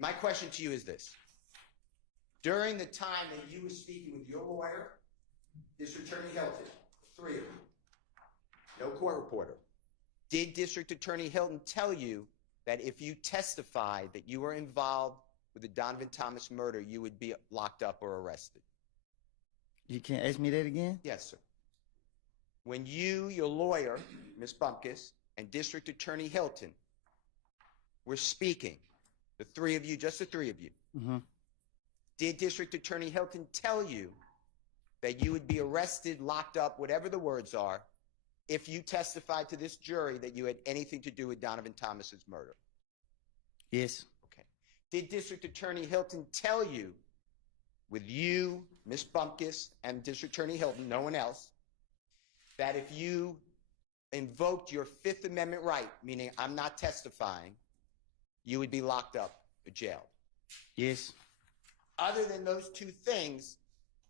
My question to you is this. During the time that you were speaking with your lawyer, District Attorney Hilton, three of you, no court reporter, did District Attorney Hilton tell you that if you testified that you were involved with the Donovan Thomas murder, you would be locked up or arrested? You can't ask me that again? Yes, sir. When you, your lawyer, Ms. Bumpkus, and District Attorney Hilton were speaking, the three of you, just the three of you, did District Attorney Hilton tell you that you would be arrested, locked up, whatever the words are, if you testified to this jury that you had anything to do with Donovan Thomas's murder? Yes. Okay. Did District Attorney Hilton tell you, with you, Ms. Bumpkus, and District Attorney Hilton, no one else, that if you invoked your Fifth Amendment right, meaning I'm not testifying, you would be locked up or jailed? Yes. Other than those two things,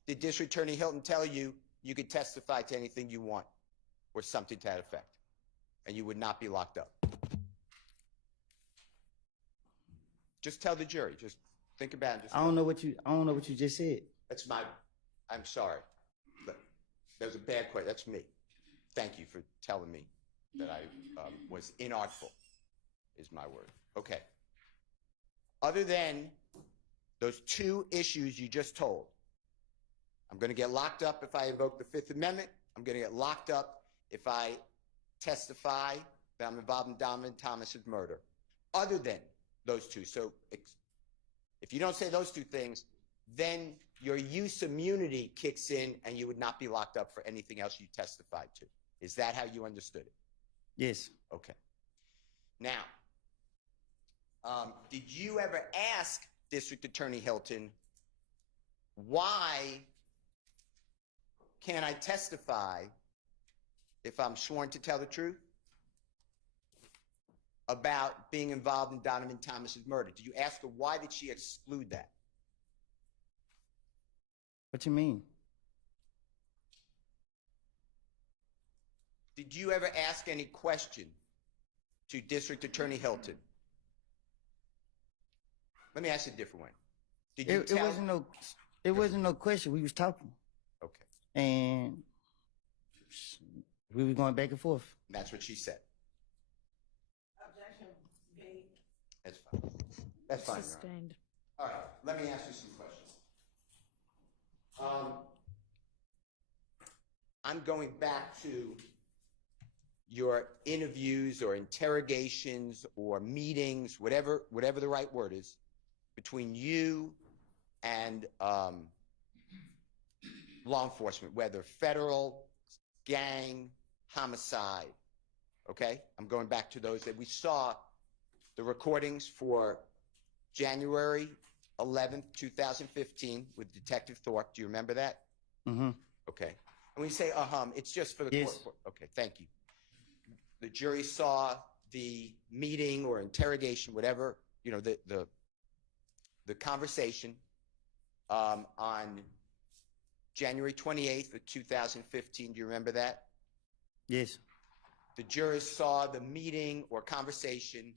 did District Attorney Hilton tell you you could testify to anything you want or something to that effect, and you would not be locked up? Just tell the jury. Just think about it. I don't know what you just said. That's my. I'm sorry. That was a bad question. That's me. Thank you for telling me that I was inartful. Is my word. Okay. Other than those two issues you just told, I'm going to get locked up if I invoke the Fifth Amendment. I'm going to get locked up if I testify that I'm involved in Donovan Thomas's murder. Other than those two. So if you don't say those two things, then your use immunity kicks in and you would not be locked up for anything else you testified to. Is that how you understood it? Yes. Okay. Now, did you ever ask District Attorney Hilton, why can't I testify if I'm sworn to tell the truth about being involved in Donovan Thomas's murder? Did you ask her why did she exclude that? What you mean? Did you ever ask any question to District Attorney Hilton? Let me ask you a different way. Did you tell? It wasn't no question. We was talking. Okay. And we were going back and forth. That's what she said. Objection. That's fine. That's fine. Sustained. All right. Let me ask you some questions. I'm going back to your interviews or interrogations or meetings, whatever the right word is, between you and law enforcement, whether federal, gang, homicide. Okay? I'm going back to those that we saw the recordings for January 11th, 2015 with Detective Thorpe. Do you remember that? Mm-hmm. Okay. And when you say, it's just for the yes. court. Okay, thank you. The jury saw the meeting or interrogation, whatever, the conversation on January 28th of 2015. Do you remember that? Yes. The jurors saw the meeting or conversation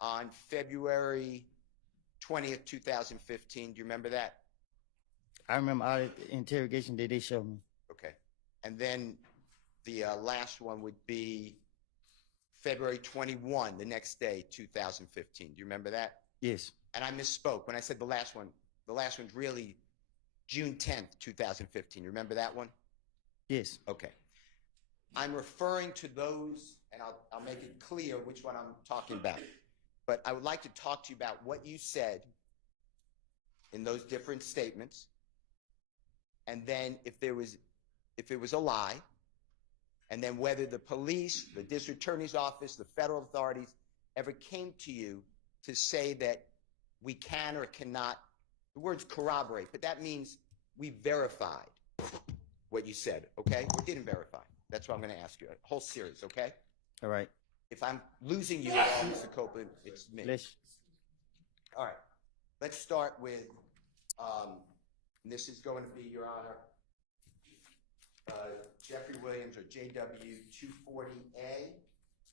on February 20th, 2015. Do you remember that? I remember all the interrogation that they showed me. Okay. And then the last one would be February 21, the next day, 2015. Do you remember that? Yes. And I misspoke when I said the last one. The last one's really June 10th, 2015. You remember that one? Yes. Okay. I'm referring to those, and I'll make it clear which one I'm talking about. But I would like to talk to you about what you said in those different statements, and then if it was a lie, and then whether the police, the district attorney's office, the federal authorities ever came to you to say that we can or cannot, the words corroborate, but that means we verified what you said, okay? Or didn't verify. That's what I'm going to ask you. A whole series, okay? All right. If I'm losing you at all, Mr. Copeland, it's me. All right. Let's start with, and this is going to be, Your Honor, Jeffrey Williams, or JW 240A.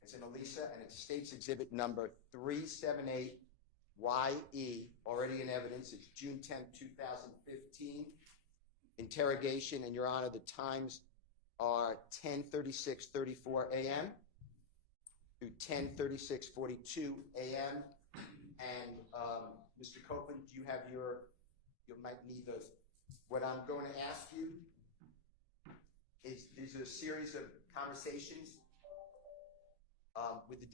It's in Elisa, and it's State's Exhibit number 378 YE, already in evidence. It's June 10th, 2015. Interrogation, and Your Honor, the times are 10:36:34 a.m. through 10:36:42 a.m. And Mr. Copeland, do you have you might need those. What I'm going to ask you is these are a series of conversations with the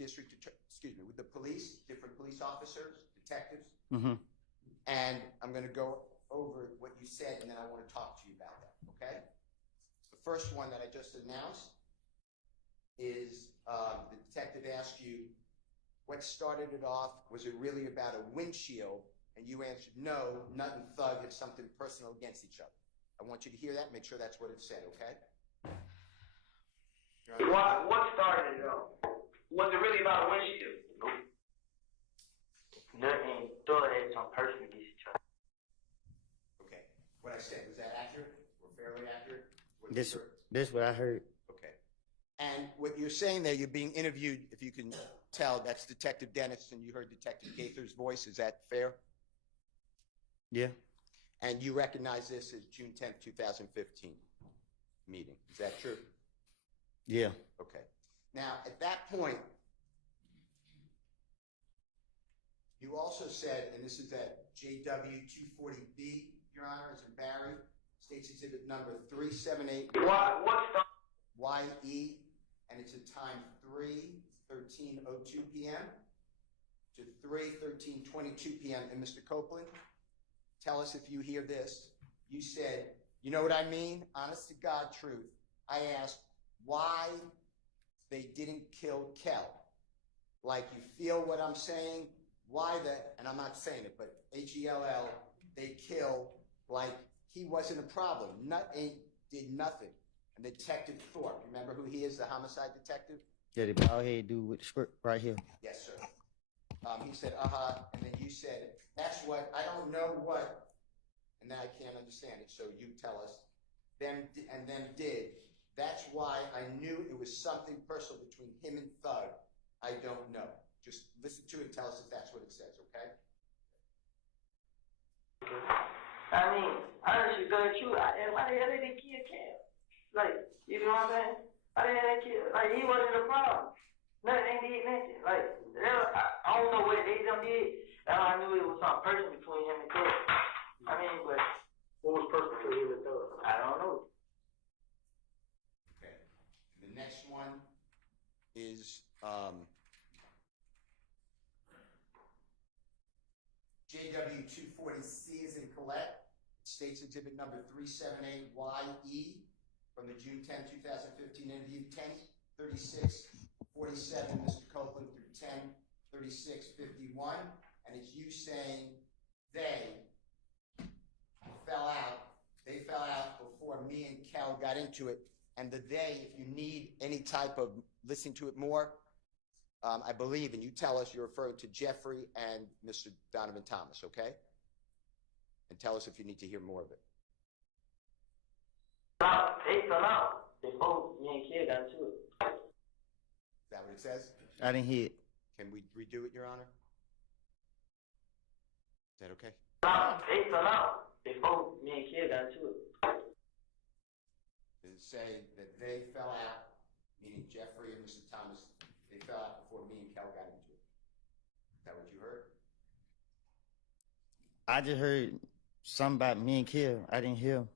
with the police, different police officers, detectives. Mm-hmm. And I'm going to go over what you said, and then I want to talk to you about that, okay? The first one that I just announced is the detective asked you, what started it off? Was it really about a windshield? And you answered, no, Nut and Thug had something personal against each other. I want you to hear that, make sure that's what it said, okay? What started it off? Was it really about a windshield? Nope. Nut and Thug had some personal against each other. Okay. What I said, was that accurate or fairly accurate? This what I heard. Okay. And what you're saying there, you're being interviewed, if you can tell, that's Detective Dennis, and you heard Detective Gaither's voice. Is that fair? Yeah. And you recognize this as June 10th, 2015 meeting. Is that true? Yeah. Okay. Now, at that point, you also said, and this is at JW 240B, Your Honor, it's in Barry, State's Exhibit number 378. YE, and it's at time 3:13:02 p.m. to 3:13:22 p.m. And Mr. Copeland, tell us if you hear this. You said, you know what I mean? Honest to God truth. I asked why they didn't kill Kel. Like, you feel what I'm saying? Why and I'm not saying it, but HELL, they kill like he wasn't a problem. Nut ain't did nothing. And Detective Thorpe, remember who he is, the homicide detective? Yeah, the bald head dude with the script right here. Yes, sir. He said, and then you said, that's what, I don't know what, and then I can't understand it, so you tell us. Then did. That's why I knew it was something personal between him and Thug. I don't know. Just listen to it and tell us if that's what it says, okay? I mean, honestly, go true. Why the hell did they kill Cam? Like, you know what I'm saying? Why the hell they kill? Like, he wasn't a problem. Nothing ain't did nothing. Like, I don't know what they done did. I knew it was something personal between him and Thug. I mean, but what was personal between him and Thug? I don't know. Okay. The next one is JW 240C is in Colette. State's Exhibit number 378YE from the June 10, 2015 interview, 10:36:47, Mr. Copeland, through 10:36:51. And it's you saying they fell out before me and Cal got into it. And the they, if you need any type of listening to it more, I believe, and you tell us you're referring to Jeffrey and Mr. Donovan Thomas, okay? And tell us if you need to hear more of it. They fell out before me and Kid got into it. Is that what it says? I didn't hear it. Can we redo it, Your Honor? Is that okay? They fell out before me and Kid got into it. Does it say that they fell out, meaning Jeffrey and Mr. Thomas, they fell out before me and Cal got into it? Is that what you heard? I just heard something about me and Kill. I didn't hear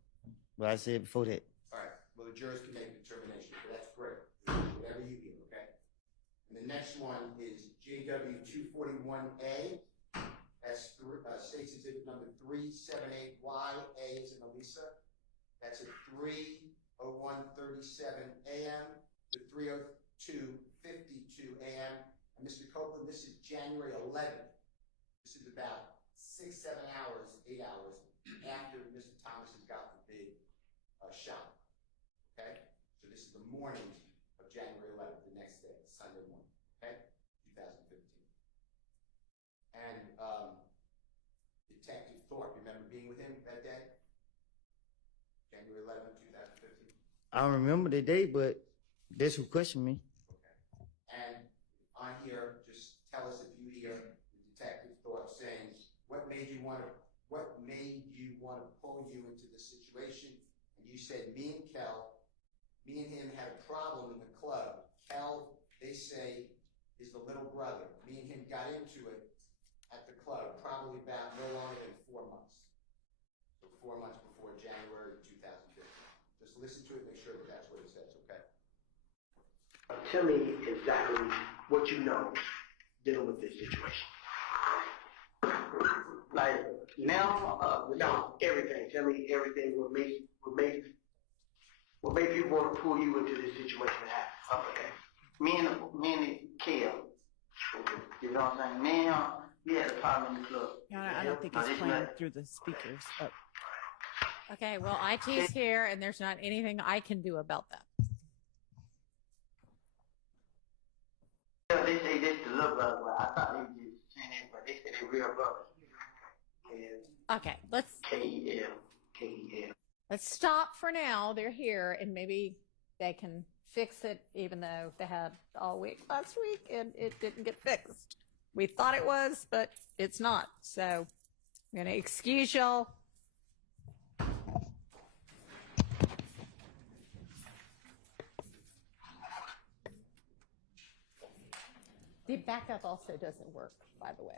what I said before that. All right. Well, the jurors can make a determination, but that's great. Whatever you hear, okay? And the next one is JW 241A. That's State's Exhibit number 378YA is in Elisa. That's at 3:01:37 a.m. to 3:02:52 a.m. And Mr. Copeland, this is January 11th. This is about 6-7 hours, 8 hours after Mr. Thomas has got the big shot. Okay? So this is the morning of January 11th, the next day, Sunday morning. Okay? 2015. And Detective Thorpe, remember being with him that day? January 11th, 2015? I don't remember the day, but that's who questioned me. Okay. And on here, just tell us if you hear Detective Thorpe say made you want to pull you into the situation? And you said me and him had a problem in the club. Kel, they say, is the little brother. Me and him got into it at the club, probably about no longer than 4 months. So 4 months before January 2015. Just listen to it, make sure that that's what it says, okay? Tell me exactly what you know dealing with this situation. Like now, no, everything. Tell me everything. What made people want to pull you into this situation to happen? Okay. Me and the Kale. You know what I'm saying? Me and him, we had a problem in the club. No, I don't think it's playing through the speakers. Oh. Okay, well, IT's here, and there's not anything I can do about that. Yeah, they say this the little brother, but I thought they were just saying that, but they say they real brothers. Okay, let's K-E-L. let's stop for now. They're here, and maybe they can fix it, even though they had all week last week, and it didn't get fixed. We thought it was, but it's not. So I'm going to excuse y'all. The backup also doesn't work, by the way.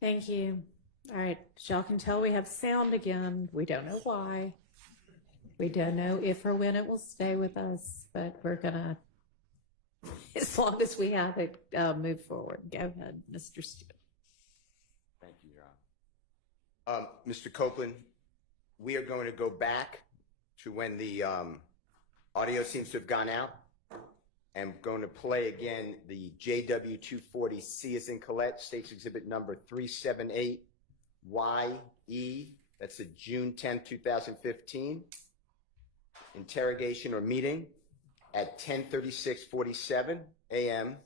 Thank you. All right, as y'all can tell, we have sound again. We don't know why. We don't know if or when it will stay with us, but we're gonna, as long as we have it, move forward. Go ahead, Mr. Stewart. Thank you, Your Honor. Mr. Copeland, we are going to go back to when the audio seems to have gone out. I'm going to play again the JW 240C as in Colette, State's Exhibit number 378YE. That's a June 10, 2015. Interrogation or meeting at 10:36:47 a.m.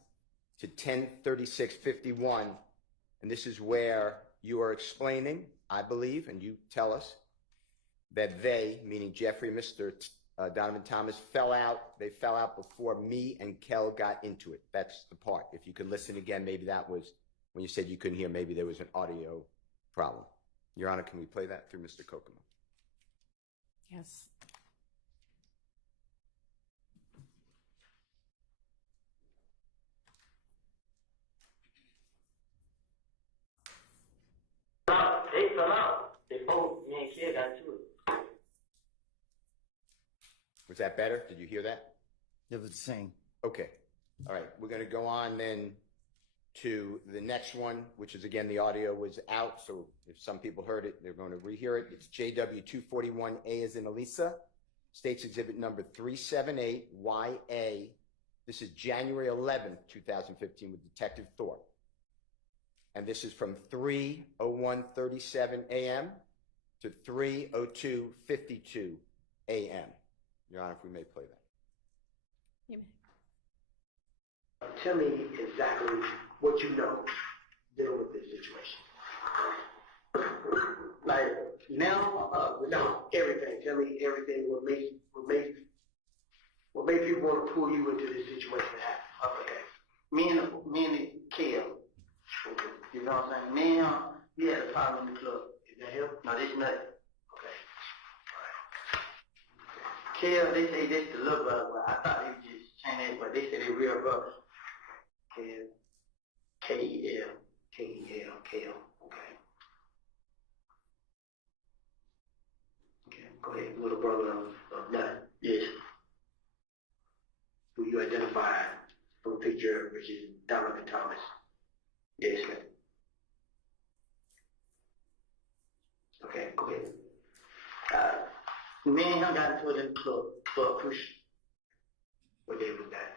to 10:36:51. And this is where you are explaining, I believe, and you tell us, that they, meaning Jeffrey and Mr. Donovan Thomas, fell out. They fell out before me and Kel got into it. That's the part. If you could listen again, maybe that was when you said you couldn't hear, maybe there was an audio problem. Your Honor, can we play that through Mr. Kokomo? Yes. They fell out. They both, me and kid got to it. Was that better? Did you hear that? It was the same. Okay. All right. We're going to go on then to the next one, which is, again, the audio was out. So if some people heard it, they're going to rehear it. It's JW 241A as in Elisa, State's Exhibit number 378YA. This is January 11th, 2015 with Detective Thorpe. And this is from 3:01:37 a.m. to 3:02:52 a.m. Your Honor, if we may play that. You may. Tell me exactly what you know dealing with this situation. Like now, no, everything. Tell me everything. What made people want to pull you into this situation to happen? Okay. Me and the Kel. Okay. You know what I'm saying? Me and we had a problem in the club. Is that him? No, this nut. Okay. Kel, they say this the little brother, but I thought they was just saying that, but they say they real brother. Kel. K-E-L. K-E-L. Kel. Okay. Okay, go ahead. Little brother of Nut. Yes. Who you identified from a picture, which is Donovan Thomas. Yes, ma'am. Okay, go ahead. Me and him got into it in the club push. What day was that?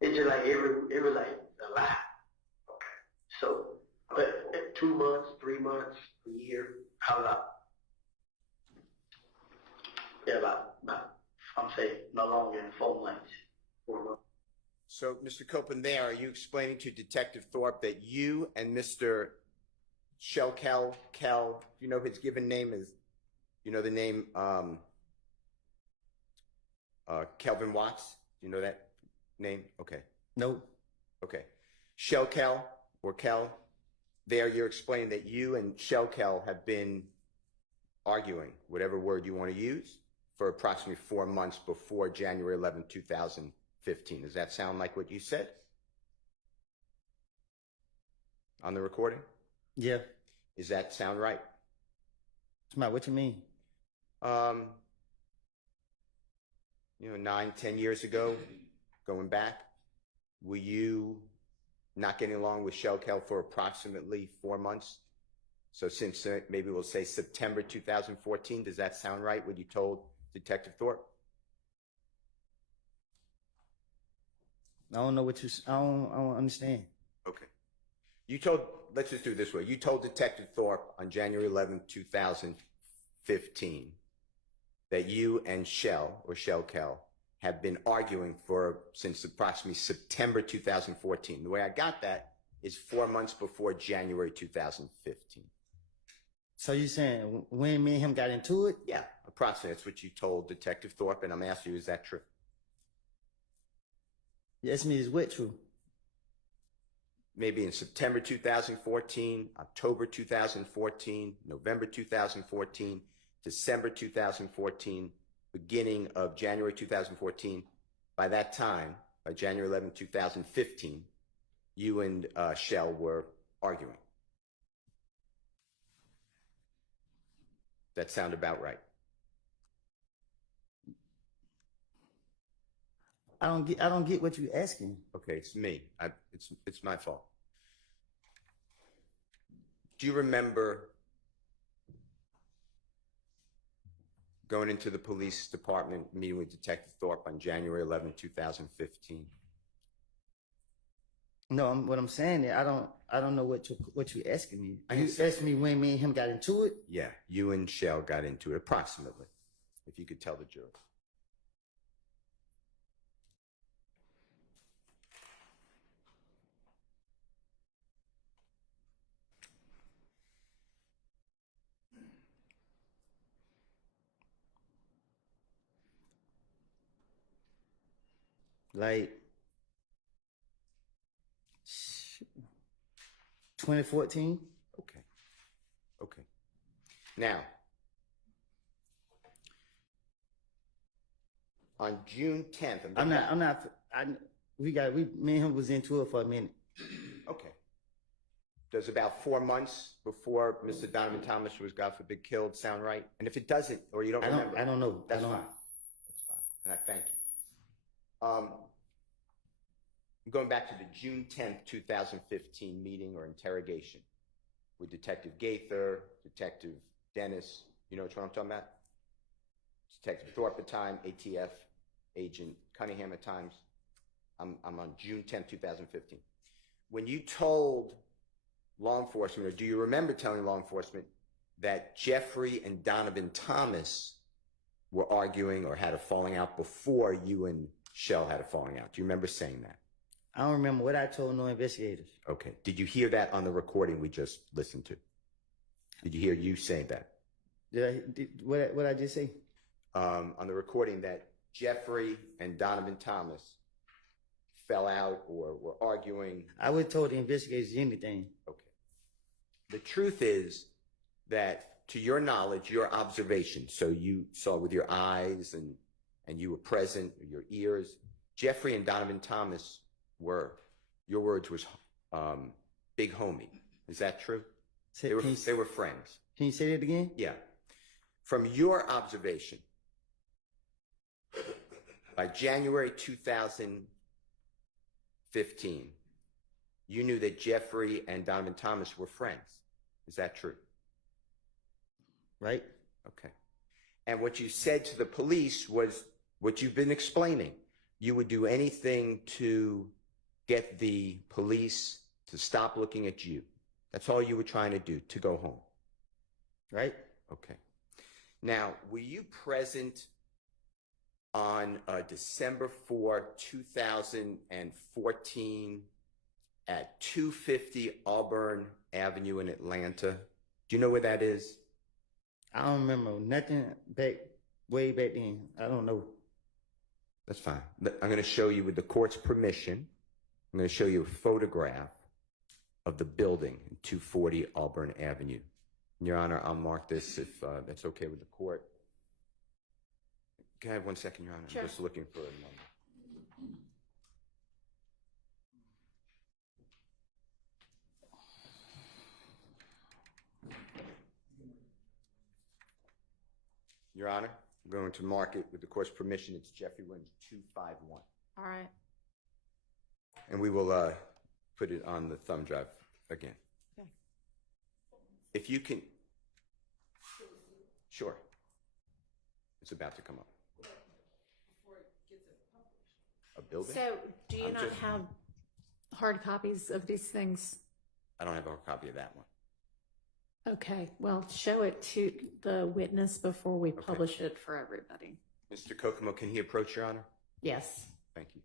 It's just like every like a lot. Okay. So, but 2 months, 3 months, a year, how about? Yeah, about I'm saying no longer than 4 months. 4 months. So, Mr. Copeland, there, are you explaining to Detective Thorpe that you and Mr. Kel, you know his given name is, you know the name Kelvin Watts? Do you know that name? Okay. Nope. Okay. Kel, there you're explaining that you and Kel have been arguing, whatever word you want to use, for approximately 4 months before January 11, 2015. Does that sound like what you said on the recording? Yeah. Does that sound right? Smart, what you mean? 9, 10 years ago, going back, were you not getting along with Kel for approximately 4 months? So since maybe we'll say September 2014, does that sound right, what you told Detective Thorpe? I don't know what you, I don't understand. Okay. Let's just do it this way. You told Detective Thorpe on January 11, 2015 that you and Kel have been arguing since approximately September 2014. The way I got that is 4 months before January 2015. So you saying when me and him got into it? Yeah, approximately. That's what you told Detective Thorpe, and I'm asking you, is that true? Yes, me is what true? Maybe in September 2014, October 2014, November 2014, December 2014, beginning of January 2014. By that time, by January 11, 2015, you and Shell were arguing. That sound about right? I don't get what you're asking. Okay, it's me. It's my fault. Do you remember going into the police department, meeting with Detective Thorpe on January 11, 2015? No, what I'm saying is I don't know what you're asking me. I You understand. asked me when me and him got into it. Yeah, you and Shell got into it approximately, if you could tell the jury. Like 2014. Okay. Okay. Now, on June 10th, me and him was into it for a minute. Okay. Does about 4 months before Mr. Donovan Thomas was, God forbid, killed sound right? And if it doesn't, or you don't remember, I don't know. that's I don't, fine. That's fine. And I thank you. Going back to the June 10th, 2015 meeting or interrogation with Detective Gaither, Detective Dennis, you know which one I'm talking about? Detective Thorpe at the time, ATF Agent Cunningham at times. I'm on June 10th, 2015. When you told law enforcement, or do you remember telling law enforcement that Jeffrey and Donovan Thomas were arguing or had a falling out before you and Shell had a falling out? Do you remember saying that? I don't remember what I told no investigators. Okay. Did you hear that on the recording we just listened to? Did you hear you saying that? What I just say? On the recording that Jeffrey and Donovan Thomas fell out or were arguing? I would have told the investigators anything. Okay. The truth is that, to your knowledge, your observation, so you saw with your eyes and you were present, your ears, Jeffrey and Donovan Thomas were, your words was, big homie. Is that true? They were friends. Can you say that again? Yeah. From your observation, by January 2015, you knew that Jeffrey and Donovan Thomas were friends. Is that true? Right. Okay. And what you said to the police was what you've been explaining. You would do anything to get the police to stop looking at you. That's all you were trying to do, to go home. Right. Okay. Now, were you present on December 4, 2014 at 250 Auburn Avenue in Atlanta? Do you know where that is? I don't remember nothing way back then. I don't know. That's fine. I'm going to show you, with the court's permission, I'm going to show you a photograph of the building, 240 Auburn Avenue. Your Honor, I'll mark this if that's okay with the court. Can I have 1 second, Your Honor? Sure. I'm just looking for a number. Your Honor, I'm going to mark it with the court's permission. It's Jeffrey Williams, 251. All right. And we will put it on the thumb drive again. Okay. If you can, sure. It's about to come up. A building? So, do you I'm not just- have hard copies of these things? I don't have a copy of that one. Okay, well, show it to the witness before we publish it for everybody. Mr. Kokomo, can he approach, Your Honor? Yes. Thank you.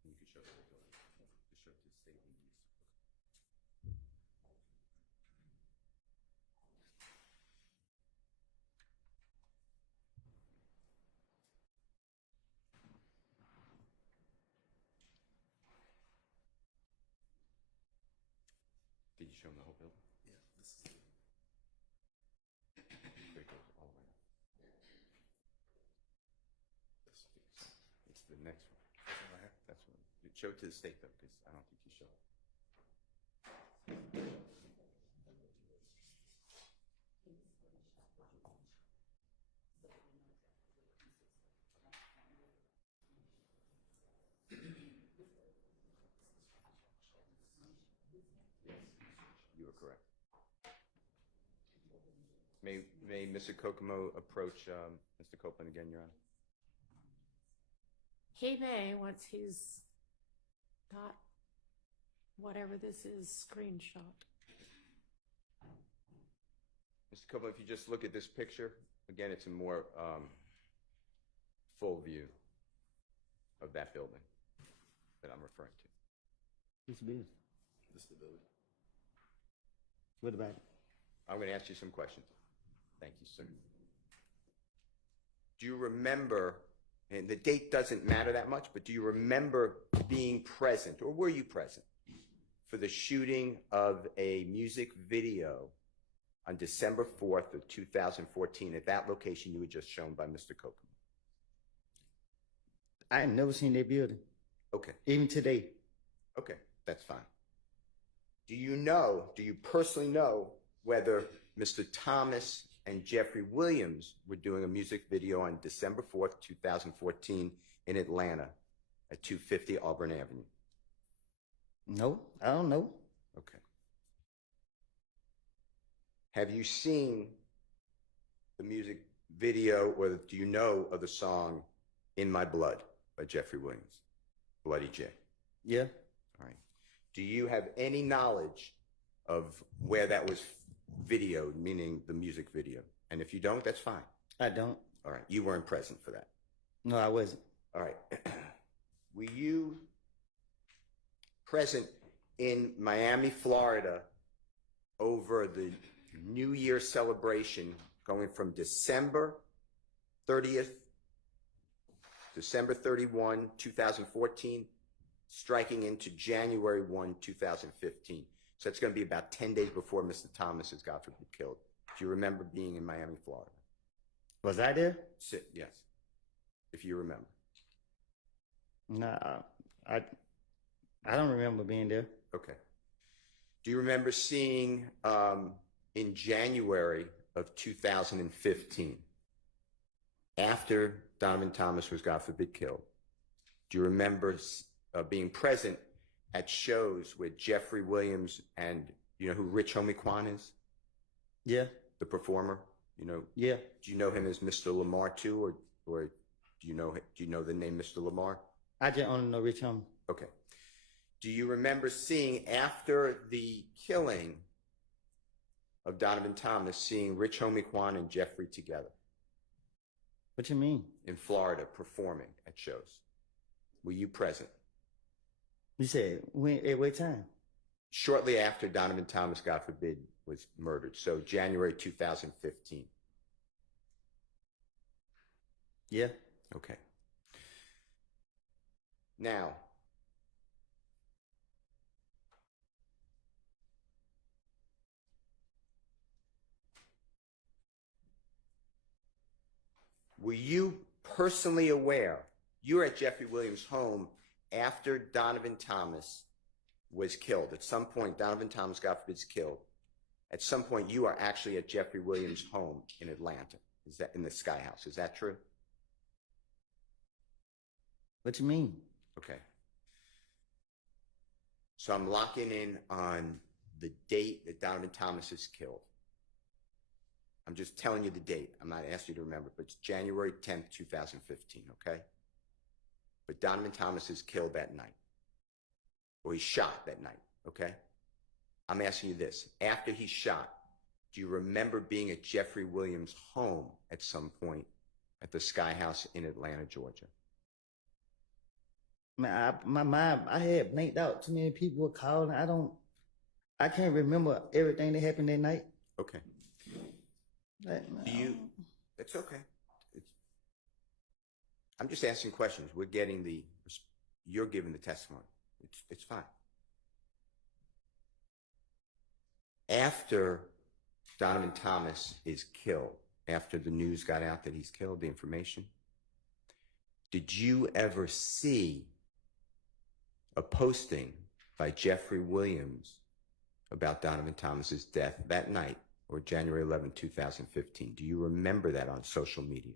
You can show the building. Just show it to the state police. Did you show him the whole building? Yeah, this is it. There it goes, all the way up. the next one. That's one. Show it to the state though, because I don't think you showed it. You are correct. May Mr. Kokomo approach Mr. Copeland again, Your Honor? He may, once he's got whatever this is screenshot. Mr. Copeland, if you just look at this picture, again, it's a more full view of that building that I'm referring to. It's business. This is the building. What about it? I'm going to ask you some questions. Thank you, sir. Do you remember, and the date doesn't matter that much, but do you remember being present, or were you present, for the shooting of a music video on December 4th of 2014 at that location you were just shown by Mr. Kokomo? I ain't never seen that building, Okay, even today. okay, that's fine. Do you personally know whether Mr. Thomas and Jeffrey Williams were doing a music video on December 4th, 2014 in Atlanta at 250 Auburn Avenue? No, I don't know. Okay. Have you seen the music video, or do you know of the song In My Blood by Jeffrey Williams, Bloody J? Yeah, All right. Do you have any knowledge of where that was videoed, meaning the music video? And if you don't, that's fine. I don't. All right. You weren't present for that. No, I wasn't. All right. Were you present in Miami, Florida over the New Year celebration going from December 30th, December 31, 2014, striking into January 1, 2015? So it's going to be about 10 days before Mr. Thomas is, God forbid, killed. Do you remember being in Miami, Florida? Was I there? Yes, if you remember. Nah, I don't remember being there. Okay. Do you remember seeing in January of 2015, after Donovan Thomas was, God forbid, killed, do you remember being present at shows with Jeffrey Williams and, you know who Rich Homie Quan is? Yeah, The performer? You know? yeah. Do you know him as Mr. Lamar too, or do you know the name Mr. Lamar? I just only know Rich Homie. Okay. Do you remember seeing, after the killing of Donovan Thomas, seeing Rich Homie Quan and Jeffrey together What you mean? in Florida performing at shows? Were you present? You said when? At what time? Shortly after Donovan Thomas, God forbid, was murdered. So January 2015. Yeah. Okay. Now, were you personally aware, you were at Jeffrey Williams' home after Donovan Thomas was killed? At some point, Donovan Thomas, God forbid, is killed. At some point, you are actually at Jeffrey Williams' home in Atlanta. Is that in the Sky House? Is that true? What you mean? Okay. So I'm locking in on the date that Donovan Thomas is killed. I'm just telling you the date. I'm not asking you to remember, but it's January 10th, 2015, okay? But Donovan Thomas is killed that night. Or he's shot that night, okay? I'm asking you this. After he's shot, do you remember being at Jeffrey Williams' home at some point at the Sky House in Atlanta, Georgia? Man, my mind, I had blanked out. Too many people were calling. I can't remember everything that happened that night. Okay. Do you, it's okay. I'm just asking questions. We're getting you're giving the testimony. It's fine. After Donovan Thomas is killed, after the news got out that he's killed, the information, did you ever see a posting by Jeffrey Williams about Donovan Thomas's death that night, or January 11, 2015? Do you remember that on social media?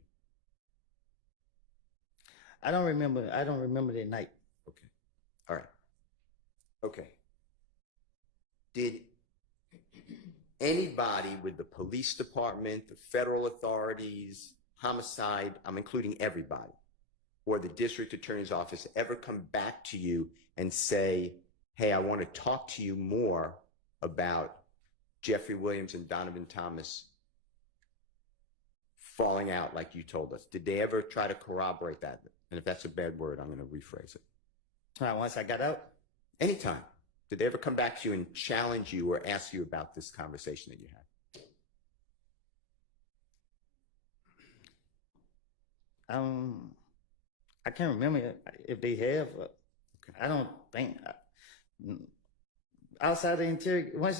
I don't remember that night. Okay. All right. Okay. Did anybody with the police department, the federal authorities, homicide, I'm including everybody, or the district attorney's office ever come back to you and say, hey, I want to talk to you more about Jeffrey Williams and Donovan Thomas falling out like you told us? Did they ever try to corroborate that? And if that's a bad word, I'm going to rephrase it. Once I got out? Anytime. Did they ever come back to you and challenge you or ask you about this conversation that you had? I can't remember if they have. I don't think. Outside the interrogation, once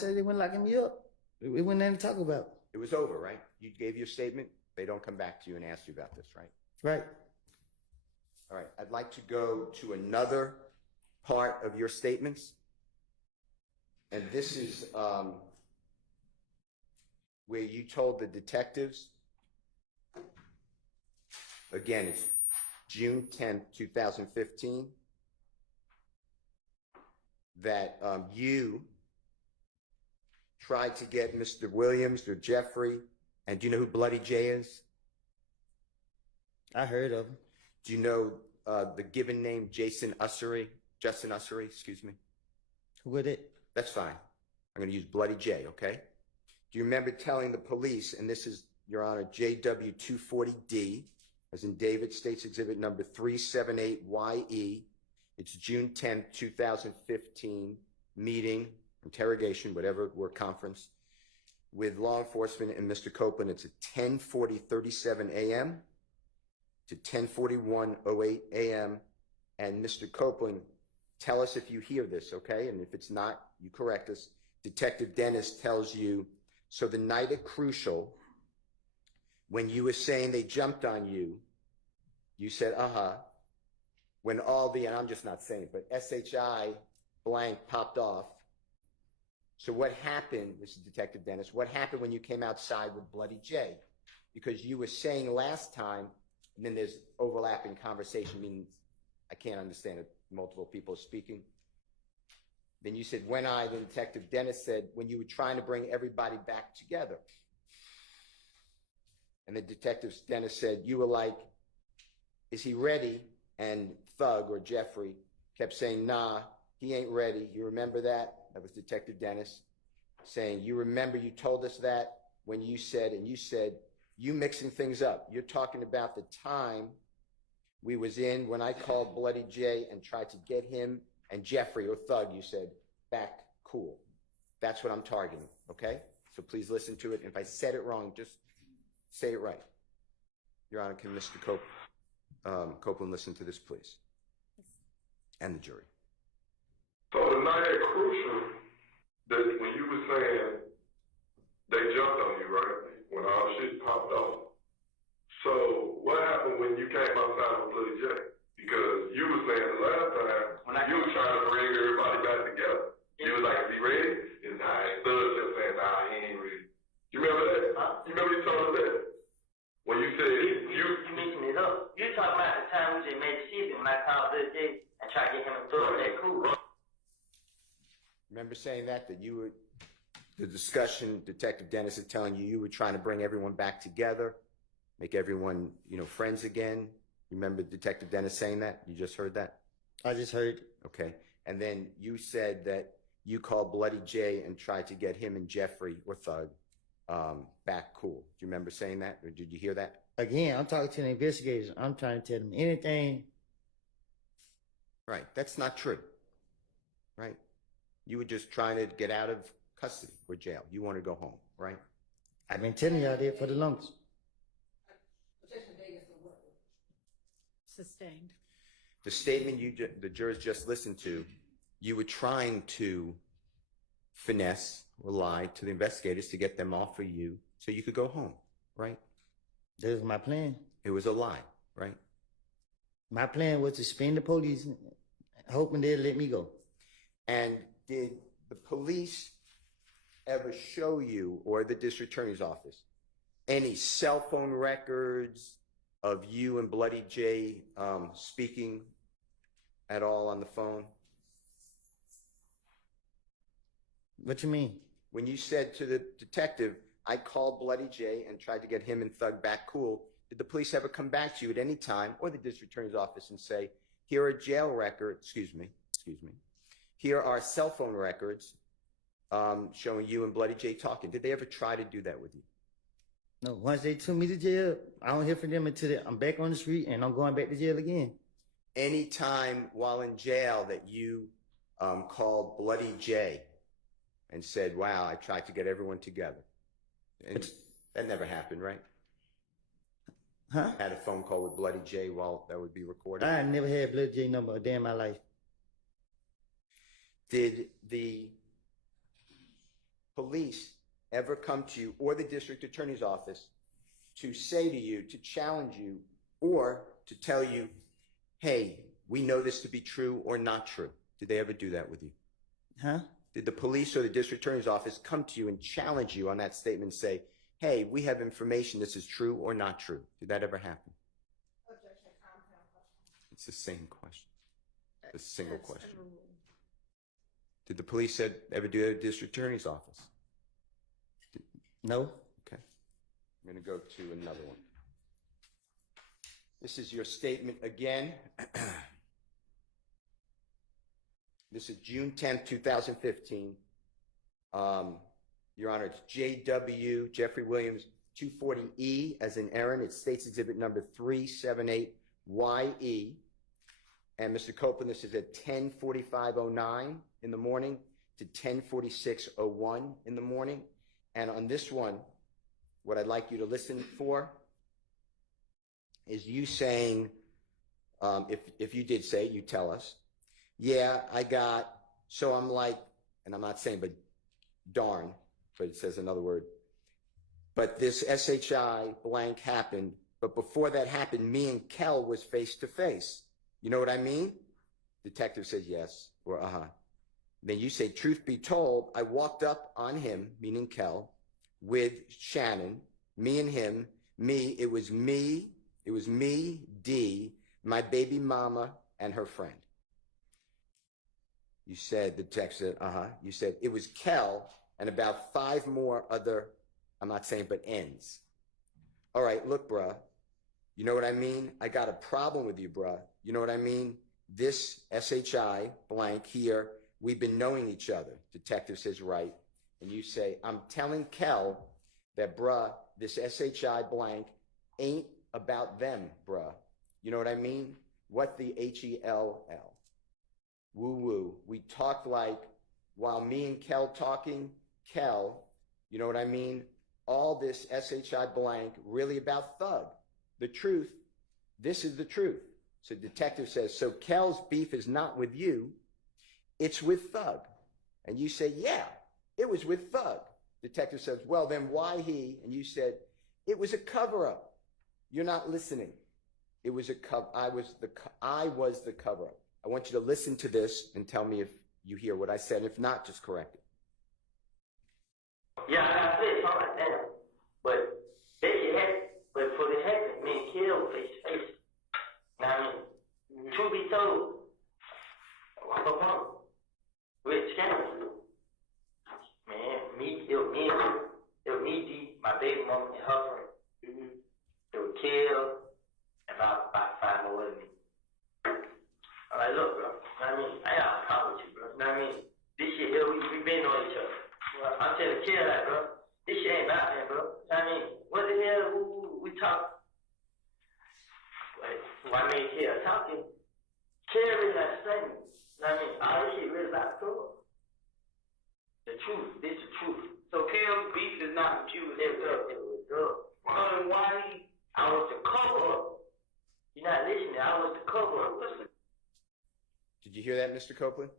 they went locking me up, we wouldn't even talk about. It was over, right? You gave your statement. They don't come back to you and ask you about this, right? Right. All right. I'd like to go to another part of your statements. And this is where you told the detectives, again, it's June 10th, 2015, that you tried to get Mr. Williams or Jeffrey, and do you know who Bloody J is? I heard of him. Do you know the given name Justin Ussery, excuse me? Who would it? That's fine. I'm going to use Bloody J, okay? Do you remember telling the police, and this is, Your Honor, JW240D, as in David States Exhibit number 378YE, it's June 10th, 2015, meeting, interrogation, whatever word, conference, with law enforcement and Mr. Copeland. It's at 10:37 a.m. to 10:08 a.m. And Mr. Copeland, tell us if you hear this, okay? And if it's not, you correct us. Detective Dennis tells you, so the night at Crucial, when you were saying they jumped on you, you said, when all the, and I'm just not saying it, but SHI blank popped off. So what happened, this is Detective Dennis, what happened when you came outside with Bloody J? Because you were saying last time, and then there's overlapping conversation, meaning I can't understand it, multiple people speaking. Then you said, then Detective Dennis said, when you were trying to bring everybody back together. And the Detective Dennis said, you were like, is he ready? And Thug, or Jeffrey, kept saying, nah, he ain't ready. You remember that? That was Detective Dennis saying, you remember you told us that when you said, and you said, you mixing things up. You're talking about the time we was in when I called Bloody J and tried to get him and Jeffrey, or Thug, you said, back cool. That's what I'm targeting, okay? So please listen to it. And if I said it wrong, just say it right. Your Honor, can Mr. Copeland listen to this, please? And the jury. So the night at Crucial, that when you were saying they jumped on you, right? When all shit popped off. So what happened when you came outside with Bloody J? Because you were saying the last time you were trying to bring everybody back together. You was like, is he ready? And Thug just saying, nah, he ain't ready. You remember that? You remember you told us that? When you said you mixing it up. You talking about the time we just made the shit when I called Bloody J and tried to get him to throw that cool. Remember saying that you were, the discussion, Detective Dennis is telling you, you were trying to bring everyone back together, make everyone, friends again. Remember Detective Dennis saying that? You just heard that? I just heard. Okay. And then you said that you called Bloody J and tried to get him and Jeffrey, or Thug, back cool. Do you remember saying that? Or did you hear that? Again, I'm talking to the investigators. I'm trying to tell them anything. Right. That's not true. Right. You were just trying to get out of custody or jail. You want to go home, right? I've been telling y'all that for the longest. Sustained. The statement the jurors just listened to, you were trying to finesse or lie to the investigators to get them off of you so you could go home, right? That was my plan. It was a lie, right? My plan was to spin the police, hoping they'd let me go. And did the police ever show you, or the district attorney's office, any cell phone records of you and Bloody Jay speaking at all on the phone? What you mean? When you said to the detective, I called Bloody Jay and tried to get him and Thug back cool, did the police ever come back to you at any time, or the district attorney's office, and say, here are jail records, excuse me, here are cell phone records showing you and Bloody Jay talking? Did they ever try to do that with you? No, once they took me to jail, I don't hear from them until I'm back on the street and I'm going back to jail again. Any time while in jail that you called Bloody Jay and said, wow, I tried to get everyone together. And that never happened, right? Huh? Had a phone call with Bloody Jay while that would be recorded? I never had Bloody J number a day in my life. Did the police ever come to you, or the district attorney's office, to say to you, to challenge you, or to tell you, hey, we know this to be true or not true? Did they ever do that with you? Huh? Did the police or the district attorney's office come to you and challenge you on that statement and say, hey, we have information, this is true or not true? Did that ever happen? It's the same question. The single question. Did the police ever do that at the district attorney's office? No. Okay. I'm going to go to another one. This is your statement again. This is June 10th, 2015. Your Honor, it's J.W. Jeffrey Williams, 240E, as in Aaron. It states exhibit number 378YE. And Mr. Copeland, this is at 10:45:09 in the morning to 10:46:01 in the morning. And on this one, what I'd like you to listen for is you saying, if you did say, you tell us, yeah, so I'm like, and I'm not saying, but darn, but it says another word, but this SHI blank happened, but before that happened, me and Kel was face to face. You know what I mean? Detective says yes, or uh-huh. Then you say, truth be told, I walked up on him, meaning Kel, with Shannon, me and him, it was me, D, my baby mama, and her friend. You said, the text said, uh-huh. You said, it was Kel and about 5 more other, I'm not saying, but ends. All right, look, bruh, you know what I mean? I got a problem with you, bruh. You know what I mean? This SHI blank here, we've been knowing each other. Detective says, right. And you say, I'm telling Kel that, bruh, this SHI blank ain't about them, bruh. You know what I mean? What the HELL? Woo-woo. We talked like, while me and Kel talking, Kel, you know what I mean? All this SHI blank really about Thug. The truth, this is the truth. So detective says, so Kel's beef is not with you, it's with Thug. And you say, yeah, it was with Thug. Detective says, well, then why he? And you said, it was a cover-up. You're not listening. It was a I was the cover-up. I want you to listen to this and tell me if you hear what I said. If not, just correct it. Yeah, I said something like that. But for the heck, me and Kill face to face. Now, I mean, truth be told, I'm a punk. With Shannon. Man, it was me, D, my baby mama, and her friend. It was Kill, and about 5 more with me. I'm like, look, bro, I mean, I got a problem with you, bro. I mean, this shit here, we been on each other. I'm telling Kill that, bro. This shit ain't about that, bro. I mean, what the hell, we talk. Why me and Kill talking? Kill really not saying. I mean, all this shit really not cool. The truth, this is the truth. So Kill's beef is not with you, it was up. Well, why? I was the cover up. You're not listening, I was the cover up. Listen. Did you hear that, Mr. Copeland?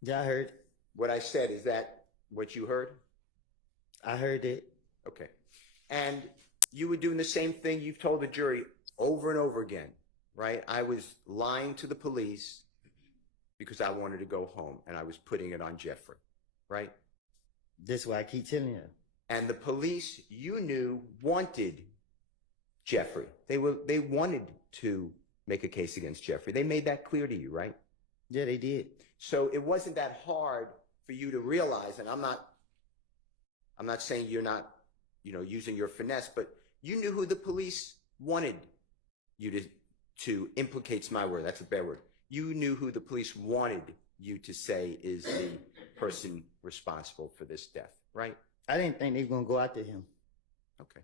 Yeah, I heard. What I said, is that what you heard? I heard it. Okay. And you were doing the same thing you've told the jury over and over again. right? I was lying to the police because I wanted to go home, and I was putting it on Jeffrey, right? That's why I keep telling you. And the police, you knew, wanted Jeffrey. They wanted to make a case against Jeffrey. They made that clear to you, right? Yeah, they did. So it wasn't that hard for you to realize, and I'm not saying you're not, using your finesse, but you knew who the police wanted you to implicate's my word. That's a bad word. You knew who the police wanted you to say is the person responsible for this death, right? I didn't think they were going to go after him. Okay.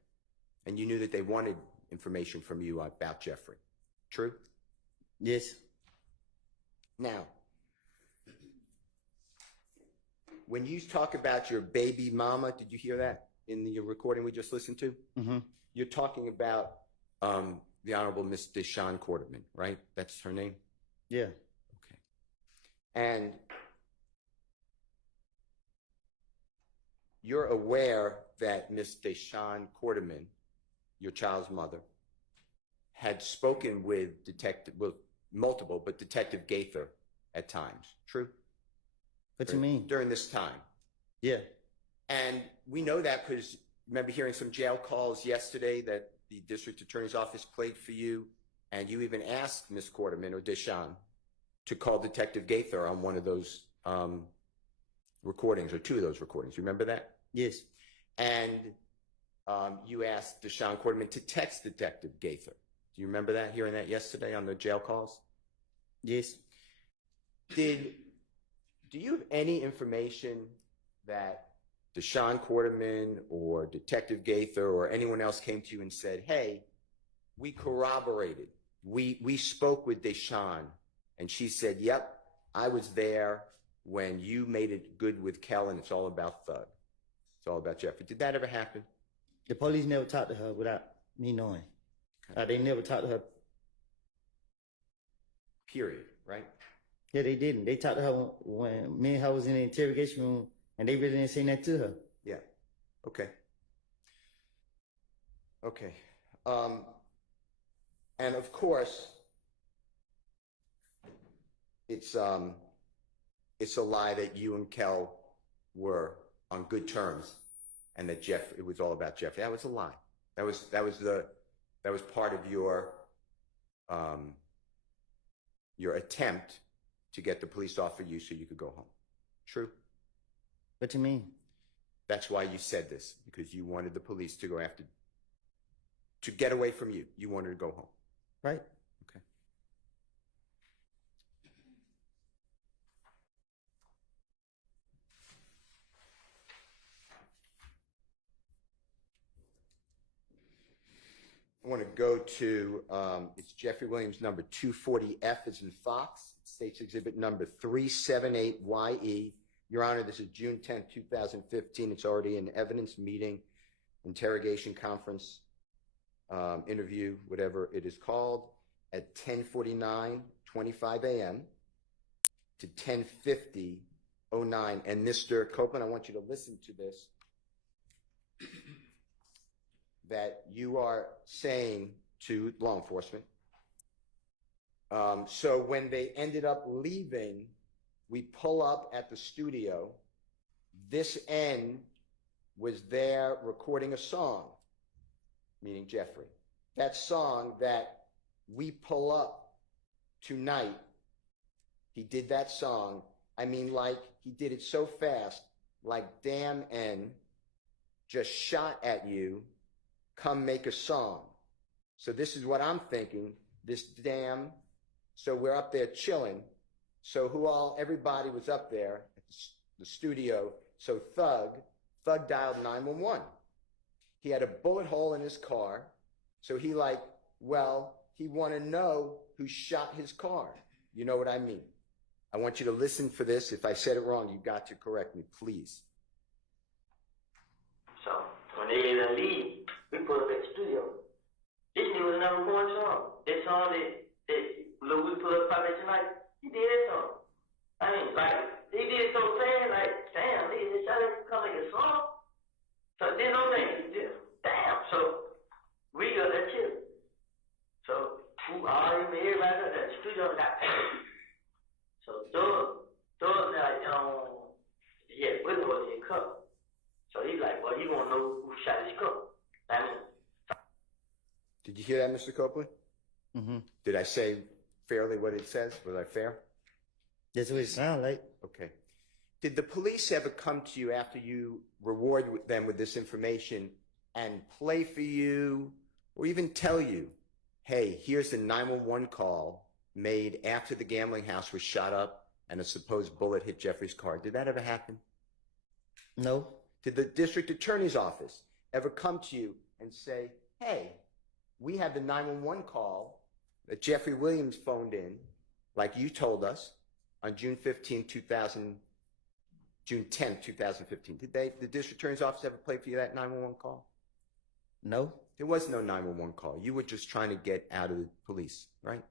And you knew that they wanted information from you about Jeffrey. True? Yes. Now, when you talk about your baby mama, did you hear that in the recording we just listened to? Mm-hmm. You're talking about the Honorable Miss Deshawn Quarterman, right? That's her name? Yeah. Okay. And you're aware that Miss Deshawn Quarterman, your child's mother, had spoken with multiple, but Detective Gaither at times. True? What you mean? During this time. Yeah. And we know that because remember hearing some jail calls yesterday that the district attorney's office played for you, and you even asked Miss Quarterman or Deshawn to call Detective Gaither on one of those recordings, or two of those recordings. You remember that? Yes. And you asked Deshawn Quarterman to text Detective Gaither. Do you remember that, hearing that yesterday on the jail calls? Yes. Do you have any information that Deshawn Quarterman or Detective Gaither or anyone else came to you and said, hey, we corroborated, we spoke with Deshawn, and she said, yep, I was there when you made it good with Kel, and it's all about Thug. It's all about Jeffrey. Did that ever happen? The police never talked to her without me knowing. Okay. They never talked to her. Period, right? Yeah, they didn't. They talked to her when me and her was in the interrogation room, and they really didn't say that to her. Yeah. Okay. Okay. And of course, it's a lie that you and Kel were on good terms, and that it was all about Jeffrey. That was a lie. That was part of your attempt to get the police off of you so you could go home. True? What you mean? That's why you said this, because you wanted the police to to get away from you. You wanted to go home. Right. Okay. I want to go to, it's Jeffrey Williams number 240F as in Fox, State's Exhibit number 378YE. Your Honor, this is June 10th, 2015. It's already an evidence meeting, interrogation conference, interview, whatever it is called, at 10:49:25 a.m. to 10:50:09. And Mr. Copeland, I want you to listen to this, that you are saying to law enforcement. So when they ended up leaving, we pull up at the studio. This end was there recording a song, meaning Jeffrey. That song that we pull up tonight, he did that song. I mean, like, he did it so fast, like damn N just shot at you, come make a song. So this is what I'm thinking, this damn, so we're up there chilling. So everybody was up there at the studio. So Thug dialed 911. He had a bullet hole in his car. So he want to know who shot his car. You know what I mean? I want you to listen for this. If I said it wrong, you got to correct me, please. So when they didn't leave, we put up at the studio. This nigga was the number one song. That song that we put up probably tonight, he did that song. I mean, like, he did it so fast, like, damn, nigga, this shot to come like a song. So then no thing, damn. So we got that shit. So who everybody got that street up got paid. So Doug like, yeah, Willie was in cup. So he's like, well, he wanna know who shot his cup. I mean, Did you hear that, Mr. Copeland? Mm-hmm. Did I say fairly what it says? Was I fair? That's what it sounds like. Okay. Did the police ever come to you after you reward them with this information and play for you or even tell you, hey, here's the 911 call made after the gambling house was shot up and a supposed bullet hit Jeffrey's car? Did that ever happen? No. Did the district attorney's office ever come to you and say, hey, we had the 911 call that Jeffrey Williams phoned in, like you told us, on June 10, 2015. Did the district attorney's office ever play for you that 911 call? No. There was no 911 call. You were just trying to get out of the police, right?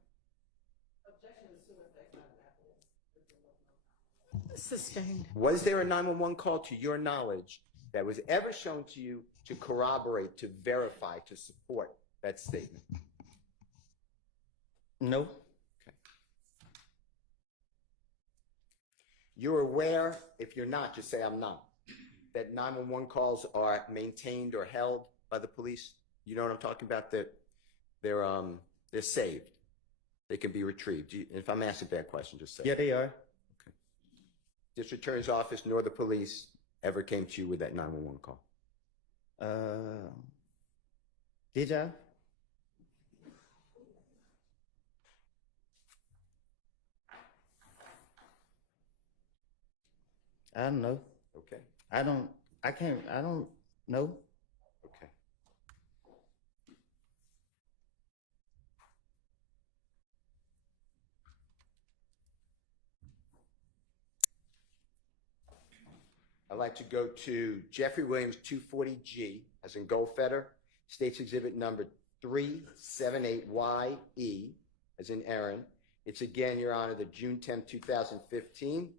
Sustained. Was there a 911 call to your knowledge that was ever shown to you to corroborate, to verify, to support that statement? No. Okay. You're aware, if you're not, just say I'm not, that 911 calls are maintained or held by the police? You know what I'm talking about? That they're saved. They can be retrieved. If I'm asking a bad question, just say. Yeah, they are. Okay. District Attorney's Office nor the police ever came to you with that 911 call? Did y'all? I don't know. Okay. I don't know. Okay. I'd like to go to Jeffrey Williams 240G, as in Goldfeder, States Exhibit number 378YE, as in Aaron. It's again, Your Honor, the June 10, 2015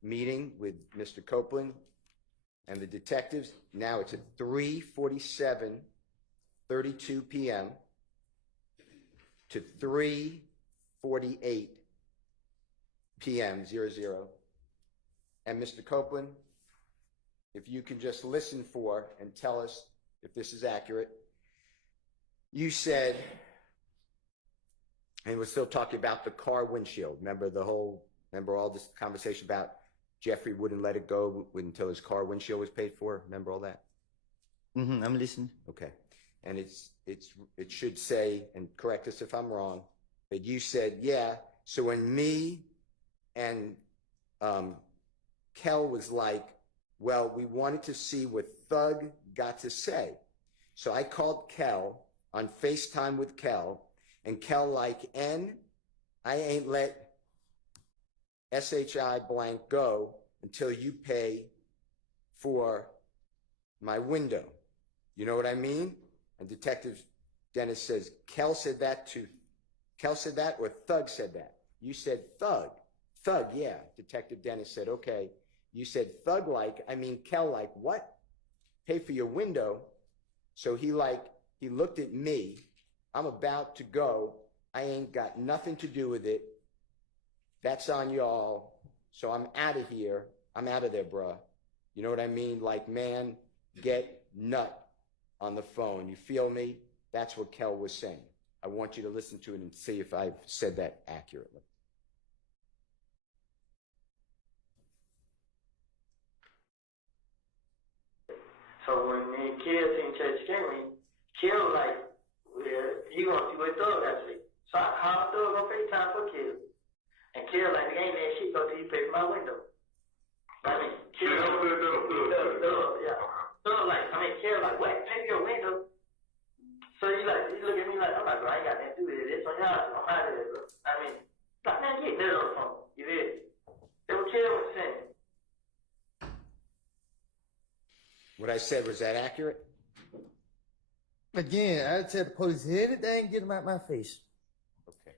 meeting with Mr. Copeland and the detectives. Now it's at 3:47:32 p.m. to 3:48 p.m. 00. And Mr. Copeland, if you can just listen for and tell us if this is accurate. You said, and we're still talking about the car windshield. Remember all this conversation about Jeffrey wouldn't let it go until his car windshield was paid for? Remember all that? Mm-hmm. I'm listening. Okay. And it should say, and correct us if I'm wrong, that you said, yeah, so when me and Kel was like, well, we wanted to see what Thug got to say. So I called Kel on FaceTime with Kel, and Kel like, I ain't let SHI blank go until you pay for my window. You know what I mean? And Detective Dennis says, Kel said that or Thug said that? You said Thug. Thug, yeah. Detective Dennis said, okay. You said Thug like, Kel like, what? Pay for your window. So he looked at me. I'm about to go. I ain't got nothing to do with it. That's on y'all. So I'm out of here. I'm out of there, bruh. You know what I mean? Like, man, get nut on the phone. You feel me? That's what Kel was saying. I want you to listen to it and see if I've said that accurately. so when me and Kill seen Church Henry, Kill like, well, you gonna see what Thug got to say. So I called Thug on FaceTime for Kill. And Kill like, ain't that shit go till you pay for my window. Kill like, what? Pay for your window? So he look at me like, I'm like, bro, I ain't got nothing to do with it. It's on y'all, so I'm out of there, bro. Like, man, get that on the phone. You did. They were Kill was saying. What I said, was that accurate? Again, I tell the police anything, get them out my face. Okay.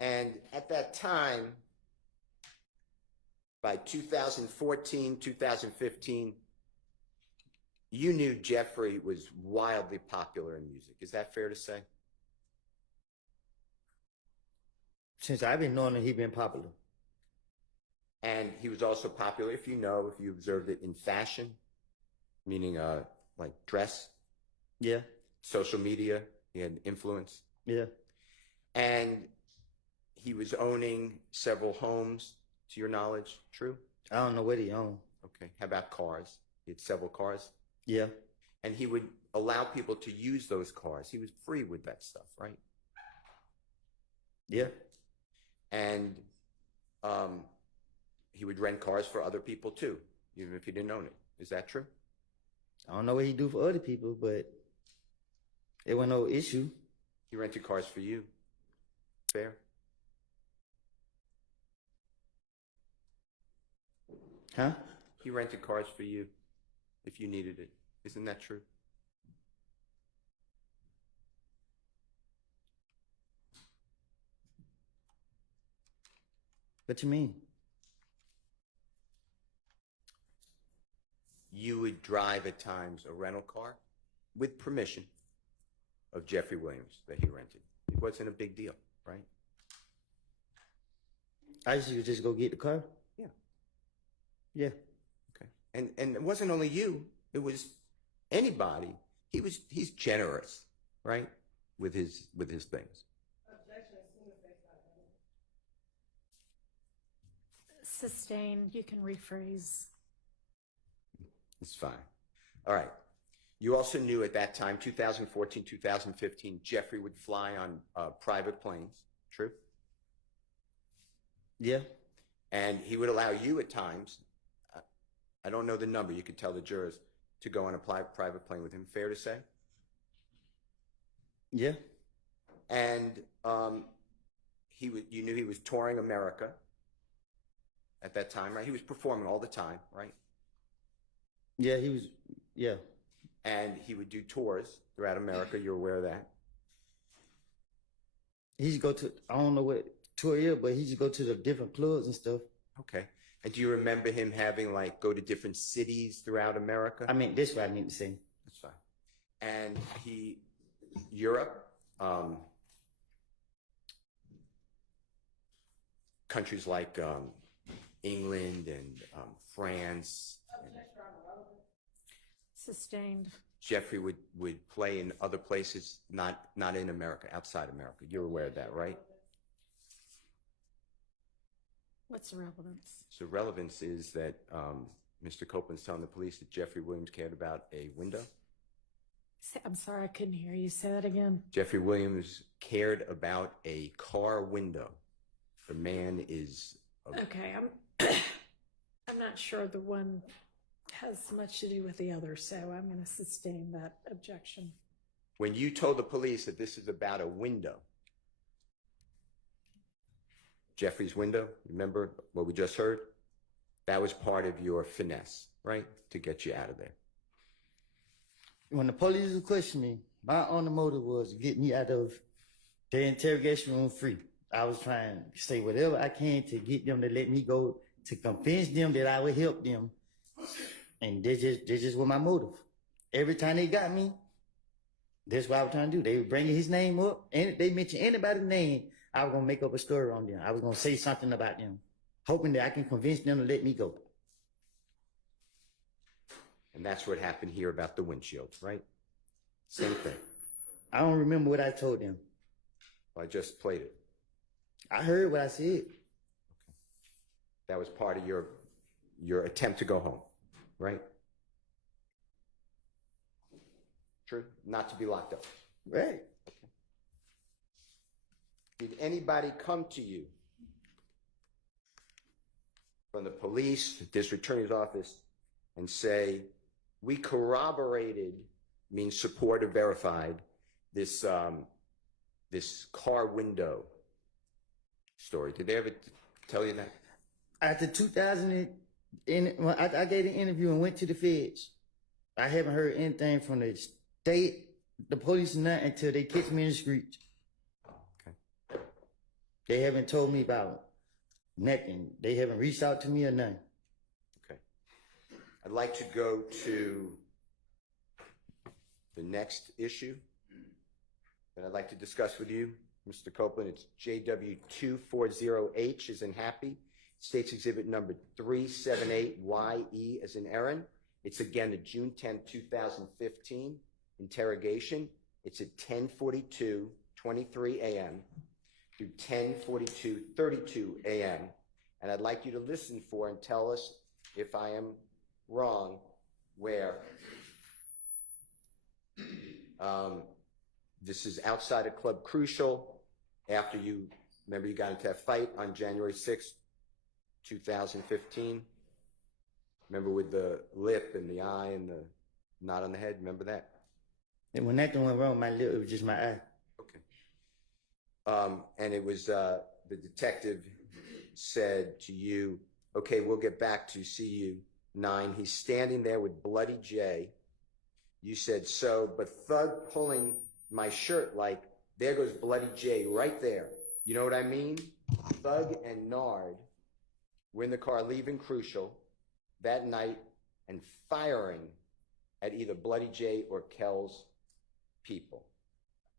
And at that time, by 2014, 2015, you knew Jeffrey was wildly popular in music. Is that fair to say? Since I've been knowing that he been popular. And he was also popular, if you observed it, in fashion, meaning like dress, Yeah, social media. He had influence. yeah. And he was owning several homes, to your knowledge. True? I don't know what he owned. Okay. How about cars? He had several cars. Yeah, And he would allow people to use those cars. He was free with that stuff, right? yeah. And he would rent cars for other people too, even if he didn't own it. Is that true? I don't know what he do for other people, but it wasn't no issue. He rented cars for you. Fair? Huh? He rented cars for you if you needed it. Isn't that true? What you mean? You would drive at times a rental car with permission of Jeffrey Williams that he rented. It wasn't a big deal, right? I used to just go get the car. Yeah. Yeah. Okay. And it wasn't only you, it was anybody. He's generous, right? With his things. Sustained, you can rephrase. It's fine. All right. You also knew at that time, 2014, 2015, Jeffrey would fly on private planes. True? Yeah. And he would allow you at times, I don't know the number, you could tell the jurors, to go on a private plane with him. Fair to say? Yeah. And you knew he was touring America at that time, right? He was performing all the time, right? Yeah, he was. Yeah. And he would do tours throughout America. You're aware of that? He used to go to, I don't know what tour is, but he used to go to the different clubs and stuff. Okay. And do you remember him having, like, go to different cities throughout America? I mean, this is what I need to say. That's fine. And Europe, countries like England and France. Sustained. Jeffrey would play in other places, not in America, outside America. You're aware of that, right? What's the relevance? So relevance is that Mr. Copeland's telling the police that Jeffrey Williams cared about a window. I'm sorry, I couldn't hear you. Say that again. Jeffrey Williams cared about a car window. The man is... Okay, I'm not sure the one has much to do with the other, so I'm going to sustain that objection. When you told the police that this is about a window, Jeffrey's window, remember what we just heard? That was part of your finesse, right? To get you out of there. When the police was questioning me, my only motive was to get me out of the interrogation room free. I was trying to say whatever I can to get them to let me go, to convince them that I would help them. And this just was my motive. Every time they got me, that's what I was trying to do. They were bringing his name up, and they mentioned anybody's name, I was going to make up a story on them. I was going to say something about them, hoping that I can convince them to let me go. And that's what happened here about the windshield, right? Same thing. I don't remember what I told them. I just played it. I heard what I said. Okay. That was part of your attempt to go home, right? True? Not to be locked up. Right. Okay. Did anybody come to you from the police, the district attorney's office, and say, we corroborated, means support or verified, this car window story? Did they ever tell you that? After 2000, when I gave an interview and went to the feds, I haven't heard anything from the state, the police, or nothing until they catch me in the streets. Okay. They haven't told me about nothing. They haven't reached out to me or nothing. Okay. I'd like to go to the next issue that I'd like to discuss with you. Mr. Copeland, it's JW240H as in happy. State's exhibit number 378YE as in Aaron. It's again the June 10, 2015 interrogation. It's at 10:42:23 a.m. through 10:42:32 a.m. And I'd like you to listen for and tell us if I am wrong where this is outside of Club Crucial after you, remember you got into a fight on January 6th, 2015. Remember with the lip and the eye and the knot on the head? Remember that? And when that went wrong, my lip, it was just my eye. Okay. And it was, the detective said to you, okay, we'll get back to see you. 9, he's standing there with Bloody J. You said, so, but Thug pulling my shirt like, there goes Bloody J right there. You know what I mean? Thug and Nard were in the car leaving Crucial that night and firing at either Bloody J or Kel's people.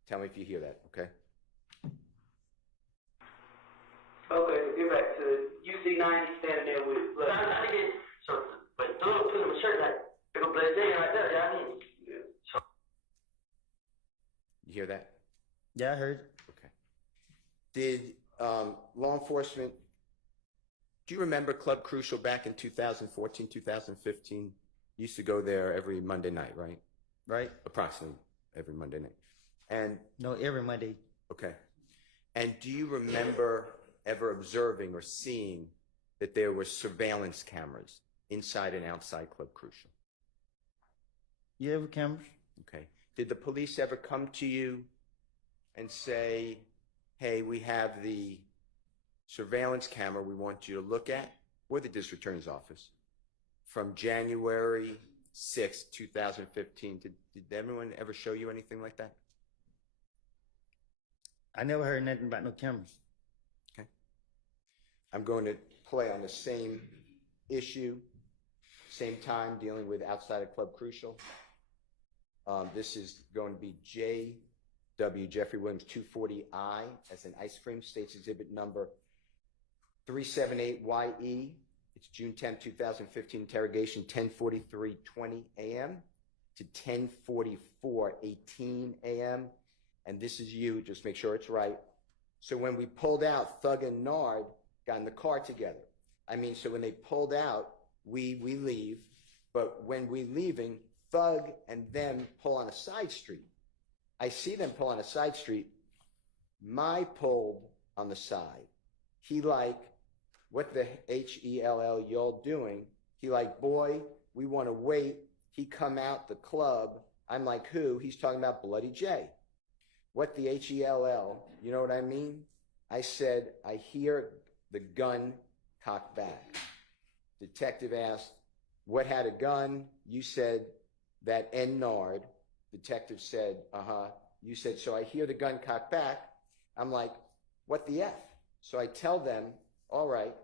Tell me if you hear that, okay? Okay, get back to you see 90 standing there with blood. I get so, but Thug put him a shirt like, there go Bloody J right there, y'all mean? So. You hear that? Yeah, I heard. Okay. Did law enforcement, do you remember Club Crucial back in 2014, 2015? You used to go there every Monday night, right? Right? Approximately every Monday night. And No, every Monday. okay. And do you remember ever observing or seeing that there were surveillance cameras inside and outside Club Crucial? You have cameras? Okay. Did the police ever come to you and say, hey, we have the surveillance camera we want you to look at, or the district attorney's office, from January 6th, 2015? Did everyone ever show you anything like that? I never heard nothing about no cameras. Okay. I'm going to play on the same issue, same time, dealing with outside of Club Crucial. This is going to be J.W. Jeffrey Williams 240I as an ice cream, state's exhibit number 378YE. It's June 10, 2015 interrogation, 10:43:20 a.m. to 10:44:18 a.m. And this is you, just make sure it's right. So when we pulled out, Thug and Nard got in the car together. I mean, so when they pulled out, we leave, but when we leaving, Thug and them pull on a side street. I see them pull on a side street. My pulled on the side. He like, what the Hell y'all doing? He like, boy, we want to wait. He come out the club. I'm like, who? He's talking about Bloody J. What the Hell? You know what I mean? I said, I hear the gun cocked back. Detective asked, what had a gun? You said, that N Nard. Detective said, uh-huh. You said, so I hear the gun cocked back. I'm like, what the F? So I tell them, all right.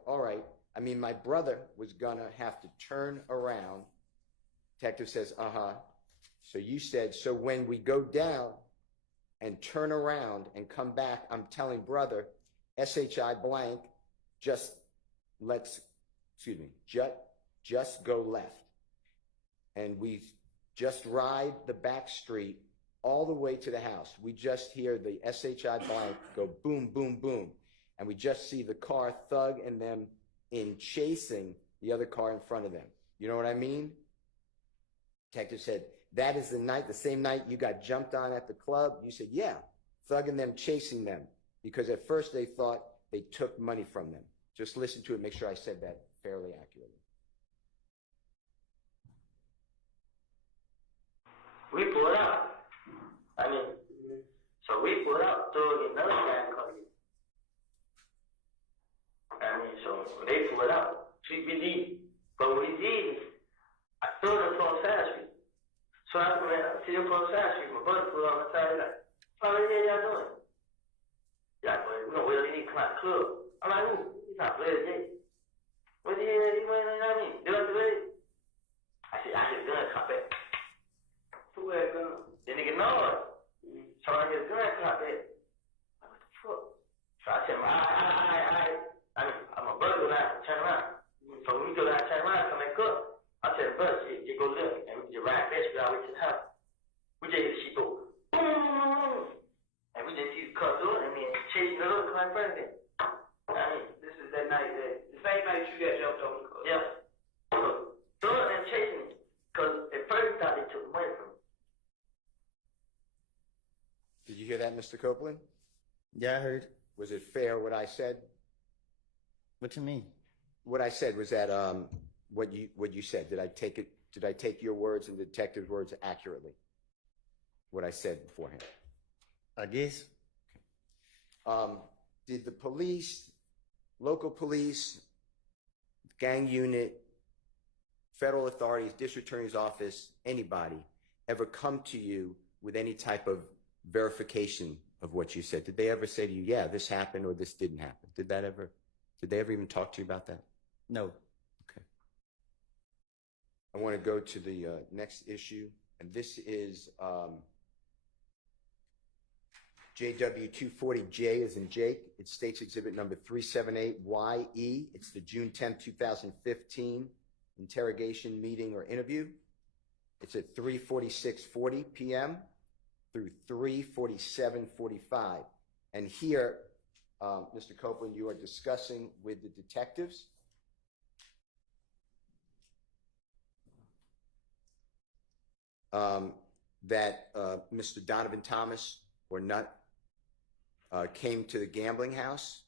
I mean, my brother was gonna have to turn around. Detective says, uh-huh. So you said, so when we go down and turn around and come back, I'm telling brother, SHI blank, just go left. And we just ride the back street all the way to the house. We just hear the SHI blank go boom, boom, boom. And we just see the car, Thug and them in chasing the other car in front of them. You know what I mean? Detective said, that is the same night you got jumped on at the club? You said, yeah, Thug and them chasing them. Because at first they thought they took money from them. Just listen to it, make sure I said that fairly accurately. We pulled out. I mean, so we pulled out, Thug and another guy come in. I mean, so they pulled out. We did. But what we did is, I threw them from Side Street. So I went out to the from Side Street. My brother pulled on the side like, what the hell y'all doing? Y'all, we don't really need to come out the club. I'm like, ooh, he's not Bloody J. What the hell he went, you know what I mean? Do I do it? I said, gun cop back. Who had gun? The nigga Nard. So I hear gun cop back. What the right in front of me. This is that night the same night you got jumped on. Yeah. So, throw and chasing me. Because at first I thought they took money from me. Did you hear that, Mr. Copeland? Yeah, I heard. Was it fair what I said? What you mean? What I said was that what you said. Did I take your words and the detective's words accurately? What I said beforehand. I guess. Did the police, local police, gang unit, federal authorities, district attorney's office, anybody ever come to you with any type of verification of what you said? Did they ever say to you, yeah, this happened or this didn't happen? Did they ever even talk to you about that? No. Okay. I want to go to the next issue, and this is JW240J as in Jake. It states exhibit number 378YE. It's the June 10, 2015 interrogation, meeting, or interview. It's at 3:46:40 p.m. through 3:47:45. And here, Mr. Copeland, you are discussing with the detectives that Mr. Donovan Thomas, or Nut, came to the gambling house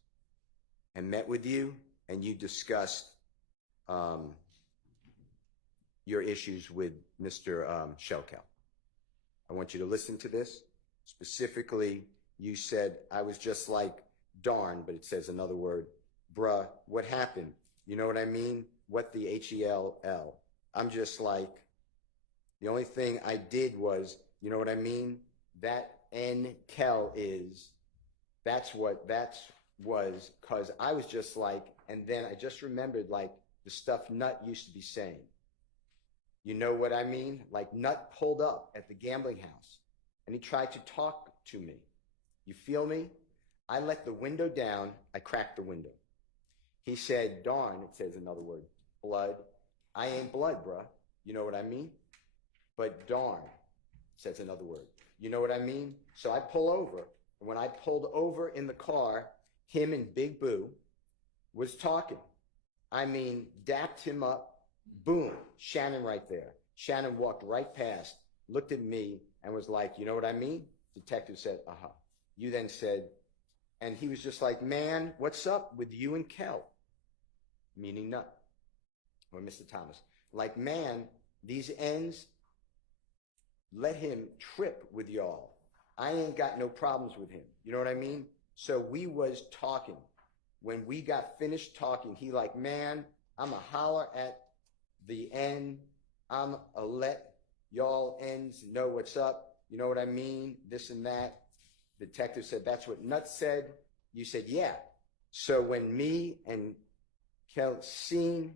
and met with you, and you discussed your issues with Mr. Shelkel. I want you to listen to this. Specifically, you said, I was just like, darn, but it says another word, bruh, what happened? You know what I mean? What the H-E-L-L? I'm just like, the only thing I did was, you know what I mean? That N-Kel is, that's what that was, because I was just like, and then I just remembered like the stuff Nut used to be saying. You know what I mean? Like Nut pulled up at the gambling house and he tried to talk to me. You feel me? I let the window down. I cracked the window. He said, darn, it says another word, blood. I ain't blood, bruh. You know what I mean? But darn, says another word. You know what I mean? So I pull over. And when I pulled over in the car, him and Big Boo was talking. I mean, dapped him up. Boom, Shannon right there. Shannon walked right past, looked at me, and was like, you know what I mean? Detective said, uh-huh. You then said, and he was just like, man, what's up with you and Kel? Meaning Nut, or Mr. Thomas. Like, man, these ends, let him trip with y'all. I ain't got no problems with him. You know what I mean? So we was talking. When we got finished talking, he like, man, I'm a holler at the end. I'm a let y'all ends know what's up. You know what I mean? This and that. The detective said, that's what Nut said. You said, yeah. So when me and Kel seen,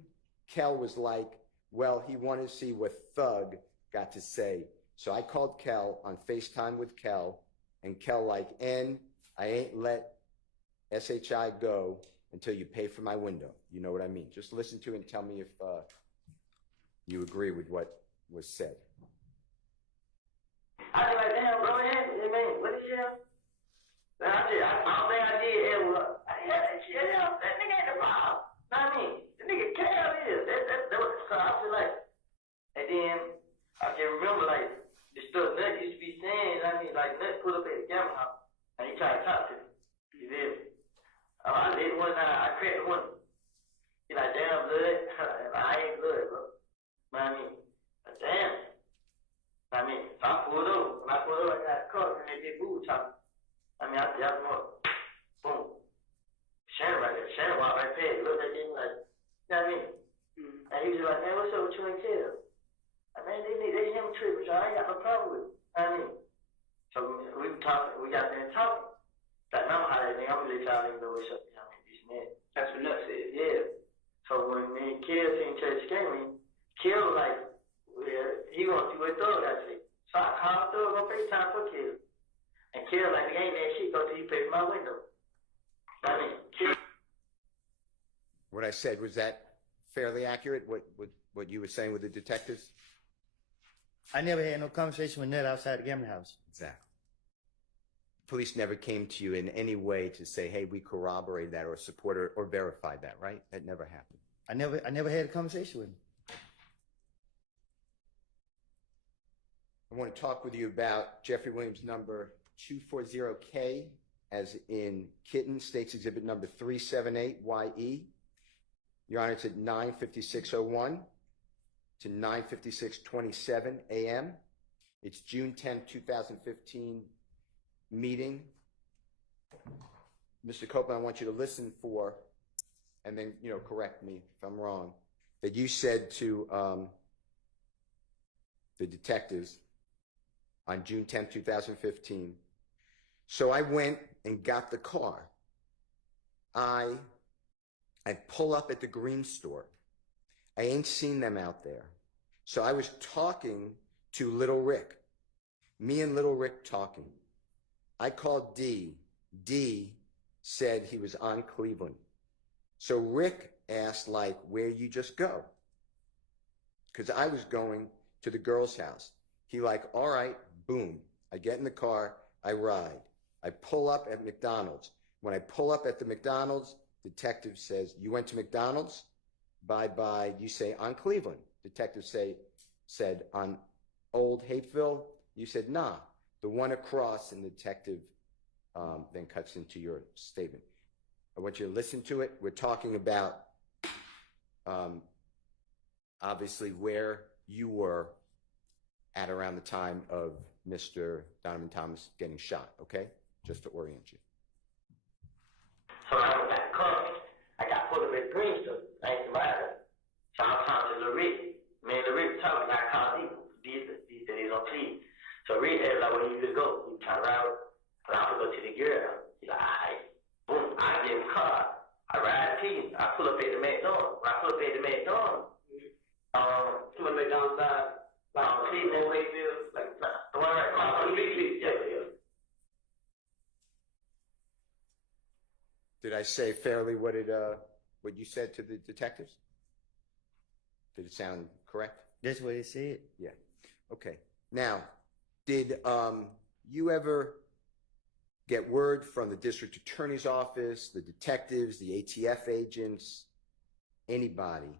Kel was like, well, he wanted to see what Thug got to say. So I called Kel on FaceTime with Kel, and Kel like, N, I ain't let SHI go until you pay for my window. You know what I mean? Just listen to it and tell me if you agree with what was said. I was like, damn, bro, man, what is you? I don't think I did ever. That nigga ain't the problem. Know what I mean? The nigga Cal is. That's what, so I was like, and then I can remember like the stuff Nut used to be saying. I mean, like Nut pulled up at the camera house and he tried to talk to me. You feel me? I did one night, I cracked one. He like, damn, blood. I ain't blood, bro. Know what I mean? Like, damn. I mean, so I pulled over. When I pulled over, I got the car and they did boo talking. I mean, I got more. Boom. Shannon right there. Shannon walked right past. Looked at him like, you know what I mean? Mm-hmm. And he was like, man, what's up with you and Kel? I mean, they him trip, which I ain't got no problem with. You know what I mean? So we were talking, we got there and talking. Like, I'm how that thing, I'm really trying to know what's up. You know what I mean? This and that. That's what Nut said. Yeah. So when me and Kel seen Church Gaming, Kel was like, well, he gonna see what Thug got to say. So I called Thug on FaceTime for Kel. And Kel like, it ain't that shit, go till you pay for my window. I mean, Kel. What I said, was that fairly accurate, what you were saying with the detectives? I never had no conversation with Nut outside the gambling house. Exactly. police never came to you in any way to say, hey, we corroborated that or support or verified that, right? That never happened. I never had a conversation with him. I want to talk with you about Jeffrey Williams number 240K, as in Kitten, States Exhibit number 378YE. Your Honor, it's at 9:56:01 to 9:56:27 a.m. It's June 10, 2015 meeting. Mr. Copeland, I want you to listen for, and then, correct me if I'm wrong, that you said to the detectives on June 10, 2015, so I went and got the car. I pull up at the green store. I ain't seen them out there. So I was talking to Little Rick. Me and Little Rick talking. I called D. D said he was on Cleveland. So Rick asked, where you just go? Because I was going to the girl's house. He all right, boom. I get in the car, I ride. I pull up at McDonald's. When I pull up at the McDonald's, detective says, you went to McDonald's? Bye-bye. You say, on Cleveland. Detective said, on Old Hateville? You said, nah, the one across, and the detective then cuts into your statement. I want you to listen to it. We're talking about, obviously, where you were at around the time of Mr. Donovan Thomas getting shot, okay? Just to orient you. So I was at college. I got put up at Greenstone. I ain't survived. So I'm talking to Rick. Me and Rick talking. I called him. He said he's on team. So Rick asked where you could go. You turn around. And I'm going to go to the girl. He's all right. Boom. I get in the car. I ride to you. I pull up at the McDonald's. When I pull up at the McDonald's, to the McDonald's side, Cleveland, Wakefield, the one right across the street. Yeah. Did I say fairly what you said to the detectives? Did it sound correct? That's what he said. Yeah. Okay. Now, did you ever get word from the district attorney's office, the detectives, the ATF agents, anybody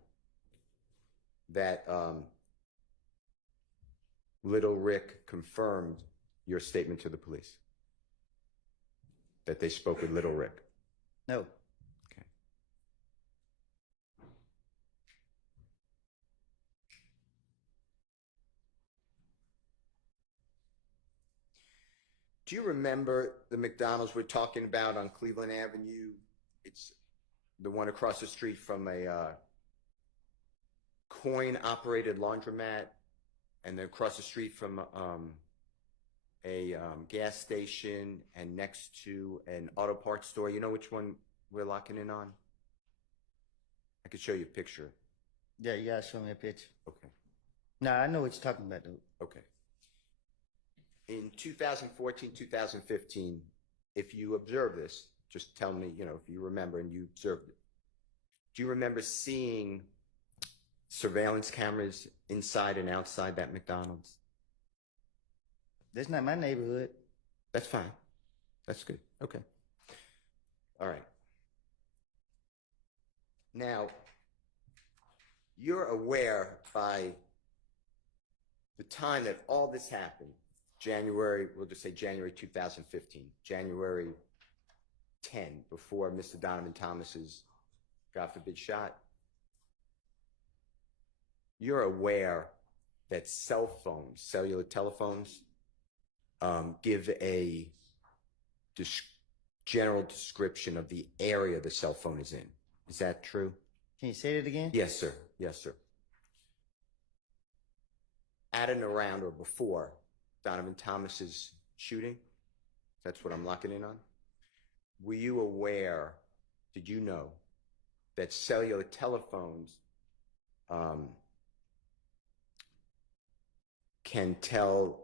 that Little Rick confirmed your statement to the police? That they spoke with Little Rick? No. Okay. Do you remember the McDonald's we're talking about on Cleveland Avenue? It's the one across the street from a coin-operated laundromat, and then across the street from a gas station, and next to an auto parts store. You know which one we're locking in on? I could show you a picture. Yeah, you gotta show me a picture. Okay. Nah, I know what you're talking about, though. Okay. In 2014, 2015, if you observe this, just tell me, if you remember and you observed it. Do you remember seeing surveillance cameras inside and outside that McDonald's? That's not my neighborhood. That's fine. That's good. Okay. All right. Now, you're aware by the time that all this happened, January, we'll just say January 2015, January 10, before Mr. Donovan Thomas's, God forbid, shot, you're aware that cell phones, cellular telephones, give a general description of the area the cell phone is in. Is that true? Can you say that again? Yes, sir. Yes, sir. At and around or before Donovan Thomas's shooting, that's what I'm locking in on. Were you aware, did you know, that cellular telephones can tell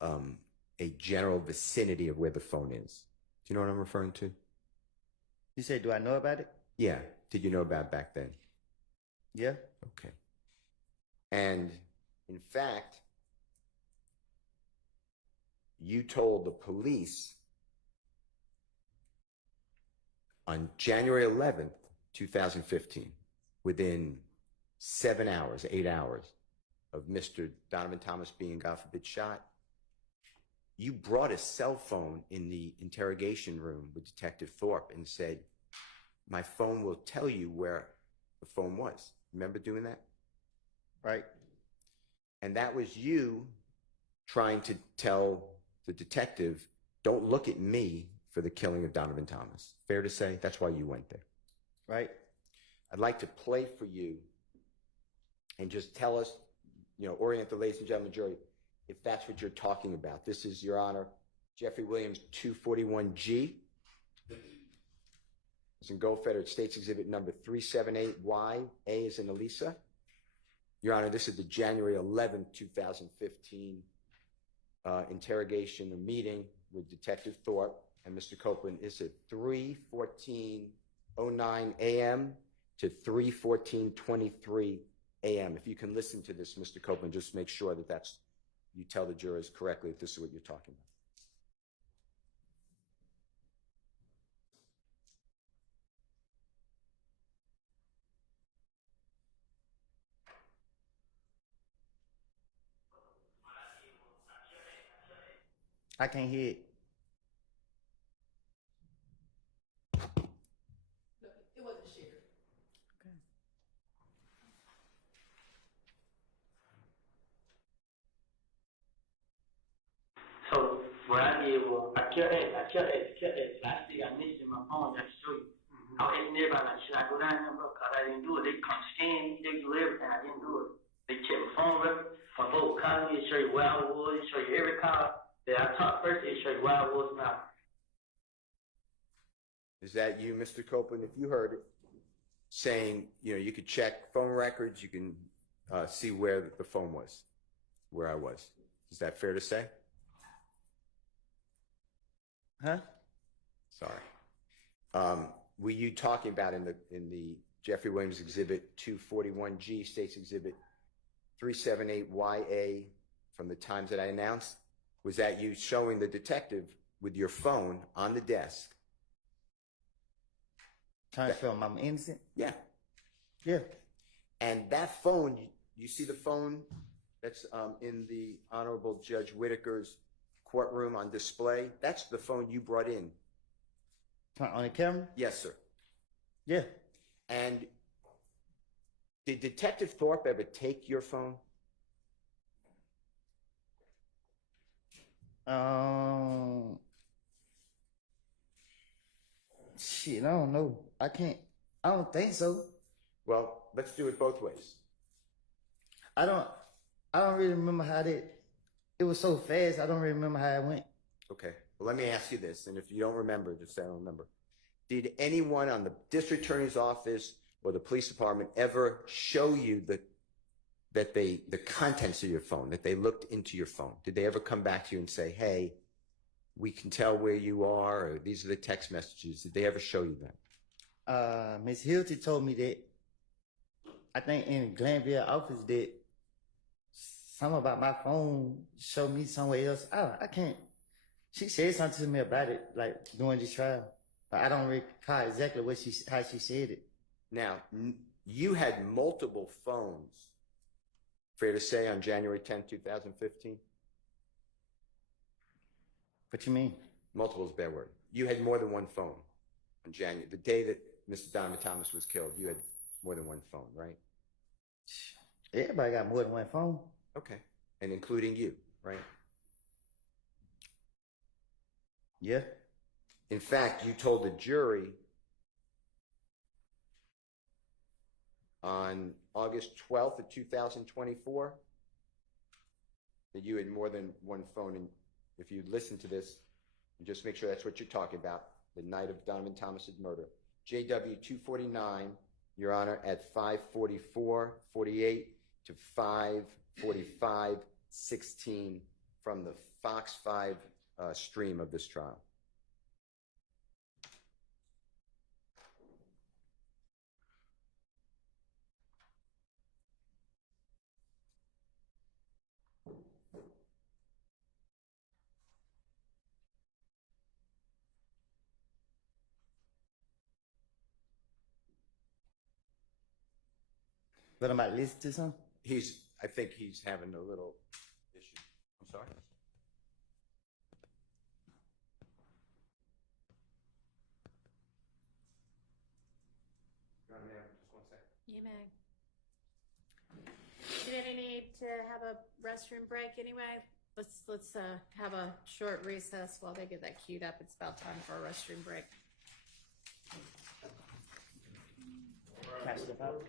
a general vicinity of where the phone is? Do you know what I'm referring to? You said, do I know about it? Yeah. Did you know about it back then? Yeah. Okay. And in fact, you told the police on January 11th, 2015, within 7 hours, 8 hours of Mr. Donovan Thomas being, God forbid, shot, you brought a cell phone in the interrogation room with Detective Thorpe and said, my phone will tell you where the phone was. Remember doing that? Right. And that was you trying to tell the detective, don't look at me for the killing of Donovan Thomas. Fair to say? That's why you went there. Right. I'd like to play for you and just tell us, orient the ladies and gentlemen jury, if that's what you're talking about. This is, Your Honor, Jeffrey Williams 241G. It's in Goldfeder States Exhibit number 378Y. A is in Elisa. Your Honor, this is the January 11, 2015 interrogation or meeting with Detective Thorpe and Mr. Copeland. It's at 3:14:09 a.m. to 3:14:23 a.m. If you can listen to this, Mr. Copeland, just make sure that you tell the jurors correctly if this is what you're talking about. I can't hear it. So what I did was I kept asking. I see I missed in my phone. I show you. I was asking everybody, like, should I go down there, bro? Because I didn't do it. They come scan me. They do everything. I didn't do it. They check my phone record, my vote column. They show you where I was. They show you every car that I talked first. They show you where I was now. Is that you, Mr. Copeland? If you heard it, saying, you could check phone records, you can see where the phone was, where I was. Is that fair to say? Huh? Sorry. Were you talking about in the Jeffrey Williams Exhibit 241G, States Exhibit 378YA, from the times that I announced? Was that you showing the detective with your phone on the desk? Trying to show I'm innocent? Yeah. Yeah. And that phone, you see the phone that's in the Honorable Judge Whitaker's courtroom on display? That's the phone you brought in. On the camera? Yes, sir. Yeah. And did Detective Thorpe ever take your phone? Shit, I don't know. I don't think so. Well, let's do it both ways. I don't really remember how it was so fast. I don't really remember how it went. Okay. Well, let me ask you this, and if you don't remember, just say I don't remember. Did anyone on the district attorney's office or the police department ever show you the contents of your phone, that they looked into your phone? Did they ever come back to you and say, hey, we can tell where you are, or these are the text messages? Did they ever show you that? Miss Hilty told me that, I think in Glanville office, that something about my phone showed me somewhere else. I can't. She said something to me about it, like during this trial, but I don't recall exactly how she said it. Now, you had multiple phones, fair to say, on January 10, 2015? What you mean? Multiple is a bad word. You had more than one phone on January, the day that Mr. Donovan Thomas was killed. You had more than one phone, right? Everybody got more than one phone. Okay. And including you, right? Yeah. In fact, you told the jury on August 12th of 2024 that you had more than one phone. And if you listen to this, and just make sure that's what you're talking about, the night of Donovan Thomas's murder. JW 249, Your Honor, at 5:44:48 to 5:45:16 from the Fox 5 stream of this trial. But I'm about to listen to something. I think he's having a little issue. I'm sorry? You're on there, just 1 second. You may. Do any need to have a restroom break anyway? Let's have a short recess while they get that queued up. It's about time for a restroom break. Can I step out?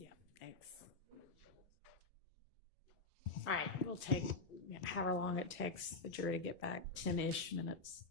Yeah, thanks. All right, we'll take however long it takes the jury to get back, 10-ish minutes.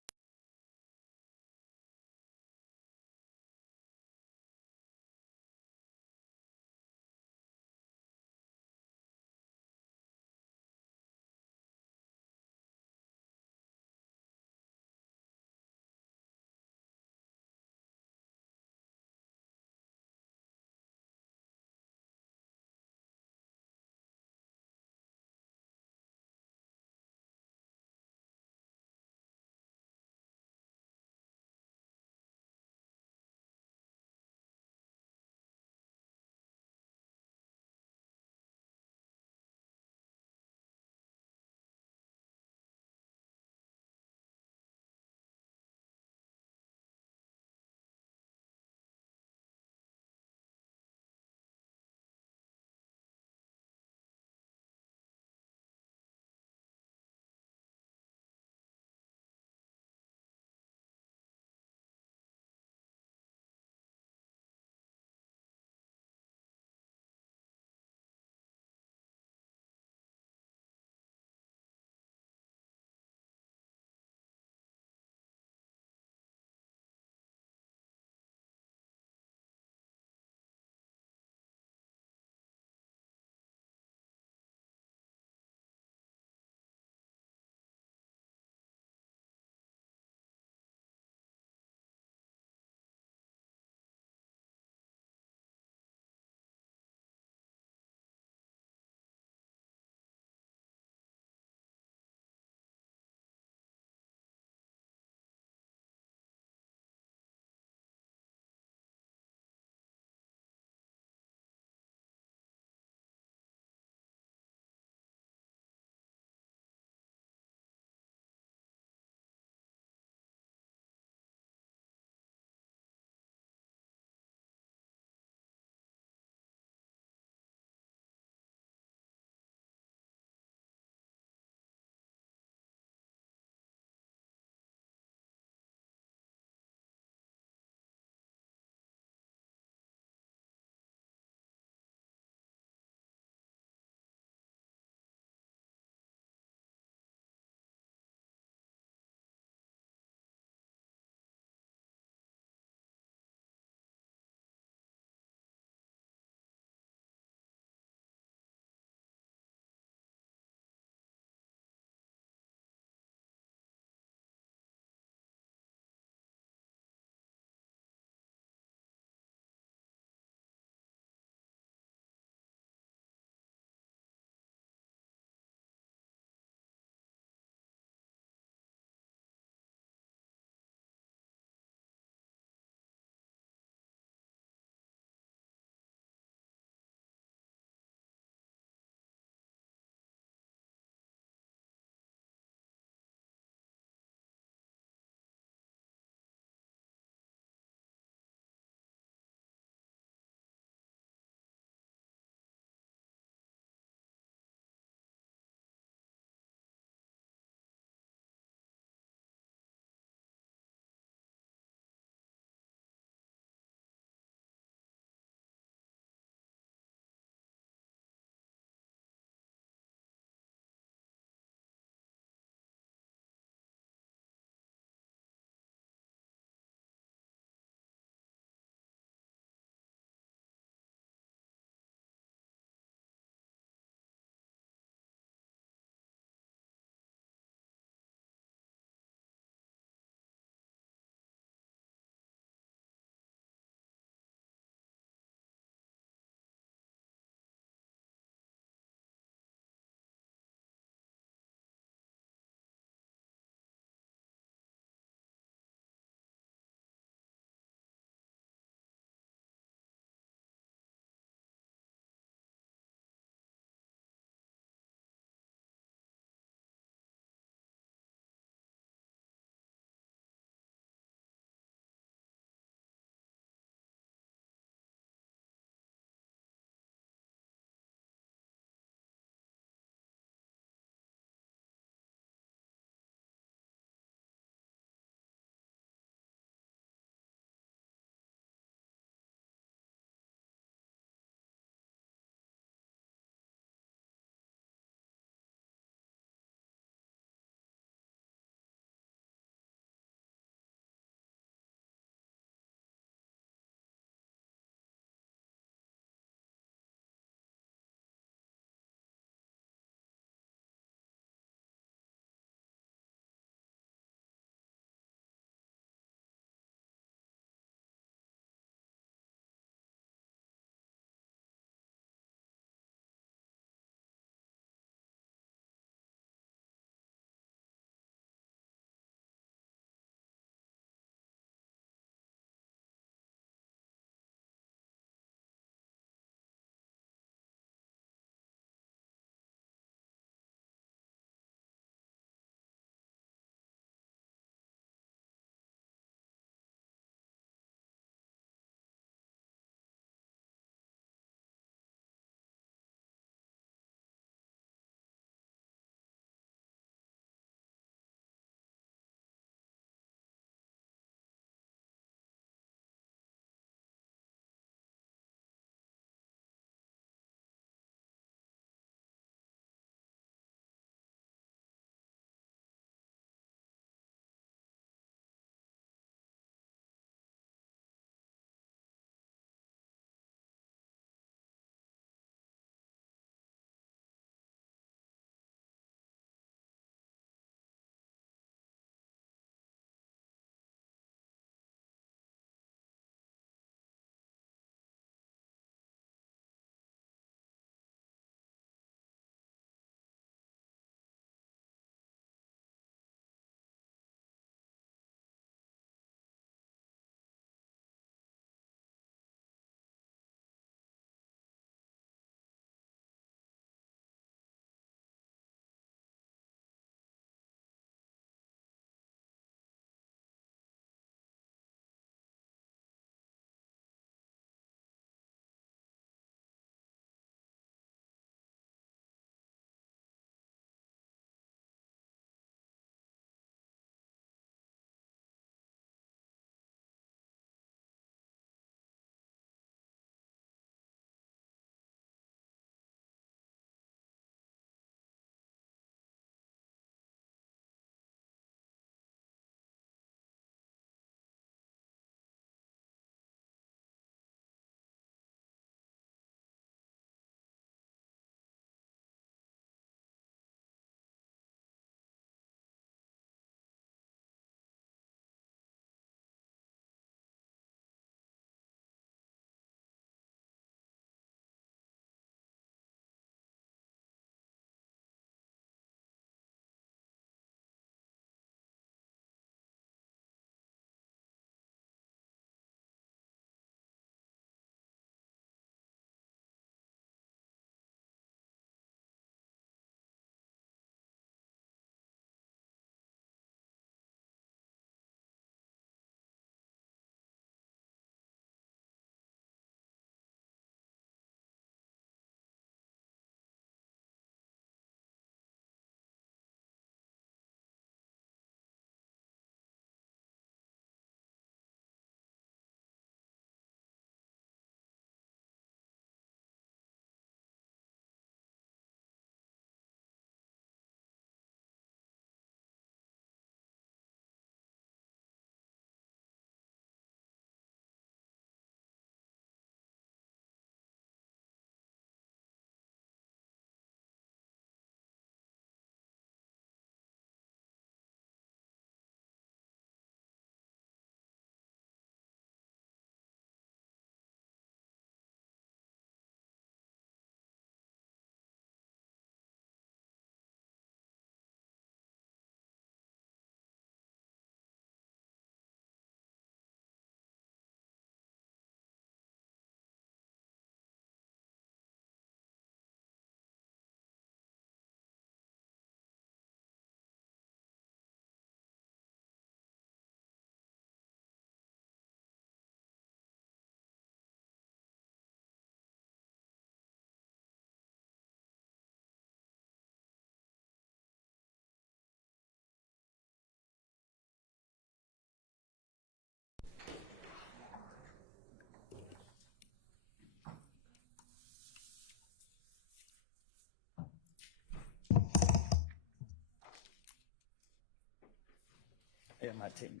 Yeah, my team.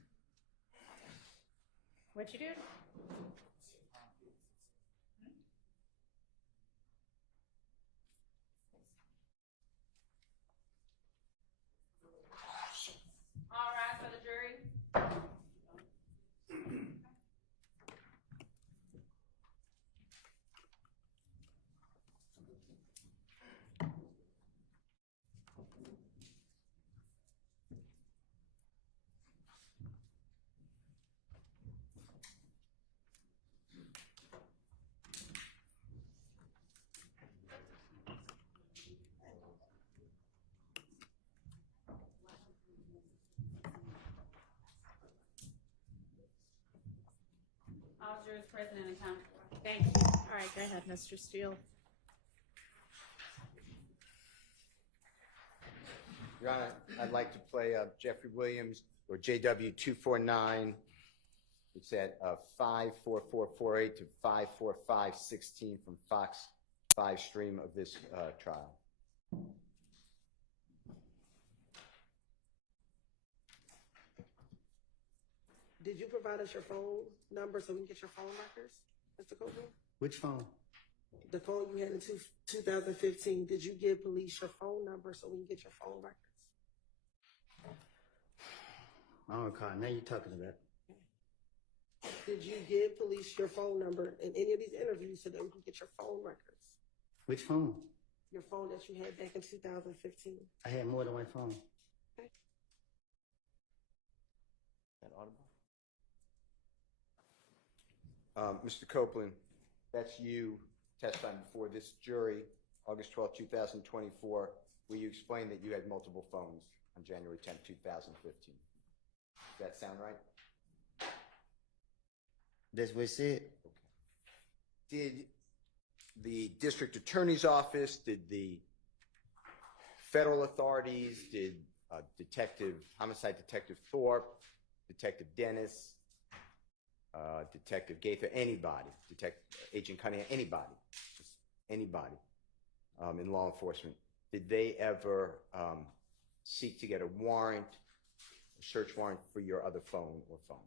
What you do? All right, for the jury. Officers present and accounted for. Thank you. All right, go ahead, Mr. Steele. Your Honor, I'd like to play Jeffrey Williams, or JW 249. It's at 54448 to 54516 from Fox 5 stream of this trial. Did you provide us your phone number so we can get your phone records, Mr. Copeland? Which phone? The phone you had in 2015, did you give police your phone number so we can get your phone records? I don't recall. Now you're talking about. Did you give police your phone number in any of these interviews so that we can get your phone records? Which phone? Your phone that you had back in 2015. I had more than one phone. Okay. That audible? Mr. Copeland, that's you testifying before this jury, August 12, 2024, where you explained that you had multiple phones on January 10, 2015. Does that sound right? That's what it said. Okay. Did the district attorney's office, did the federal authorities, did homicide detective Thorpe, Detective Dennis, Detective Gaither, anybody, Agent Cunningham, anybody, just anybody in law enforcement, did they ever seek to get a warrant, a search warrant for your other phone or phones?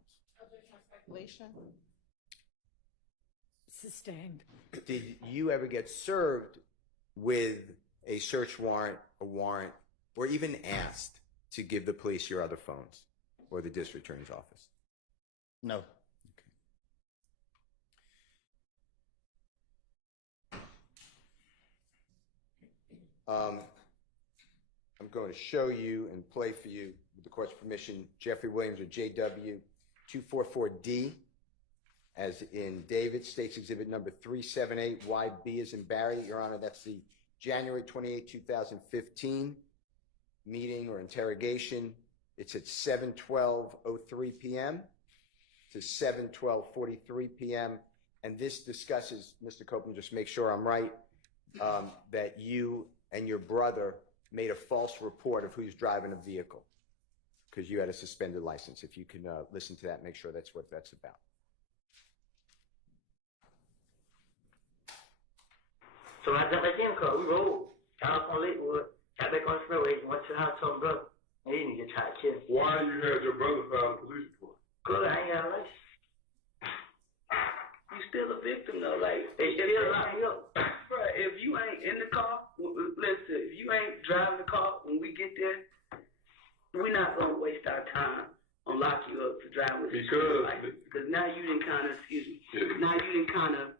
Speculation. Sustained. Did you ever get served with a search warrant, a warrant, or even asked to give the police your other phones or the district attorney's office? No. I'm going to show you and play for you, with the court's permission, Jeffrey Williams, or JW 244D, as in David, State's Exhibit number 378, YB as in Barry. Your Honor, that's the January 28, 2015 meeting or interrogation. It's at 7:12:03 p.m. to 7:12:43 p.m. And this discusses, Mr. Copeland, just make sure I'm right, that you and your brother made a false report of who's driving a vehicle because you had a suspended license. If you can listen to that, make sure that's what that's about. So I jumped back in the car. We rolled down on Lakewood, got back on the freeway, went to the house, told my brother, and he didn't get tried to kill me. Why you had your brother file a police report? Cause I ain't got a license. You still a victim though, like they still lock me up. Bro, if you ain't in the car, listen, if you ain't driving the car when we get there, we're not gonna waste our time on lock you up for driving with because now you didn't kind of, now you didn't kind of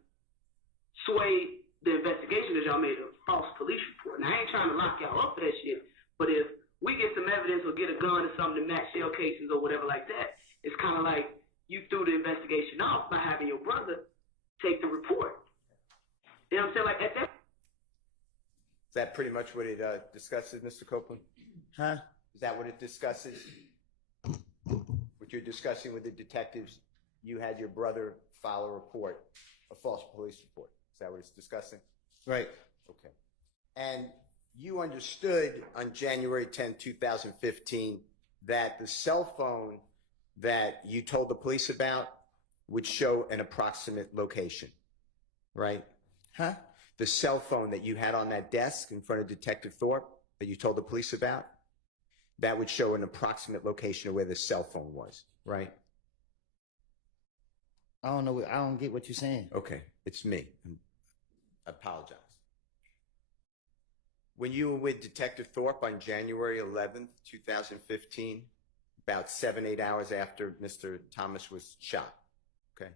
sway the investigation that y'all made a false police report. Now I ain't trying to lock y'all up for that shit, but if we get some evidence or get a gun or something to match shell cases or whatever like that, it's kind of like you threw the investigation off by having your brother take the report. You know what I'm saying? Like at that. Is that pretty much what it discusses, Mr. Copeland? Huh? Is that what it discusses? What you're discussing with the detectives, you had your brother file a report, a false police report. Is that what it's discussing? Right. Okay. And you understood on January 10, 2015, that the cell phone that you told the police about would show an approximate location, right? Huh? The cell phone that you had on that desk in front of Detective Thorpe that you told the police about, that would show an approximate location of where the cell phone was, right? I don't know. I don't get what you're saying. Okay, it's me. I apologize. When you were with Detective Thorpe on January 11th, 2015, about 7-8 hours after Mr. Thomas was shot, okay?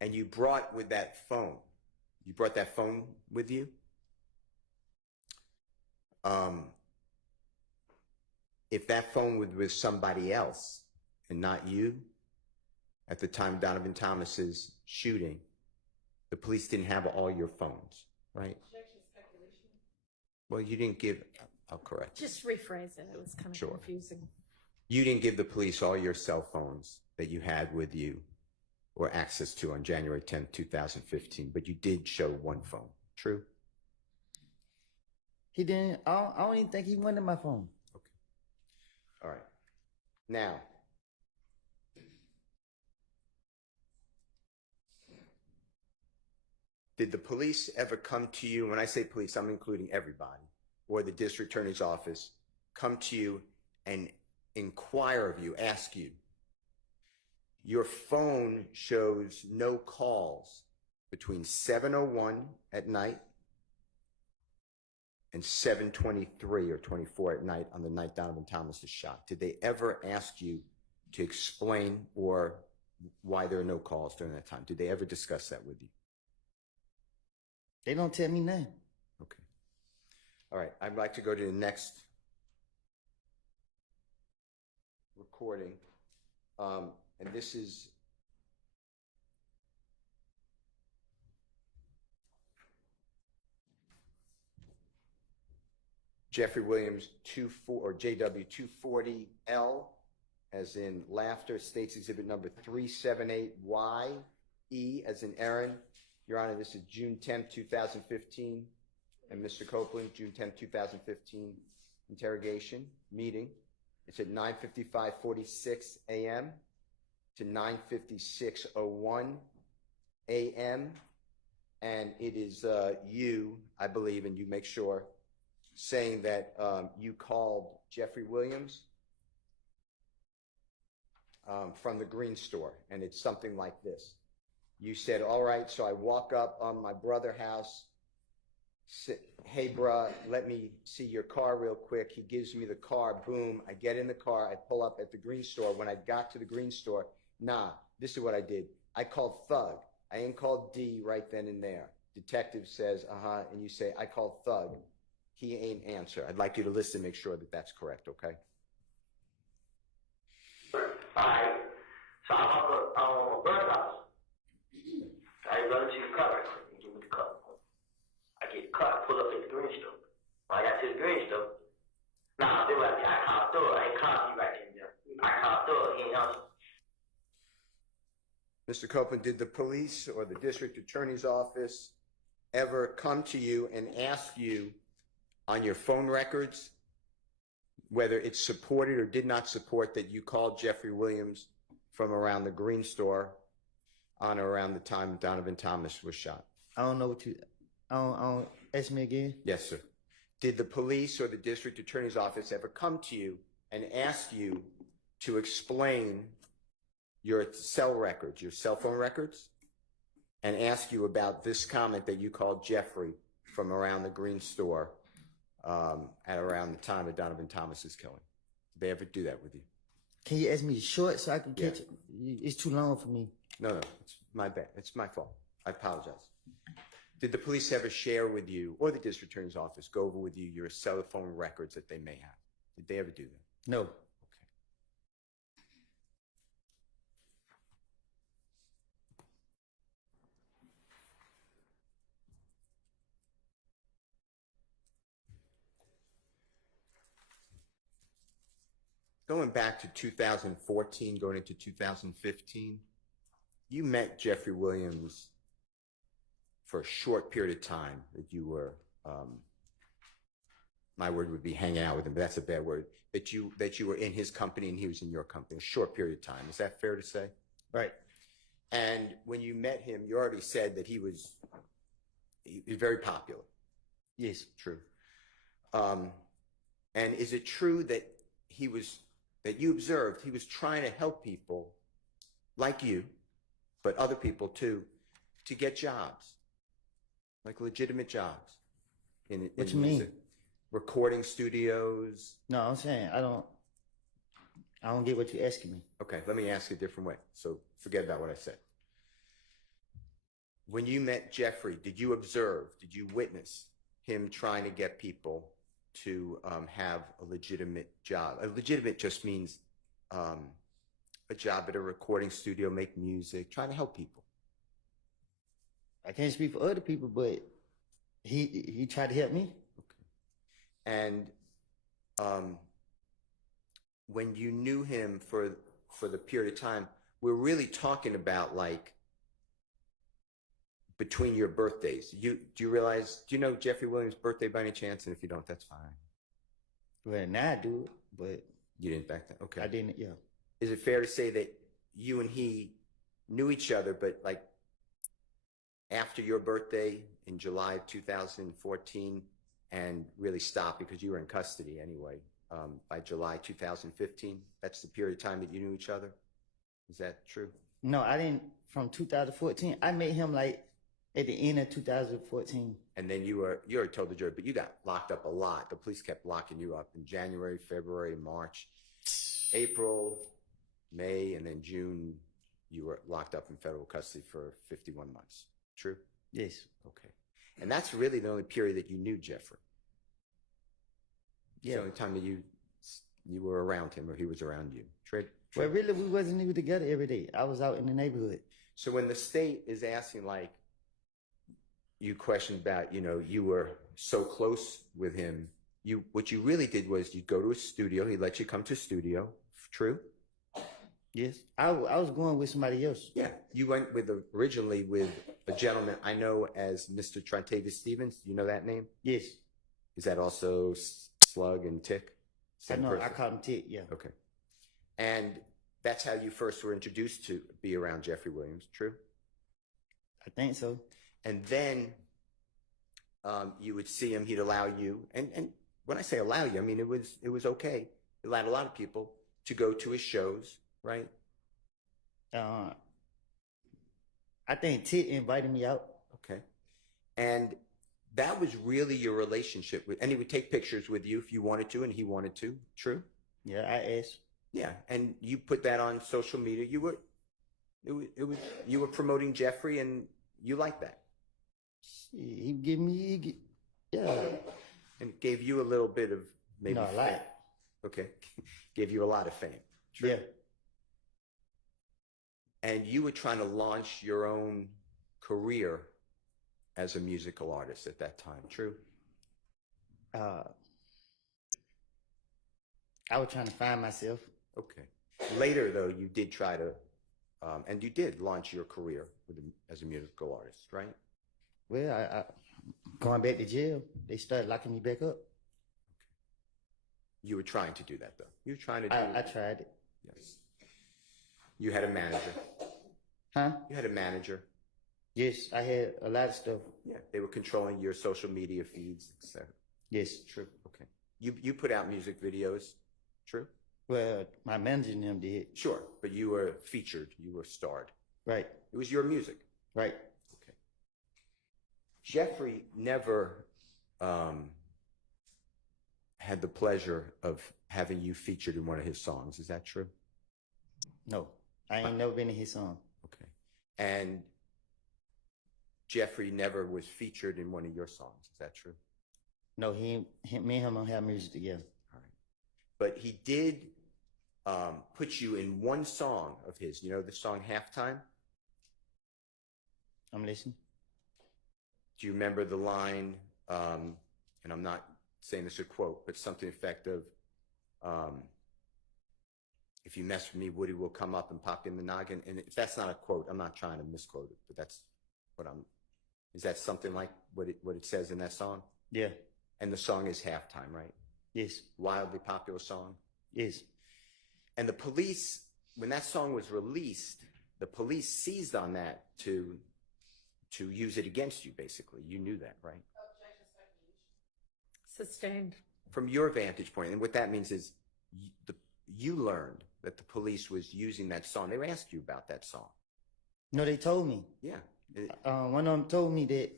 And you brought with that phone, you brought that phone with you? If that phone was with somebody else and not you, at the time of Donovan Thomas's shooting, the police didn't have all your phones, right? Well, you didn't give, I'll correct. Just rephrase it. It was kind of Sure. confusing. You didn't give the police all your cell phones that you had with you or access to on January 10th, 2015, but you did show one phone. True? He didn't. I don't even think he went in my phone. Okay. All right. Now, did the police ever come to you? When I say police, I'm including everybody, or the district attorney's office, come to you and inquire of you, ask you, your phone shows no calls between 7:01 at night and 7:23 or 24 at night on the night Donovan Thomas is shot. Did they ever ask you to explain or why there are no calls during that time? Did they ever discuss that with you? They don't tell me nothing. Okay. All right. I'd like to go to the next recording. And this is Jeffrey Williams 24 or JW 240L, as in laughter, states exhibit number 378YE, as in Aaron. Your Honor, this is June 10th, 2015. And Mr. Copeland, June 10th, 2015, interrogation meeting. It's at 9:55:46 a.m. to 9:56:01 a.m. And it is you, I believe, and you make sure, saying that you called Jeffrey Williams from the green store, and it's something like this. You said, all right, so I walk up on my brother's house, hey, bruh, let me see your car real quick. He gives me the car, boom, I get in the car, I pull up at the green store. When I got to the green store, nah, this is what I did. I called Thug. I ain't called D right then and there. Detective says, and you say, I called Thug. He ain't answer. I'd like you to listen, make sure that that's correct, okay? All right. So I'm on my brother's house. I run to the car and give me the car. I get the car, pull up at the green store. When I got to the green store, they were like, I called Thug. I ain't called you right there. I called Thug. He ain't answer. Mr. Copeland, did the police or the district attorney's office ever come to you and ask you on your phone records whether it supported or did not support that you called Jeffrey Williams from around the green store on or around the time Donovan Thomas was shot? I don't know what you. I don't. Ask me again. Yes, sir. Did the police or the district attorney's office ever come to you and ask you to explain your cell records, your cell phone records, and ask you about this comment that you called Jeffrey from around the green store at around the time of Donovan Thomas's killing? Did they ever do that with you? Can you ask me short so I can catch it? It's too long for me. No, it's my bad. It's my fault. I apologize. Did the police ever share with you, or the district attorney's office go over with you your cell phone records that they may have? Did they ever do that? No. Okay. Going back to 2014, going into 2015, you met Jeffrey Williams for a short period of time that you were, my word would be hanging out with him, but that's a bad word, that you were in his company and he was in your company, a short period of time. Is that fair to say? Right. And when you met him, you already said that he was very popular. Yes. True. And is it true that that you observed, he was trying to help people like you, but other people too, to get jobs, like legitimate jobs. What you mean? Recording studios. No, I'm saying I don't get what you're asking me. Okay, let me ask you a different way. So forget about what I said. When you met Jeffrey, did you witness him trying to get people to have a legitimate job? A legitimate just means a job at a recording studio, make music, trying to help people. I can't speak for other people, but he tried to help me. Okay. And when you knew him for the period of time, we're really talking about like between your birthdays. Do you know Jeffrey Williams' birthday by any chance? And if you don't, that's fine. Well, now I do, but you didn't back then. Okay, I didn't. Yeah. Is it fair to say that you and he knew each other, but like after your birthday in July 2014, and really stopped because you were in custody anyway? By July 2015, that's the period of time that you knew each other. Is that true? No, I didn't. From 2014, I met him like at the end of 2014. And then you already told the jury, but you got locked up a lot. The police kept locking you up in January, February, March, April, May, and then June. You were locked up in federal custody for 51 months. True? Yes. Okay. And that's really the only period that you knew Jeffrey. Yeah. The only time that you were around him or he was around you. True? Well, really, we wasn't even together every day. I was out in the neighborhood. So when the state is asking, like, you questioned about, you were so close with him, what you really did was you'd go to a studio, he'd let you come to a studio. True? Yes. I was going with somebody else. Yeah. You went originally with a gentleman I know as Mr. Trontavious Stevens. You know that name? Yes. Is that also Slug and Tick? Same person? I call him Tick, yeah. Okay. And that's how you first were introduced to be around Jeffrey Williams, true? I think so. And then you would see him, he'd allow you, and when I say allow you, I mean it was okay. He allowed a lot of people to go to his shows, right? I think Tick invited me out. Okay. And that was really your relationship with, and he would take pictures with you if you wanted to and he wanted to, true? Yeah, I asked. Yeah, and you put that on social media. You were promoting Jeffrey, and you liked that. He gave me, yeah. And it gave you a little bit of maybe a lot. Okay, gave you a lot of fame. True. Yeah. And you were trying to launch your own career as a musical artist at that time. True. I was trying to find myself. Okay. Later, though, you did try to, and you did launch your career as a musical artist, right? Well, I going back to jail, they started locking me back up. Okay. You were trying to do that, though. You were trying to do I tried it. Yes. You had a manager. Huh? You had a manager. Yes, I had a lot of stuff. Yeah, they were controlling your social media feeds, etc. Yes. True. Okay. You put out music videos. True. Well, my manager and them did. Sure, but you were featured. You were starred. Right. It was your music. Right. Okay. Jeffrey never had the pleasure of having you featured in one of his songs. Is that true? No, I ain't never been in his song. Okay. And Jeffrey never was featured in one of your songs. Is that true? No, me and him don't have music together. All right. But he did put you in one song of his. You know the song Halftime? I'm listening. Do you remember the line, and I'm not saying this a quote, but something effective, if you mess with me, Woody will come up and pop in the noggin. And if that's not a quote, I'm not trying to misquote it, but that's what is that something like what it says in that song? Yeah. And the song is Halftime, right? Yes. Wildly popular song. Yes. And the police, when that song was released, the police seized on that to use it against you, basically. You knew that, right? Sustained. From your vantage point, and what that means is you learned that the police was using that song. They asked you about that song. No, they told me. Yeah. One of them told me that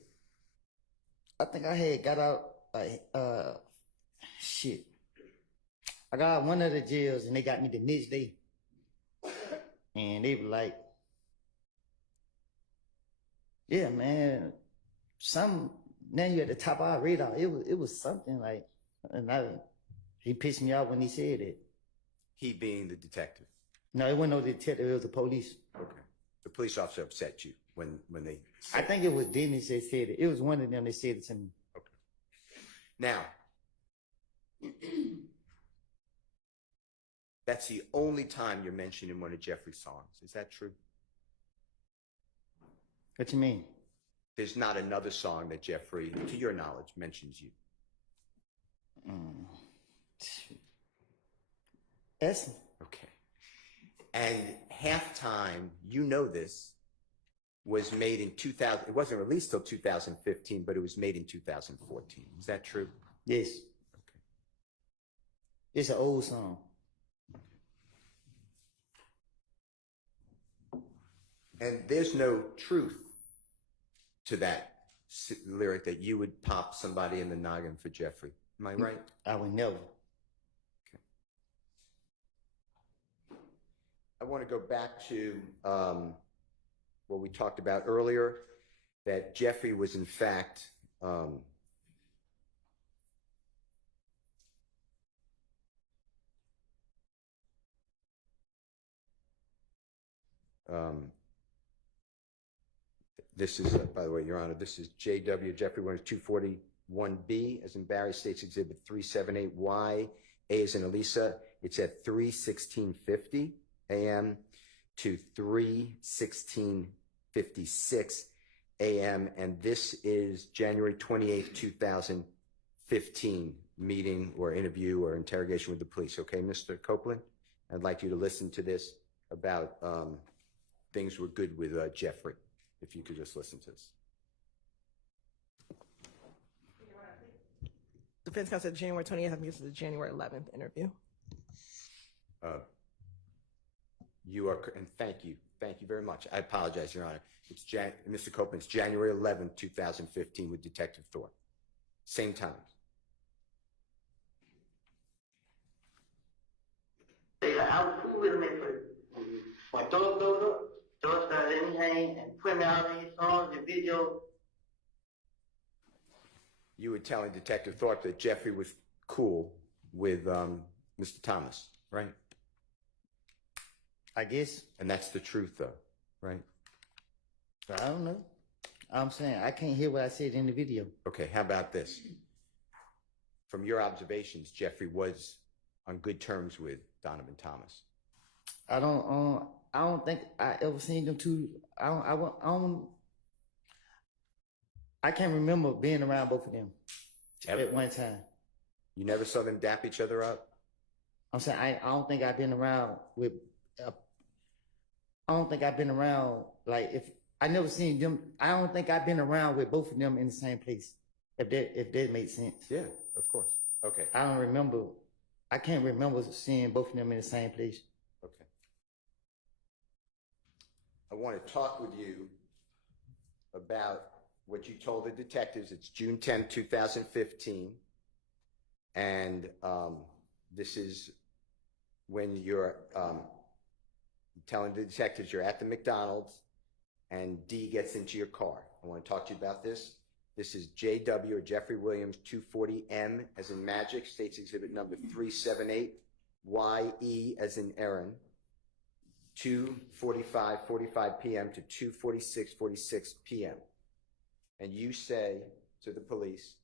I think I had got out shit. I got out one of the jails and they got me the next day. And they were like, yeah, man, now you at the top of our radar. It was something like, and he pissed me off when he said it. He being the detective. No, it wasn't no detective, it was the police. Okay. The police officer upset you when they said I think it was Dennis that said it. It was one of them that said it to me. Okay. Now, that's the only time you're mentioned in one of Jeffrey's songs. Is that true? What you mean? There's not another song that Jeffrey, to your knowledge, mentions you. Yes. Okay. And Halftime, you know this, was made in 2000. It wasn't released till 2015, but it was made in 2014. Is that true? Yes. Okay. It's an old song. And there's no truth to that lyric that you would pop somebody in the noggin for Jeffrey. Am I right? I would never. Okay. I want to go back to what we talked about earlier, that Jeffrey was in fact this is, by the way, Your Honor, this is J.W. Jeffrey Williams 241B, as in Barry States Exhibit 378Y, A as in Elisa. It's at 3:16:50 a.m. to 3:16:56 a.m. And this is January 28th, 2015 meeting or interview or interrogation with the police. Okay, Mr. Copeland, I'd like you to listen to this about things were good with Jeffrey. If you could just listen to this. Defense counsel said January 20th. I think this is the January 11th interview. You are, and thank you very much. I apologize, Your Honor. It's Mr. Copeland, it's January 11th, 2015 with Detective Thorpe. Same time. I was cool with him at first. My dog goes up, dog started letting me hang and put me out in his songs and videos. You were telling Detective Thorpe that Jeffrey was cool with Mr. Thomas, right? I guess. And that's the truth, though, right? I don't know. I'm saying I can't hear what I said in the video. Okay, how about this? From your observations, Jeffrey was on good terms with Donovan Thomas. I don't think I ever seen them two. I can't remember being around both of them at one time. You never saw them dap each other up? I'm saying I don't think I've been around with. I don't think I've been around like if I never seen them. I don't think I've been around with both of them in the same place. If that makes sense. Yeah, of course. Okay. I don't remember. I can't remember seeing both of them in the same place. Okay. I want to talk with you about what you told the detectives. It's June 10, 2015. And this is when you're telling the detectives you're at the McDonald's and D gets into your car. I want to talk to you about this. This is JW or Jeffrey Williams 240M as in Magic, States Exhibit number 378, YE as in Aaron, 2:45 p.m. to 2:46 p.m. And you say to the police,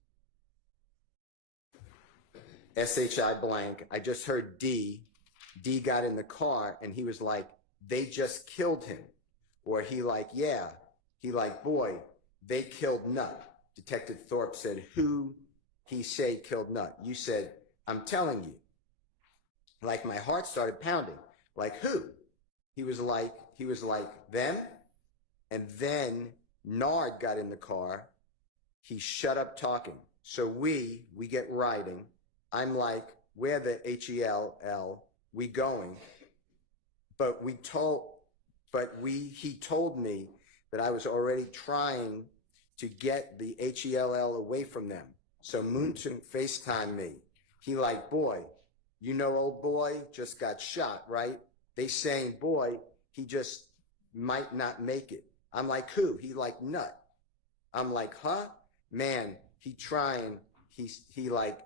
SHI blank, I just heard D got in the car and he was like, they just killed him. Or he like, yeah. He like, boy, they killed Nut. Detective Thorpe said, who he say killed Nut? You said, I'm telling you. Like my heart started pounding. Like who? He was like, them. And then Nard got in the car. He shut up talking. So we get riding. I'm like, where the HELL we going, but he told me that I was already trying to get the HELL away from them. So Moonton FaceTimed me. He like, boy, you know old boy just got shot, right? They saying, boy, he just might not make it. I'm like, who? He like, nut. I'm like, huh? Man, he trying. He like,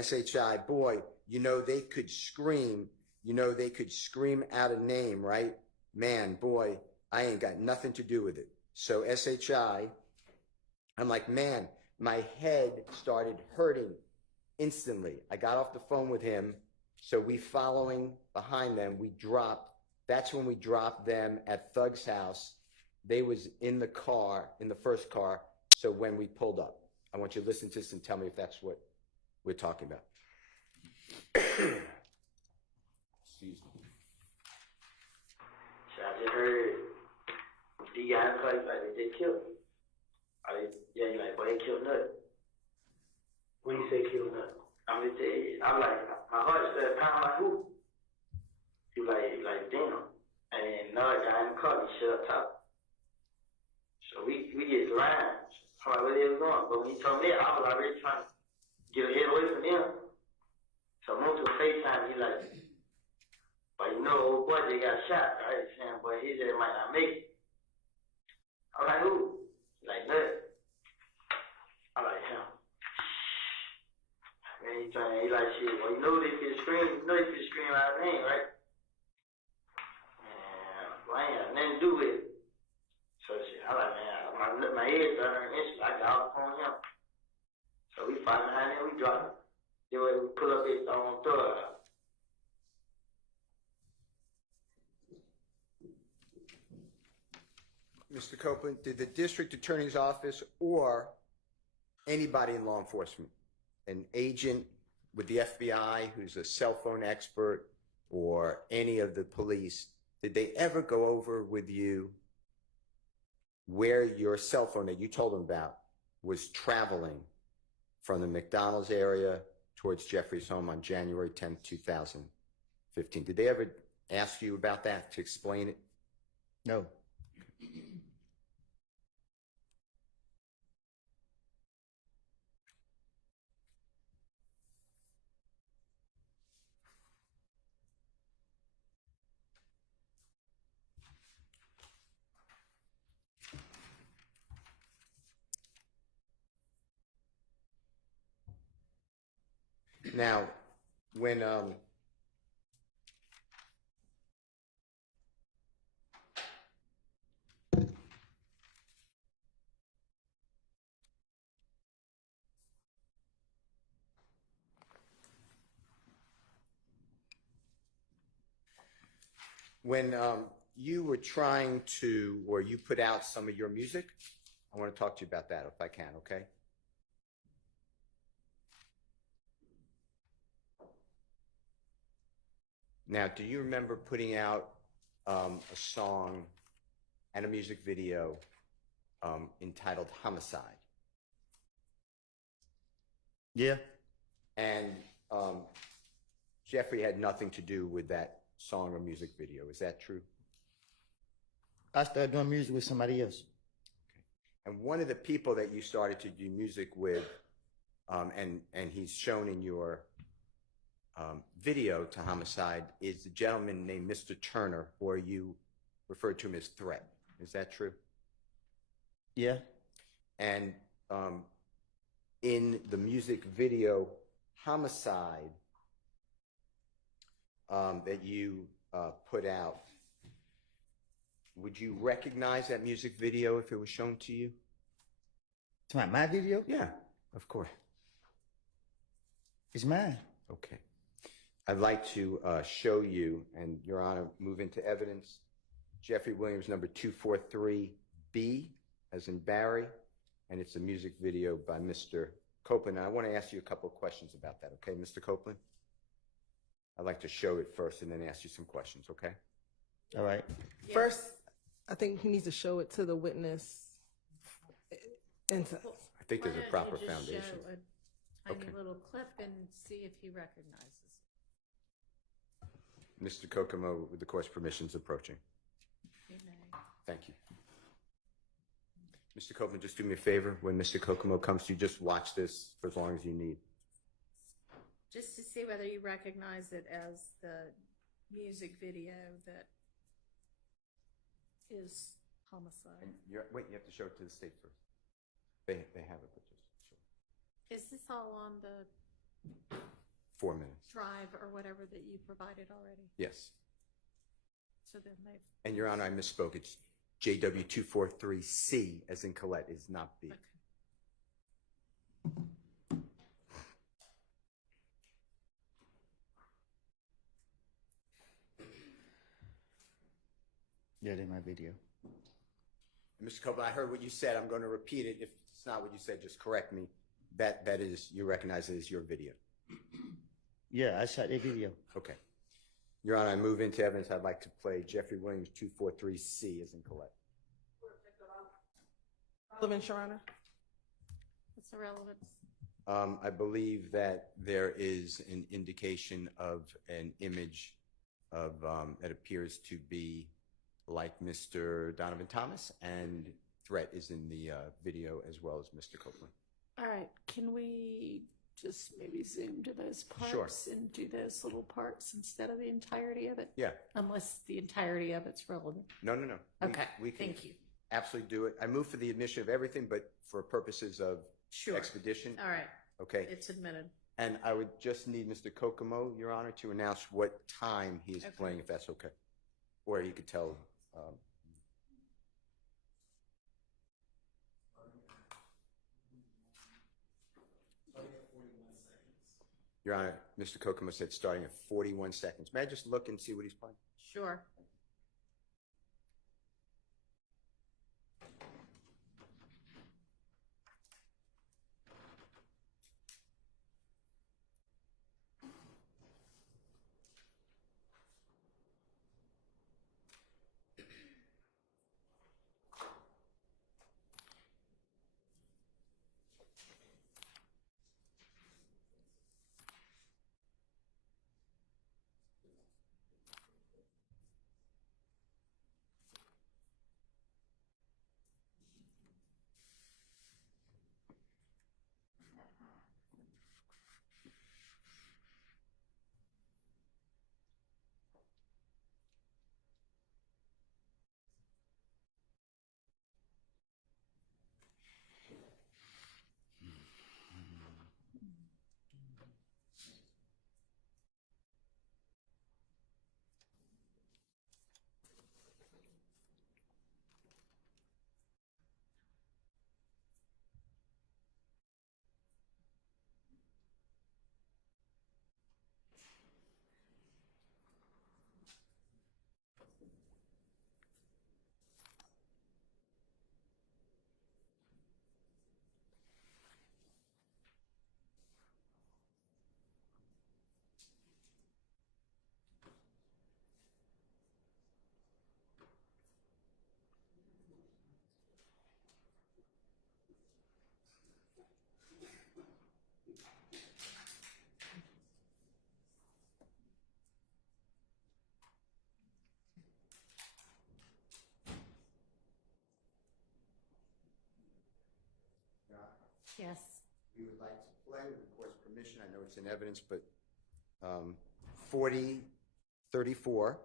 SHI, boy, you know they could scream. You know they could scream out a name, right? Man, boy, I ain't got nothing to do with it. So SHI, I'm like, man, my head started hurting instantly. I got off the phone with him. So we following behind them. We dropped. That's when we dropped them at Thug's house. They was in the car, in the first car. So when we pulled up, I want you to listen to this and tell me if that's what we're talking about. Excuse me. So I just heard the guy in place like they just killed him. Yeah, he like, boy, they killed Nut. When you say killed Nut, I'm gonna tell you, I'm like, my heart started pounding like, who? He like, damn. And then another guy in the car, he shut up top. So we get blind. I'm like, where they was going? But when he told me that, I was already trying to get a head away from them. So I moved to a FaceTime, he like, but you know, old boy, they got shot, right? Saying, boy, his head might not make it. I'm like, who? He like, Nut. I'm like, him. Man, he like, shit, well, you know they could scream, out of name, right? Man, well, I ain't got nothing to do with it. So shit, I'm like, man, my head started instantly. I got off on him. So we fight behind him, we drop him. Then we pull up his own thug. Mr. Copeland, did the district attorney's office or anybody in law enforcement, an agent with the FBI who's a cell phone expert or any of the police, did they ever go over with you where your cell phone that you told them about was traveling from the McDonald's area towards Jeffrey's home on January 10th, 2015? Did they ever ask you about that to explain it? No. Now, when you were trying to, or you put out some of your music, I want to talk to you about that if I can, okay? Now, do you remember putting out a song and a music video entitled Homicide? Yeah. And Jeffrey had nothing to do with that song or music video. Is that true? I started doing music with somebody else. Okay. And one of the people that you started to do music with, and he's shown in your video to Homicide, is a gentleman named Mr. Turner, or you referred to him as Threat. Is that true? Yeah. And in the music video Homicide that you put out, would you recognize that music video if it was shown to you? It's my video? Yeah, of course. It's mine. Okay. I'd like to show you, and Your Honor, move into evidence, Jeffrey Williams, number 243B, as in Barry, and it's a music video by Mr. Copeland. Now, I want to ask you a couple of questions about that, okay, Mr. Copeland? I'd like to show it first and then ask you some questions, okay? All right. First, I think he needs to show it to the witness. And to, I think there's a proper foundation. tiny Okay. little clip and see if he recognizes it. Mr. Kokomo, with the court's permission, is approaching. He may. Thank you. Mr. Copeland, just do me a favor. When Mr. Kokomo comes to you, just watch this for as long as you need. Just to see whether you recognize it as the music video that is homicide. Wait, you have to show it to the state first. They have it, but just show it. Is this all on the 4 minutes. drive or whatever that you provided already? Yes. So then they've. And Your Honor, I misspoke. It's JW243C, as in Colette, is not B. Okay. Yeah, they my video. Mr. Copeland, I heard what you said. I'm going to repeat it. If it's not what you said, just correct me. That is, you recognize it as your video. Yeah, I shot that video. Okay. Your Honor, I move into evidence. I'd like to play Jeffrey Williams 243C, as in Colette. Relevance, Your Honor. What's the relevance? I believe that there is an indication of an image of that appears to be like Mr. Donovan Thomas, and threat is in the video as well as Mr. Copeland. All right, can we just maybe zoom to those Sure. parts and do those little parts instead of the entirety of it? Yeah. Unless the entirety of it's relevant. No. Okay, We can thank you. absolutely do it. I move for the admission of everything, but for purposes of Sure. expedition. All right, Okay. it's admitted. And I would just need Mr. Kokomo, Your Honor, to announce what time he is Okay. playing, if that's okay. Or you could tell. Your Honor, Mr. Kokomo said starting at 41 seconds. May I just look and see what he's playing? Sure. Yes. We would like to play, with the court's permission. I know it's in evidence, but 40:34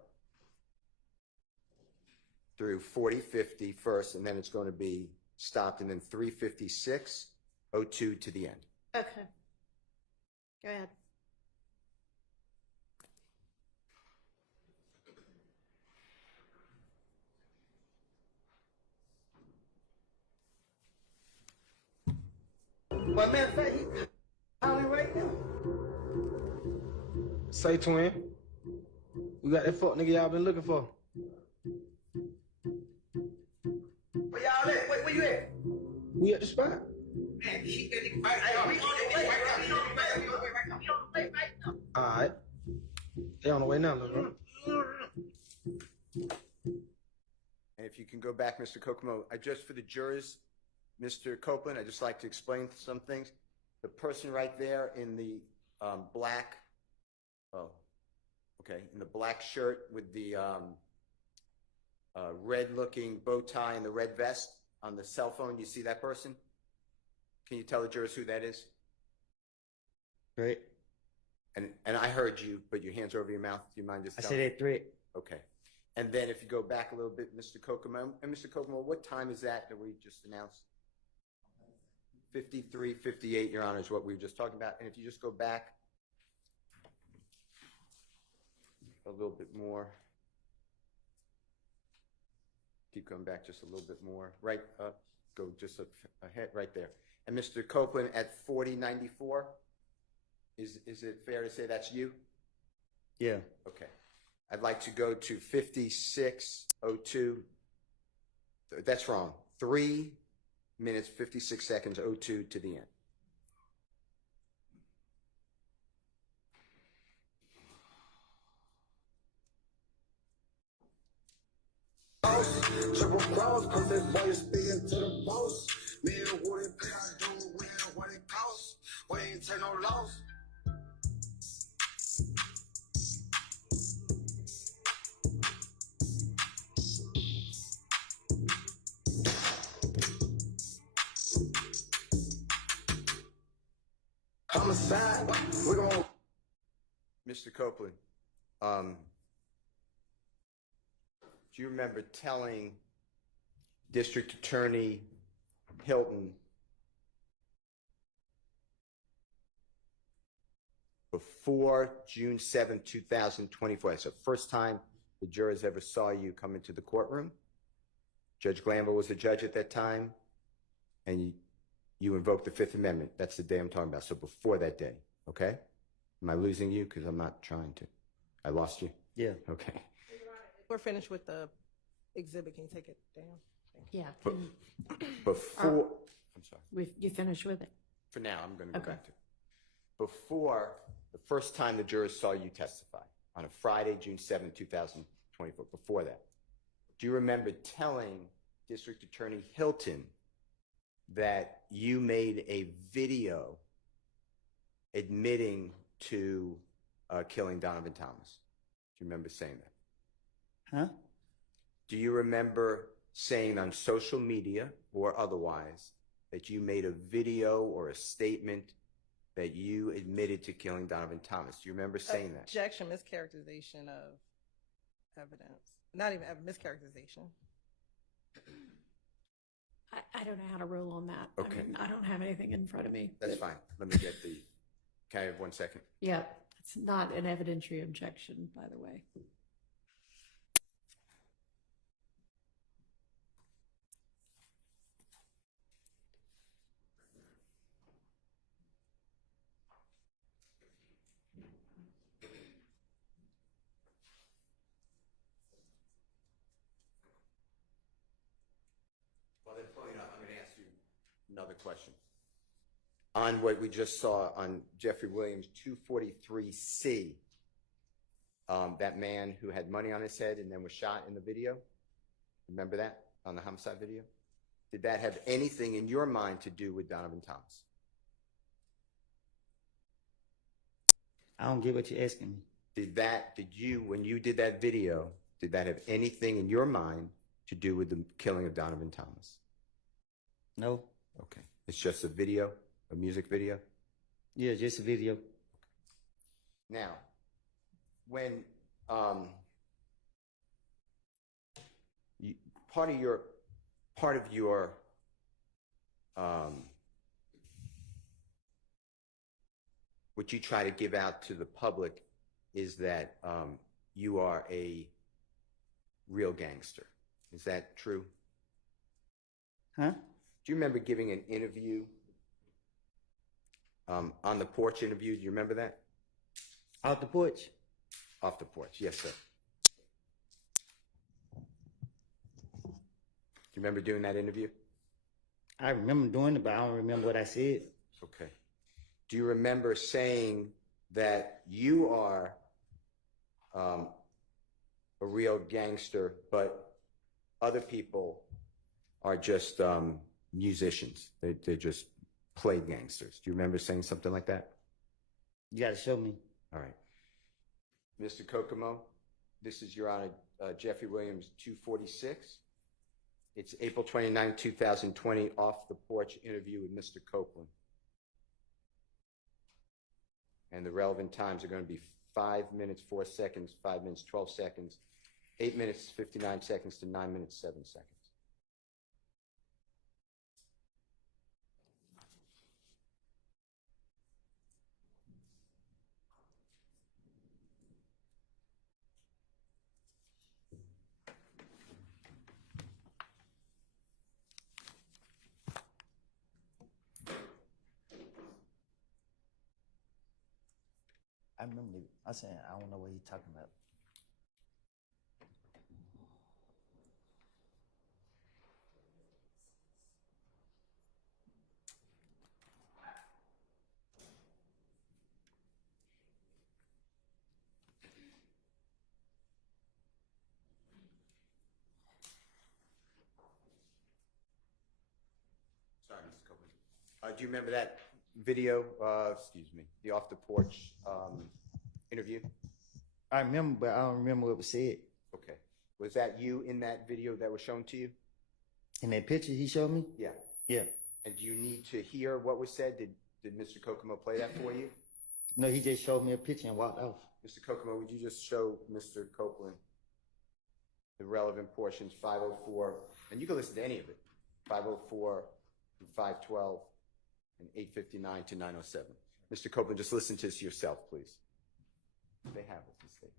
through 40:50 first, and then it's going to be stopped, and then 3:56:02 to the end. Okay. Go ahead. But matter of fact, he calling right now. Say, twin, we got that fuck nigga y'all been looking for. Where y'all at? Where you at? We at the spot. Man, she got it right now. We on the way right now. We on the way right now. We on the way right now. All right. They on the way now, little bro. And if you can go back, Mr. Kokomo, just for the jurors, Mr. Copeland, I'd just like to explain some things. The person right there in the black, oh, okay, in the black shirt with the red-looking bow tie and the red vest on the cell phone, you see that person? Can you tell the jurors who that is? Threat. And I heard you, but your hands are over your mouth. Do you mind just I telling said me? that threat. Okay. And then if you go back a little bit, Mr. Kokomo, and Mr. Kokomo, what time is that we just announced? 53:58, Your Honor, is what we were just talking about. And if you just go back a little bit more, keep going back just a little bit more, right up, go just ahead, right there. And Mr. Copeland at 4094, is it fair to say that's you? Yeah. Okay. I'd like to go to 56:02. That's wrong. 3 minutes, 56 seconds, 02 to the end. Triple cross, cause this boy is speaking to the boss. Me and Woody think I do win what it costs. We ain't take no loss. Homicide, we're gonna. Mr. Copeland, do you remember telling District Attorney Hilton before June 7, 2024, that's the first time the jurors ever saw you come into the courtroom? Judge Glanville was the judge at that time, and you invoked the Fifth Amendment. That's the day I'm talking about, so before that day, okay? Am I losing you? Because I'm not trying to. I lost you? Yeah. Okay. We're finished with the exhibit. Can you take it down? Yeah. Before, I'm sorry. You finished with it? For now, I'm going to go Okay. back to it. Before the first time the jurors saw you testify, on a Friday, June 7, 2024, before that, do you remember telling District Attorney Hilton that you made a video admitting to killing Donovan Thomas? Do you remember saying that? Huh? Do you remember saying on social media or otherwise that you made a video or a statement that you admitted to killing Donovan Thomas? Do you remember saying that? Objection, mischaracterization of evidence. Not even mischaracterization. I don't know how to rule on that. Okay. I mean, I don't have anything in front of me. That's fine. Let me get the, can I have 1 second? Yeah, it's not an evidentiary objection, by the way. While they're pulling it up, I'm going to ask you another question. On what we just saw on Jeffrey Williams 243C, that man who had money on his head and then was shot in the video, remember that on the homicide video? Did that have anything in your mind to do with Donovan Thomas? I don't get what you're asking me. When you did that video, did that have anything in your mind to do with the killing of Donovan Thomas? No. Okay. It's just a video, a music video? Yeah, just a video. Now, when part of your what you try to give out to the public is that you are a real gangster. Is that true? Huh? Do you remember giving an interview on the porch interview? Do you remember that? Out the porch? Off the porch, yes, sir. Do you remember doing that interview? I remember doing it, but I don't remember what I said. Okay. Do you remember saying that you are a real gangster, but other people are just musicians? They're just played gangsters. Do you remember saying something like that? You got to show me. All right. Mr. Kokomo, this is Your Honor, Jeffrey Williams, 246. It's April 29, 2020, off the porch interview with Mr. Copeland. And the relevant times are going to be 5 minutes, 4 seconds, 5 minutes, 12 seconds, 8 minutes, 59 seconds to 9 minutes, 7 seconds. I remember. I said, I don't know what he's talking about. Sorry, Mr. Copeland. Do you remember that video, excuse me, the off the porch interview? I remember, but I don't remember what was said. Okay. Was that you in that video that was shown to you? In that picture he showed me? Yeah. Yeah. And do you need to hear what was said? Did Mr. Kokomo play that for you? No, he just showed me a picture and walked off. Mr. Kokomo, would you just show Mr. Copeland the relevant portions, 504, and you can listen to any of it, 504 and 512 and 859 to 907. Mr. Copeland, just listen to this yourself, please. They have it. These statements.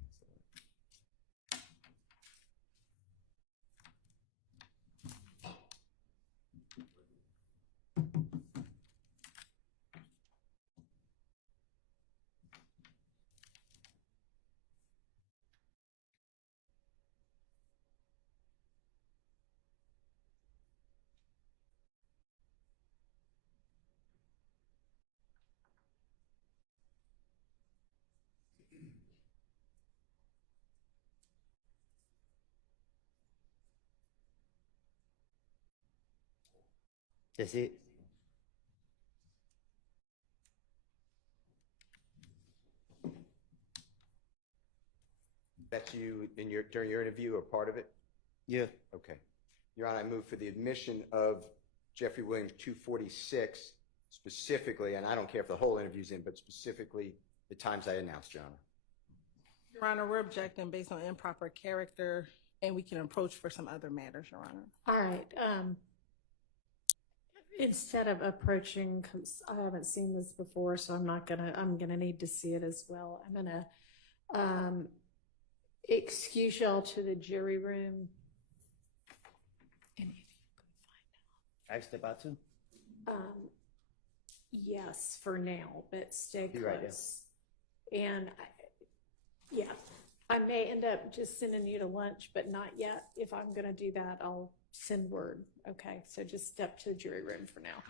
That's it. That's you in during your interview or part of it? Yeah. Okay. Your Honor, I move for the admission of Jeffrey Williams 246 specifically, and I don't care if the whole interview's in, but specifically the times I announced, Your Honor. Your Honor, we're objecting based on improper character, and we can approach for some other matters, Your Honor. All right. Instead of approaching, because I haven't seen this before, so I'm gonna need to see it as well. I'm gonna excuse y'all to the jury room. Any of you can I step out too. find out. Yes, for now, but stay Be close. right there. And I may end up just sending you to lunch, but not yet. If I'm gonna do that, I'll send word. Okay, so just step to the jury room for now.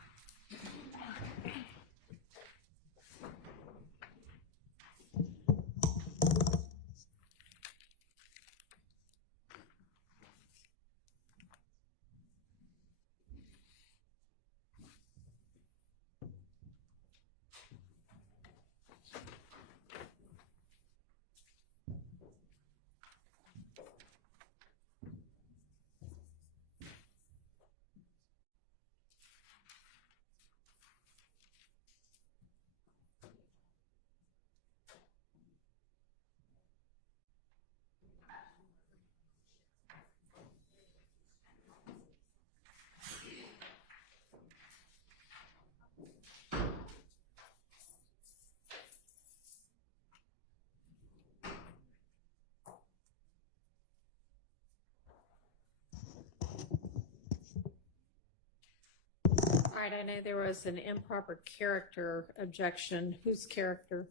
All right, I know there was an improper character objection. Whose character?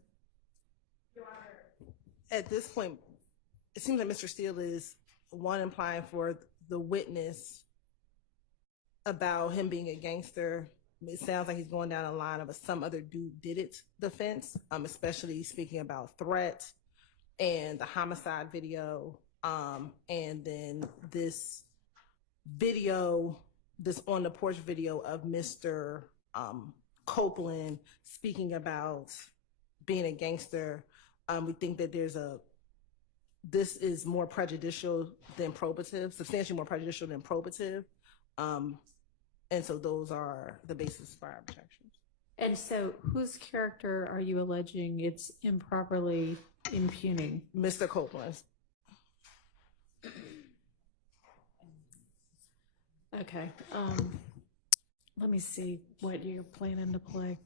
At this point, it seems like Mr. Steele is one implying for the witness about him being a gangster. It sounds like he's going down a line of a some other dude did it defense, especially speaking about threat and the homicide video, and then this video, this on the porch video of Mr. Copeland speaking about being a gangster. We think that this is more prejudicial than probative, substantially more prejudicial than probative. And so those are the basis for our objections. And so whose character are you alleging it's improperly impugning? Mr. Copeland's. Okay. Let me see what you're planning to play.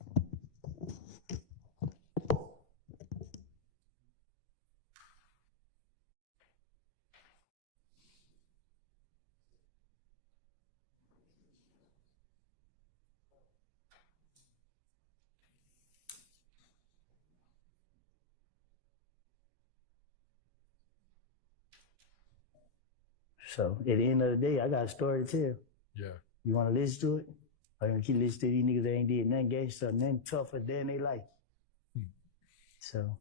So at the end of the day, I got a story to tell. Yeah. You want to listen to it? Or you keep listening to these niggas that ain't did nothing gangster, nothing tougher than they life. So.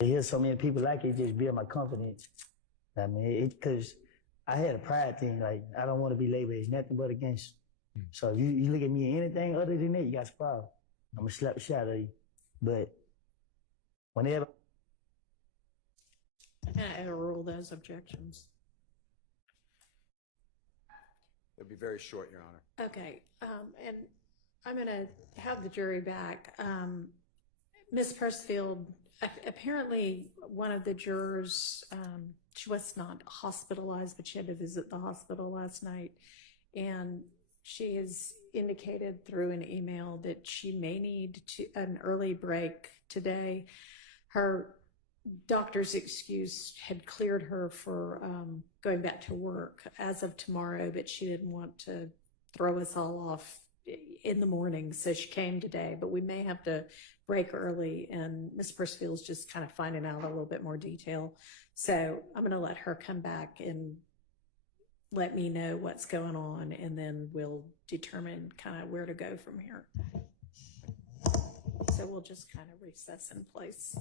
To hear so many people like it just build my confidence. I mean, because I had a pride thing, like, I don't want to be labeled as nothing but a gangster. So if you look at me anything other than that, you got a problem. I'm going to slap the shit out of you. But whenever... I overrule those objections. It'll be very short, Your Honor. Okay, and I'm going to have the jury back. Ms. Persfield, apparently one of the jurors, she was not hospitalized, but she had to visit the hospital last night. And she has indicated through an email that she may need an early break today. Her doctor's excuse had cleared her for going back to work as of tomorrow, but she didn't want to throw us all off in the morning, so she came today, but we may have to break early, and Ms. Persfield's just kind of finding out a little bit more detail. So I'm going to let her come back and let me know what's going on, and then we'll determine kind of where to go from here. So we'll just kind of recess in place.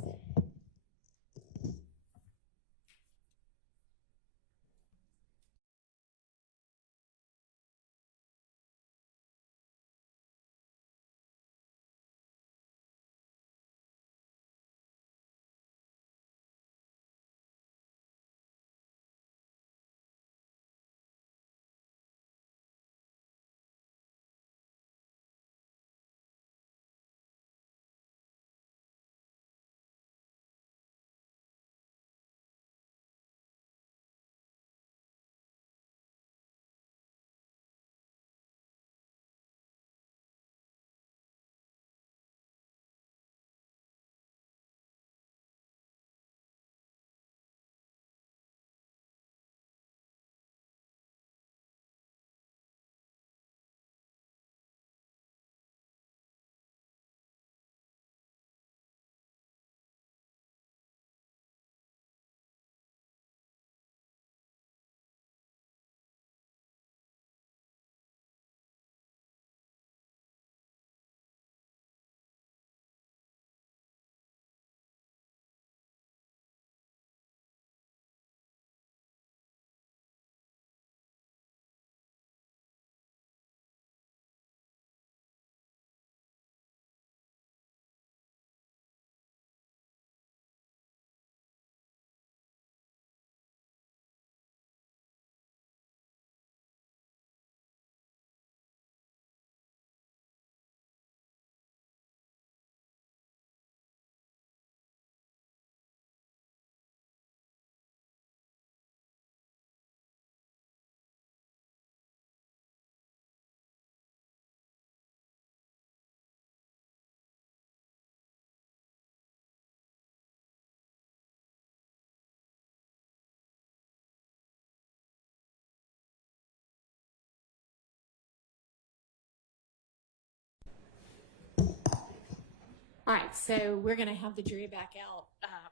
All right, so we're going to have the jury back out,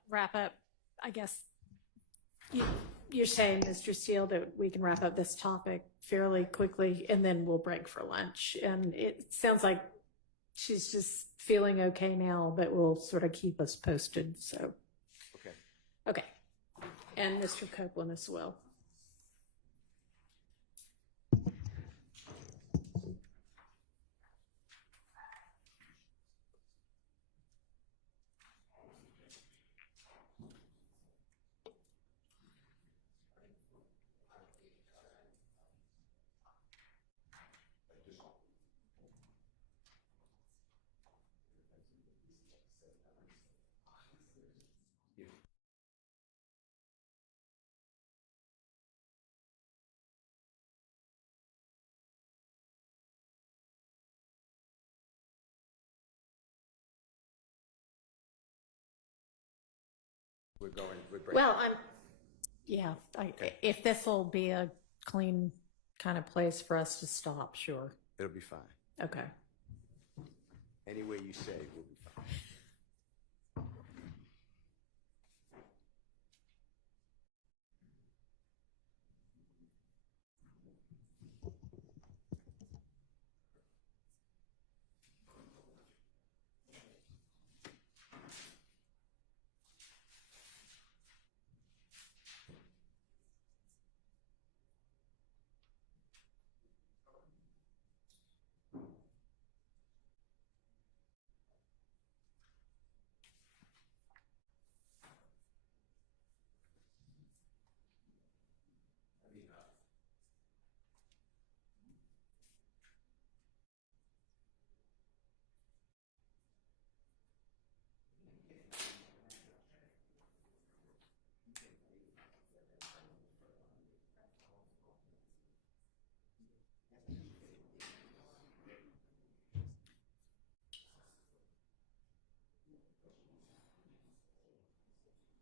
wrap up. I guess you're saying, Mr. Steele, that we can wrap up this topic fairly quickly, and then we'll break for lunch. And it sounds like she's just feeling okay now, but will sort of keep us posted. So, okay, and Mr. Copeland as well. We're breaking. Well, if this will be a clean kind of place for us to stop, sure. It'll be fine. Okay. Any way you say, we'll be fine.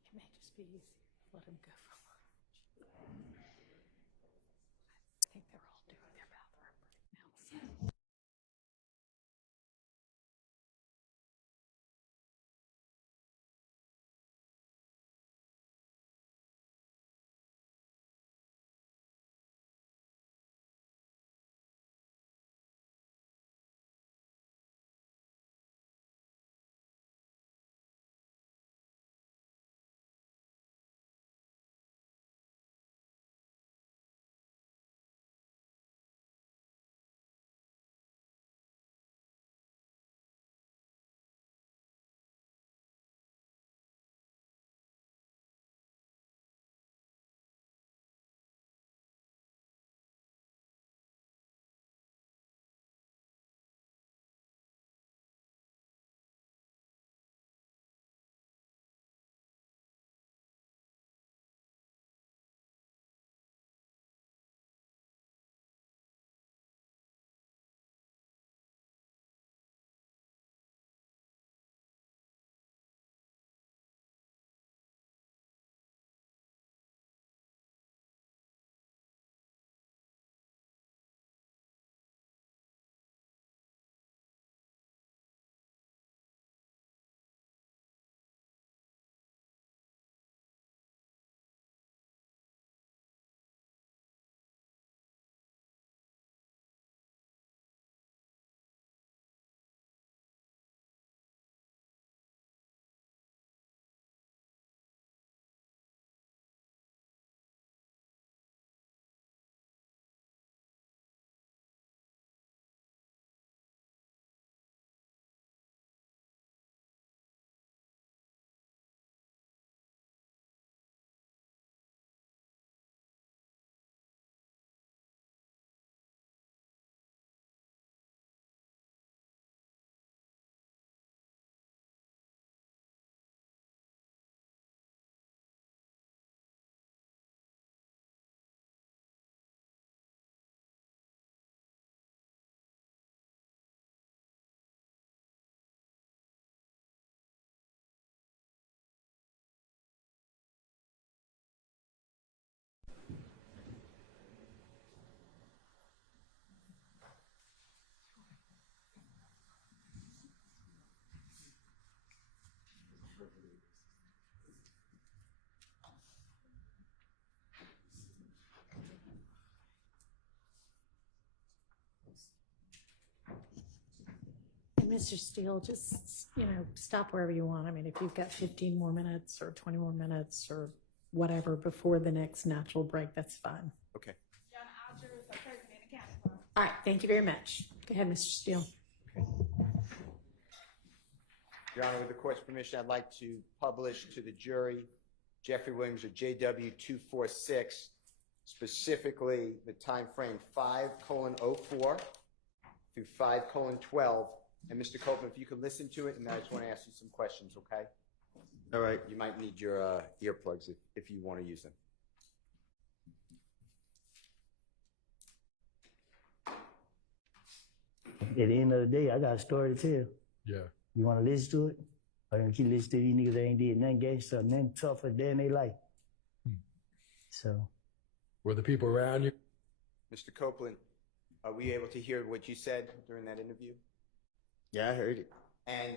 It may just be easier to let him go for lunch. I think they're all doing their bathroom break now. So. And Mr. Steele, just, stop wherever you want. I mean, if you've got 15 more minutes or 20 more minutes or whatever before the next natural break, that's fine. Okay. All right, thank you very much. Go ahead, Mr. Steele. Your Honor, with the court's permission, I'd like to publish to the jury Jeffrey Williams or JW 246, specifically the time frame 5:04 through 5:12. And Mr. Copeland, if you could listen to it, and I just want to ask you some questions, okay? All right. You might need your earplugs if you want to use them. At the end of the day, I got a story to tell. Yeah. You want to listen to it? Or you keep listening to these niggas that ain't did nothing gangster, nothing tough a day in their life. So. Were the people around you? Mr. Copeland, are we able to hear what you said during that interview? Yeah, I heard it. And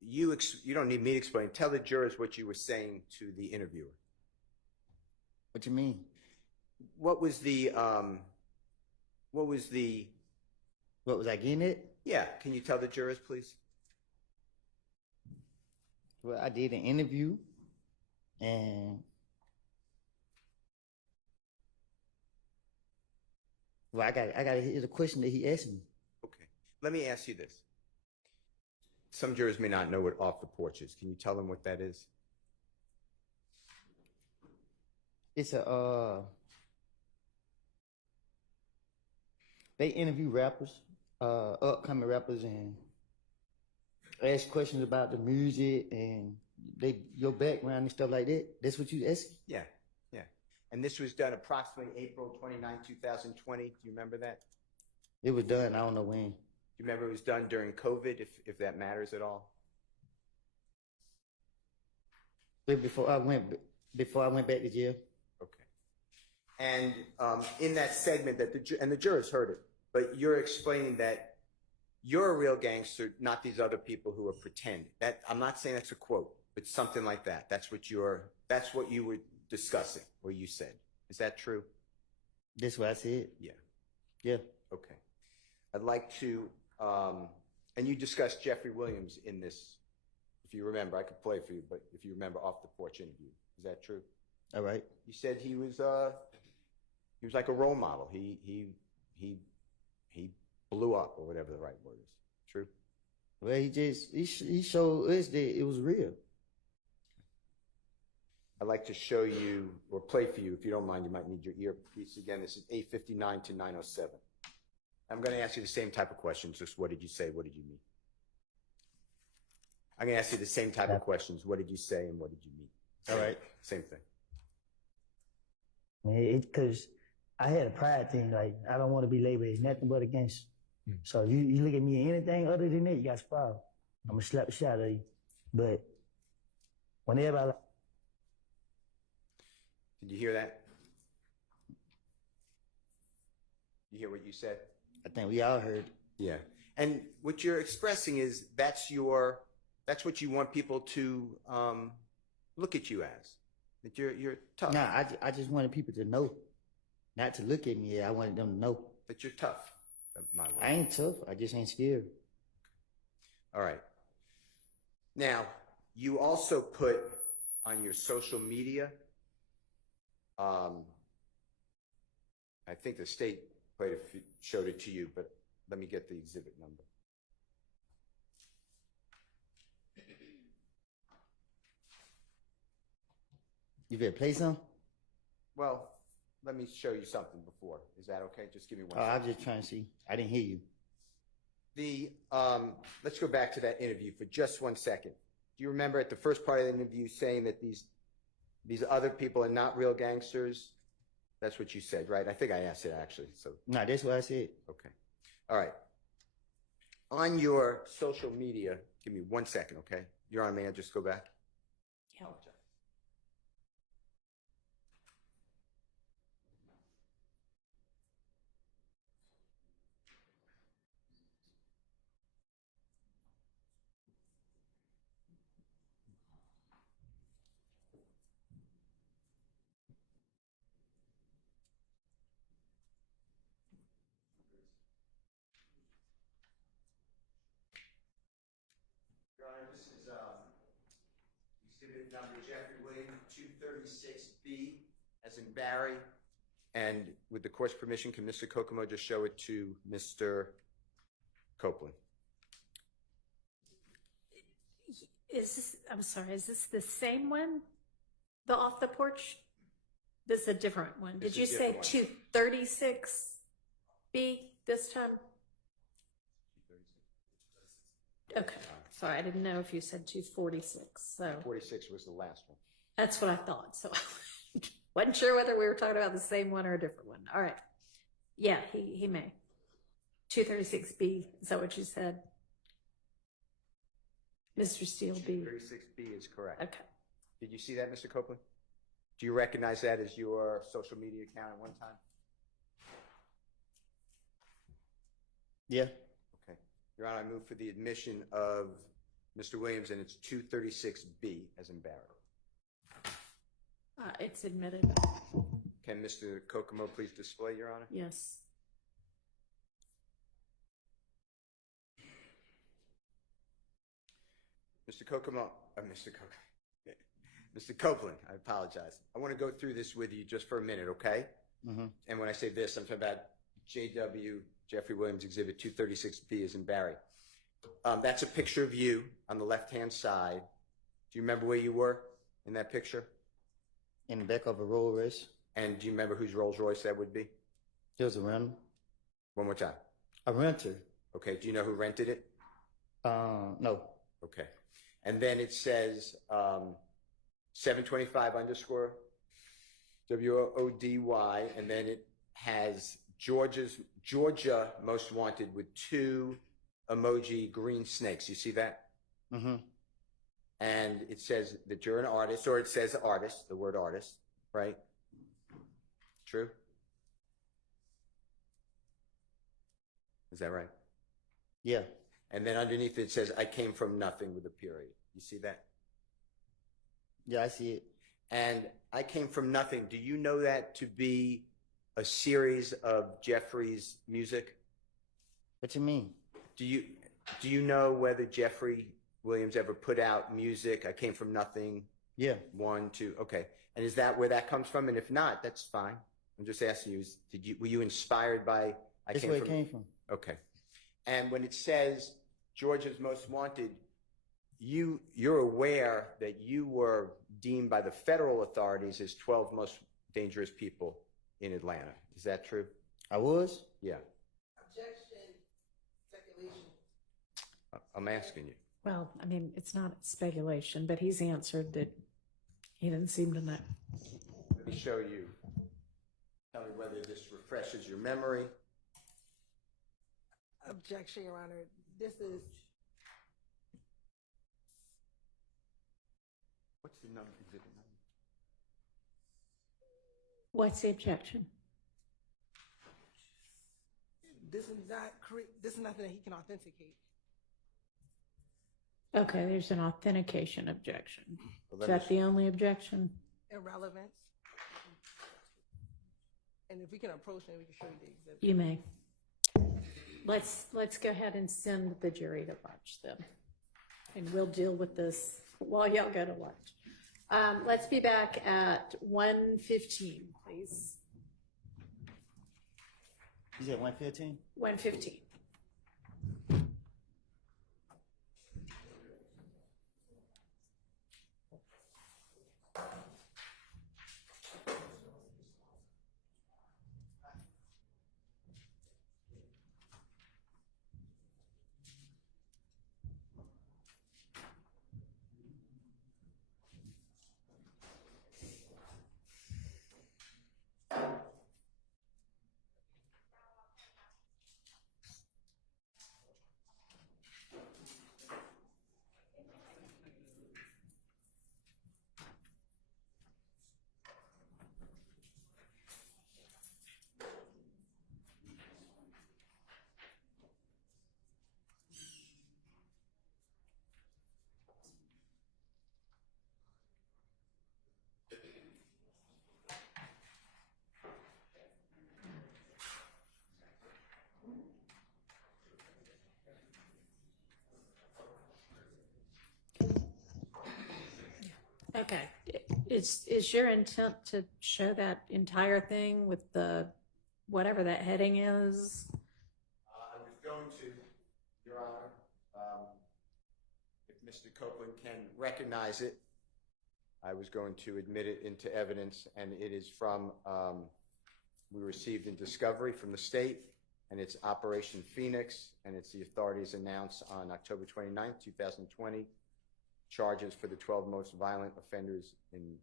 you don't need me to explain. Tell the jurors what you were saying to the interviewer. What you mean? What was I getting at? Yeah. Can you tell the jurors, please? Well, I did an interview, and I got to hear the question that he asked me. Okay. Let me ask you this. Some jurors may not know what off the porch is. Can you tell them what that is? It's they interview rappers, upcoming rappers, and ask questions about the music and your background and stuff like that. That's what you ask? Yeah. And this was done approximately April 29, 2020. Do you remember that? It was done. I don't know when. Do you remember it was done during COVID, if that matters at all? Before I went back to jail. Okay. And in that segment, and the jurors heard it, but you're explaining that you're a real gangster, not these other people who are pretending. That I'm not saying that's a quote, but something like that. That's what you were discussing, or you said. Is that true? That's what I said. Yeah. Yeah. Okay. I'd like to, and you discussed Jeffrey Williams in this. If you remember, I could play for you, but if you remember off the porch interview, is that true? All right. You said he was like a role model. He blew up, or whatever the right word is. True? Well, he showed us that it was real. I'd like to show you, or play for you, if you don't mind, you might need your earpiece again. This is 859 to 907. I'm going to ask you the same type of questions, just what did you say, what did you mean? I'm going to ask you the same type of questions, what did you say and what did you mean? All right. Same thing. Because I had a pride thing, like, I don't want to be labeled as nothing but a gangster. So you look at me anything other than that, you got a problem. I'm going to slap the shit out of you. But whenever I... Did you hear that? You hear what you said? I think we all heard. Yeah. And what you're expressing is that's what you want people to look at you as. That you're tough. Nah, I just wanted people to know. Not to look at me. I wanted them to know. That you're tough. My word. I ain't tough. I just ain't scared. All right. Now, you also put on your social media, I think the state showed it to you, but let me get the exhibit number. You better play some? Well, let me show you something before. Is that okay? Just give me one second. second. I'm just trying to see. I didn't hear you. Let's go back to that interview for just 1 second. Do you remember at the first part of the interview saying that these other people are not real gangsters? That's what you said, right? I think I asked it actually. So no, that's what I said. Okay. All right. On your social media, give me 1 second, okay? You're on, may I just go back? Yeah. exhibit number Jeffrey Williams 236B, as in Barry. And with the court's permission, can Mr. Kokomo just show it to Mr. Copeland? I'm sorry, is this the same one? The off the porch? This is a different one. This Did you is a say different 236B this time? Okay, sorry, I didn't know if you said 246, so. 46 was the last one. That's what I thought, so I wasn't sure whether we were talking about the same one or a different one. All right. Yeah, he may. 236B, is that what you said? Mr. Steele B. 236B is correct. Okay. Did you see that, Mr. Copeland? Do you recognize that as your social media account at one time? Yeah. Okay. Your Honor, I move for the admission of Mr. Williams, and it's 236B, as in Barry. It's admitted. Can Mr. Kokomo please display, Your Honor? Yes. Mr. Copeland, I apologize. I want to go through this with you just for a minute, okay? Mm-hmm. And when I say this, I'm talking about JW, Jeffrey Williams, Exhibit 236B, as in Barry. That's a picture of you on the left-hand side. Do you remember where you were in that picture? In the back of a Rolls Royce. And do you remember whose Rolls Royce that would be? It was a rental. One more time. A renter. Okay. Do you know who rented it? No. Okay. And then it says 725 _ WODY, and then it has Georgia Most Wanted with 2 emoji green snakes. You see that? Mm-hmm. And it says that you're an artist, or it says artist, the word artist, right? True? Is that right? Yeah. And then underneath it says, I came from nothing with a period. You see that? Yeah, I see it. And I came from nothing. Do you know that to be a series of Jeffrey's music? What you mean? Do you know whether Jeffrey Williams ever put out music? I came from nothing. Yeah. 1, 2. Okay. And is that where that comes from? And if not, that's fine. I'm just asking you, were you inspired by That's where it came from. Okay. And when it says Georgia's Most Wanted, you're aware that you were deemed by the federal authorities as 12 most dangerous people in Atlanta. Is that true? I was? Yeah. Objection. Speculation. I'm asking you. Well, I mean, it's not speculation, but he's answered that he didn't seem to know. Let me show you. Tell me whether this refreshes your memory. Objection, Your Honor. This is What's the number? Exhibit number? What's the objection? this is nothing that he can authenticate. Okay, there's an authentication objection. Well, Is that the only objection? Irrelevance. And if we can approach him, we can show you the exhibit. You may. Let's go ahead and send the jury to lunch then. And we'll deal with this while y'all go to lunch. Let's be back at 1:15, please. You said 1:15? 1:15. Okay. Is your intent to show that entire thing with the, whatever that heading is? I was going to, Your Honor, if Mr. Copeland can recognize it, I was going to admit it into evidence, and it is from, we received in discovery from the state, and it's Operation Phoenix, and it's the authorities announced on October 29th, 2020, charges for the 12 most violent offenders in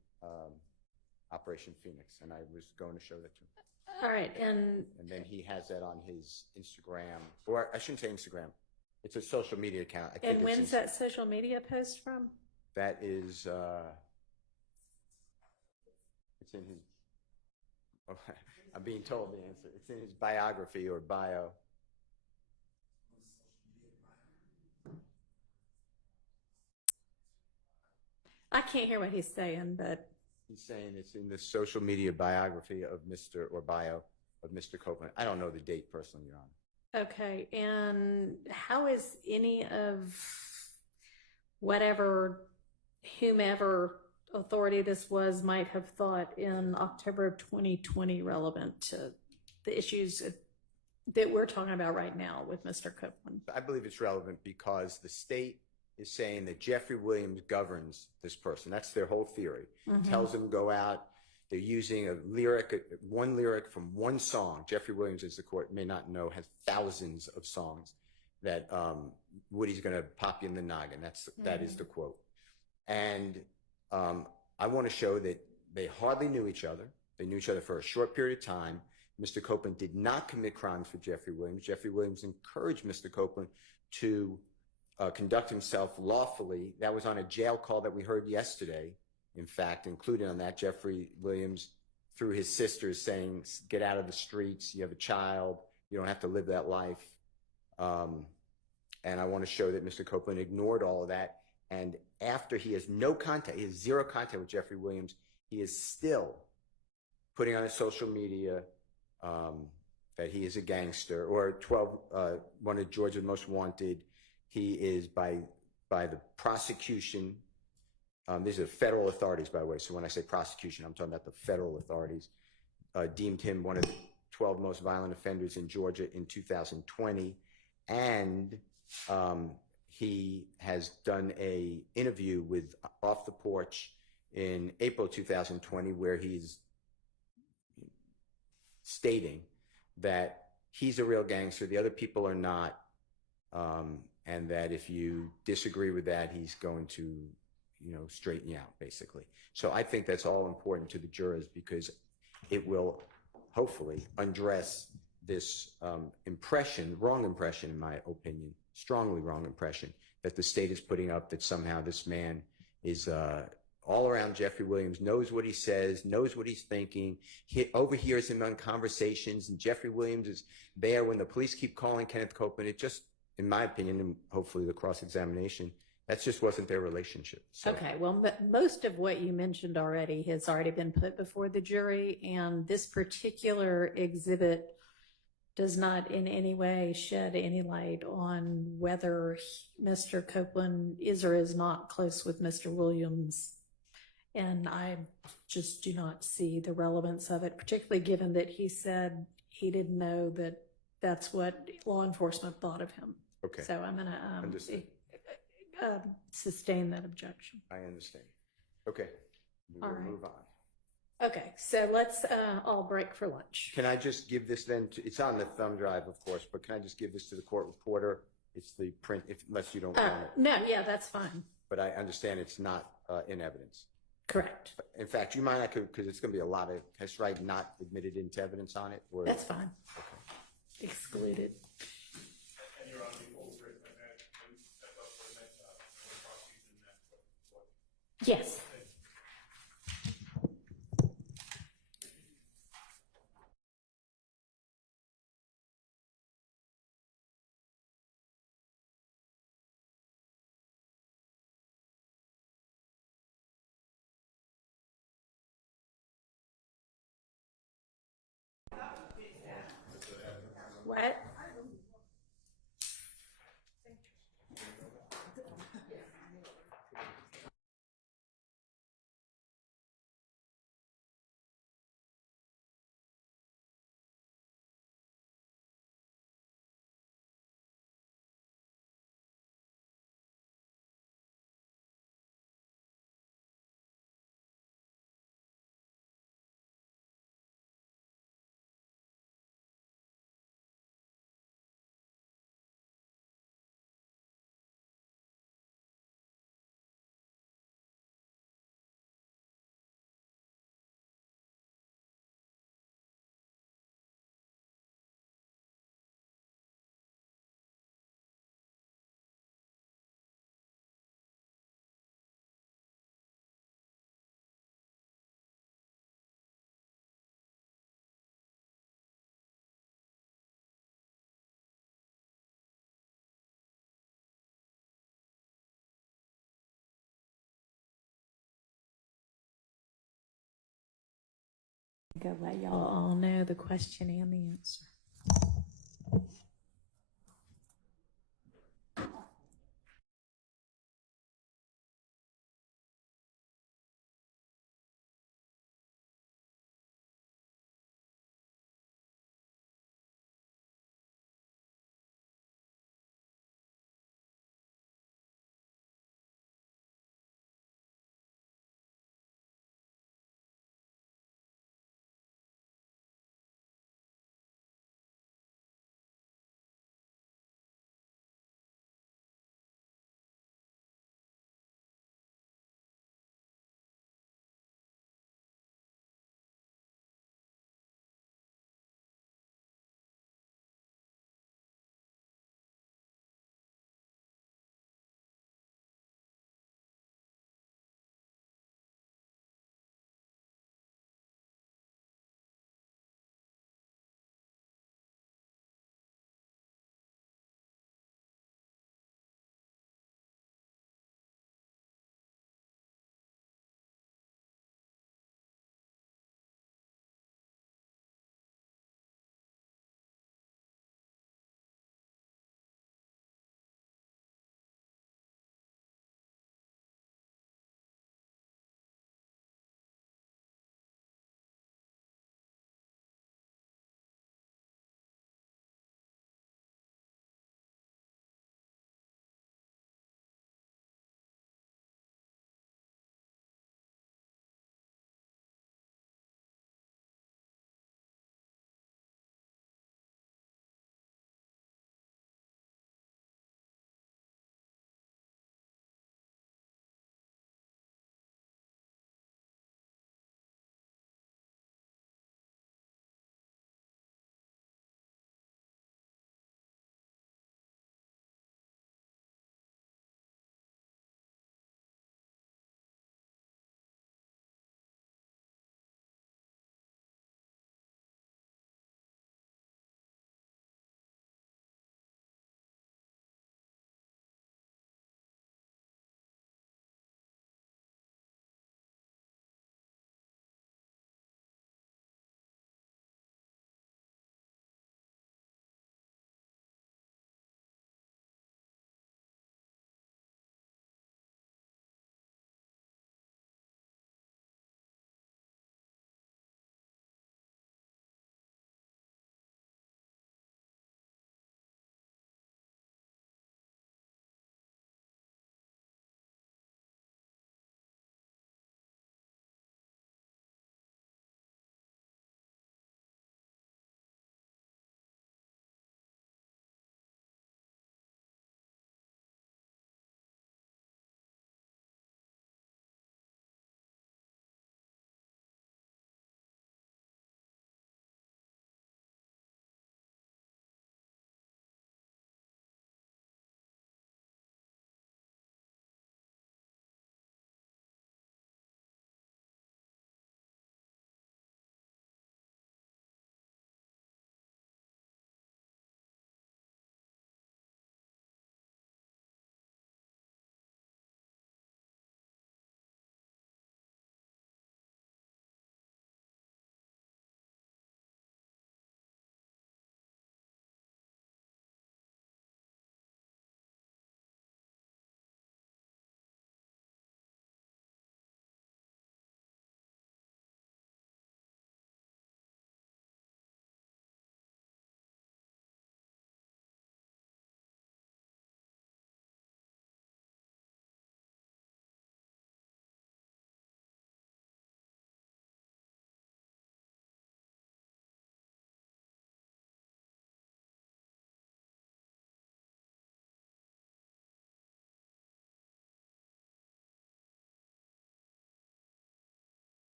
Operation Phoenix, and I was going to show that to him. All right, and then he has that on his Instagram, or I shouldn't say Instagram. It's a social media account. I think and it's when's that social media post from? That is, it's in his, oh, I'm being told the answer. It's in his biography or bio. I can't hear what he's saying, but He's saying it's in the social media biography of Mr. or bio of Mr. Copeland. I don't know the date personally, Your Honor. okay. And how is any of whomever authority this was might have thought in October of 2020 relevant to the issues that we're talking about right now with Mr. Copeland? I believe it's relevant because the state is saying that Jeffrey Williams governs this person. That's their whole theory. Tells them go out. They're using one lyric from one song. Jeffrey Williams, as the court may not know, has thousands of songs that Woody's going to pop you in the noggin. That is the quote. And I want to show that they hardly knew each other. They knew each other for a short period of time. Mr. Copeland did not commit crimes for Jeffrey Williams. Jeffrey Williams encouraged Mr. Copeland to conduct himself lawfully. That was on a jail call that we heard yesterday. In fact, included on that, Jeffrey Williams, through his sisters, saying, get out of the streets, you have a child, you don't have to live that life. And I want to show that Mr. Copeland ignored all of that. And after he has no contact, he has zero contact with Jeffrey Williams, he is still putting on his social media that he is a gangster, or one of Georgia's most wanted. He is by the prosecution. These are federal authorities, by the way. So when I say prosecution, I'm talking about the federal authorities. Deemed him one of the 12 most violent offenders in Georgia in 2020. And he has done an interview with Off the Porch in April 2020, where he's stating that he's a real gangster, the other people are not, and that if you disagree with that, he's going to, straighten you out, basically. So I think that's all important to the jurors, because it will hopefully undress this wrong impression, in my opinion, strongly wrong impression, that the state is putting up, that somehow this man is all around Jeffrey Williams, knows what he says, knows what he's thinking, he overhears him on conversations, and Jeffrey Williams is there when the police keep calling Kenneth Copeland. It just, in my opinion, and hopefully the cross-examination, that just wasn't their relationship. So. Okay, well, most of what you mentioned already has already been put before the jury, and this particular exhibit does not in any way shed any light on whether Mr. Copeland is or is not close with Mr. Williams. And I just do not see the relevance of it, particularly given that he said he didn't know that that's what law enforcement thought of him. Okay. So I'm going to sustain that objection. I understand. Okay. We will move on. Okay, so let's all break for lunch. Can I just give this then it's on the thumb drive, of course, but can I just give this to the court reporter? It's the print, unless you don't want it. No, yeah, that's fine. But I understand it's not in evidence. Correct. In fact, you might not, because it's going to be a lot of, can I write not admitted into evidence on it? Or, that's fine. Okay. Excluded. And you're on the full written, and step up for the next prosecution. Yes. What? think I'll let y'all all know the question and the answer.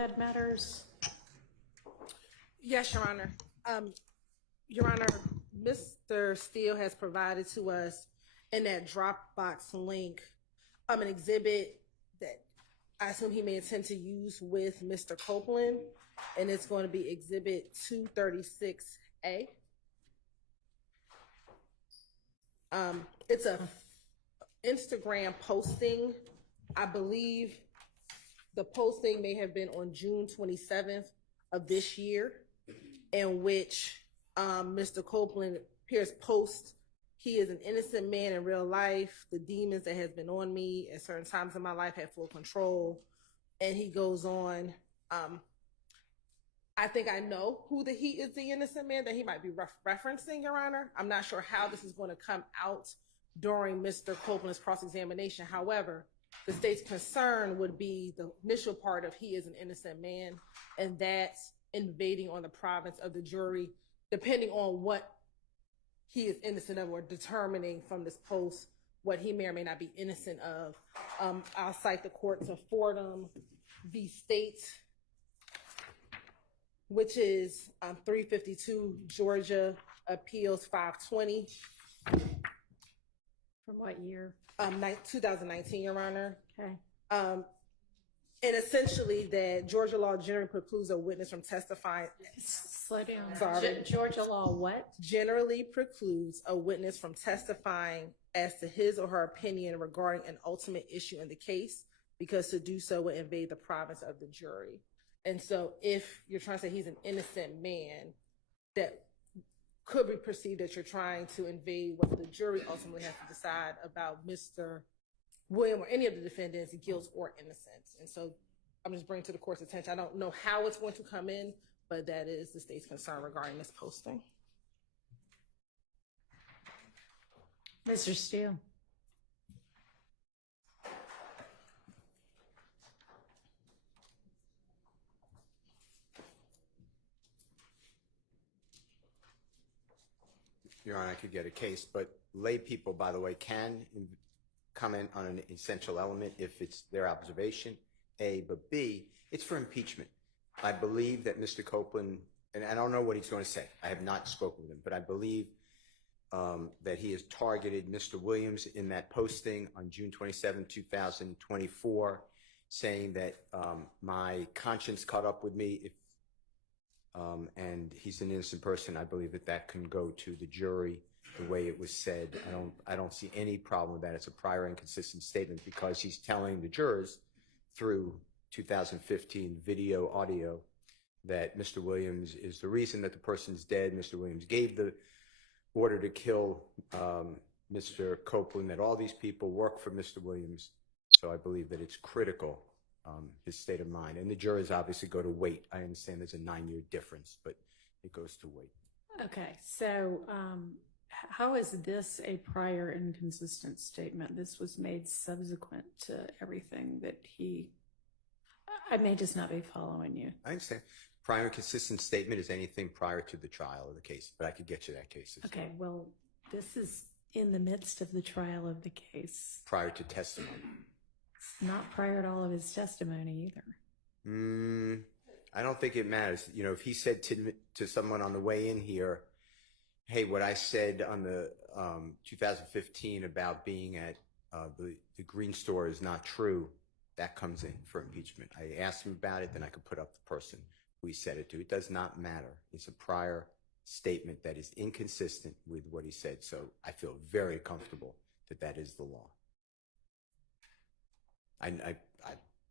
That matters. Yes, Your Honor. Your Honor, Mr. Steele has provided to us in that Dropbox link an exhibit that I assume he may intend to use with Mr. Copeland, and it's going to be Exhibit 236A. It's a Instagram posting. I believe the posting may have been on June 27th of this year, in which Mr. Copeland appears post, he is an innocent man in real life. The demons that has been on me at certain times in my life had full control. And he goes on, I think I know who he is the innocent man that he might be referencing, Your Honor. I'm not sure how this is going to come out during Mr. Copeland's cross-examination. However, the state's concern would be the initial part of he is an innocent man, and that's invading on the province of the jury, depending on what he is innocent of, or determining from this post what he may or may not be innocent of. I'll cite the court to Fordham v. State, which is 352 Georgia Appeals 520. From what year? 2019, Your Honor. Okay. And essentially that Georgia law generally precludes a witness from testifying. Slow down. Sorry. Georgia law what? Generally precludes a witness from testifying as to his or her opinion regarding an ultimate issue in the case, because to do so would invade the province of the jury. And so if you're trying to say he's an innocent man, that could be perceived that you're trying to invade what the jury ultimately has to decide about Mr. William or any of the defendants' guilt or innocence. And so I'm just bringing to the court's attention. I don't know how it's going to come in, but that is the state's concern regarding this posting. Mr. Steele. Your Honor, I could get a case, but lay people, by the way, can comment on an essential element if it's their observation, A, but B, it's for impeachment. I believe that Mr. Copeland, and I don't know what he's going to say. I have not spoken with him, but I believe that he has targeted Mr. Williams in that posting on June 27, 2024, saying that my conscience caught up with me and he's an innocent person. I believe that that can go to the jury the way it was said. I don't see any problem with that. It's a prior inconsistent statement because he's telling the jurors through 2015 video, audio, that Mr. Williams is the reason that the person's dead. Mr. Williams gave the order to kill Mr. Copeland, that all these people work for Mr. Williams. So I believe that it's critical, his state of mind. And the jurors obviously go to weight. I understand there's a 9-year difference, but it goes to weight. Okay, so how is this a prior inconsistent statement? This was made subsequent to everything that I may just not be following you. I understand. Prior inconsistent statement is anything prior to the trial of the case, but I could get you that case. Okay, well, this is in the midst of the trial of the case. Prior to testimony. It's not prior to all of his testimony either. I don't think it matters. You know, if he said to someone on the way in here, hey, what I said on the 2015 about being at the green store is not true, that comes in for impeachment. I asked him about it, then I could put up the person who he said it to. It does not matter. It's a prior statement that is inconsistent with what he said. So I feel very comfortable that that is the law. I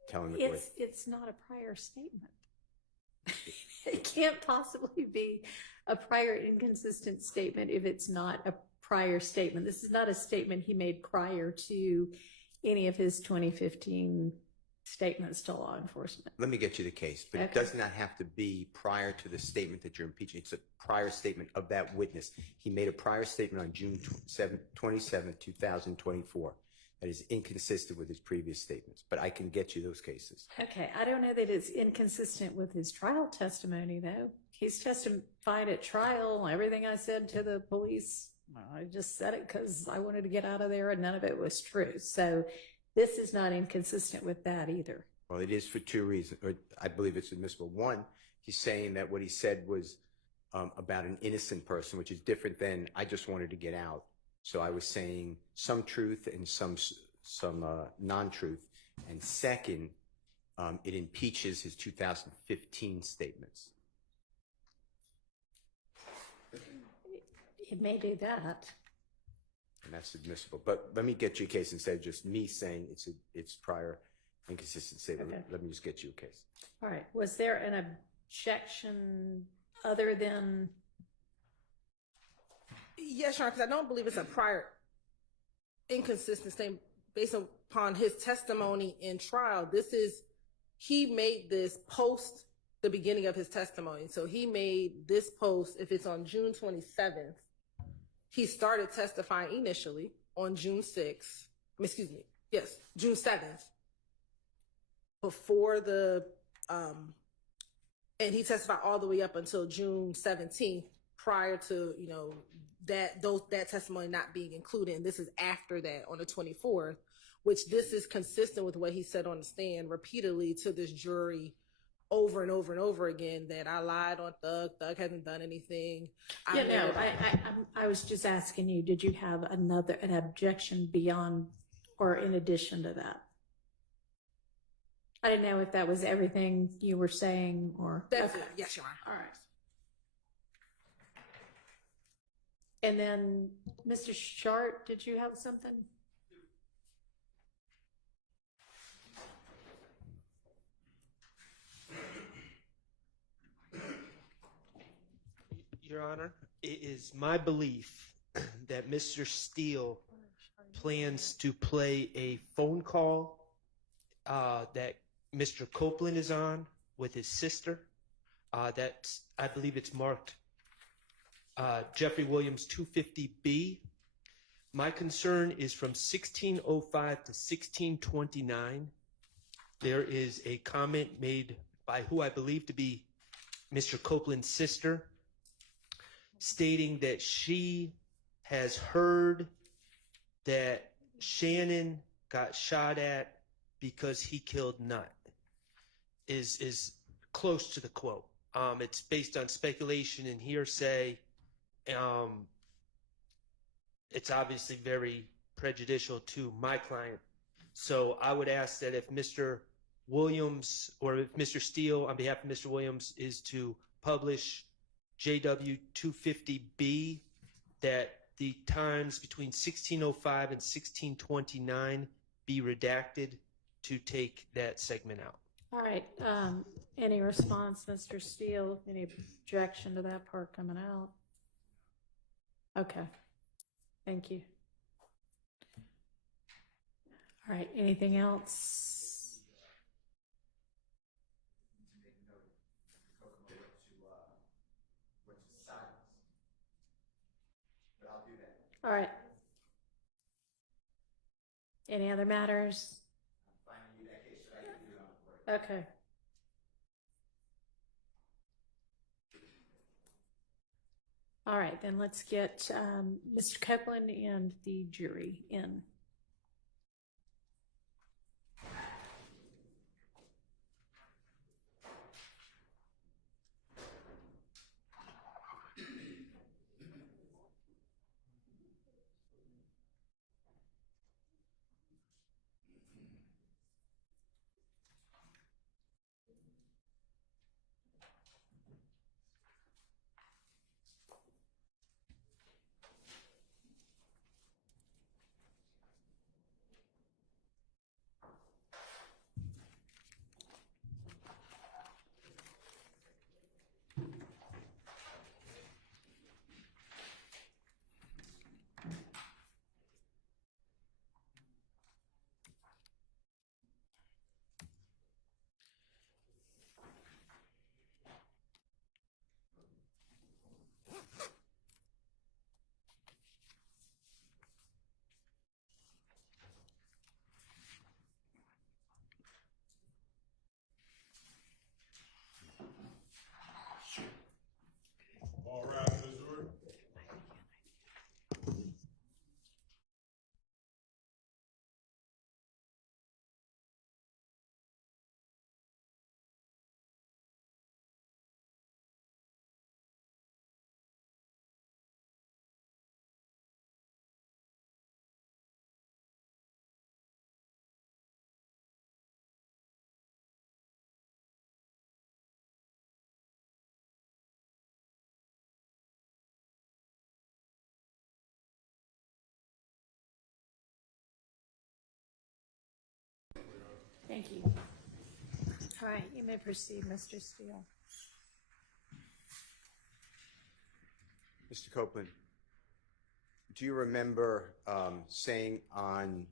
tell him it's not a prior statement. It can't possibly be a prior inconsistent statement if it's not a prior statement. This is not a statement he made prior to any of his 2015 statements to law enforcement. Let me get you the case, but It does not have to be prior to the statement that you're impeaching. It's a prior statement of that witness. He made a prior statement on June 27, 2024 that is inconsistent with his previous statements, but I can get you those cases. Okay, I don't know that it's inconsistent with his trial testimony, though. He's testified at trial. Everything I said to the police, I just said it because I wanted to get out of there, and none of it was true. So this is not inconsistent with that either. Well, it is for two reasons, or I believe it's admissible. One, he's saying that what he said was about an innocent person, which is different than I just wanted to get out. So I was saying some truth and some non-truth. And second, it impeaches his 2015 statements. It may do that. And that's admissible. But let me get you a case instead of just me saying it's prior inconsistent statement. Okay. Let me just get you a case. All right. Was there an objection other than? Yes, Your Honor, because I don't believe it's a prior inconsistent statement based upon his testimony in trial. He made this post the beginning of his testimony. So he made this post, if it's on June 27th, he started testifying initially on June 6th. June 7th. Before and he testified all the way up until June 17th, prior to, that testimony not being included. And this is after that on the 24th, which this is consistent with what he said on the stand repeatedly to this jury over and over and over again, that I lied on Thug. Thug hasn't done anything. I was just asking you, did you have an objection beyond or in addition to that? I didn't know if that was everything you were saying or. That's it. Yes, Your Honor. All right. And then, Mr. Sharp, did you have something? Your Honor, it is my belief that Mr. Steele plans to play a phone call that Mr. Copeland is on with his sister. I believe it's marked Jeffrey Williams 250B. My concern is from 1605 to 1629. There is a comment made by who I believe to be Mr. Copeland's sister, stating that she has heard that Shannon got shot at because he killed Nutt, is close to the quote. It's based on speculation and hearsay. It's obviously very prejudicial to my client. So I would ask that if Mr. Williams, or if Mr. Steele, on behalf of Mr. Williams, is to publish JW 250B, that the times between 1605 and 1629 be redacted to take that segment out. All right. Any response, Mr. Steele? Any objection to that part coming out? Okay. Thank you. All right. Anything else? All right. Any other matters? Okay. All right, then let's get Mr. Copeland and the jury in. Thank you. All right, you may proceed, Mr. Steele. Mr. Copeland, do you remember saying on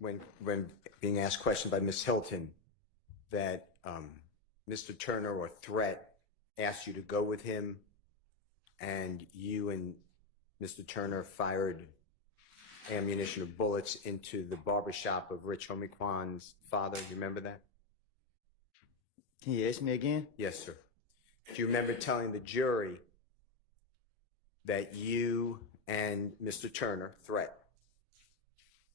when being asked questions by Ms. Hilton that Mr. Turner or Threat asked you to go with him, and you and Mr. Turner fired ammunition or bullets into the barbershop of Rich Homiequan's father? Do you remember that? Can you ask me again? Yes, sir. Do you remember telling the jury that you and Mr. Turner, Threat,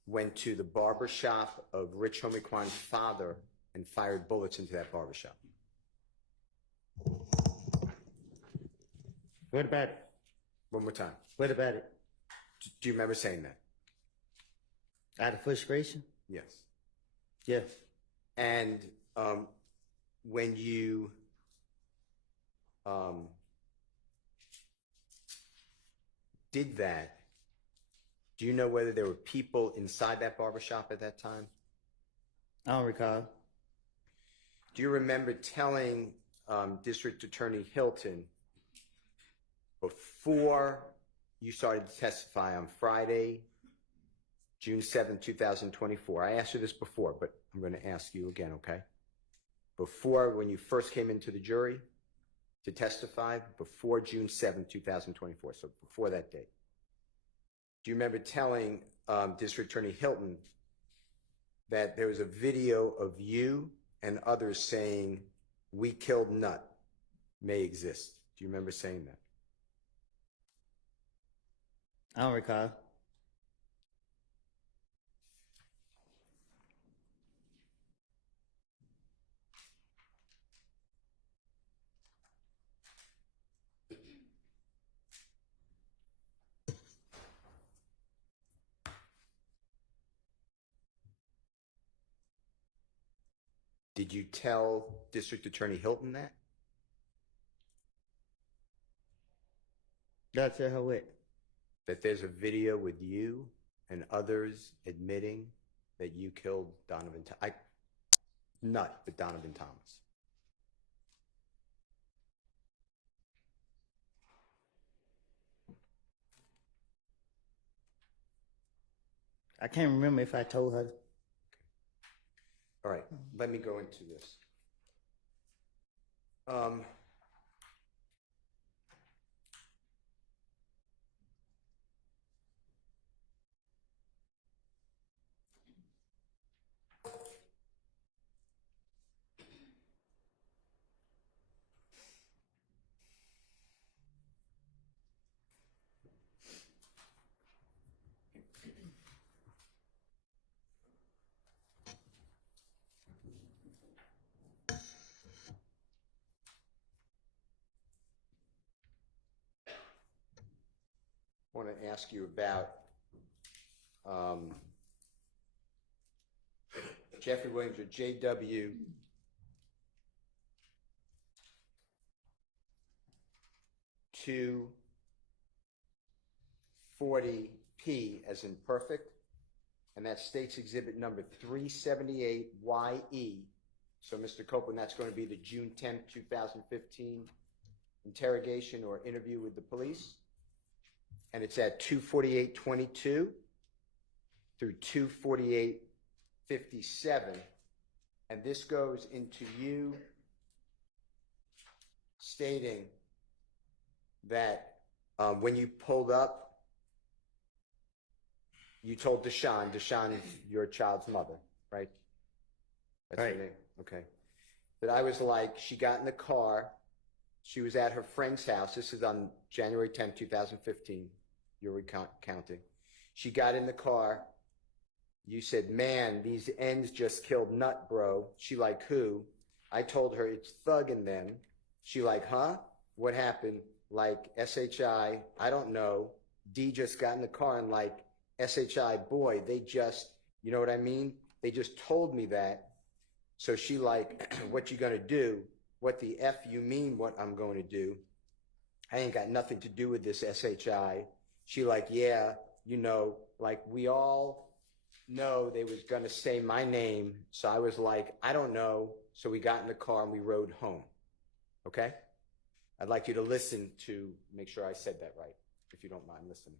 went to the barbershop of Rich Homiequan's father and fired bullets into that barbershop? What about it? One more time. What about it? Do you remember saying that? Out of frustration? Yes. Yes. And when you did that, do you know whether there were people inside that barbershop at that time? I don't recall. Do you remember telling District Attorney Hilton before you started to testify on Friday, June 7, 2024? I asked you this before, but I'm going to ask you again, okay? Before, when you first came into the jury to testify, before June 7, 2024, so before that date. Do you remember telling District Attorney Hilton that there was a video of you and others saying, "We killed Nut," may exist? Do you remember saying that? I don't recall. Did you tell District Attorney Hilton that? Did I tell her what? That there's a video with you and others admitting that you killed Donovan, Nut, but Donovan Thomas. I can't remember if I told her. All right, let me go into this. I want to ask you about Jeffrey Williams, or JW, $240P as in perfect, and that states exhibit number 378YE. So, Mr. Copeland, that's going to be the June 10, 2015 interrogation or interview with the police. And it's at 248:22 through 248:57. And this goes into you stating that when you pulled up, you told Deshawn is your child's mother, right? That's right. Her name? Okay. That I was like, she got in the car, she was at her friend's house. This is on January 10, 2015. You're recounting. She got in the car. You said, "Man, these ends just killed Nut, bro." She like, "Who?" I told her, "It's Thug in them." She like, "Huh? What happened?" Like, SHI, I don't know. D just got in the car and like, SHI, boy, they just, you know what I mean? They just told me that. So she like, "What you gonna do?" "What the F you mean what I'm going to do? I ain't got nothing to do with this, SHI. She like, "Yeah, you know, like we all know they was going to say my name. So I was like, I don't know. So we got in the car and we rode home. Okay? I'd like you to listen to make sure I said that right, if you don't mind listening.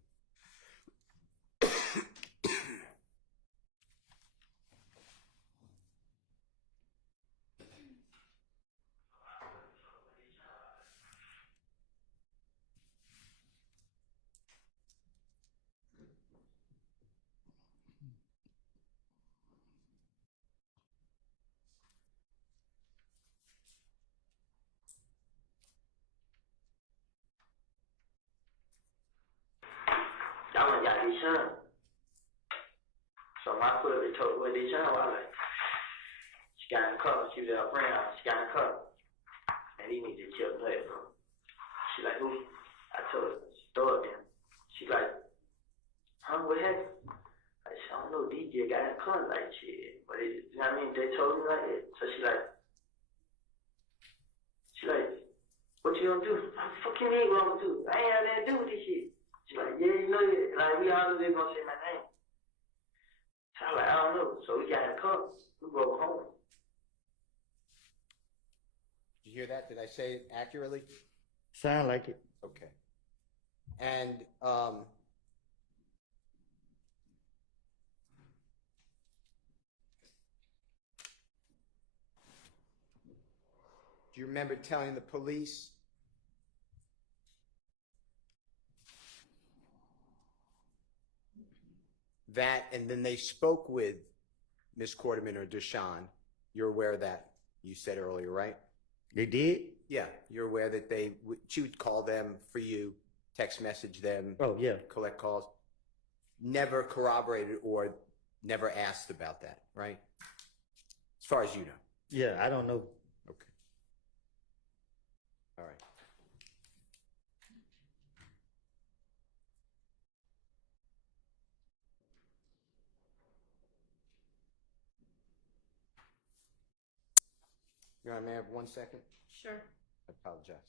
Y'all ain't got these son. So my foot told what these son was like. She got in the car. She was at her friend's house. She got in the car. And he needed to chill play, bro. She like, who? I told her. She throw it in. She like, what happened? I said, I don't know. DJ got in the car like shit. But it, you know what I mean? They told me like that. So she like, what you gonna do? What the fuck you mean what I'm gonna do? I ain't had nothing to do with this shit. She like, yeah, you know, like we all knew they gonna say my name. So I was like, I don't know. So we got in the car. We drove home. Did you hear that? Did I say it accurately? Sound like it. Okay. And do you remember telling the police that, and then they spoke with Miss Quarterman or Deshawn? You're aware of that? You said earlier, right? They did? Yeah, you're aware that she would call them for you, text message them. Oh, yeah. Collect calls. Never corroborated or never asked about that, right? As far as you know. Yeah, I don't know. Okay. All right. You know, I may have 1 second. Sure. I apologize.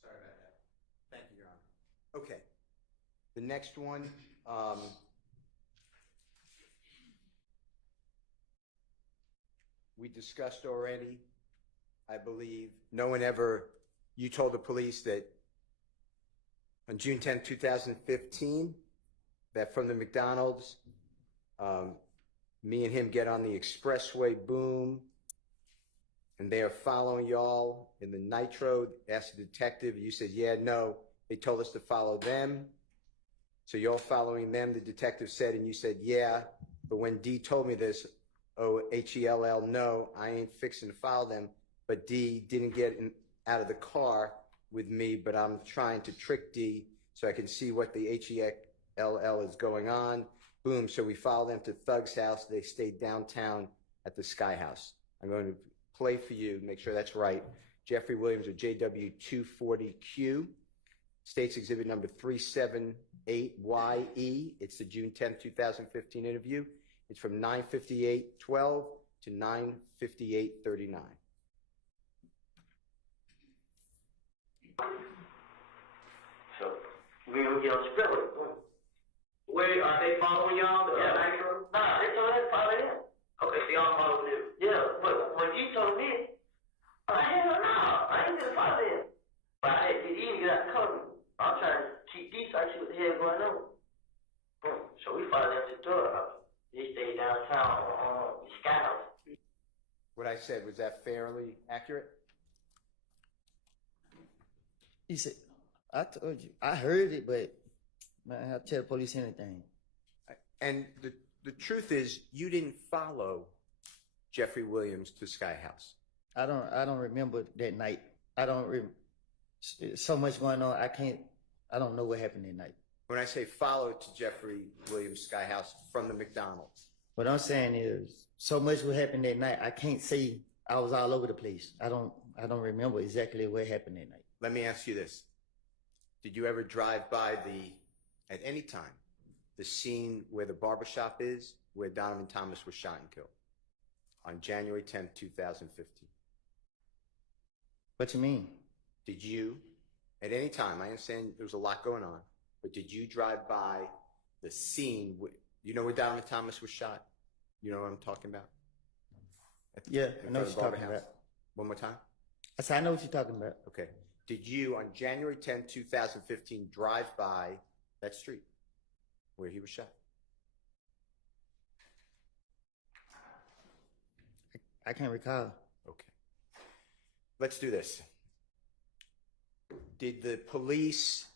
Sorry about that. Thank you, Your Honor. Okay. The next one, we discussed already, I believe. No one ever, you told the police that on June 10, 2015, that from the McDonald's, me and him get on the expressway, boom, and they are following y'all in the Nitro. Asked the detective, you said, yeah, no. They told us to follow them. So y'all following them, the detective said, and you said, yeah. But when D told me this, H-E-L-L, no, I ain't fixing to follow them. But D didn't get out of the car with me, but I'm trying to trick D so I can see what the H-E-L-L is going on. Boom, so we followed them to Thug's house. They stayed downtown at the Sky House. I'm going to play for you, make sure that's right. Jeffrey Williams of JW240Q, State's Exhibit number 378YE. It's the June 10, 2015 interview. It's from 9:58:12 to 9:58:39. So we gonna get on spiller. Wait, are they following y'all? Yeah. Nitro? Nah, they told us to follow them. Okay, so y'all follow them. Yeah, but when you told me, hell no, I ain't gonna follow them. But I had to get in and get out the cover. I'm trying to keep these, I see what the hell going on. So we followed them to the door. They stayed downtown on the Sky House. What I said, was that fairly accurate? He said, I told you. I heard it, but man, I have to tell the police anything. And the truth is, you didn't follow Jeffrey Williams to Sky House. I don't remember that night. So much going on. I don't know what happened that night. When I say follow to Jeffrey Williams Sky House from the McDonald's. What I'm saying is, so much what happened that night. I can't say I was all over the place. I don't remember exactly what happened that night. Let me ask you this. Did you ever drive by at any time, the scene where the barbershop is, where Donovan Thomas was shot and killed? On January 10th, 2015. What you mean? Did you, at any time, I understand there was a lot going on, but did you drive by the scene, you know where Donovan Thomas was shot? You know what I'm talking about? Yeah, I know what you're talking about. One more time? I said, I know what you're talking about. Okay. Did you, on January 10th, 2015, drive by that street where he was shot? I can't recall. Okay. Let's do this. Did the police,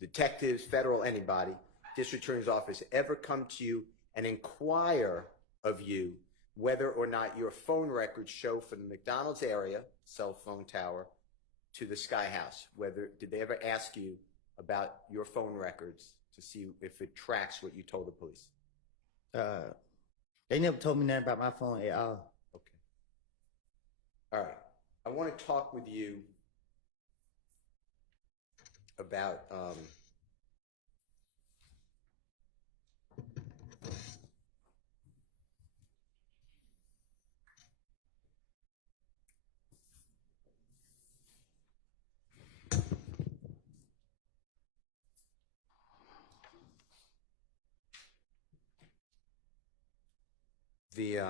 detectives, federal, anybody, district attorney's office ever come to you and inquire of you whether or not your phone records show from the McDonald's area, cell phone tower, to the Sky House? Did they ever ask you about your phone records to see if it tracks what you told the police? They never told me nothing about my phone at all. Okay. All right. I want to talk with you about the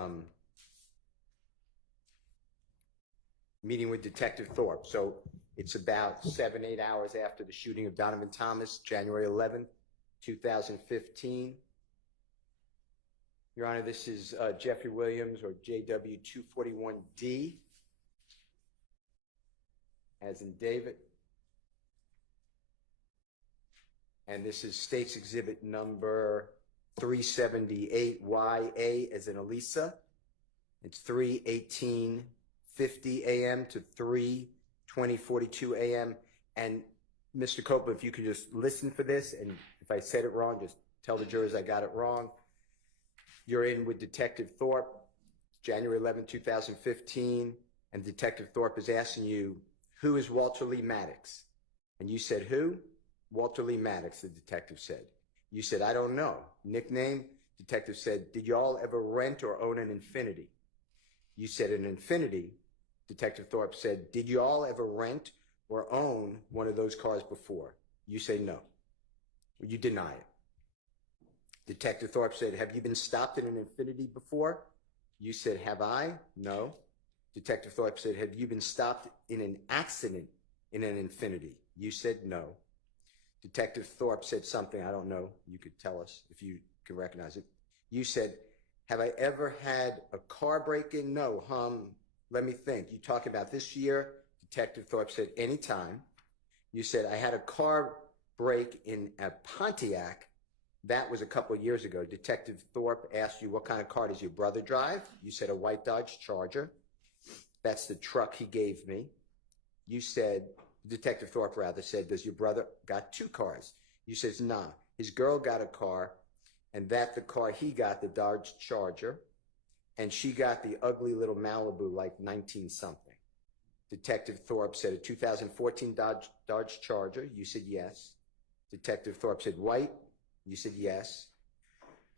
meeting with Detective Thorpe. So it's about 7-8 hours after the shooting of Donovan Thomas, January 11th, 2015. Your Honor, this is Jeffrey Williams, or JW 241D, as in David. And this is State's Exhibit number 378YA, as in Elisa. It's 3:18:50 a.m. to 3:20:42 a.m. And Mr. Copeland, if you could just listen for this, and if I said it wrong, just tell the jurors I got it wrong. You're in with Detective Thorpe, January 11, 2015, and Detective Thorpe is asking you, who is Walter Lee Maddox? And you said, who? Walter Lee Maddox, the detective said. You said, I don't know. Nickname? Detective said, did you all ever rent or own an Infiniti? You said an Infiniti. Detective Thorpe said, did you all ever rent or own one of those cars before? You say no. You deny it. Detective Thorpe said, have you been stopped in an Infiniti before? You said, have I? No. Detective Thorpe said, have you been stopped in an accident in an Infiniti? You said no. Detective Thorpe said something, I don't know, you could tell us if you can recognize it. You said, have I ever had a car break-in? No, let me think. You talking about this year? Detective Thorpe said, anytime. You said, I had a car break in a Pontiac. That was a couple of years ago. Detective Thorpe asked you, what kind of car does your brother drive? You said, a white Dodge Charger. That's the truck he gave me. You said, Detective Thorpe rather said, does your brother got two cars? You says, nah, his girl got a car, and that the car he got, the Dodge Charger, and she got the ugly little Malibu, like 19 something. Detective Thorpe said, a 2014 Dodge Charger. You said yes. Detective Thorpe said, white. You said yes.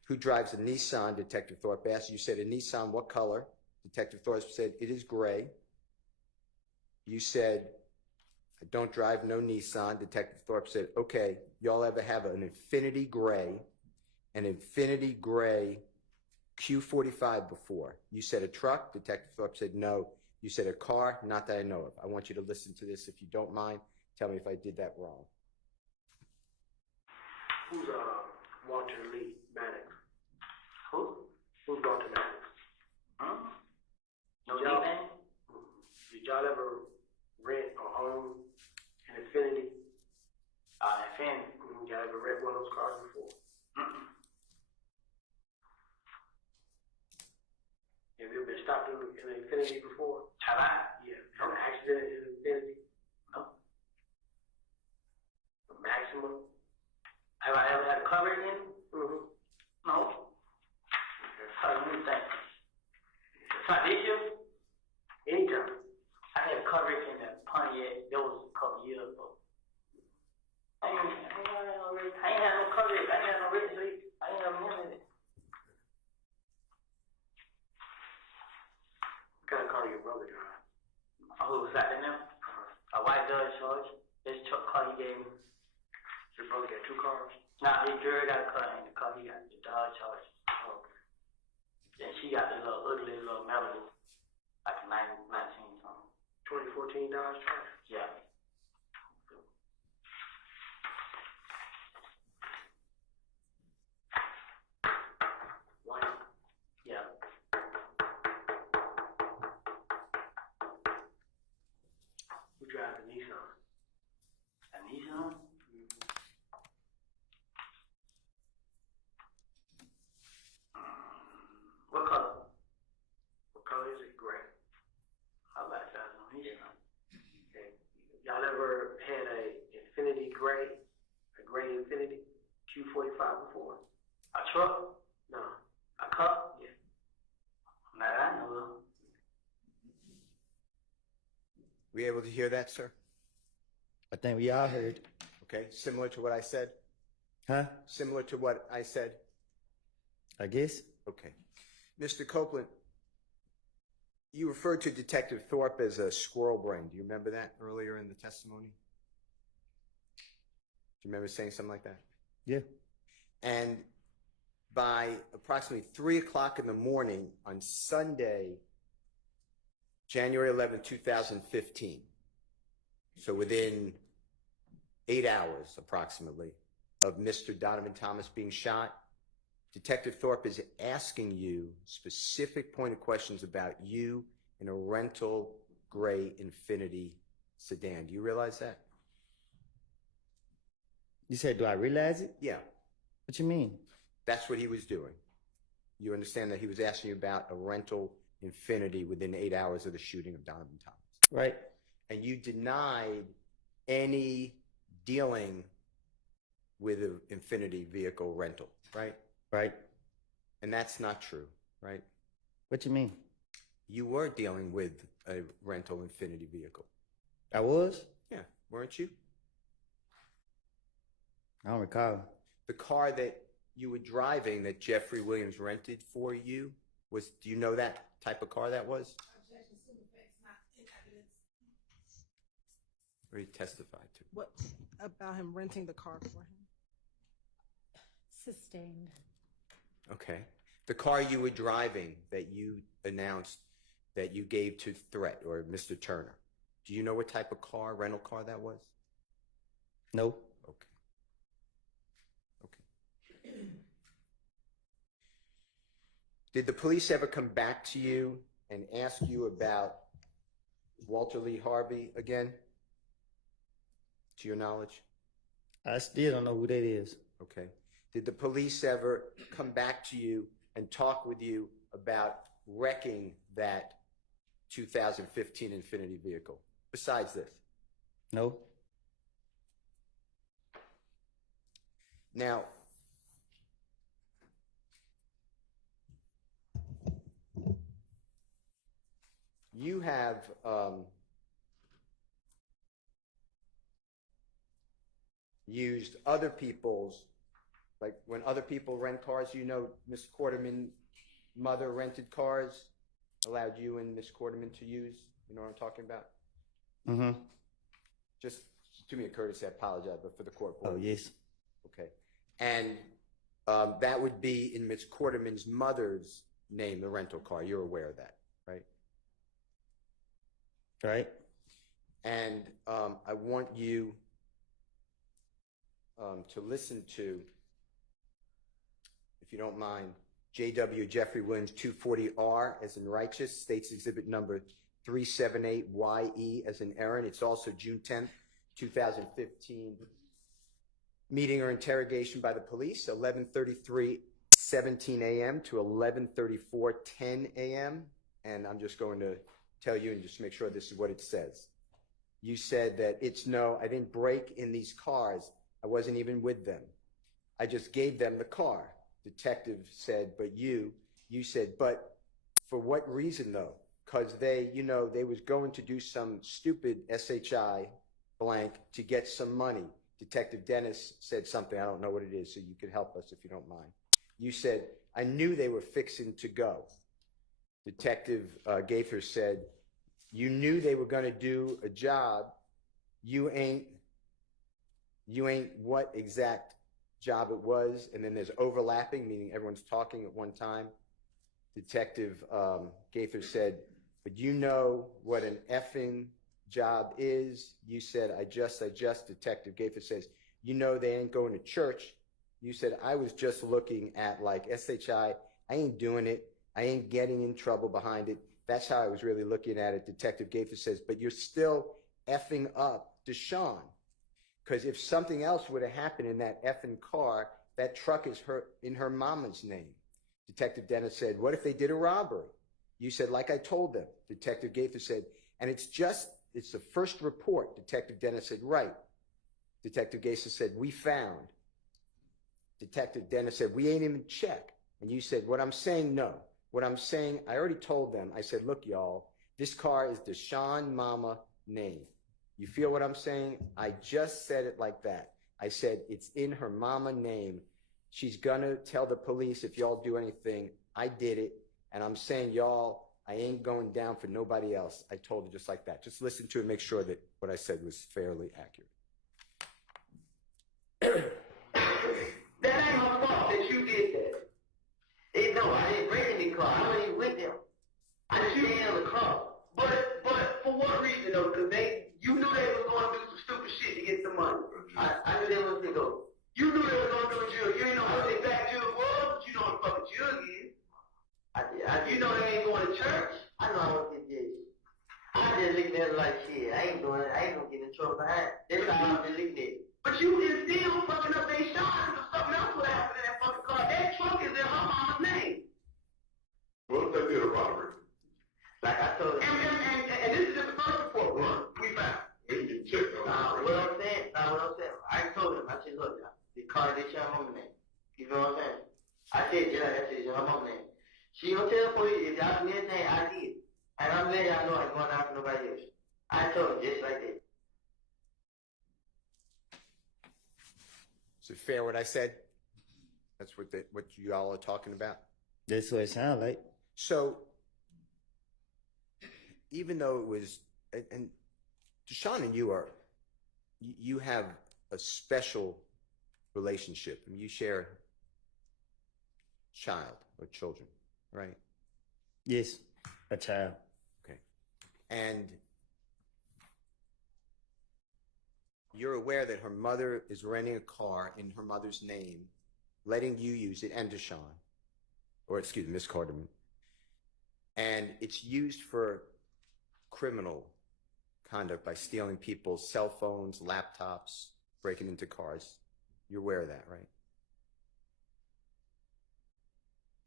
Who drives a Nissan? Detective Thorpe asked. You said, a Nissan, what color? Detective Thorpe said, it is gray. You said, I don't drive no Nissan. Detective Thorpe said, okay, y'all ever have an Infiniti Gray Q45 before? You said a truck. Detective Thorpe said no. You said a car, not that I know of. I want you to listen to this. If you don't mind, tell me if I did that wrong. Who's Walter Lee Maddox? Who? Who's Walter Maddox? No name? Did y'all ever rent or own an Infiniti? Infiniti. Y'all ever rent one of those cars before? Have you ever been stopped in an Infiniti before? Have I? Yeah. An accident in an Infiniti? No. years, but I ain't had no coverage. I ain't had no registry. I ain't have none of it. What kind of car your brother drive? Who was that in there? A white Dodge Charge. His truck car he gave me. Your brother got two cars? Nah, his girl got a car in the car. He got the Dodge Charge. Oh, okay. Then she got the little ugly little Melody, like a 19 something. 2014 Dodge Charger? Yeah. White? Yeah. Who drives the Nissan? A Nissan? What color? What color is it? Gray. How about that on Nissan? Okay. Y'all ever had a Infinity Gray? A gray Infinity Q45 before? A truck? No. A car? Yeah. Nah, I know them. Were you able to hear that, sir? I think we all heard. Okay, similar to what I said? Huh? Similar to what I said? I guess. Okay. Mr. Copeland, you referred to Detective Thorpe as a squirrel brain. Do you remember that earlier in the testimony? Do you remember saying something like that? Yeah. And by approximately 3 o'clock in the morning on Sunday, January 11, 2015, so within 8 hours approximately of Mr. Donovan Thomas being shot, Detective Thorpe is asking you specific pointed questions about you in a rental gray Infinity sedan. Do you realize that? You said, do I realize it? Yeah. What you mean? That's what he was doing. You understand that he was asking you about a rental Infinity within 8 hours of the shooting of Donovan Thomas. Right. And you denied any dealing with an Infinity vehicle rental, right? Right. And that's not true, right? What you mean? You were dealing with a rental Infinity vehicle. I was? Yeah, weren't you? I don't recall. The car that you were driving that Jeffrey Williams rented for you was, do you know that type of car that was? Or he testified to? What about him renting the car for him? Sustained. Okay. The car you were driving that you announced that you gave to Threat or Mr. Turner, do you know what type of car, rental car that was? No. Okay. Okay. Did the police ever come back to you and ask you about Walter Lee Harvey again? To your knowledge? I still don't know who that is. Okay. Did the police ever come back to you and talk with you about wrecking that 2015 Infinity vehicle besides this? No. Now, you have used other people's, like when other people rent cars, you know, Miss Quarterman's mother rented cars, allowed you and Miss Quarterman to use. You know what I'm talking about? Mm-hmm. Just do me a courtesy, I apologize, but for the court. Oh, yes. Okay. And that would be in Miss Quarterman's mother's name, the rental car. You're aware of that, right? Right. And I want you to listen to, if you don't mind, J.W. Jeffrey Williams 240R as in righteous, states exhibit number 378YE as in Aaron. It's also June 10th, 2015 meeting or interrogation by the police, 11:33:17 a.m. to 11:34:10 a.m. And I'm just going to tell you and just make sure this is what it says. You said that I didn't break in these cars. I wasn't even with them. I just gave them the car. Detective said, but you said, but for what reason though? Because they was going to do some stupid SHI blank to get some money. Detective Dennis said something, I don't know what it is, so you could help us if you don't mind. You said, I knew they were fixing to go. Detective Gaither said, you knew they were going to do a job. You ain't what exact job it was. And then there's overlapping, meaning everyone's talking at one time. Detective Gaither said, but you know what an effing job is. You said, I just. Detective Gaither says, you know they ain't going to church. You said, I was just looking at like SHI. I ain't doing it. I ain't getting in trouble behind it. That's how I was really looking at it. Detective Gaither says, but you're still effing up Deshaun. Because if something else would have happened in that effing car, that truck is in her mama's name. Detective Dennis said, what if they did a robbery? You said, like I told them. Detective Gaither said, and it's the first report. Detective Dennis said, right. Detective Gaither said, we found. Detective Dennis said, we ain't even check. And you said, what I'm saying, no. What I'm saying, I already told them. I said, look, y'all, this car is Deshaun Mama name. You feel what I'm saying? I just said it like that. I said, it's in her mama name. She's gonna tell the police if y'all do anything. I did it. And I'm saying, y'all, I ain't going down for nobody else. I told her just like that. Just listen to it and make sure that what I said was fairly accurate. That ain't my fault that you did that. No, I didn't break any car. I wasn't even with them. I just stayed in the car. But for what reason though? Because you knew they was going to do some stupid shit to get some money. I knew they was going to go. You knew they was going to do a jug. You ain't know what the exact jug was, but you know what the fucking jug is. You know they ain't going to church. I know I won't get this. I just looking at it like shit. I ain't going to get in trouble behind. That's how I'm just looking at it. But you is still fucking up their shot because something else would happen in that fucking car. That truck is in her mama's name. What if they did a robbery? Like I told you. And this is just the first report we found. We can check on What I'm saying, I told him, I said, look, the car is your mama's name. You know what I'm saying? I said, it's your mama's name. She gonna tell the police, if y'all do anything, I did. And I'm letting y'all know I ain't going out for nobody else. I told him just like that. Is it fair what I said? That's what you all are talking about? That's what it sounds like. So, even though it was, and Deshaun and you have a special relationship. I mean, you share child or children, right? Yes, a child. Okay. And you're aware that her mother is renting a car in her mother's name, letting you use it, and Deshaun, or excuse me, Miss Carterman, and it's used for criminal conduct by stealing people's cell phones, laptops, breaking into cars. You're aware of that, right?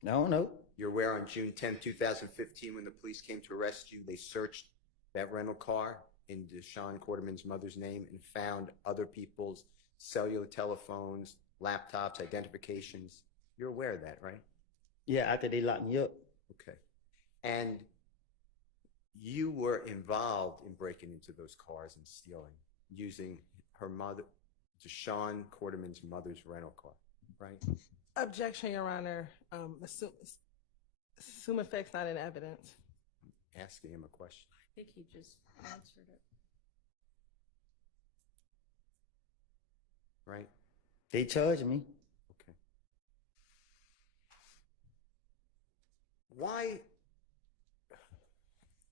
I don't know. You're aware on June 10, 2015, when the police came to arrest you, they searched that rental car in Deshaun Quarterman's mother's name and found other people's cellular telephones, laptops, identifications. You're aware of that, right? Yeah, after they locked me up. Okay. And you were involved in breaking into those cars and stealing, using her mother, Deshaun Quarterman's mother's rental car, right? Objection, Your Honor. Assume effect's not in evidence. I'm asking him a question. I think he just answered it. Right? They charged me. Okay. Why,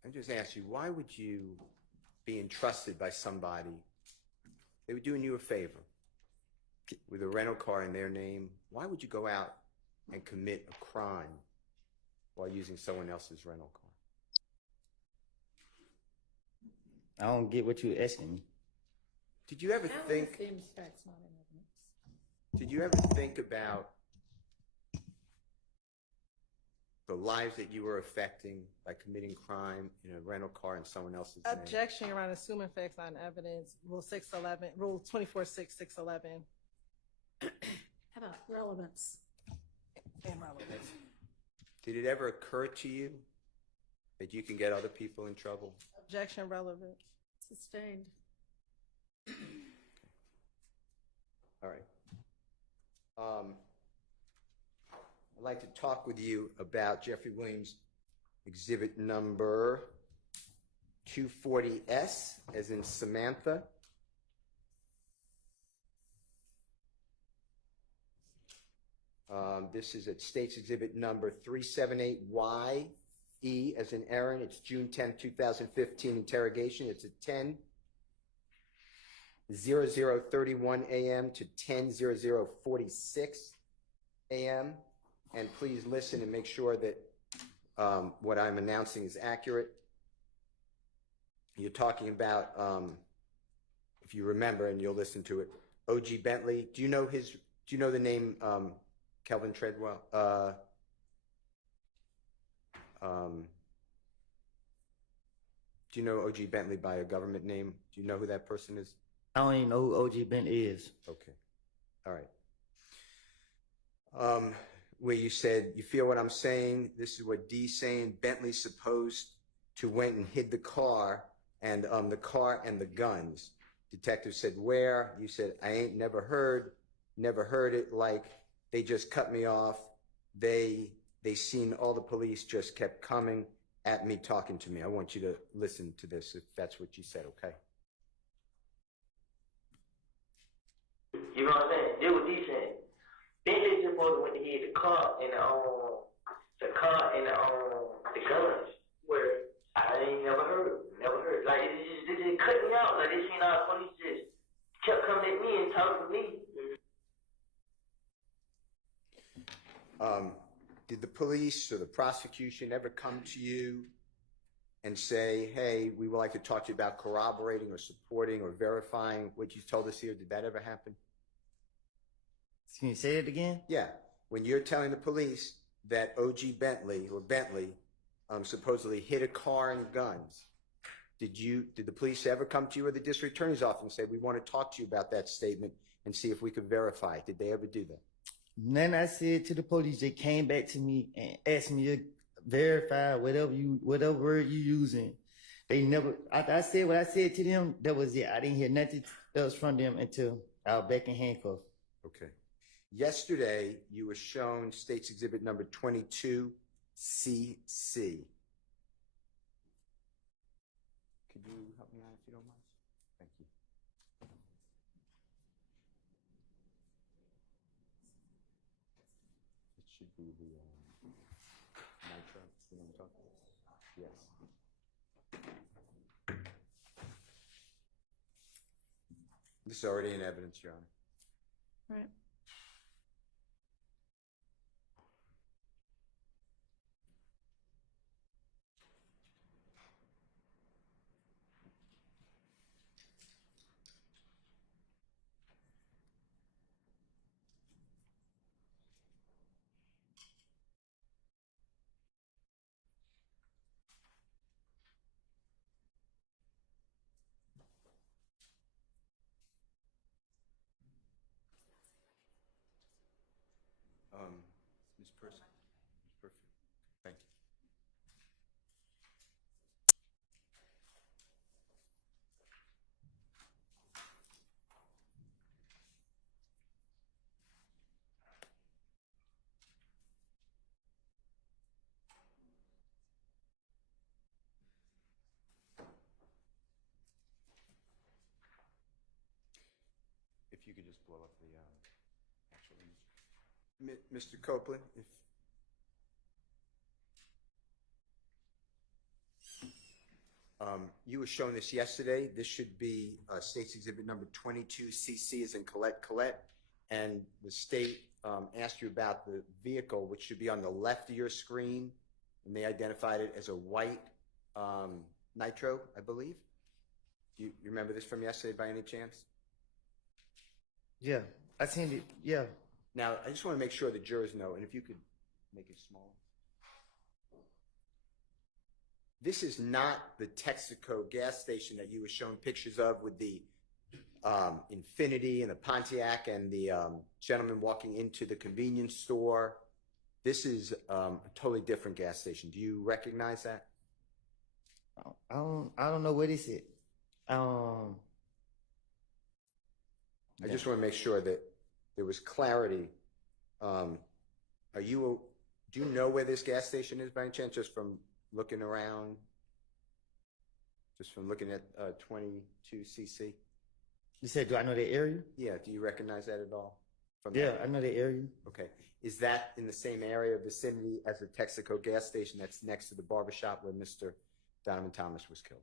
I just asked you, why would you be entrusted by somebody? They were doing you a favor with a rental car in their name. Why would you go out and commit a crime while using someone else's rental car? I don't get what you're asking me. Did you ever think? Did you ever think about the lives that you were affecting by committing crime in a rental car in someone else's name? Objection, Your Honor. Assume effect's not in evidence. Rule 611, Rule 24-6-611. How about relevance? And relevance. Did it ever occur to you that you can get other people in trouble? Objection, relevance. Sustained. All right. I'd like to talk with you about Jeffrey Williams exhibit number 240S, as in Samantha. This is at State's exhibit number 378YE, as in Aaron. It's June 10, 2015 interrogation. It's at 10:00:31 a.m. to 10:00:46 a.m. And please listen and make sure that what I'm announcing is accurate. You're talking about, if you remember, and you'll listen to it, O.G. Bentley. Do you know the name Kelvin Treadwell? Do you know O.G. Bentley by a government name? Do you know who that person is? I don't even know who O.G. Bentley is. Okay. All right. Where you said, you feel what I'm saying? This is what D's saying. Bentley's supposed to went and hid the car and the guns. Detective said, where? You said, I ain't never heard it, like they just cut me off. They seen all the police just kept coming at me, talking to me. I want you to listen to this if that's what you said, okay? You know what I'm saying? Did what he said. Bentley just supposed to went to hit the car and the guns. Where I ain't never heard. Like it just cut me out. Like they seen our police just kept coming at me and talking to me. Did the police or the prosecution ever come to you and say, hey, we would like to talk to you about corroborating or supporting or verifying what you told us here? Did that ever happen? Can you say it again? Yeah. When you're telling the police that O.G. Bentley supposedly hit a car and guns, did the police ever come to you or the district attorney's office and say, we want to talk to you about that statement and see if we could verify it? Did they ever do that? Then I said to the police, they came back to me and asked me to verify whatever word you using. They never, after I said what I said to them, that was it. I didn't hear nothing else from them until I was back in handcuffs. Okay. Yesterday, you were shown State's Exhibit number 22CC. Could you help me out if you don't mind? Thank you. It should be the nitro. You know what I'm talking about? Yes. This is already in evidence, Your Honor. Right. Ms. Person? Perfect. Thank you. If you could just blow up the actual image. Mr. Copeland, if you were shown this yesterday, this should be State's Exhibit number 22CC, as in Colette, and the state asked you about the vehicle, which should be on the left of your screen, and they identified it as a white Nitro, I believe. Do you remember this from yesterday by any chance? Yeah, I seen it. Yeah. Now, I just want to make sure the jurors know, and if you could make it smaller. This is not the Texaco gas station that you were shown pictures of with the Infiniti and the Pontiac and the gentleman walking into the convenience store. This is a totally different gas station. Do you recognize that? I don't know what is it. I just want to make sure that there was clarity. Do you know where this gas station is by any chance, just from looking around? Just from looking at 22cc? You said, do I know that area? Yeah, do you recognize that at all? Yeah, I know that area. Okay. Is that in the same area, vicinity as the Texaco gas station that's next to the barbershop where Mr. Donovan Thomas was killed?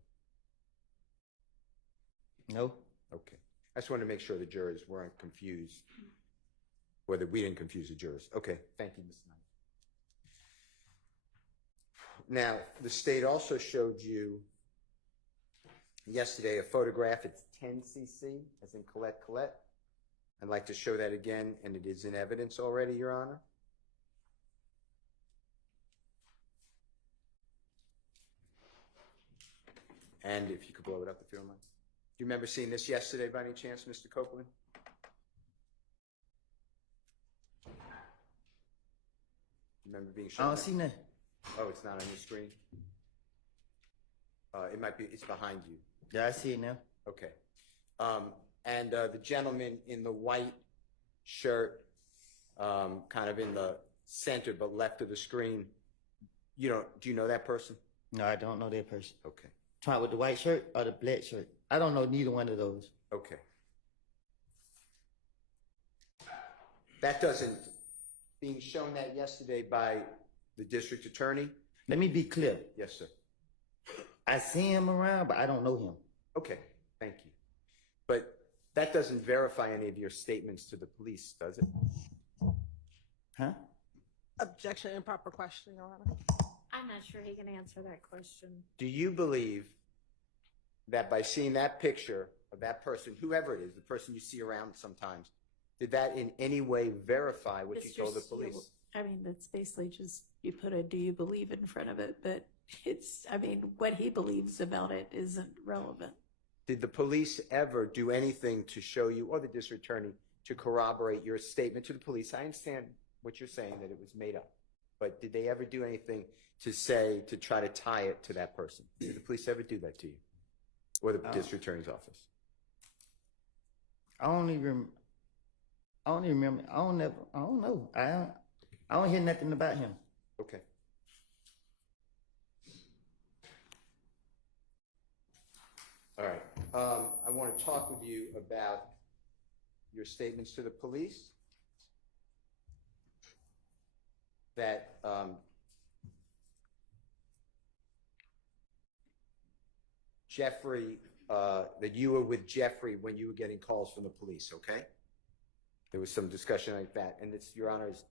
No. Okay. I just wanted to make sure the jurors weren't confused, or that we didn't confuse the jurors. Okay. Thank you, Ms. Knight. Now, the state also showed you yesterday a photograph. It's 10cc, as in Colette. I'd like to show that again, and it is in evidence already, Your Honor. And if you could blow it up, if you don't mind. Do you remember seeing this yesterday by any chance, Mr. Copeland? Remember being shown? I don't see that. Oh, it's not on your screen? It might be, it's behind you. Yeah, I see it now. Okay. And the gentleman in the white shirt, kind of in the center but left of the screen, do you know that person? No, I don't know that person. Okay. Try with the white shirt or the black shirt? I don't know neither one of those. Okay. That doesn't, being shown that yesterday by the district attorney? Let me be clear. Yes, sir. I see him around, but I don't know him. Okay, thank you. But that doesn't verify any of your statements to the police, does it? Huh? Objection, improper question, Your Honor. I'm not sure he can answer that question. Do you believe that by seeing that picture of that person, whoever it is, the person you see around sometimes, did that in any way verify what you told the police? I mean, that's basically just, you put a do you believe in front of it, but what he believes about it isn't relevant. Did the police ever do anything to show you, or the district attorney, to corroborate your statement to the police? I understand what you're saying, that it was made up. But did they ever do anything to say, to try to tie it to that person? Did the police ever do that to you? Or the district attorney's office? I don't remember. I don't know. I don't hear nothing about him. Okay. All right. I want to talk with you about your statements to the police. That Jeffrey, that you were with Jeffrey when you were getting calls from the police, okay? There was some discussion like that. And it's, Your Honor's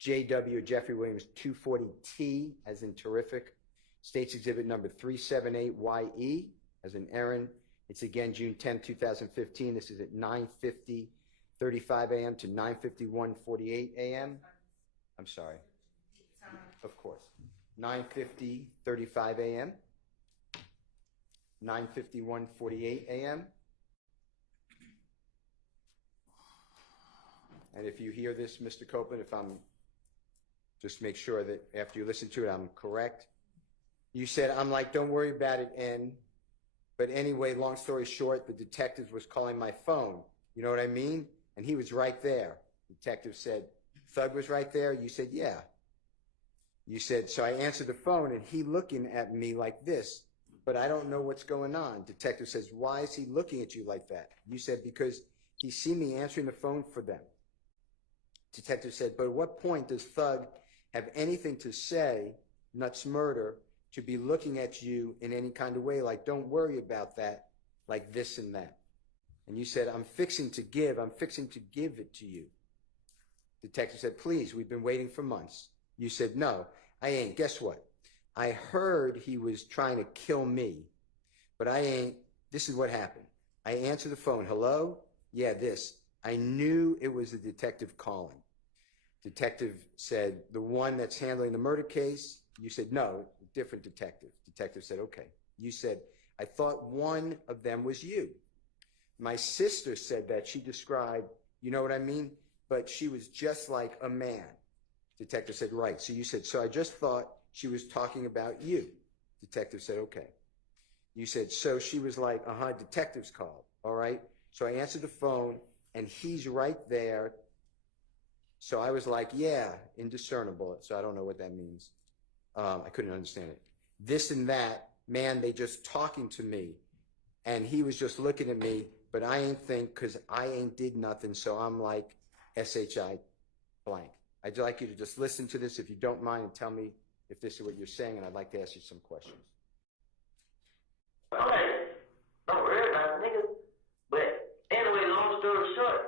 JW, Jeffrey Williams, 240T, as in terrific. State's Exhibit number 378YE, as in Aaron. It's again June 10, 2015. This is at 9:50:35 a.m. to 9:51:48 a.m. I'm sorry. Of course. 9:50:35 a.m. 9:51:48 a.m. And if you hear this, Mr. Copeland, just make sure that after you listen to it, I'm correct. You said, I'm like, don't worry about it, N. But anyway, long story short, the detective was calling my phone. You know what I mean? And he was right there. Detective said, Thug was right there? You said, yeah. You said, so I answered the phone, and he looking at me like this, but I don't know what's going on. Detective says, why is he looking at you like that? You said, because he see me answering the phone for them. Detective said, but at what point does Thug have anything to say, nuts murder, to be looking at you in any kind of way, like, don't worry about that, like this and that? And you said, I'm fixing to give it to you. Detective said, please, we've been waiting for months. You said, no, I ain't. Guess what? I heard he was trying to kill me, but I ain't. This is what happened. I answered the phone. Hello? Yeah, this. I knew it was the detective calling. Detective said, the one that's handling the murder case? You said, no, different detective. Detective said, okay. You said, I thought one of them was you. My sister said that. She described, you know what I mean? But she was just like a man. Detective said, right. So you said, so I just thought she was talking about you. Detective said, okay. You said, so she was like, detective's called. All right. So I answered the phone, and he's right there So I was like, yeah, indiscernible. So I don't know what that means. I couldn't understand it. This and that, man, they just talking to me. And he was just looking at me, but I ain't think, because I ain't did nothing. So I'm like, SHI blank. I'd like you to just listen to this if you don't mind and tell me if this is what you're saying, and I'd like to ask you some questions. I'm like, don't worry about it, nigga. But anyway, long story short,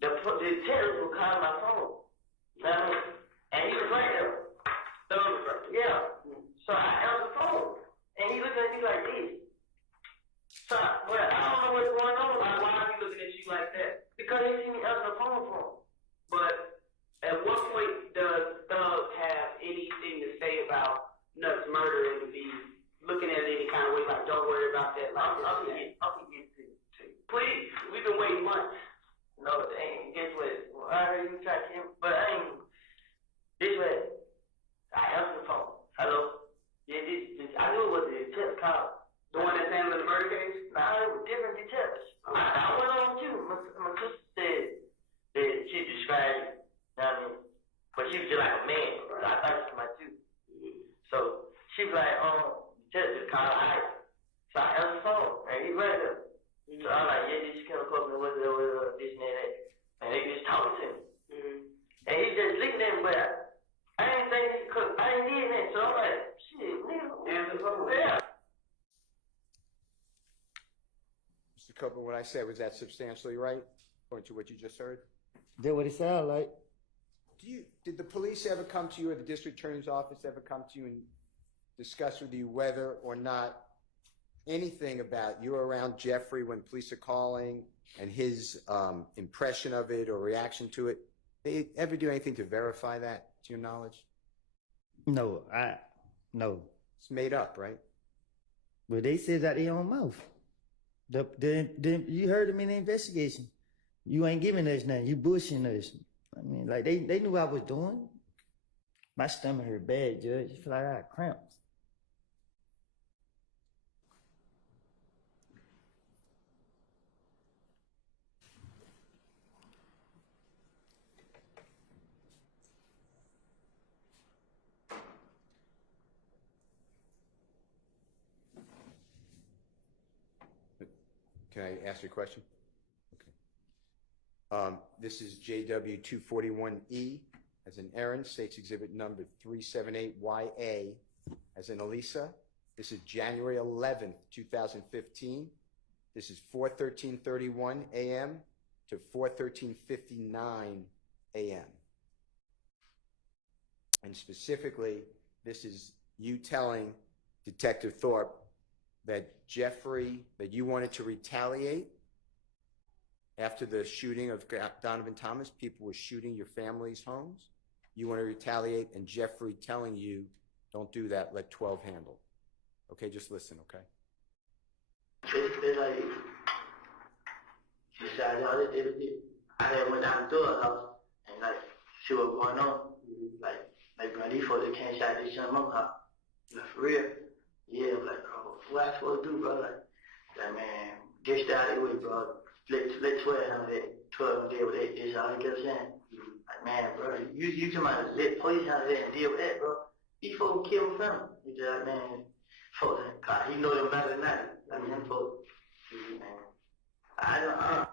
the detectives were calling my phone. You know what I mean? And he was right there. Yeah. So I answered the phone, and he looked at me like this. So, well, I don't know what's going on. Like, why are he looking at you like that? Because he see me answer the phone for him. But at what point does Thug have anything to say about Nuts murder and be looking at it any kind of way? Like, don't worry about that. Like, I'll get to you. Please, we've been waiting months. No, ain't. Guess what? Well, I heard you try to him, but I ain't. This way, I answered the phone. Hello? Yeah, this I knew it was the detective call. The one that's handling the murder case? Nah, it was different detectives. I went on too. My sister said that she described it. You know what I mean? But she was just like a man. So I thought she was my too. So she was like, detective called Ice. So I answered the phone, and he right there. So I'm like, yeah, this chemical company, what's this and that. And they just talking to me. And he just looking at me, but I ain't think he could. I ain't need that. So I'm like, shit, nigga, answer the phone. Yeah. Mr. Copeland, what I said, was that substantially right, according to what you just heard? That what it sound like. Did the police ever come to you, or the district attorney's office ever come to you and discuss with you whether or not anything about you were around Jeffrey when police are calling and his impression of it or reaction to it? They ever do anything to verify that, to your knowledge? No. It's made up, right? But they said that their own mouth. You heard them in the investigation. You ain't giving us nothing. You bushing us. I mean, like they knew what I was doing. My stomach hurt bad, Judge. I feel like I had cramps. Can I ask you a question? Okay. This is JW 241E as an Aaron, states exhibit number 378YA as in Elisa. This is January 11th, 2015. This is 4:13:31 a.m. to 4:13:59 a.m. And specifically, this is you telling Detective Thorpe that Jeffrey, that you wanted to retaliate after the shooting of Donovan Thomas. People were shooting your family's homes. You want to retaliate, and Jeffrey telling you, don't do that, let 12 handle. Okay, just listen, okay? Basically, like, she said, I had went down to the house and, like, see what was going on. Like, bro, these folks, they can't shot this shit in my house. Like, for real. Yeah, I'm like, bro, what I supposed to do, bro? Like, man, get out of the way, bro. Let 12 handle that. 12 deal with that. That's all he kept saying. Like, man, bro, you come out and let police handle that and deal with that, bro. These folks kill my family. He just like, man, folks, God, he know them better than that. I mean, them folks, man. I don't.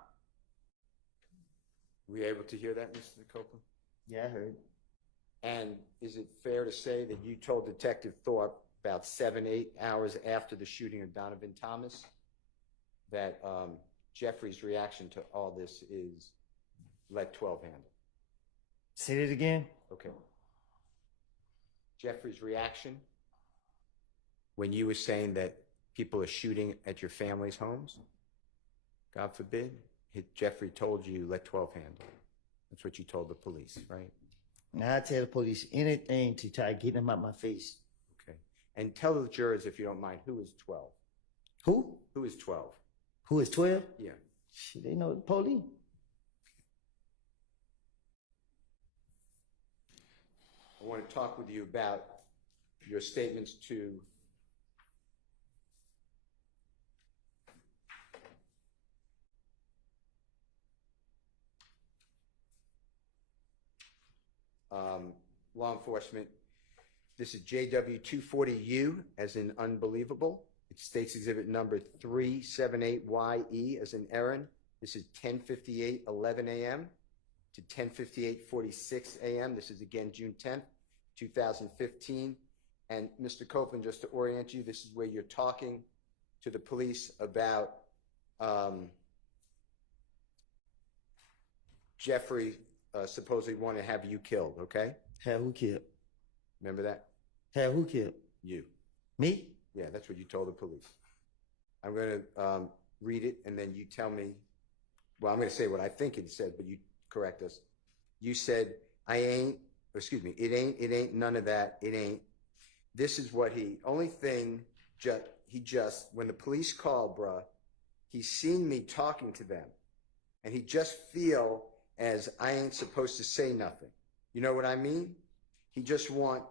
Were you able to hear that, Mr. Copeland? Yeah, I heard. And is it fair to say that you told Detective Thorpe about 7-8 hours after the shooting of Donovan Thomas that Jeffrey's reaction to all this is let 12 handle? Say it again. Okay. Jeffrey's reaction when you were saying that people are shooting at your family's homes, God forbid, Jeffrey told you let 12 handle. That's what you told the police, right? Now I tell the police anything to try to get them out my face. Okay. And tell the jurors, if you don't mind, who is 12? Who? Who is 12? Who is 12? Yeah. Shit, they know the police. I want to talk with you about your statements to law enforcement. This is JW240U, as in unbelievable. It's State's Exhibit number 378YE, as in Aaron. This is 10:58:11 a.m. to 10:58:46 a.m. This is again June 10th, 2015. And Mr. Copeland, just to orient you, this is where you're talking to the police about Jeffrey supposedly wanted to have you killed, okay? Have who killed? Remember that? Have who killed? You. Me? Yeah, that's what you told the police. I'm going to read it, and then you tell me. Well, I'm going to say what I think it said, but you correct us. You said, it ain't none of that. It ain't. This is what only thing, when the police called, bruh, he seen me talking to them, and he just feel as I ain't supposed to say nothing. You know what I mean? He just want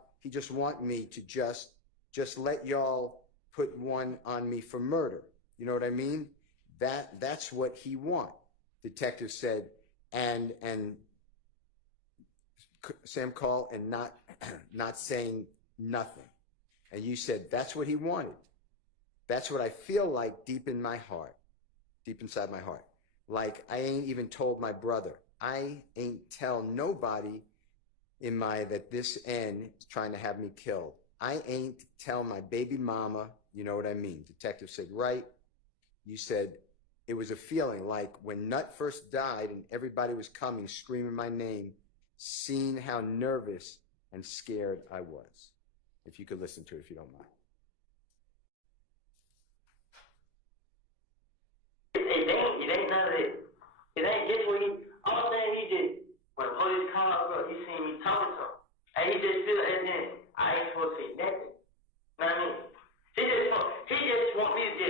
me to just let y'all put one on me for murder. You know what I mean? That's what he want. Detective said, and Sam called and not saying nothing. And you said, that's what he wanted. That's what I feel like deep inside my heart. Like I ain't even told my brother. I ain't tell nobody that this N is trying to have me killed. I ain't tell my baby mama, you know what I mean? Detective said, right. You said, it was a feeling like when Nut first died and everybody was coming, screaming my name, seeing how nervous and scared I was. If you could listen to it, if you don't mind. It ain't none of it. It ain't just what all thing he did, when the police come up, bro, he seen me talking to him. And he just feel as in, I ain't supposed to say nothing. You know what I mean? He just want me to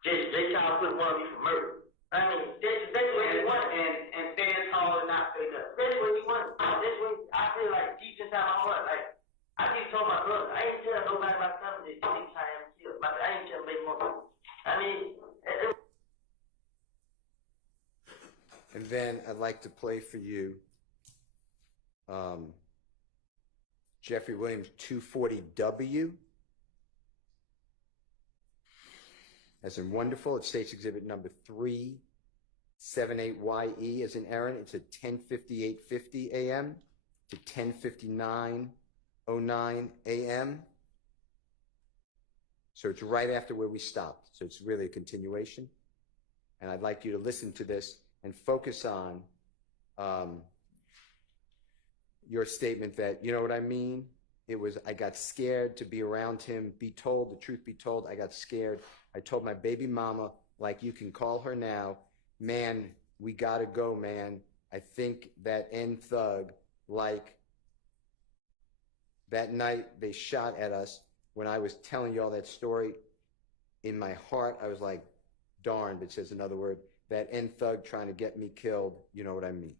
just they try to put one of me for murder. I mean, that's what he wants. And stand tall and not fake up. That's what he wants. That's what I feel like deep inside my heart. Like, I just told my brother, I ain't telling nobody about something that you trying to kill. I ain't telling baby mama. I mean, and then I'd like to play for you Jeffrey Williams 240W. As in wonderful, it states exhibit number 378YE as in Aaron. It's at 10:58:50 a.m. to 10:59:09 a.m. So it's right after where we stopped. So it's really a continuation. And I'd like you to listen to this and focus on your statement that, you know what I mean? It was, I got scared to be around him, be told, the truth be told, I got scared. I told my baby mama, like you can call her now, man, we gotta go, man. I think that N thug, like that night they shot at us, when I was telling you all that story, in my heart, I was like, darn, but it says another word, that N thug trying to get me killed, you know what I mean?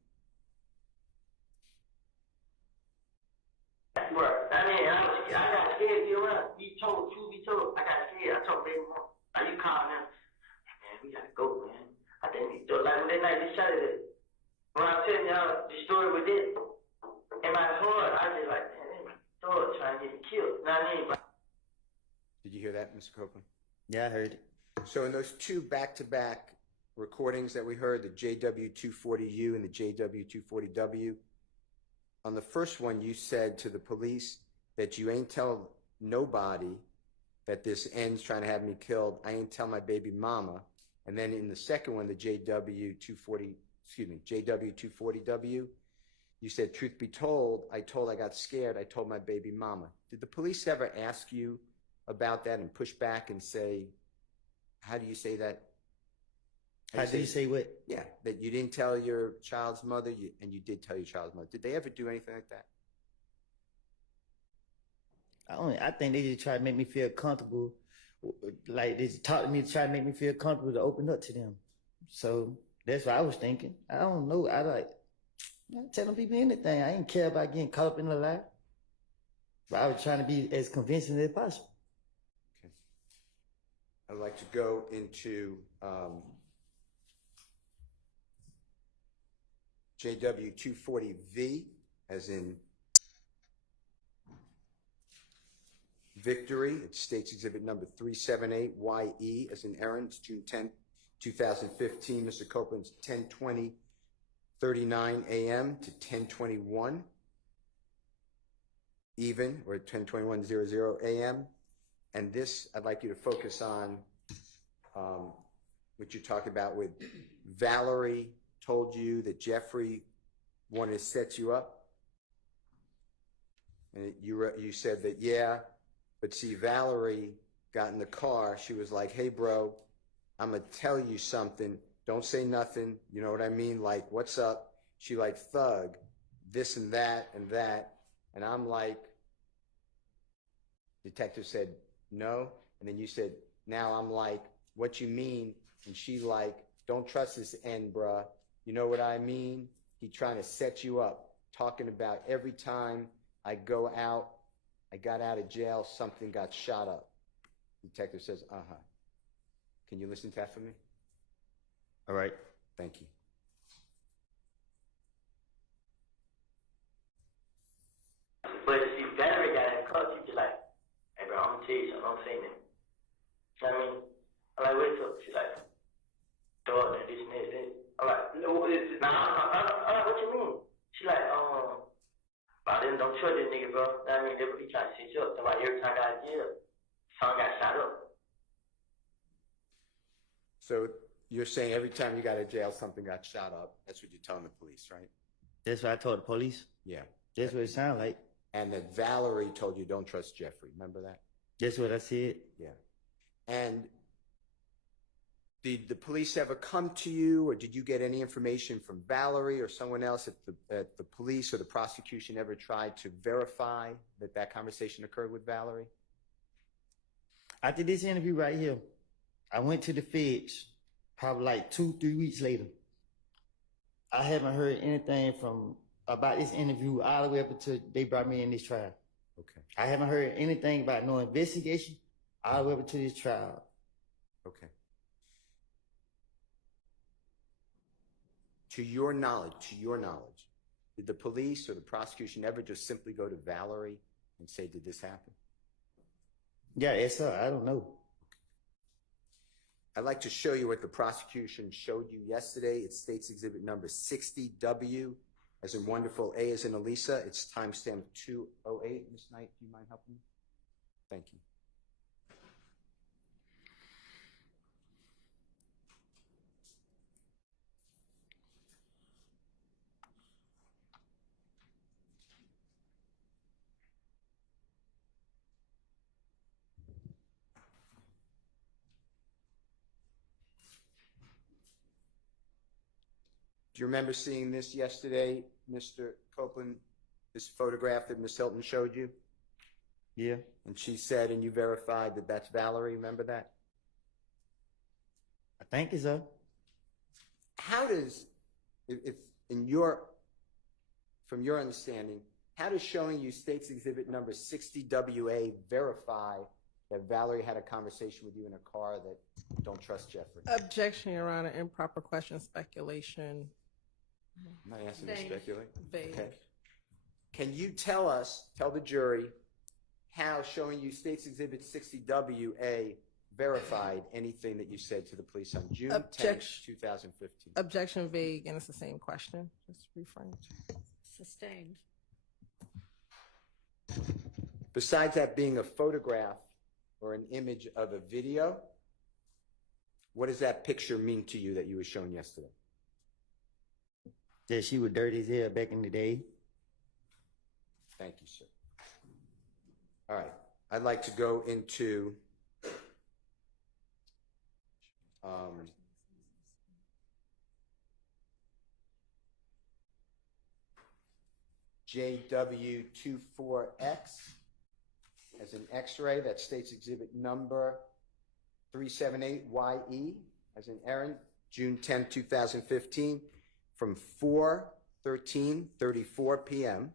Right. I mean, I got scared to be around. Be told, truth be told. I got scared. I told baby mom, are you calling him? Man, we gotta go, man. I think we do. Like when that night they shot at it. When I'm telling y'all the story with it, in my heart, I just like, man, thug trying to get me killed. You know what I mean? Did you hear that, Mr. Copeland? Yeah, I heard it. So in those two back-to-back recordings that we heard, the JW240U and the JW240W, on the first one, you said to the police that you ain't tell nobody that this N's trying to have me killed. I ain't tell my baby mama. And then in the second one, the JW240W, you said, truth be told, I got scared. I told my baby mama. Did the police ever ask you about that and push back and say, how do you say that? How do you say what? Yeah, that you didn't tell your child's mother, and you did tell your child's mother. Did they ever do anything like that? I think they just try to make me feel comfortable. Like they just talk to me to try to make me feel comfortable to open up to them. So that's what I was thinking. I don't know. I telling people anything. I ain't care about getting caught up in a lie. But I was trying to be as convincing as possible. Okay. I'd like to go into JW240V, as in Victory. It's State's Exhibit number 378, YE, as in Aaron. It's June 10, 2015. Mr. Copeland's 10:20:39 a.m. to 10:21 even, or 10:21:00 a.m. And this, I'd like you to focus on what you're talking about with Valerie told you that Jeffrey wanted to set you up. And you said that, yeah, but see, Valerie got in the car. She was like, hey, bro, I'm going to tell you something. Don't say nothing. You know what I mean? Like, what's up? She like, thug, this and that and that. And I'm like, detective said, no. And then you said, now I'm like, what you mean? And she like, don't trust this N, bruh. You know what I mean? He trying to set you up, talking about every time I go out, I got out of jail, something got shot up. Detective says, uh-huh. Can you listen to that for me? All right. Thank you. But see, Valerie got in the car, she just like, hey bro, I'm gonna tell you something, I'm saying that. You know what I mean? I'm like, what's up? She's like, dog, this and this. I'm like, no, it's nah, I'm like, what you mean? She like, I didn't don't trust this nigga, bro. You know what I mean? They really trying to set you up. Somebody every time I got in jail, son got shot up. So you're saying every time you got out of jail, something got shot up. That's what you're telling the police, right? That's what I told the police. Yeah. That's what it sounded like. And that Valerie told you don't trust Jeffrey. Remember that? That's what I said. Yeah. And did the police ever come to you, or did you get any information from Valerie or someone else at the police or the prosecution ever tried to verify that that conversation occurred with Valerie? After this interview right here, I went to the feds probably like 2-3 weeks later. I haven't heard anything about this interview all the way up until they brought me in this trial. Okay. I haven't heard anything about no investigation all the way up until this trial. Okay. To your knowledge, did the police or the prosecution ever just simply go to Valerie and say, did this happen? Yeah, it's I don't know. I'd like to show you what the prosecution showed you yesterday. It's State's Exhibit number 60W, as in wonderful, A as in Elisa. It's timestamp 2:08. Ms. Knight, do you mind helping me? Thank you. Do you remember seeing this yesterday, Mr. Copeland, this photograph that Ms. Hilton showed you? Yeah. And she said, and you verified that that's Valerie, remember that? I think it's so. How does, from your understanding, how does showing you State's Exhibit number 60WA verify that Valerie had a conversation with you in a car that don't trust Jeffrey? Objection, Your Honor. Improper question, speculation. I'm not asking to speculate. Vague. Okay. Can you tell the jury, how showing you State's Exhibit 60WA verified anything that you said to the police on June 10th, 2015? Objection, vague, and it's the same question. Just refrain. Sustained. Besides that being a photograph or an image of a video, what does that picture mean to you that you were shown yesterday? That she was dirty as hell back in the day. Thank you, sir. All right. I'd like to go into JW24X as an X-ray. That State's Exhibit number 378YE as in Aaron, June 10, 2015, from 4:13:34 p.m.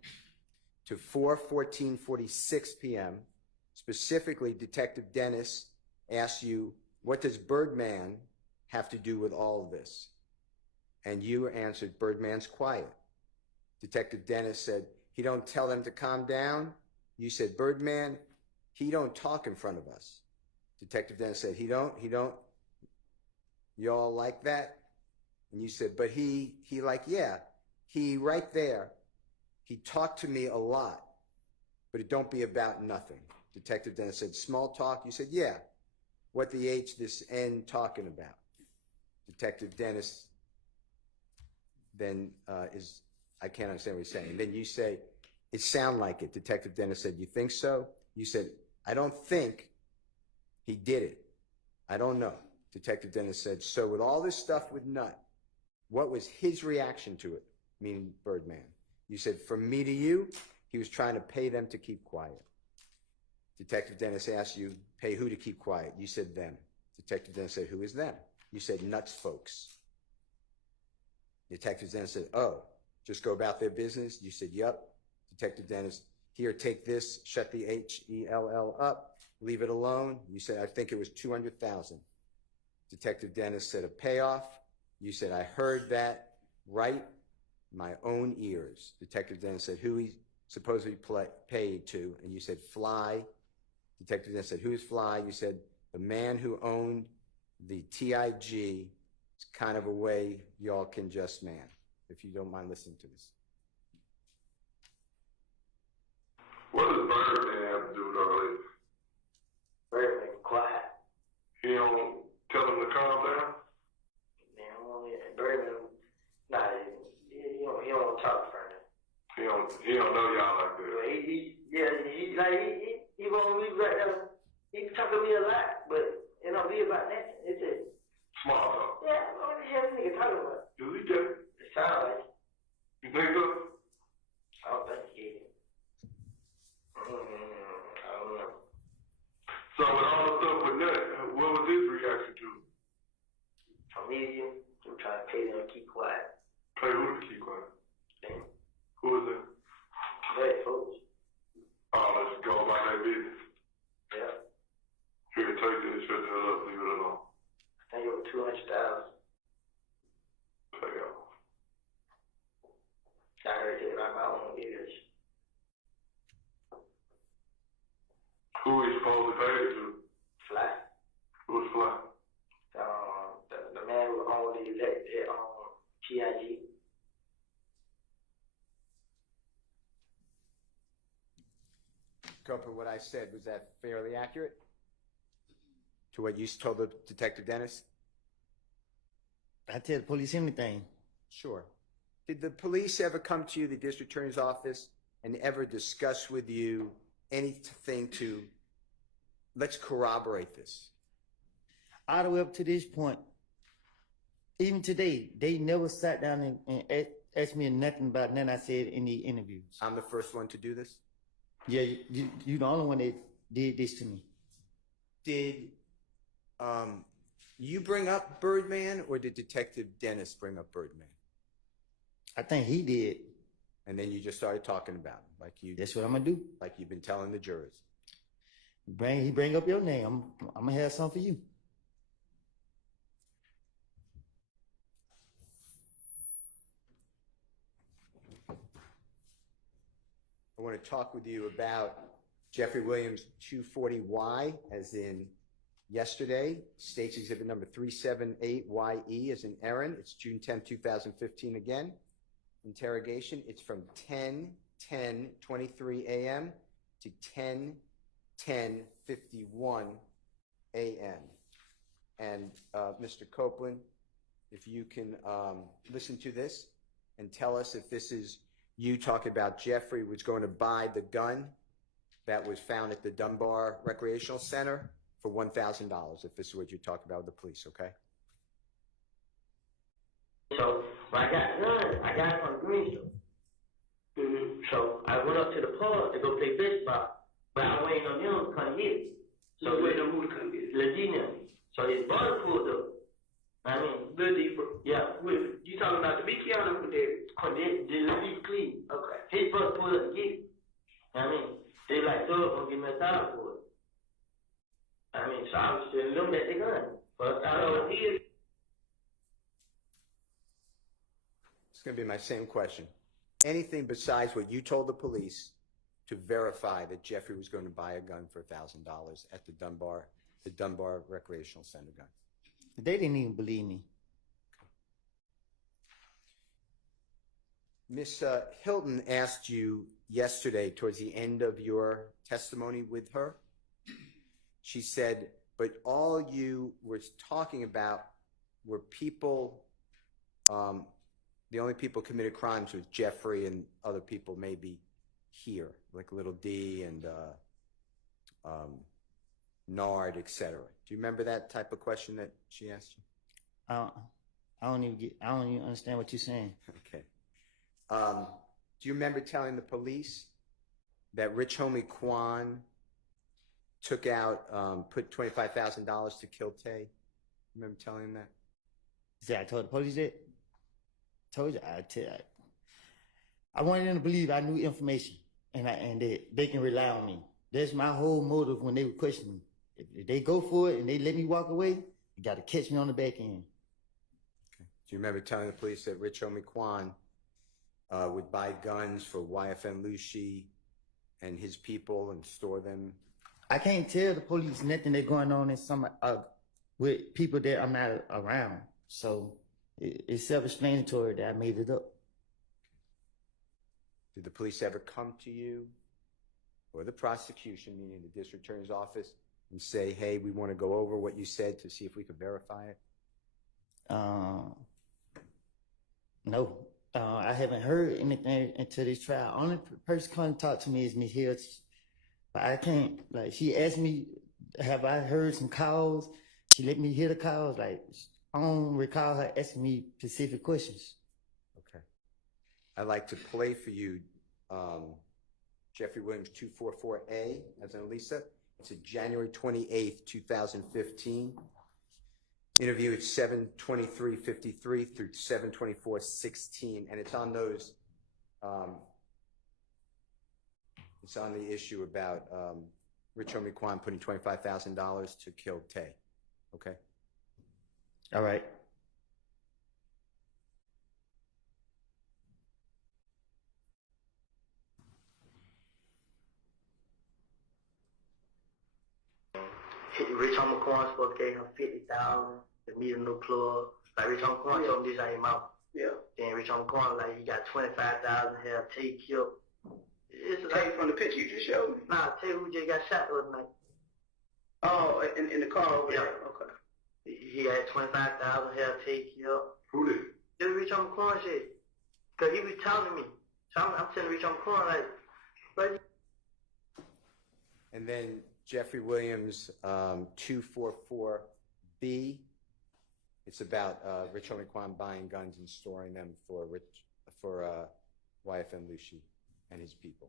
to 4:14:46 p.m. Specifically, Detective Dennis asked you, what does Birdman have to do with all of this? And you answered, Birdman's quiet. Detective Dennis said, he don't tell them to calm down. You said, Birdman, he don't talk in front of us. Detective Dennis said, he don't. Y'all like that? And you said, but he like, yeah, he right there. He talked to me a lot, but it don't be about nothing. Detective Dennis said, small talk. You said, yeah. What the H this N talking about? Detective Dennis then I can't understand what he's saying. And then you say, it sound like it. Detective Dennis said, you think so? You said, I don't think he did it. I don't know. Detective Dennis said, so with all this stuff with Nut, what was his reaction to it? Meaning Birdman. You said, from me to you, he was trying to pay them to keep quiet. Detective Dennis asked you, pay who to keep quiet? You said them. Detective Dennis said, who is them? You said, Nuts folks. Detective Dennis said, oh, just go about their business? You said, yup. Detective Dennis, here, take this, shut the HELL up, leave it alone. You said, I think it was $200,000. Detective Dennis said, a payoff. You said, I heard that right my own ears. Detective Dennis said, who he supposedly paid to? And you said, Fly. Detective Dennis said, who's Fly? You said, the man who owned the TIG. It's kind of a way y'all can just man, if you don't mind listening to this. What does Birdman have to do with all this? Birdman, quiet. He don't tell him to calm down? Man, Birdman, nah, he don't want to talk for him. He don't know y'all like that. He won't be right there. He talk to me a lot, but it don't be about nothing. It's just small talk. Yeah, what the hell this nigga talking about? Does he get it? It sounds like it. You think so? I don't think he get it. I don't know. So with all the stuff with that, what was his reaction to it? From me, I'm trying to pay them to keep quiet. Pay who to keep quiet? Them. Who is that? Bad folks. Oh, let's go about that business. Yeah. Here, take this, shut the hell up, leave it alone. I think it was $200,000. Pay off. I heard it like my own ears. Who is supposed to pay it to? Fly. Who's Fly? The man who owned the TIG. Cooper, what I said, was that fairly accurate to what you told the Detective Dennis? I tell the police anything. Sure. Did the police ever come to you, the district attorney's office, and ever discuss with you anything to, let's corroborate this? All the way up to this point, even today, they never sat down and asked me nothing about nothing I said in the interviews. I'm the first one to do this? Yeah, you the only one that did this to me. Did you bring up Birdman, or did Detective Dennis bring up Birdman? I think he did. And then you just started talking about him, like you. That's what I'm gonna do. Like you've been telling the jurors. He bring up your name. I'm gonna have something for you. I want to talk with you about Jeffrey Williams 240Y, as in yesterday. State's exhibit number 378YE, as in Aaron. It's June 10, 2015 again. Interrogation. It's from 10:10:23 a.m. to 10:10:51 a.m. And Mr. Copeland, if you can listen to this and tell us if this is you talking about Jeffrey was going to buy the gun that was found at the Dunbar Recreational Center for $1,000, if this is what you're talking about with the police, okay? So when I got the gun, I got it from the green store. So I went up to the pub to go play baseball, but I waiting on them to come get it. So You waiting on who to come get it? Legit. So his brother pulled up. I mean, yeah, You talking about the big Keanu with the Legit clean. Okay. His brother pulled up to get it. I mean, they like, so gonna give me $1,000 for it. I mean, so I was just looking at the gun. But I don't know, It's going to be my same question. anything besides what you told the police to verify that Jeffrey was going to buy a gun for $1,000 at the Dunbar Recreational Center gun? They didn't even believe me. Miss Hilton asked you yesterday towards the end of your testimony with her. She said, but all you were talking about were people, the only people committed crimes was Jeffrey and other people maybe here, like Little D and Nard, etc. Do you remember that type of question that she asked you? I don't even understand what you're saying. Okay. Do you remember telling the police that Rich Homie Kwan took out, put $25,000 to kill Tay? Remember telling him that? See, I told the police that. Told you, I wanted them to believe I knew information, and that they can rely on me. That's my whole motive when they were questioning me. If they go for it and they let me walk away, you got to catch me on the back end. Okay. Do you remember telling the police that Rich Homie Kwan would buy guns for YFN Lucy and his people and store them? I can't tell the police nothing that's going on in some with people that I'm not around. So it's self-explanatory that I made it up. Did the police ever come to you or the prosecution, meaning the district attorney's office, and say, hey, we want to go over what you said to see if we could verify it? No. I haven't heard anything until this trial. Only person come talk to me is Miss Hill. But I can't, like, she asked me, have I heard some calls? She let me hear the calls. Like, I don't recall her asking me specific questions. Okay. I'd like to play for you Jeffrey Williams 244A as an Elisa. It's a January 28th, 2015. Interview at 7:23:53 through 7:24:16, and it's on those. It's on the issue about Rich Homie Kwan putting $25,000 to kill Tay. Okay. All right. Rich Homie Kwan supposed to give him $50,000 to meet a new club. Like Rich Homie Kwan told him this out his mouth. Yeah. Then Rich Homie Kwan like he got $25,000 to have Tay killed. It's like from the picture you just showed me. Nah, Tay who just got shot the other night. Oh, in the car over there. Okay. He had $25,000 to have Tay killed. Who did? Just Rich Homie Kwan shit. Cause he was telling me. So I'm telling Rich Homie Kwan like, but. And then Jeffrey Williams 244B. It's about Rich Homie Kwan buying guns and storing them for YFN Lucy and his people.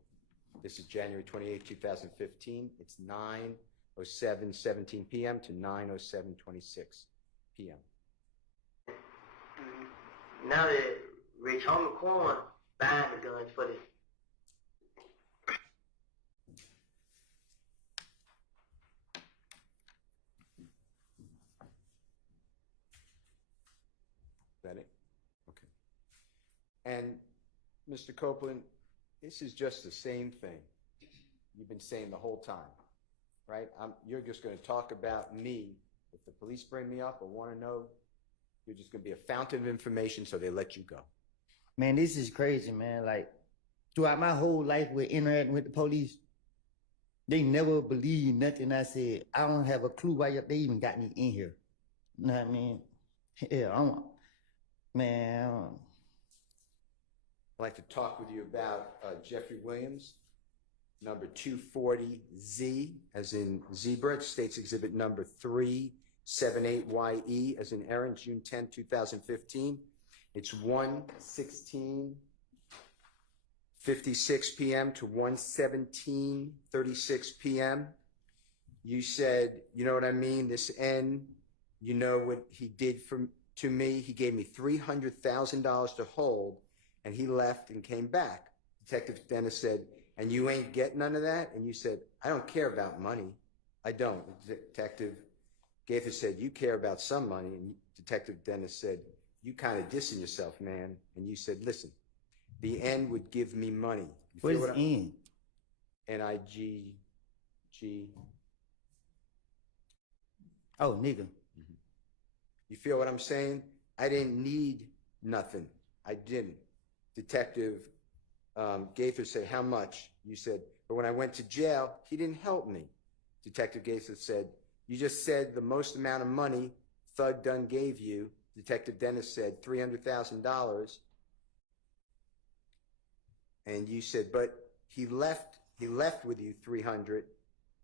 This is January 28, 2015. It's 9:07:17 p.m. to 9:07:26 p.m. Now that Rich Homie Kwan buying the guns for this. Is that it? Okay. And Mr. Copeland, this is just the same thing you've been saying the whole time, right? You're just going to talk about me. If the police bring me up or want to know, you're just going to be a fountain of information, so they let you go. Man, this is crazy, man. Like, throughout my whole life with interacting with the police, they never believed nothing I said. I don't have a clue why they even got me in here. You know what I mean? Yeah, man. I'd like to talk with you about Jeffrey Williams, number 240Z, as in zebra. It's State's Exhibit number 378YE, as in Aaron, June 10, 2015. It's 1:16:56 p.m. to 1:17:36 p.m. You said, you know what I mean? This N, you know what he did to me? He gave me $300,000 to hold, and he left and came back. Detective Dennis said, and you ain't get none of that? And you said, I don't care about money. I don't. Detective Gaither said, you care about some money. And Detective Dennis said, you kind of dissing yourself, man. And you said, listen, The N would give me money. You What feel is N? N-I-G-G. Oh, nigga. You feel what I'm saying? I didn't need nothing. I didn't. Detective Gaither said, how much? You said, but when I went to jail, he didn't help me. Detective Gaither said, you just said the most amount of money Thug Dunn gave you. Detective Dennis said $300,000. And you said, but he left with you 300.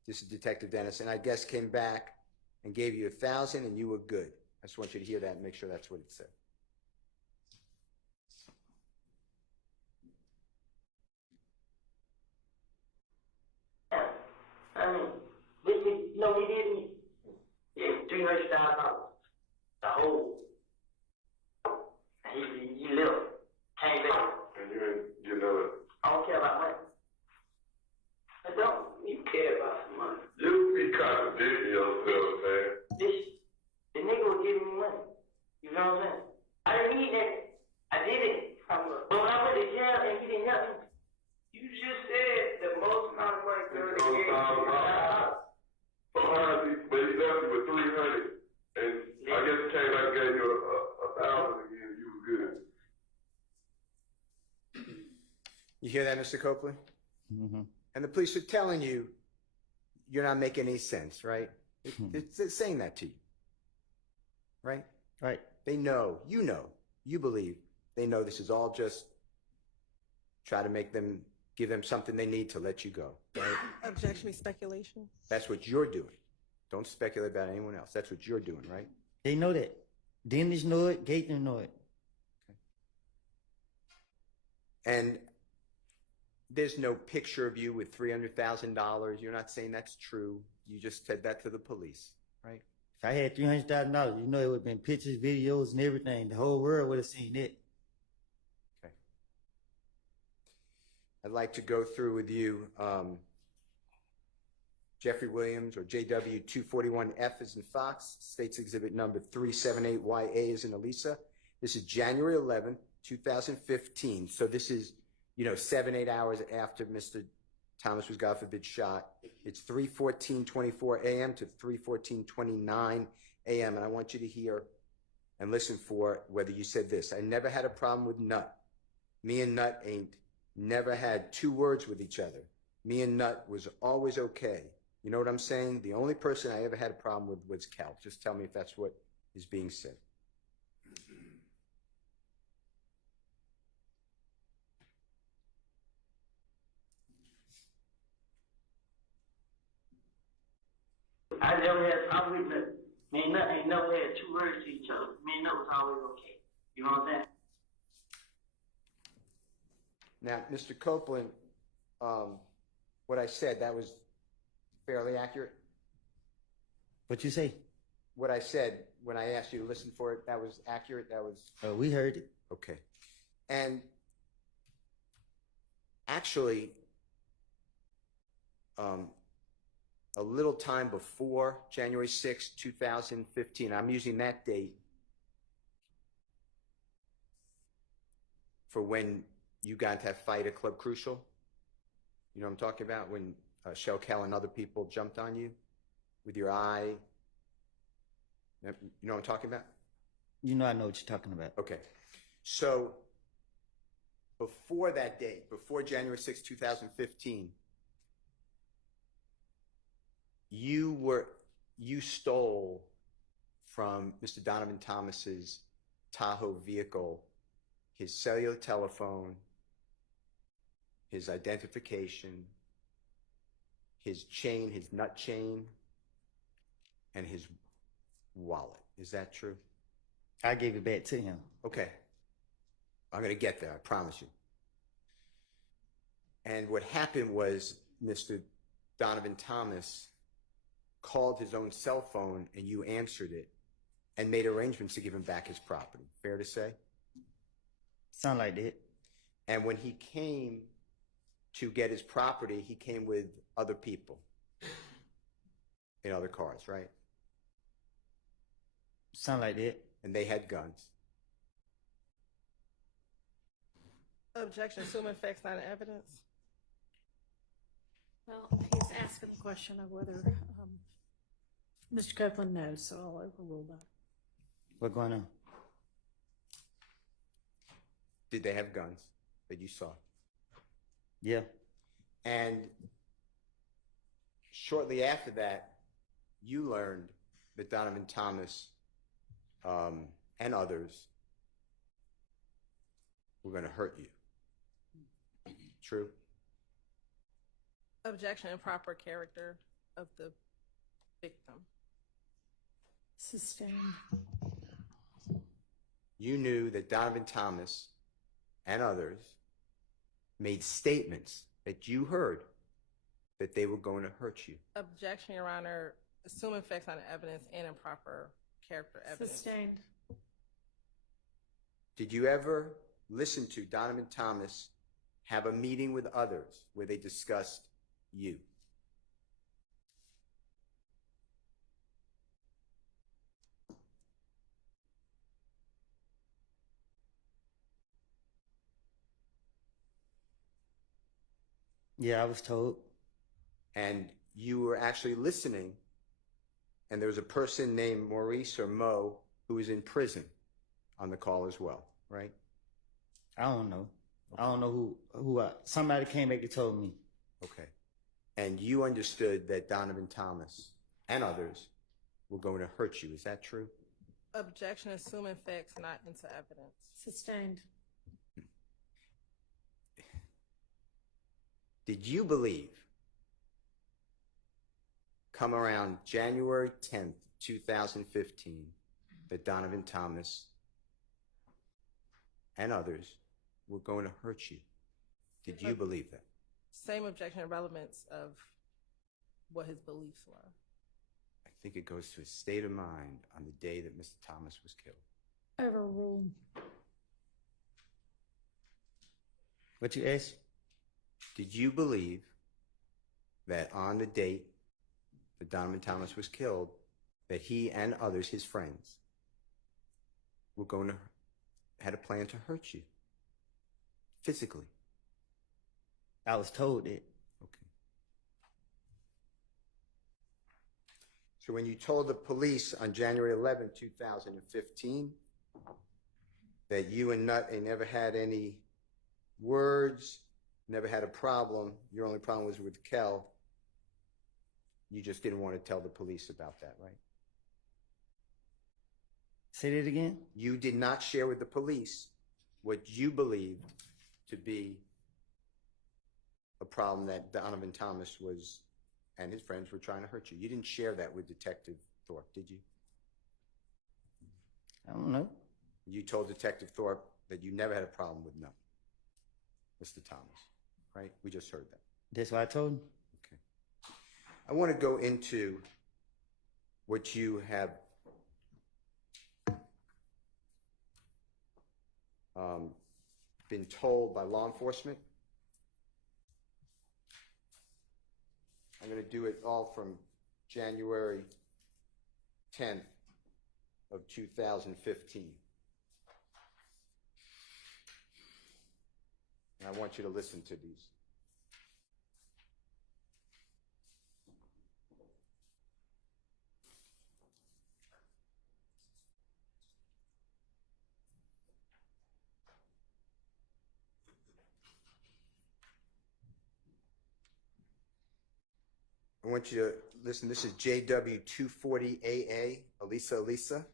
This is Detective Dennis, and I guess came back and gave you 1,000 and you were good. I just want you to hear that and make sure that's what it said. I mean, you know, he did me. Yeah, $300,000. The whole. And you left. Came back. And you know it. I don't care about money. I don't. You care about some money. You be contradicting yourself, man. The nigga was giving me money. You know what I'm saying? I didn't need that. I did it. But when I went to jail and he didn't help me. You just said the most amount of money Thug $400, but he left you with 300, and I guess he came back and gave you a 1,000 again, and you were good. You hear that, Mr. Copeland? Mm-hmm. And the police are telling you you're not making any sense, right? It's saying that to you, right? Right. They know, you believe, they know this is all just try to make them, give them something they need to let you go, right? Objection to speculation. That's what you're doing. Don't speculate about anyone else. That's what you're doing, right? They know that. Dennis know it. Gaither know it. And there's no picture of you with $300,000. You're not saying that's true. You just said that to the police, right? If I had $300,000, you know it would have been pictures, videos, and everything. The whole world would have seen it. Okay. I'd like to go through with you Jeffrey Williams, or JW 241F as in Fox, States Exhibit number 378YA as in Elisa. This is January 11th, 2015. So this is, 7-8 hours after Mr. Thomas was, God forbid, shot. It's 3:14:24 a.m. to 3:14:29 a.m. And I want you to hear and listen for whether you said this. I never had a problem with Nut. Me and Nut ain't never had two words with each other. Me and Nut was always okay. You know what I'm saying? The only person I ever had a problem with was Cal. Just tell me if that's what is being said. I never had problems with nothing. Me and Nut ain't never had two words to each other. Me and Nut was always okay. You know what I'm saying? Now, Mr. Copeland, what I said, that was fairly accurate? What you say? What I said when I asked you to listen for it, that was accurate? That was... We heard it. Okay. And actually, a little time before January 6, 2015, I'm using that date for when you got into that fight at Club Crucial. You know what I'm talking about? When Shell Cal and other people jumped on you with your eye. You know what I'm talking about? You know I know what you're talking about. Okay. So before that date, before January 6, 2015, you stole from Mr. Donovan Thomas's Tahoe vehicle his cellular telephone, his identification, his chain, his nut chain, and his wallet. Is that true? I gave it back to him. Okay. I'm going to get there, I promise you. And what happened was Mr. Donovan Thomas called his own cell phone and you answered it and made arrangements to give him back his property. Fair to say? Sound like that. And when he came to get his property, he came with other people in other cars, right? Sound like that. And they had guns. Objection, assuming facts not in evidence. Well, he's asking the question of whether Mr. Copeland knows, so I'll overrule that. What's going on? Did they have guns that you saw? Yeah. And shortly after that, you learned that Donovan Thomas and others were going to hurt you. True? Objection, improper character of the victim. Sustained. You knew that Donovan Thomas and others made statements that you heard that they were going to hurt you. Objection, Your Honor, assuming facts not in evidence and improper character evidence. Sustained. Did you ever listen to Donovan Thomas have a meeting with others where they discussed you? Yeah, I was told. And you were actually listening, and there was a person named Maurice or Mo who was in prison on the call as well, right? I don't know. I don't know who somebody came back and told me. Okay. And you understood that Donovan Thomas and others were going to hurt you. Is that true? Objection, assuming facts not into evidence. Sustained. Did you believe, come around January 10th, 2015, that Donovan Thomas and others were going to hurt you? Did you believe that? Same objection and relevance of what his beliefs were. I think it goes to his state of mind on the day that Mr. Thomas was killed. Overruled. What you asked? Did you believe that on the date that Donovan Thomas was killed, that he and others, his friends, were going to, had a plan to hurt you? Physically? I was told it. Okay. So when you told the police on January 11, 2015, that you and Nut never had any words, never had a problem, your only problem was with Kel, you just didn't want to tell the police about that, right? Say that again? You did not share with the police what you believed to be a problem that Donovan Thomas was and his friends were trying to hurt you. You didn't share that with Detective Thorpe, did you? I don't know. You told Detective Thorpe that you never had a problem with Mr. Thomas, right? We just heard that. That's what I told him? Okay. I want to go into what you have been told by law enforcement. I'm going to do it all from January 10th of 2015. And I want you to listen to these. I want you to listen. This is JW240AA, Elisa.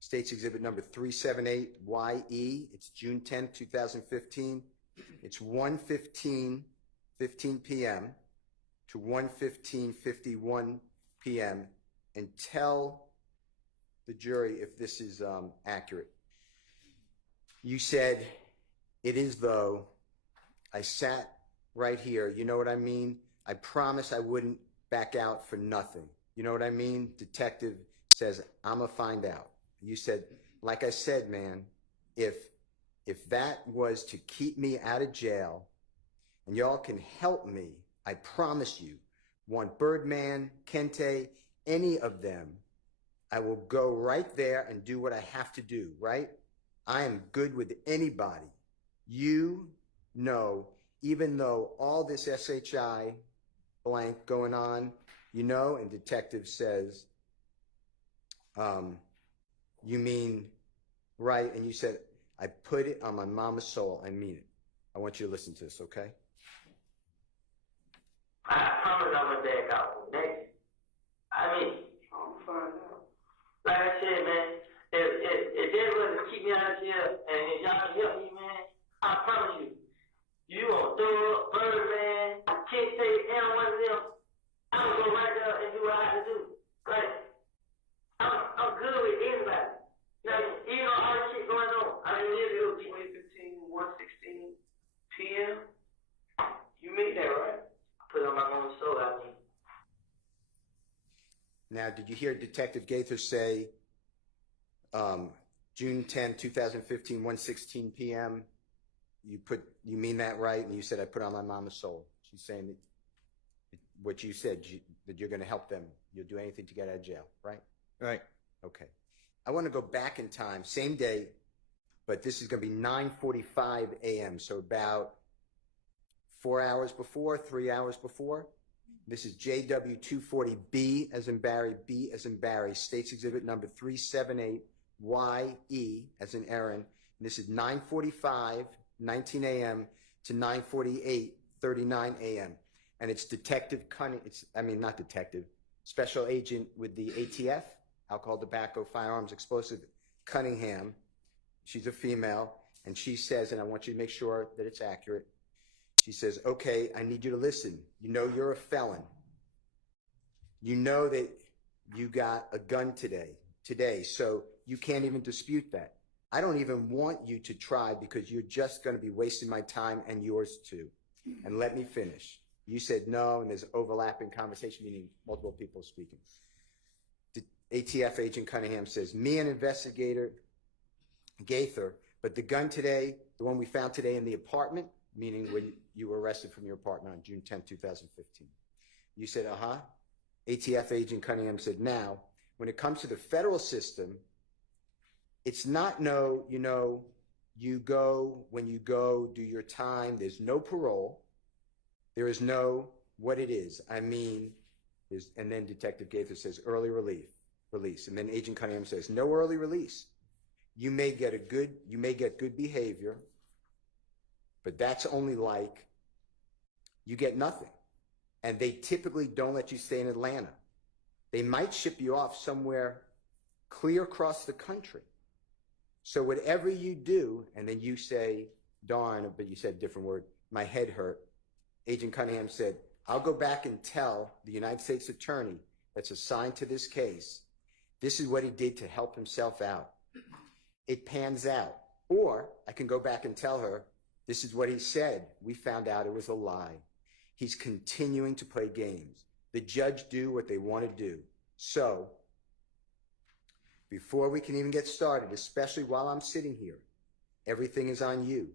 States Exhibit number 378YE. It's June 10th, 2015. It's 1:15 p.m. to 1:51 p.m. and tell the jury if this is accurate. You said, "It is though. I sat right here. You know what I mean? I promise I wouldn't back out for nothing. You know what I mean?" Detective says, "I'ma find out." You said, "Like I said, man, if that was to keep me out of jail and y'all can help me, I promise you, want Birdman, Kente, any of them, I will go right there and do what I have to do, right? I am good with anybody. you know, even though all this SHI blank going on, you know, and detective says, you mean, right, and you said, I put it on my mama's soul, I mean it. I want you to listen to this, okay? I promise I'm gonna back out next. I mean, I'm fine now. Like I said, man, if they was to keep me out of jail and if y'all can help me, man, I promise you, you gonna throw up Birdman, Kid State, and one of them. I'm gonna go right there and do what I have to do. Like, I'm good with anybody. You know, even though all this shit going on, I mean, it'll be 2015, 1:16 p.m. You mean that, right? Put on my own soul, I mean. Now, did you hear Detective Gaither say June 10, 2015, 1:16 p.m.? You mean that right? And you said, I put on my mama's soul. She's saying that what you said, that you're going to help them. You'll do anything to get out of jail, right? Right. Okay. I want to go back in time, same day, but this is going to be 9:45 a.m., so about 4 hours before, 3 hours before. This is JW240B as in Barry, B as in Barry, State's Exhibit number 378YE as in Aaron. And this is 9:45, 19 a.m. to 9:48, 39 a.m. And it's Detective Cunning, not detective, Special Agent with the ATF, Alcohol, Tobacco, Firearms, Explosive, Cunningham. She's a female, and she says, and I want you to make sure that it's accurate, she says, okay, I need you to listen. You know you're a felon. You know that you got a gun today, so you can't even dispute that. I don't even want you to try because you're just going to be wasting my time and yours too. And let me finish. You said no, and there's overlapping conversation, meaning multiple people speaking. The ATF agent Cunningham says, me and investigator Gaither, but the gun today, the one we found today in the apartment, meaning when you were arrested from your apartment on June 10, 2015. You said, uh-huh. ATF agent Cunningham said, now, when it comes to the federal system, it's not you go, when you go, do your time, there's no parole, there is no what it is. I mean, and then Detective Gaither says, early release. And then Agent Cunningham says, no early release. You may get good behavior, but that's only like you get nothing. And they typically don't let you stay in Atlanta. They might ship you off somewhere clear across the country. So whatever you do, and then you say, darn, but you said a different word, my head hurt. Agent Cunningham said, I'll go back and tell the United States attorney that's assigned to this case, this is what he did to help himself out. It pans out. Or I can go back and tell her, this is what he said. We found out it was a lie. He's continuing to play games. The judge do what they want to do. So, before we can even get started, especially while I'm sitting here, everything is on you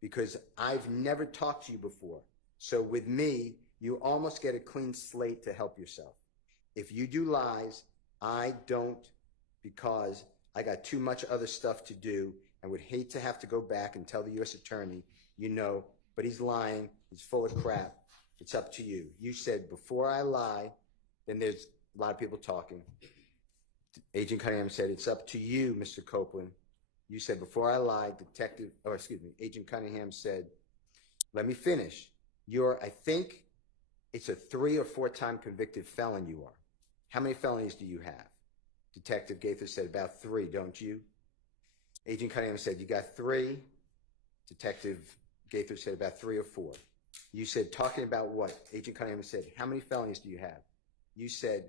because I've never talked to you before. So with me, you almost get a clean slate to help yourself. If you do lies, I don't, because I got too much other stuff to do and would hate to have to go back and tell the U.S. attorney, but he's lying, he's full of crap. It's up to you. You said, before I lie, then there's a lot of people talking. Agent Cunningham said, it's up to you, Mr. Copeland. You said, before I lie, Agent Cunningham said, let me finish. I think it's a 3 or 4 time convicted felon you are. How many felonies do you have? Detective Gaither said, about 3, don't you? Agent Cunningham said, you got 3. Detective Gaither said, about 3 or 4. You said, talking about what? Agent Cunningham said, how many felonies do you have? You said,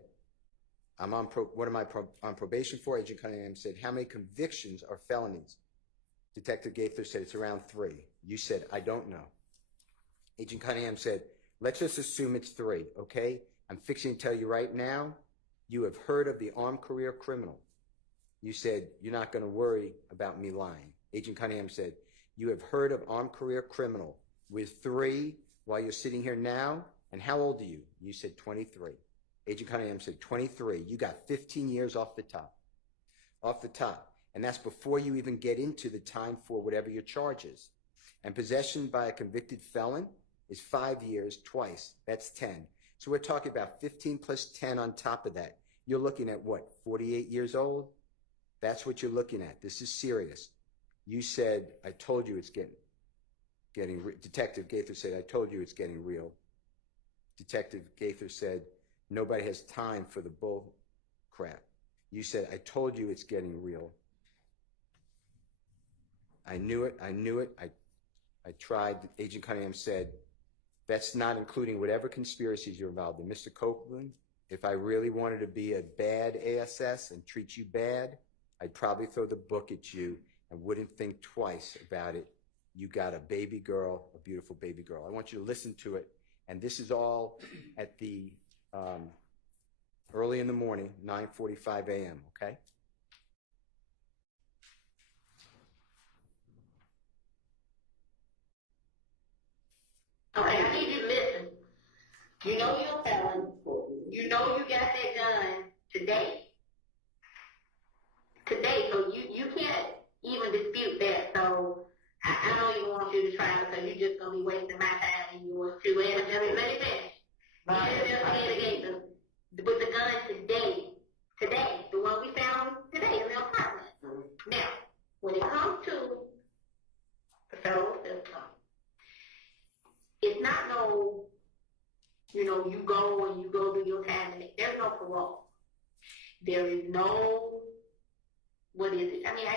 what am I on probation for? Agent Cunningham said, how many convictions are felonies? Detective Gaither said, it's around 3. You said, I don't know. Agent Cunningham said, let's just assume it's 3, okay? I'm fixing to tell you right now, you have heard of the armed career criminal. You said, you're not going to worry about me lying. Agent Cunningham said, you have heard of armed career criminal with 3 while you're sitting here now, and how old are you? You said 23. Agent Cunningham said 23. You got 15 years off the top. And that's before you even get into the time for whatever your charge is. And possession by a convicted felon is 5 years twice. That's 10. So we're talking about 15 plus 10 on top of that. You're looking at what, 48 years old? That's what you're looking at. This is serious. You said, I told you it's getting Detective Gaither said, I told you it's getting real. Detective Gaither said, nobody has time for the bull crap. You said, I told you it's getting real. I knew it. I tried. Agent Cunningham said, that's not including whatever conspiracies you're involved in. Mr. Copeland, if I really wanted to be a bad ASS and treat you bad, I'd probably throw the book at you and wouldn't think twice about it. You got a baby girl, a beautiful baby girl. I want you to listen to it. And this is all at the early in the morning, 9:45 a.m., okay? Okay, I need you to listen. You know you're a felon. You know you got that gun today. Today, so you can't even dispute that. So I don't even want you to try because you're just gonna be wasting my time and yours too. And let me finish. With the gun today, the one we found today in the apartment. Now, when it comes to the federal system, it's not no, you go and you go do your time and there's no parole. There is no, what is it? I mean,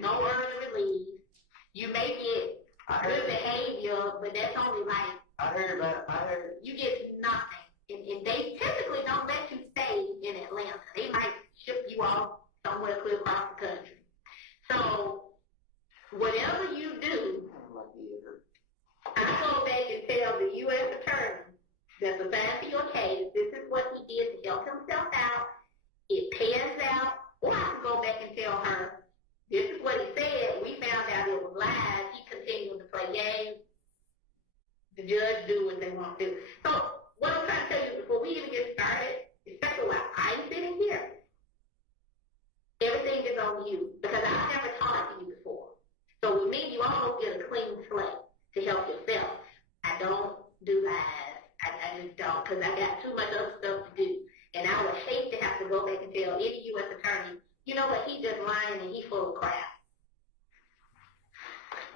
no early release. You may get good behavior, but that's only like, you get nothing. And they typically don't let you stay in Atlanta. They might ship you off somewhere clear across the country. So, whatever you do, I go back and tell the U.S. attorney that's assigned to your case, this is what he did to help himself out. It pans out. Or I can go back and tell her, this is what he said. We found out it was lies. He continued to play games. The judge do what they want to do. So, what I'm trying to tell you before we even get started, especially while I'm sitting here, everything is on you because I've never talked to you before. So with me, you almost get a clean slate to help yourself. I don't do lies. I just don't because I got too much other stuff to do. And I would hate to have to go back and tell any U.S. attorney, you know what, he just lying and he full of crap.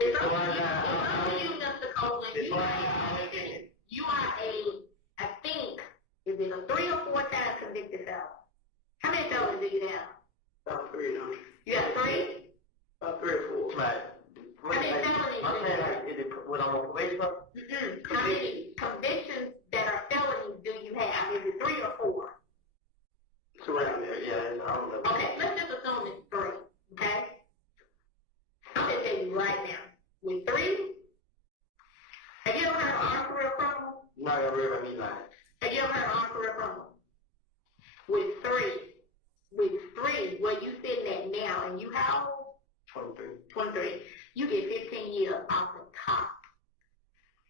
It's up to you, Mr. Copeland. You are I think, is it a 3 or 4 time convicted felon? How many felons do you have? About 3, no? You have 3? About 3 or 4. Right. How many felonies? I'm saying, like, is it what I'm on probation for? How many convictions that are felonies do you have? Is it 3 or 4? It's around there, yeah. I don't know. Okay, let's just assume it's 3, okay? I'm going to tell you right now. With 3, have you ever heard of armed career criminal? No, I read about me lying. Have you ever heard of armed career criminal? With 3, where you sitting at now, and you how old? 23. You get 15 years off the top.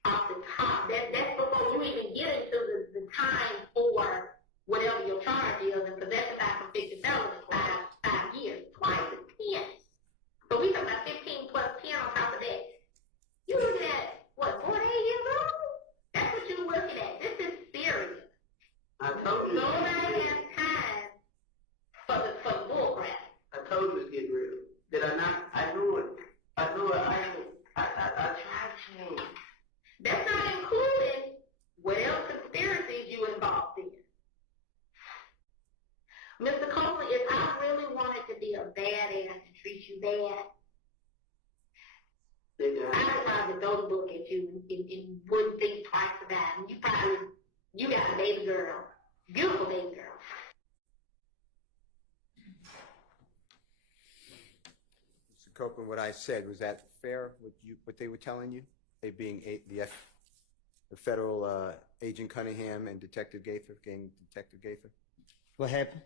Off the top. That's before you even get into the time for whatever your charge is, and possession by convicted felon is 5 years. Twice is 10. So we talking about 15 plus 10 on top of that. You're looking at, what, 48 years old? That's what you're looking at. This is serious. I told you. Nobody has time for the bull crap. I told you it's getting real. Did I not? I knew it. I tried to. That's not including whatever conspiracies you involved in. Mr. Copeland, if I really wanted to be a badass and treat you bad, I would probably throw the book at you and wouldn't think twice about it. You got a baby girl. Beautiful baby girl. Mr. Copeland, what I said, was that fair, what they were telling you? They being the federal Agent Cunningham and Detective Gaither, Detective Gaither? What happened?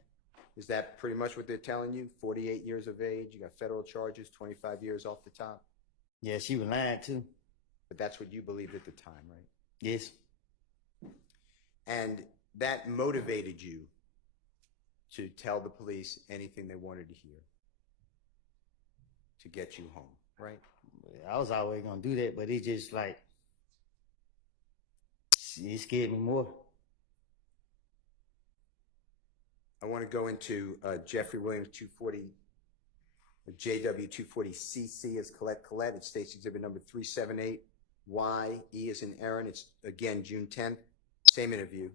Is that pretty much what they're telling you? 48 years of age, you got federal charges, 25 years off the top? Yeah, she was lying too. But that's what you believed at the time, right? Yes. And that motivated you to tell the police anything they wanted to hear to get you home, right? I was always gonna do that, but it just like it scared me more. I want to go into Jeffrey Williams 240, JW 240CC as Colette. It states exhibit number 378. YE is in Aaron. It's again June 10th. Same interview,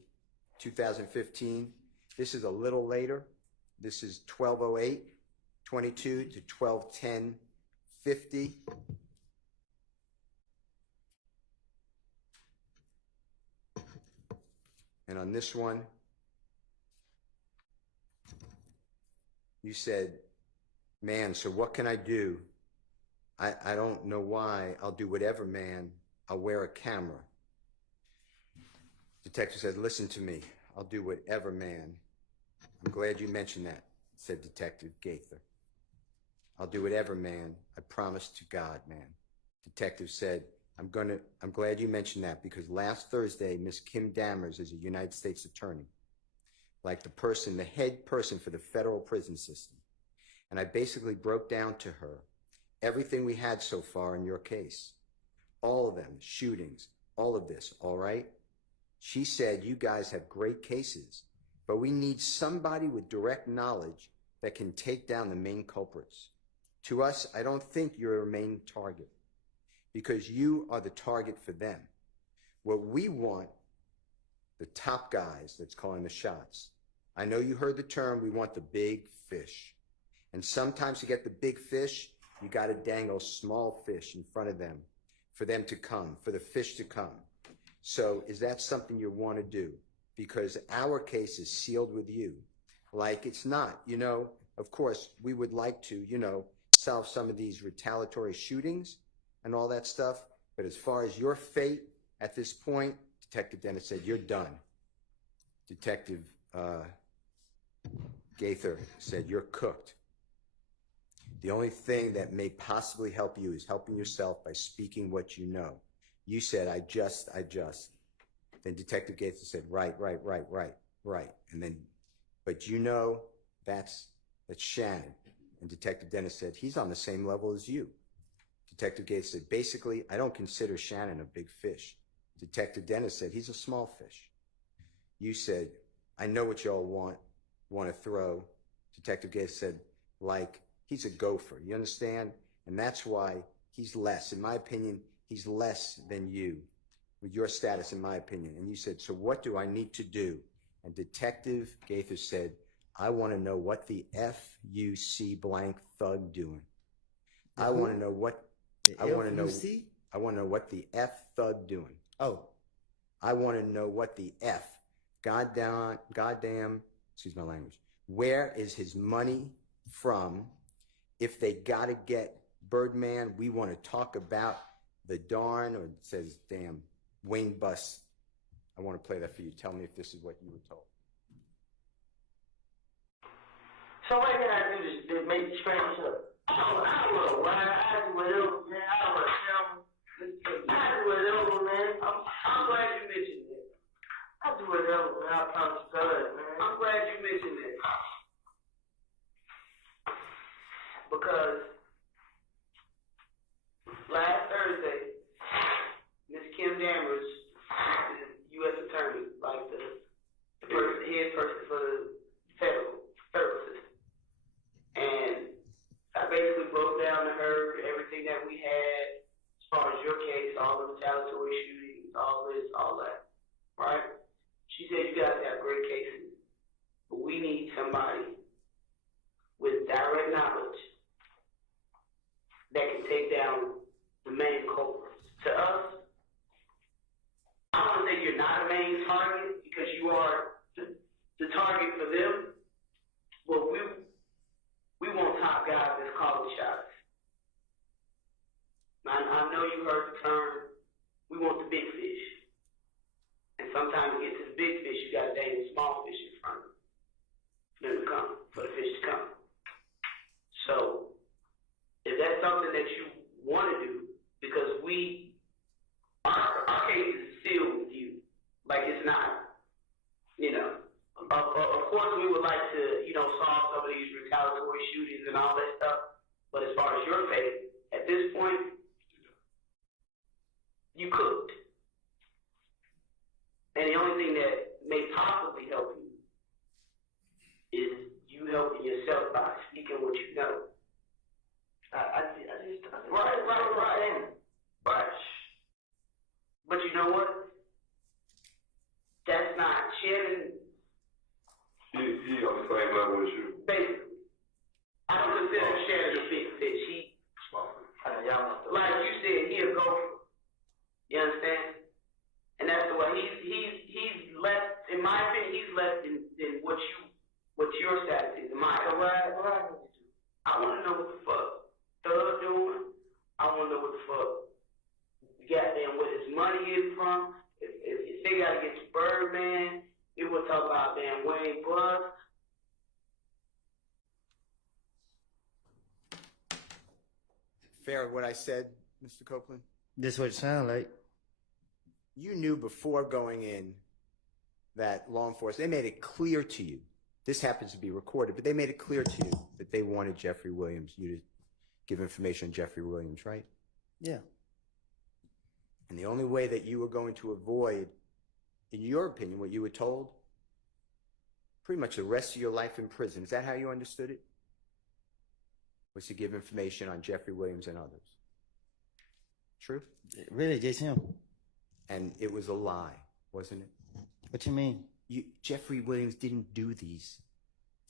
2015. This is a little later. This is 12:08:22 to 12:10:50. And on this one, you said, man, so what can I do? I don't know why. I'll do whatever, man. I'll wear a camera. Detective said, listen to me. I'll do whatever, man. I'm glad you mentioned that, said Detective Gaither. I'll do whatever, man. I promise to God, man. Detective said, I'm glad you mentioned that because last Thursday, Miss Kim Dammers is a United States attorney, like the head person for the federal prison system. And I basically broke down to her everything we had so far in your case. All of them, shootings, all of this, all right? She said, you guys have great cases, but we need somebody with direct knowledge that can take down the main culprits. To us, I don't think you're a main target because you are the target for them. What we want, the top guys that's calling the shots. I know you heard the term, we want the big fish. And sometimes to get the big fish, you got to dangle small fish in front of them for them to come, for the fish to come. So is that something you want to do? Because our case is sealed with you. Like it's not, you know, of course, we would like to, you know, solve some of these retaliatory shootings and all that stuff. But as far as your fate at this point, Detective Dennis said, you're done. Detective Gaither said, you're cooked. The only thing that may possibly help you is helping yourself by speaking what you know. You said, I just. Then Detective Gaither said, right. And then, but you know, that's Shannon. And Detective Dennis said, he's on the same level as you. Detective Gaither said, basically, I don't consider Shannon a big fish. Detective Dennis said, he's a small fish. You said, I know what y'all want to throw. Detective Gaither said, like, he's a gopher, you understand? And that's why he's less. In my opinion, he's less than you with your status, in my opinion. And you said, so what do I need to do? And Detective Gaither said, I want to know what the FUC blank thug doing. I want to know what I want to know what the F thug doing. Oh. I want to know what the F. Goddamn, excuse my language. Where is his money from? If they got to get Birdman, we want to talk about the darn, or it says, damn, Wayne Bus. I want to play that for you. Tell me if this is what you were told. So what can I do to make the strange up? I don't know why. I do whatever, man. I don't know. I do whatever, man. I'm glad you mentioned that. I do whatever, man. I promise God, man. I'm glad you mentioned that. Because last Thursday, Miss Kim Dammers, the U.S. Attorney, like the head person for the federal system, and I basically broke down to her everything that we had as far as your case, all the retaliatory shootings, all this, all that, right? She said, you guys have great cases, but we need somebody with direct knowledge that can take down the main culprits. To us, I don't want to say you're not a main target because you are the target for them, but we want top guys that's calling shots. I know you heard the term, we want the big fish. And sometimes to get to the big fish, you got to dang the small fish in front of them. For them to come, for the fish to come. So, if that's something that you want to do, because our case is sealed with you, like it's not, you know, of course we would like to, you know, solve some of these retaliatory shootings and all that stuff, but as far as your fate, at this point, you cooked. And the only thing that may possibly help you is you helping yourself by speaking what you know. Right. But you know what? That's not sharing. He on the same level as you. Basically, I don't consider him sharing the big fish. Like you said, he a gopher. You understand? And that's the way he's less. In my opinion, he's less than what your status is. In my opinion. I want to know what the fuck Thug doing. I want to know what the fuck goddamn where his money is from. If they gotta get to Birdman, we will talk about damn Wayne Bus. Fair what I said, Mr. Copeland? This what it sound like. You knew before going in that law enforcement, they made it clear to you, this happens to be recorded, but they made it clear to you that they wanted Jeffrey Williams, you to give information on Jeffrey Williams, right? Yeah. And the only way that you were going to avoid, in your opinion, what you were told, pretty much the rest of your life in prison, is that how you understood it? Was to give information on Jeffrey Williams and others. True? Really, just him. And it was a lie, wasn't it? What you mean? Jeffrey Williams didn't do these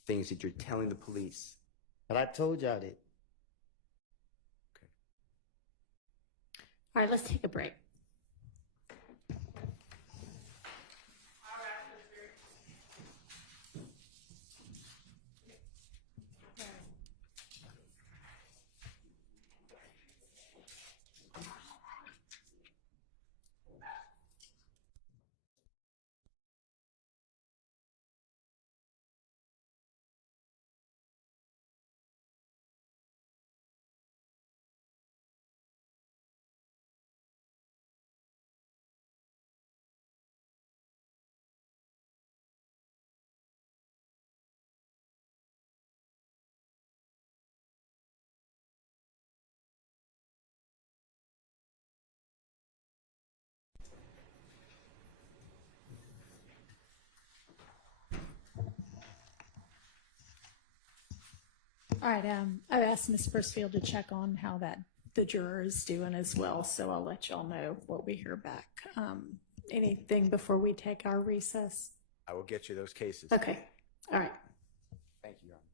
things that you're telling the police. But I told y'all that. All right, let's take a break. All right, I've asked Ms. Pursfield to check on how the juror is doing as well, so I'll let y'all know what we hear back. Anything before we take our recess? I will get you those cases. Okay, all right. Thank you, Your Honor.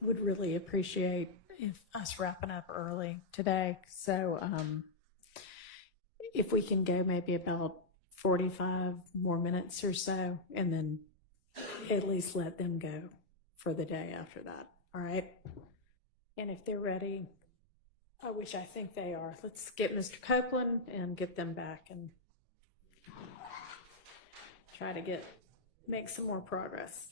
would really appreciate if us wrapping up early today. So if we can go maybe about 45 more minutes or so, and then at least let them go for the day after that. All right. And if they're ready, which I think they are, let's get Mr. Copeland and get them back and try to make some more progress.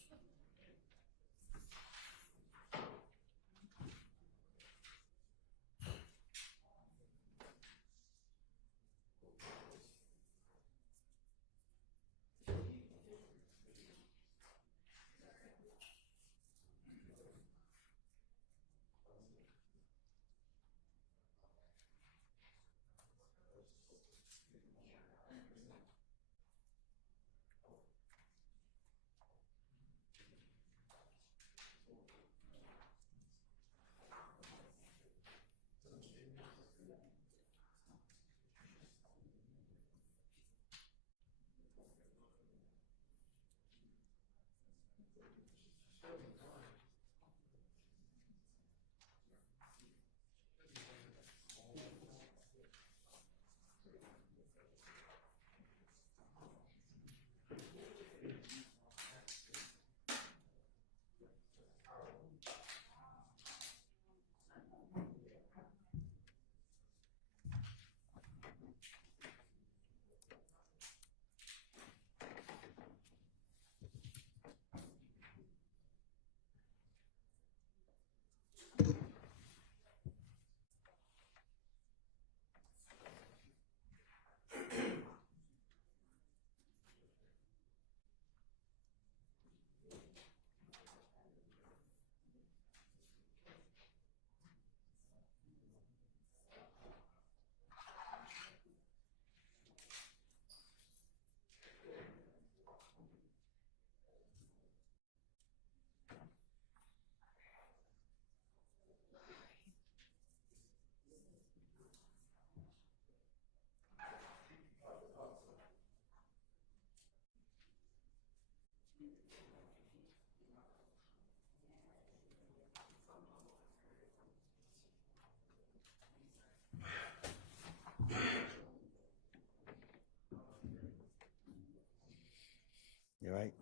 You right?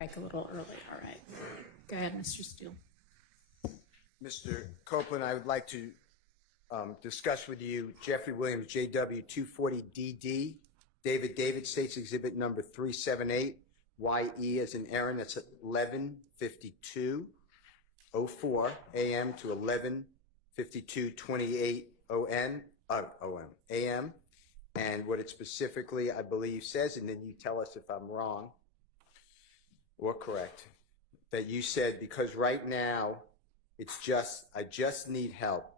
Break a little early. All right. Go ahead, Mr. Steele. Mr. Copeland, I would like to discuss with you Jeffrey Williams, JW 240DD, David States Exhibit number 378, YE as in Aaron, that's 11:52:04 a.m. to 11:52:28 a.m. And what it specifically, I believe, says, and then you tell us if I'm wrong or correct, that you said, because right now I just need help.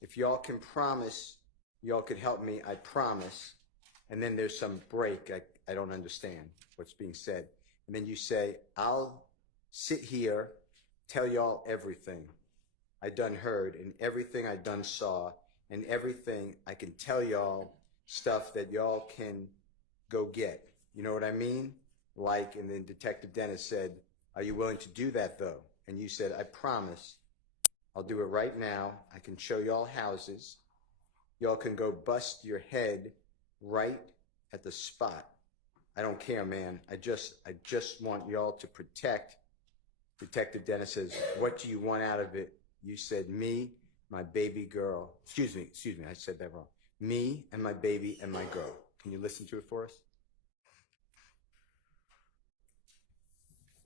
If y'all can promise y'all could help me, I promise. And then there's some break. I don't understand what's being said. And then you say, I'll sit here, tell y'all everything I done heard and everything I done saw and everything I can tell y'all, stuff that y'all can go get. You know what I mean? Like, and then Detective Dennis said, are you willing to do that though? And you said, I promise. I'll do it right now. I can show y'all houses. Y'all can go bust your head right at the spot. I don't care, man. I just want y'all to protect. Detective Dennis says, what do you want out of it? You said, me, my baby girl. Excuse me, I said that wrong. Me and my baby and my girl. Can you listen to it for us?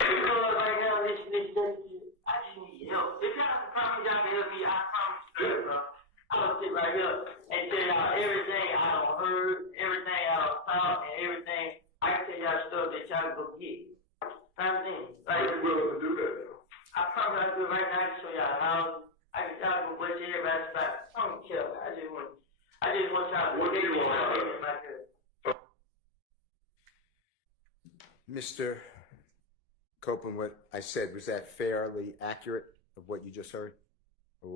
Right now, I just need help. If y'all can promise y'all can help me, I promise you, bro. I'll sit right here and tell y'all everything I done heard, everything I done saw, and everything. I can tell y'all stuff that y'all can go get. Something. Like, Are you willing to do that now? I promise I'll do it right now. I can show y'all how. I can y'all can butcher everybody's spot. I don't care. I just want y'all to What do you want my out of baby it? and my girl. Mr. Copeland, what I said, was that fairly accurate of what you just heard?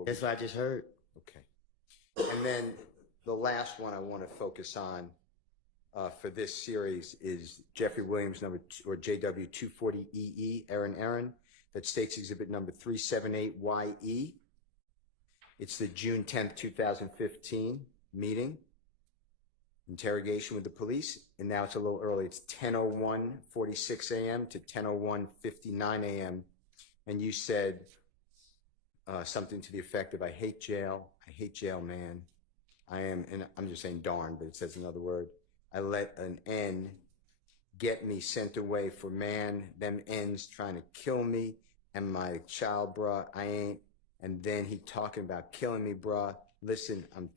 That's what I just heard. Okay. And then the last one I want to focus on for this series is Jeffrey Williams, or JW 240EE, Aaron, that State's Exhibit number 378YE. It's the June 10th, 2015 meeting, interrogation with the police, and now it's a little early. It's 10:01:46 a.m. to 10:01:59 a.m. And you said something to the effect of, I hate jail, man. And I'm just saying darn, but it says another word. I let an N get me sent away for man, them N's trying to kill me and my child, bruh, I ain't. And then he talking about killing me, bruh. Listen, I'm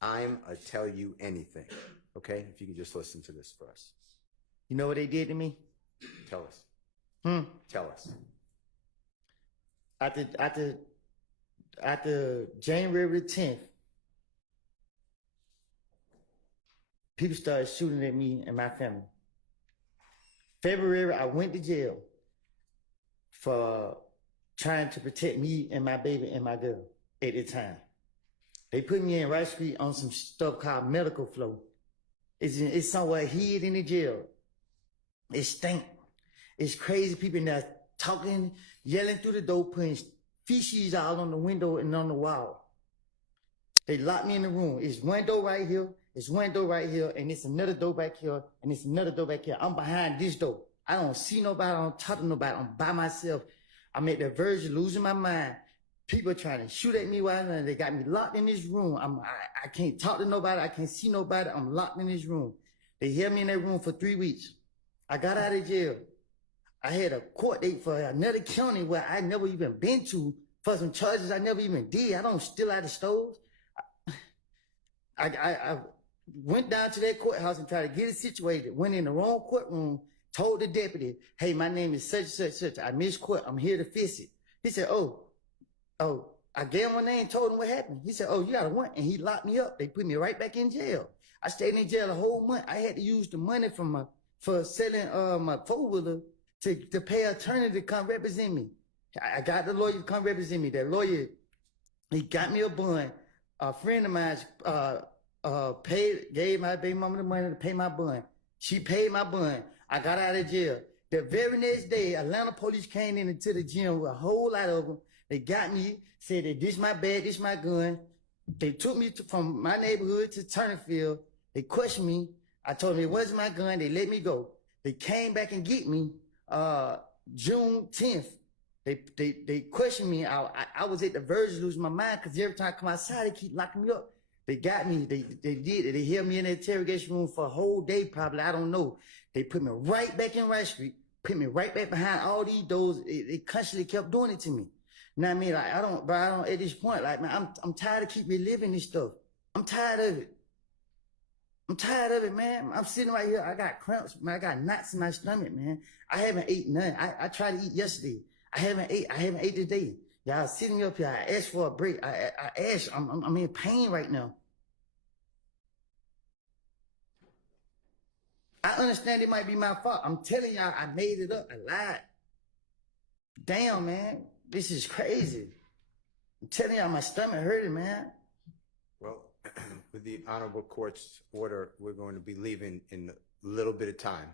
a tell you anything. Okay? If you could just listen to this for us. You know what they did to me? Tell us. Tell us. After January 10th, people started shooting at me and my family. February, I went to jail for trying to protect me and my baby and my girl at the time. They put me in Rice Street on some stuff called medical flow. It's somewhere hid in the jail. It stink. It's crazy people in there talking, yelling through the door, putting feces all on the window and on the wall. They locked me in the room. It's one door right here, it's one door right here, and it's another door back here, and it's another door back here. I'm behind this door. I don't see nobody, I don't talk to nobody. I'm by myself. I'm at the verge of losing my mind. People trying to shoot at me while they got me locked in this room. I can't talk to nobody. I can't see nobody. I'm locked in this room. They held me in that room for 3 weeks. I got out of jail. I had a court date for another county where I never even been to for some charges I never even did. I don't steal out of stores. I went down to that courthouse and tried to get it situated. Went in the wrong courtroom, told the deputy, hey, my name is such and such, such. I missed court. I'm here to fix it. He said, oh, I gave him my name, told him what happened. He said, oh, you got a warrant. And he locked me up. They put me right back in jail. I stayed in jail a whole month. I had to use the money for selling my four-wheeler to pay an attorney to come represent me. I got the lawyer to come represent me. That lawyer, he got me a bond. A friend of mine gave my baby mama the money to pay my bond. She paid my bond. I got out of jail. The very next day, Atlanta police came into the gym with a whole lot of them. They got me, said that this my bag, this my gun. They took me from my neighborhood to Turnerfield. They questioned me. I told them it wasn't my gun. They let me go. They came back and get me June 10th. They questioned me. I was at the verge of losing my mind because every time I come outside, they keep locking me up. They got me. They did it. They held me in the interrogation room for a whole day, probably. I don't know. They put me right back in Rice Street, put me right back behind all these doors. They constantly kept doing it to me. You know what I mean? Like, I don't, at this point, like, man, I'm tired of keep reliving this stuff. I'm tired of it. I'm tired of it, man. I'm sitting right here. I got cramps, man. I got knots in my stomach, man. I haven't ate none. I tried to eat yesterday. I haven't ate today. Y'all sitting me up here. I asked for a break. I asked. I'm in pain right now. I understand it might be my fault. I'm telling y'all, I made it up. I lied. Damn, man. This is crazy. I'm telling y'all, my stomach hurting, man. Well, with the honorable court's order, we're going to be leaving in a little bit of time.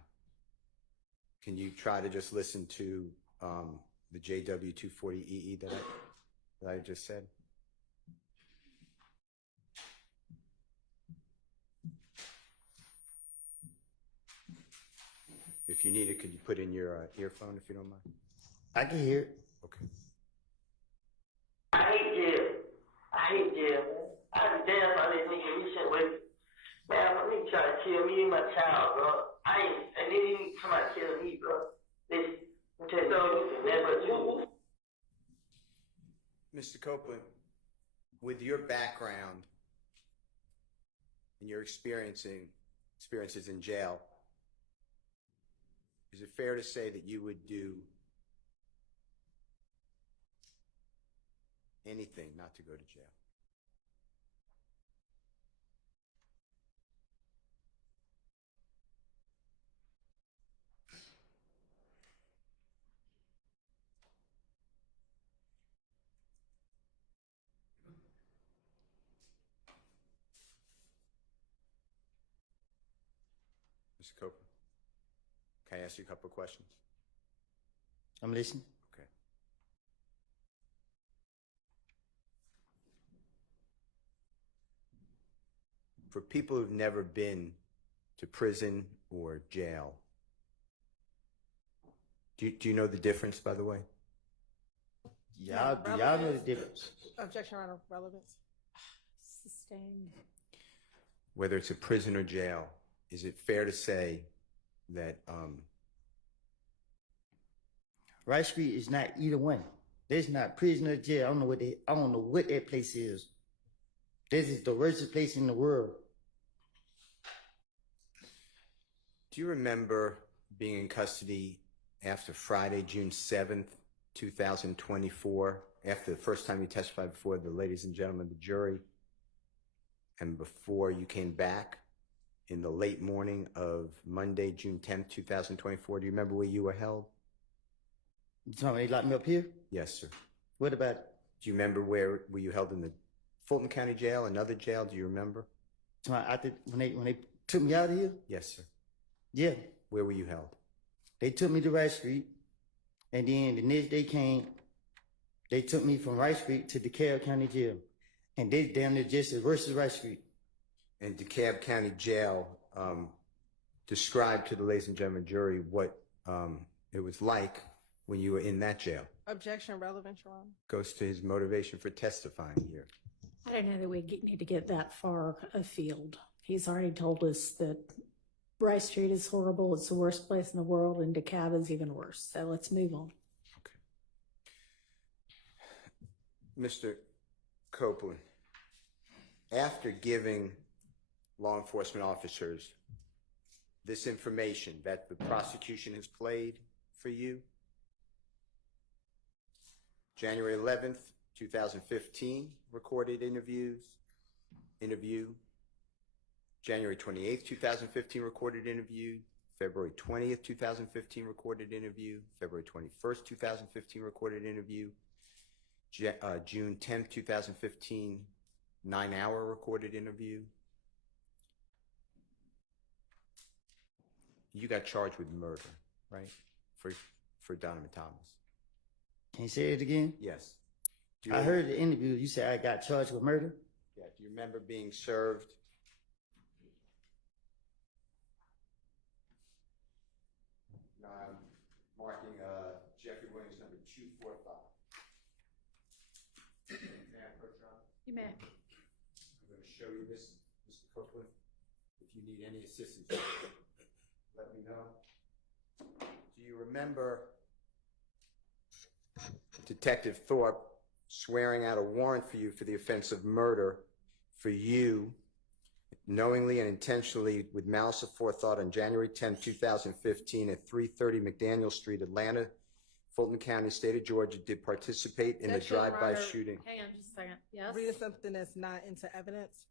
Can you try to just listen to the JW 240EE that I just said? If you need it, could you put in your earphone if you don't mind? I can hear it. Okay. I hate jail. I hate jail, man. I be damn about this nigga recent with man, my nigga try to kill me and my child, bro. And then he come out kill me, bro. Listen, I'm telling you, man, but you. Mr. Copeland, with your background and your experiences in jail, is it fair to say that you would do anything not to go to jail? Mr. Copeland, can I ask you a couple of questions? I'm listening. Okay. For people who've never been to prison or jail, do you know the difference, by the way? Y'all know the difference. Objection around relevance. Sustained. Whether it's a prison or jail, is it fair to say that Rice Street is not either one. There's not prison or jail. I don't know what that place is. This is the worst place in the world. Do you remember being in custody after Friday, June 7th, 2024, after the first time you testified before the ladies and gentlemen of the jury, and before you came back in the late morning of Monday, June 10th, 2024? Do you remember where you were held? You talking they locked me up here? Yes, sir. What about it? Do you remember were you held in the Fulton County jail, another jail? Do you remember? When they took me out of here? Yes, sir. Yeah. Where were you held? They took me to Rice Street, and then the next day came, they took me from Rice Street to DeKalb County Jail, and they damn near just as worse as Rice Street. And DeKalb County Jail, describe to the ladies and gentlemen jury what it was like when you were in that jail. Objection relevant, Your Honor. Goes to his motivation for testifying here. I don't know that we need to get that far afield. He's already told us that Rice Street is horrible. It's the worst place in the world, and DeKalb is even worse. So let's move on. Okay. Mr. Copeland, after giving law enforcement officers this information that the prosecution has played for you, January 11th, 2015, recorded interview, January 28th, 2015, recorded interview, February 20th, 2015, recorded interview, February 21st, 2015, recorded interview, June 10th, 2015, 9-hour recorded interview. You got charged with murder, right? For Donovan Thomas. Can you say it again? Yes. I heard the interview. You said I got charged with murder? Yeah. Do you remember being served? No, I'm marking Jeffrey Williams number 245. May I approach, Ron? You may. I'm going to show you this, Mr. Copeland. If you need any assistance, let me know. Do you remember Detective Thorpe swearing out a warrant for you for the offense of murder for you, knowingly and intentionally with malice aforethought on January 10, 2015 at 330 McDaniel Street, Atlanta, Fulton County, state of Georgia, did participate in a Section drive-by writer- shooting. Hang on just a second. Yes? Reading something that's not into evidence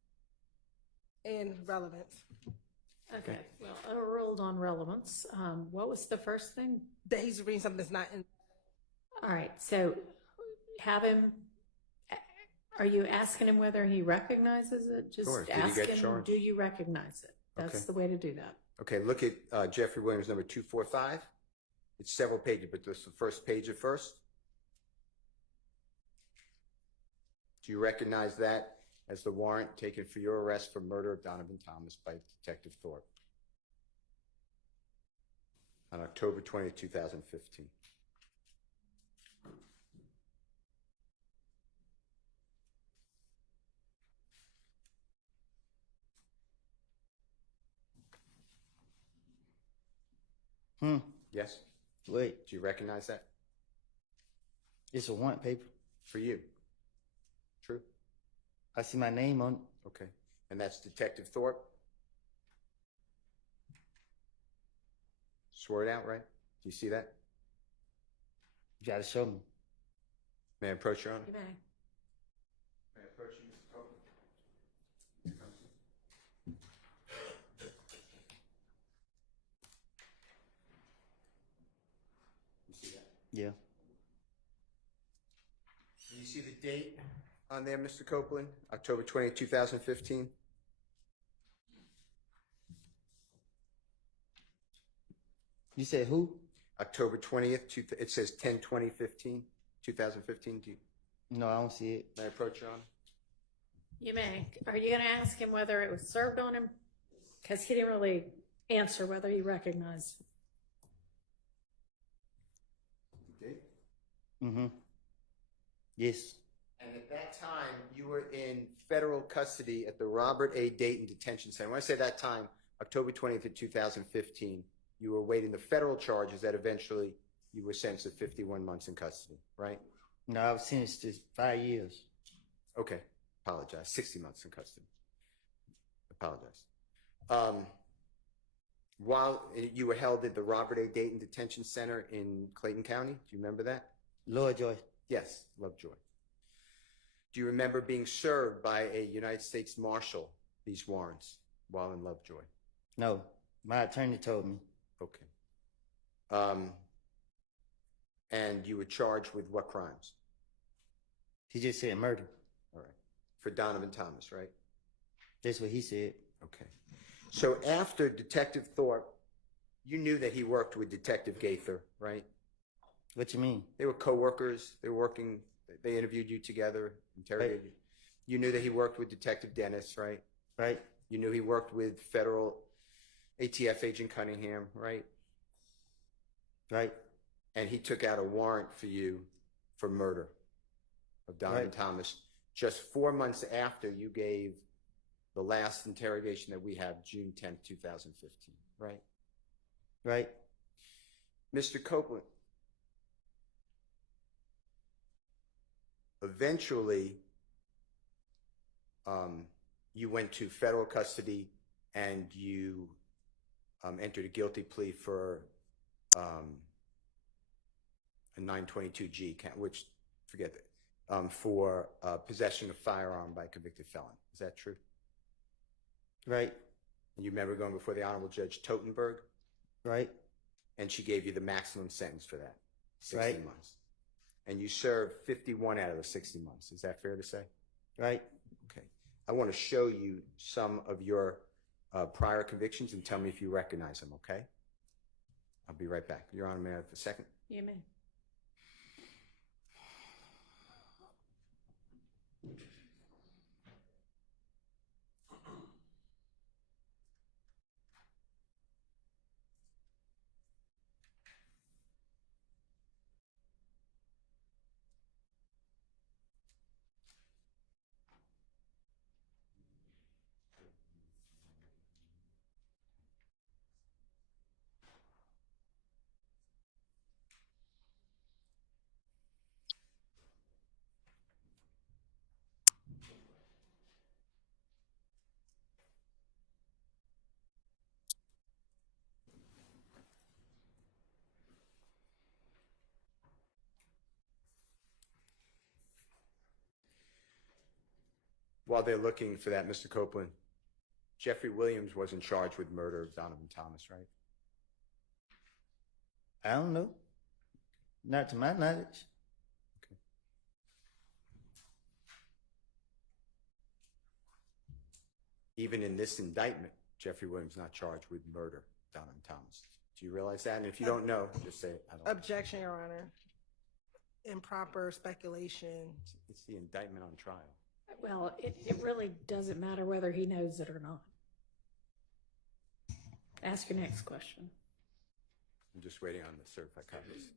and relevance. Okay, well, overruled on relevance. What was the first thing? That he's reading something that's not in. All right, so have him, are you asking him whether he recognizes it? Just Sure. Did he ask get him, charged? do you recognize it? That's Okay. the way to do that. Okay, look at Jeffrey Williams, number 245. It's several pages, but this is the first page at first. Do you recognize that as the warrant taken for your arrest for murder of Donovan Thomas by Detective Thorpe on October 20th, 2015? Yes? Wait, Do you recognize that? it's a warrant paper. For you? True? I see my name on it. Okay. And that's Detective Thorpe? Swore it out, right? Do you see that? You gotta show me. May I approach Your Honor? You may. May I approach you, Mr. Copeland? You see that? Yeah. Do you see the date on there, Mr. Copeland? October 20th, 2015? You said who? October 20th, it says 10/20/15, 2015. Do you, No, I don't see it. may I approach Your Honor? You may. Are you going to ask him whether it was served on him? Because he didn't really answer whether he recognized it. Okay. Mm-hmm. Yes. And at that time, you were in federal custody at the Robert A. Dayton Detention Center. When I say that time, October 20th of 2015, you were awaiting the federal charges that eventually you were sentenced to 51 months in custody, right? No, I was sentenced to 5 years. Okay. Apologize. 60 months in custody. Apologize. While you were held at the Robert A. Dayton Detention Center in Clayton County, do you remember that? Lovejoy. Yes, Lovejoy. Do you remember being served by a United States Marshal these warrants while in Lovejoy? No, my attorney told me. Okay. And you were charged with what crimes? He just said murder. All right. For Donovan Thomas, right? That's what he said. Okay. So after Detective Thorpe, you knew that he worked with Detective Gaither, right? What you mean? They were co-workers. They were working, they interviewed you together, interrogated you. You knew that he worked with Detective Dennis, right? Right. You knew he worked with federal ATF agent Cunningham, right? Right. And he took out a warrant for you for murder of Donovan Thomas just 4 months after you gave the last interrogation that we have, June 10th, 2015, right? Right. Mr. Copeland, eventually, you went to federal custody and you entered a guilty plea for a 922G, which, forget that, for possession of firearm by a convicted felon. Is that true? Right. And you remember going before the Honorable Judge Totenberg? Right. And she gave you the maximum sentence for that, 60 Right. months. And you served 51 out of the 60 months. Is that fair to say? Right. Okay. I want to show you some of your prior convictions and tell me if you recognize them, okay? I'll be right back. Your Honor, may I have a second? You may. While they're looking for that, Mr. Copeland, Jeffrey Williams wasn't charged with murder of Donovan Thomas, right? I don't know. Not to my knowledge. Even in this indictment, Jeffrey Williams not charged with murder of Donovan Thomas. Do you realize that? And if you don't know, just say, I don't know. Objection, Your Honor. Improper speculation. It's the indictment on trial. Well, it really doesn't matter whether he knows it or not. Ask your next question. I'm just waiting on the certified copies.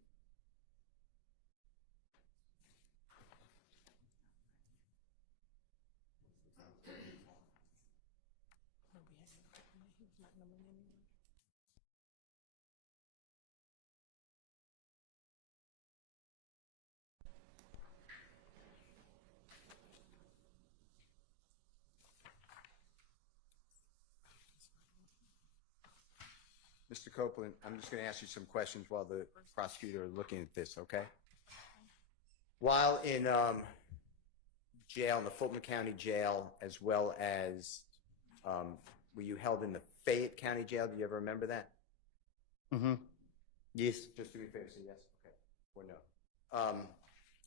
Mr. Copeland, I'm just going to ask you some questions while the prosecutor is looking at this, okay? While in jail, in the Fulton County Jail, as well as, were you held in the Fayette County Jail? Do you ever remember that? Mm-hmm. Yes. Just to be fair, say yes, okay, or no.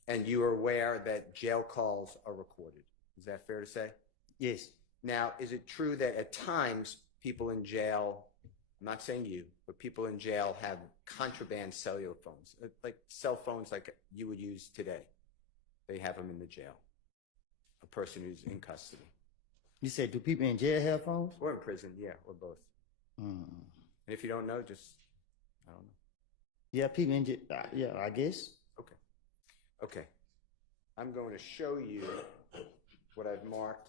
And you are aware that jail calls are recorded. Is that fair to say? Yes. Now, is it true that at times people in jail, I'm not saying you, but people in jail have contraband cellular phones, like cell phones like you would use today? They have them in the jail. A person who's in custody. You said, do people in jail have phones? Or in prison, yeah, or both. And if you don't know, just, I don't know. Yeah, people in jail, yeah, I guess. Okay. Okay. I'm going to show you what I've marked.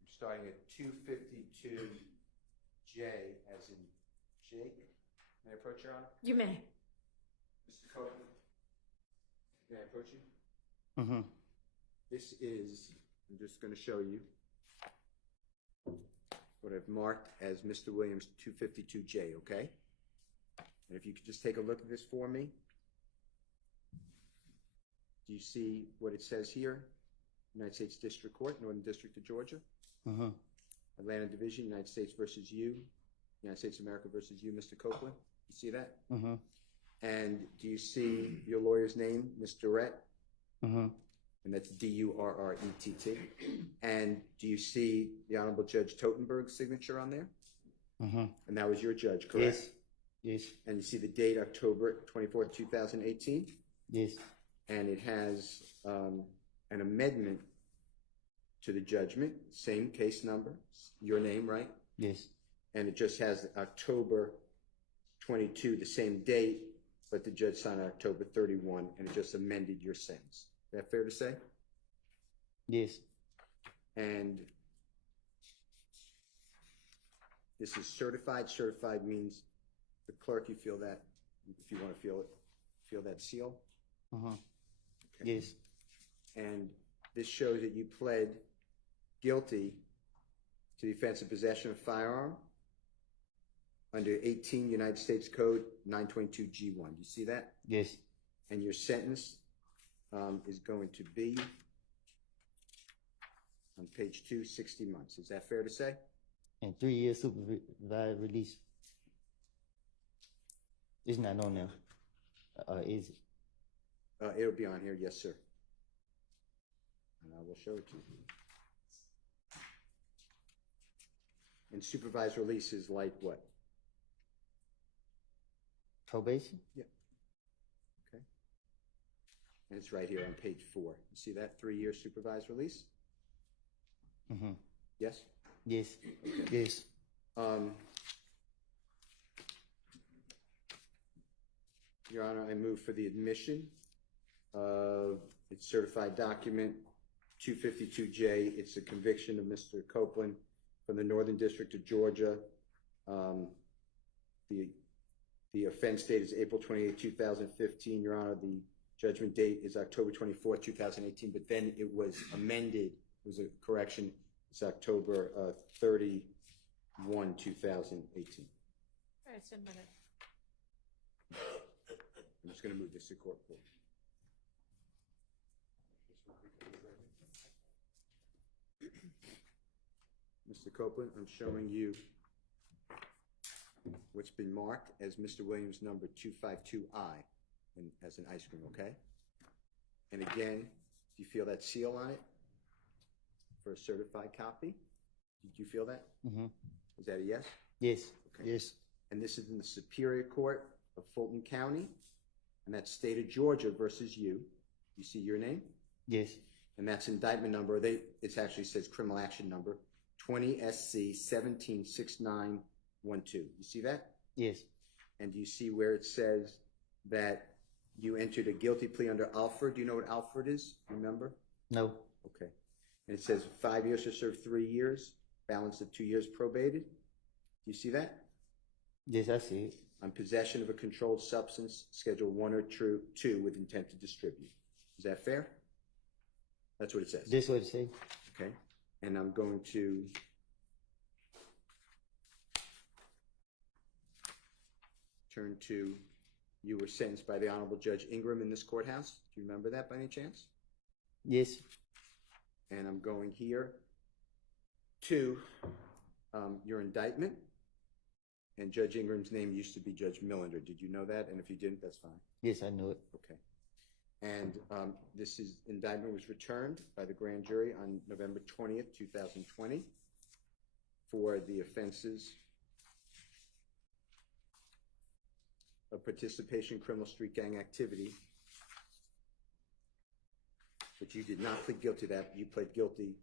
I'm starting at 252J, as in Jake. May I approach, Your Honor? You may. Mr. Copeland, may I approach you? Mm-hmm. This is, I'm just going to show you what I've marked as Mr. Williams 252J, okay? And if you could just take a look at this for me. Do you see what it says here? United States District Court, Northern District of Georgia. Mm-hmm. Atlanta Division, United States versus you. United States of America versus you, Mr. Copeland. You see that? Mm-hmm. And do you see your lawyer's name, Ms. Durrett? Mm-hmm. And that's D-U-R-R-E-T-T. And do you see the Honorable Judge Totenberg's signature on there? Mm-hmm. And that was your judge, correct? Yes. Yes. And you see the date, October 24th, 2018? Yes. And it has an amendment to the judgment, same case number, your name, right? Yes. And it just has October 22, the same date, but the judge signed October 31, and it just amended your sentence. Is that fair to say? Yes. And this is certified. Certified means the clerk, you feel that, if you want to feel that seal? Uh-huh. Okay. Yes. And this shows that you pled guilty to the offense of possession of a firearm under 18 United States Code 922G1. Do you see that? Yes. And your sentence is going to be on page 2, 60 months. Is that fair to say? And 3 years supervised release. It's not on there. Is it? It'll be on here, yes, sir. And I will show it to you. And supervised release is like what? Probation? Yeah. Okay. And it's right here on page 4. You see that 3-year supervised release? Mm-hmm. Yes? Yes. Okay. Yes. Your Honor, I move for the admission of its certified document 252J. It's a conviction of Mr. Copeland from the Northern District of Georgia. The offense date is April 28, 2015. Your Honor, the judgment date is October 24, 2018, but then it was amended. It was a correction. It's October 31, 2018. All right, send minute. I'm just going to move this to court. Mr. Copeland, I'm showing you what's been marked as Mr. Williams number 252I as an ice cream, okay? And again, do you feel that seal on it for a certified copy? Did you feel that? Mm-hmm. Is that a yes? Yes. Okay. Yes. And this is in the Superior Court of Fulton County, and that's state of Georgia versus you. You see your name? Yes. And that's indictment number, it actually says criminal action number 20 SC 176912. You see that? Yes. And do you see where it says that you entered a guilty plea under Alford? Do you know what Alford is? Remember? No. Okay. And it says 5 years to serve 3 years, balance of 2 years probated. Do you see that? Yes, I see it. On possession of a controlled substance, Schedule 1 or 2 with intent to distribute. Is that fair? That's what it says. This what it says. Okay. And I'm going to turn to, you were sentenced by the Honorable Judge Ingram in this courthouse. Do you remember that by any chance? Yes. And I'm going here to your indictment. And Judge Ingram's name used to be Judge Millender. Did you know that? And if you didn't, that's fine. Yes, I know it. Okay. And this indictment was returned by the grand jury on November 20th, 2020 for the offenses of participation in criminal street gang activity. But you did not plead guilty to that. You pled guilty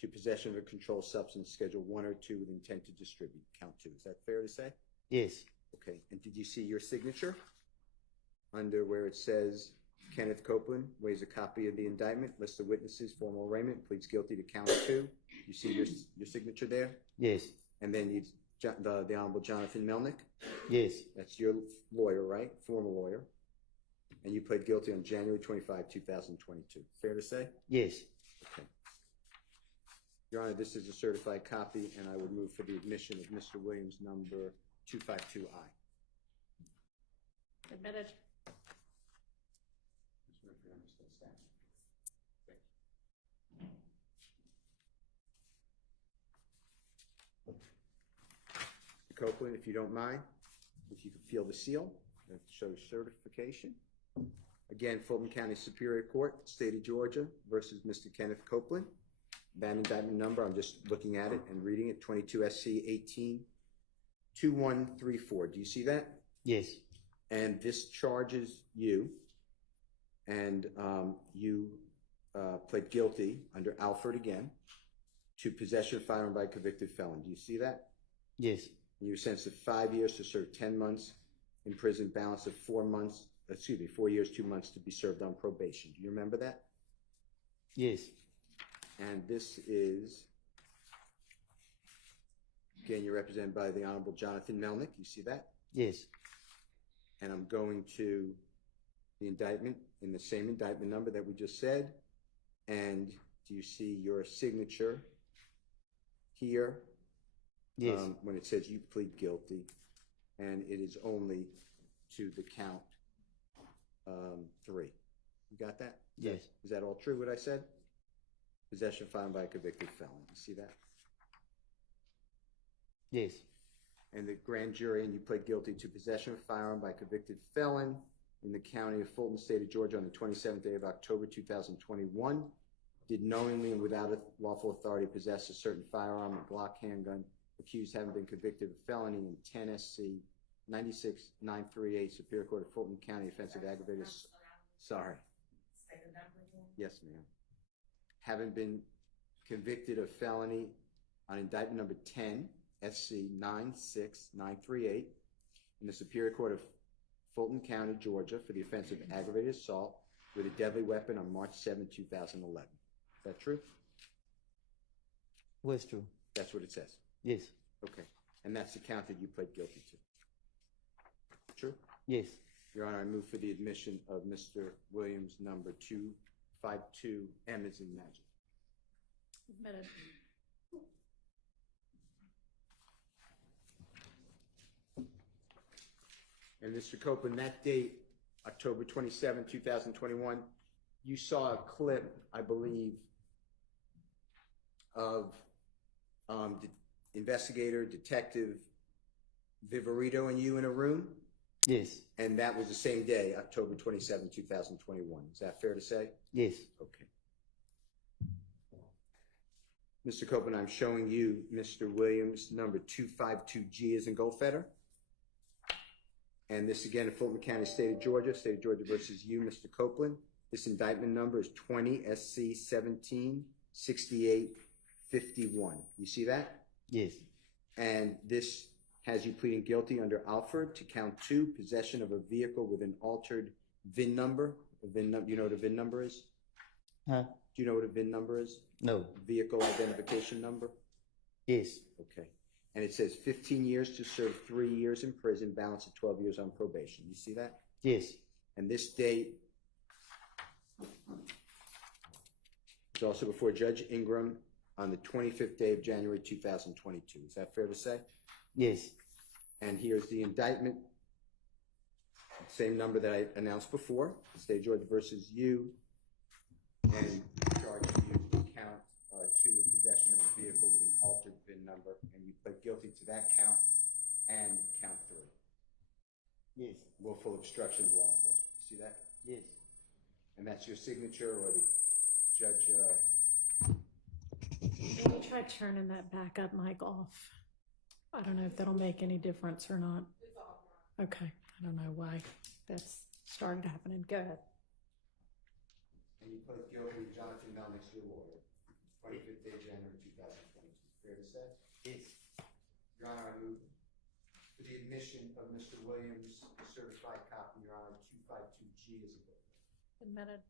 to possession of a controlled substance, Schedule 1 or 2 with intent to distribute. Count 2. Is that fair to say? Yes. Okay. And did you see your signature under where it says Kenneth Copeland waives a copy of the indictment, list of witnesses, formal arraignment, pleads guilty to count 2? You see your signature there? Yes. And then the Honorable Jonathan Melnick? Yes. That's your lawyer, right? Former lawyer. And you pled guilty on January 25, 2022. Fair to say? Yes. Okay. Your Honor, this is a certified copy, and I would move for the admission of Mr. Williams, number 252I. Admitted. Mr. Copeland, if you don't mind, if you could feel the seal, that shows certification. Again, Fulton County Superior Court, State of Georgia versus Mr. Kenneth Copeland. That indictment number, I'm just looking at it and reading it, 22 SC 182134. Do you see that? Yes. And this charges you, and you pled guilty under Alford again to possession of firearm by a convicted felon. Do you see that? Yes. And you were sentenced to 5 years to serve 10 months in prison, balance of 4 years, 2 months to be served on probation. Do you remember that? Yes. And this is, again, you're represented by the Honorable Jonathan Melnick. You see that? Yes. And I'm going to the indictment in the same indictment number that we just said. And do you see your signature here? Yes. When it says you plead guilty, and it is only to the count 3. You got that? Yes. Is that all true, what I said? Possession found by a convicted felon. You see that? Yes. And the grand jury, and you pled guilty to possession of firearm by a convicted felon in the county of Fulton, State of Georgia, on the 27th day of October 2021. Did knowingly and without a lawful authority possess a certain firearm, a Glock handgun, accused having been convicted of felony in 10 SC 96938, Superior Court of Fulton County, offensive aggravated. Sorry. Yes, ma'am. Having been convicted of felony on indictment number 10 SC 96938 in the Superior Court of Fulton County, Georgia, for the offense of aggravated assault with a deadly weapon on March 7, 2011. Is that true? What's true? That's what it says. Yes. Okay. And that's the count that you pled guilty to. True? Yes. Your Honor, I move for the admission of Mr. Williams, number 252M as in magic. Admitted. And Mr. Copeland, that date, October 27, 2021, you saw a clip, I believe, of Investigator, Detective Viverito and you in a room? Yes. And that was the same day, October 27, 2021. Is that fair to say? Yes. Okay. Mr. Copeland, I'm showing you Mr. Williams, number 252G as in Goldfetter. And this again in Fulton County, State of Georgia versus you, Mr. Copeland. This indictment number is 20 SC 17 68 51. You see that? Yes. And this has you pleading guilty under Alford to count 2, possession of a vehicle with an altered VIN number. You know what a VIN number is? Huh? Do you know what a VIN number is? No. Vehicle identification number? Yes. Okay. And it says 15 years to serve 3 years in prison, balance of 12 years on probation. You see that? Yes. And this date is also before Judge Ingram on the 25th day of January 2022. Is that fair to say? Yes. And here's the indictment. Same number that I announced before. State of Georgia versus you. And charging you to count 2 with possession of a vehicle with an altered VIN number. And you pled guilty to that count and count 3. Yes. Willful obstruction of law enforcement. See that? Yes. And that's your signature or the judge? Maybe try turning that backup mic off. I don't know if that'll make any difference or not. Okay. I don't know why that's started happening. Go ahead. And you pled guilty to Jonathan Melnick's your lawyer, 25th day of January 2022. Fair to say? Yes. Your Honor, I move for the admission of Mr. Williams' certified copy, Your Honor, 252G as a book. Admitted.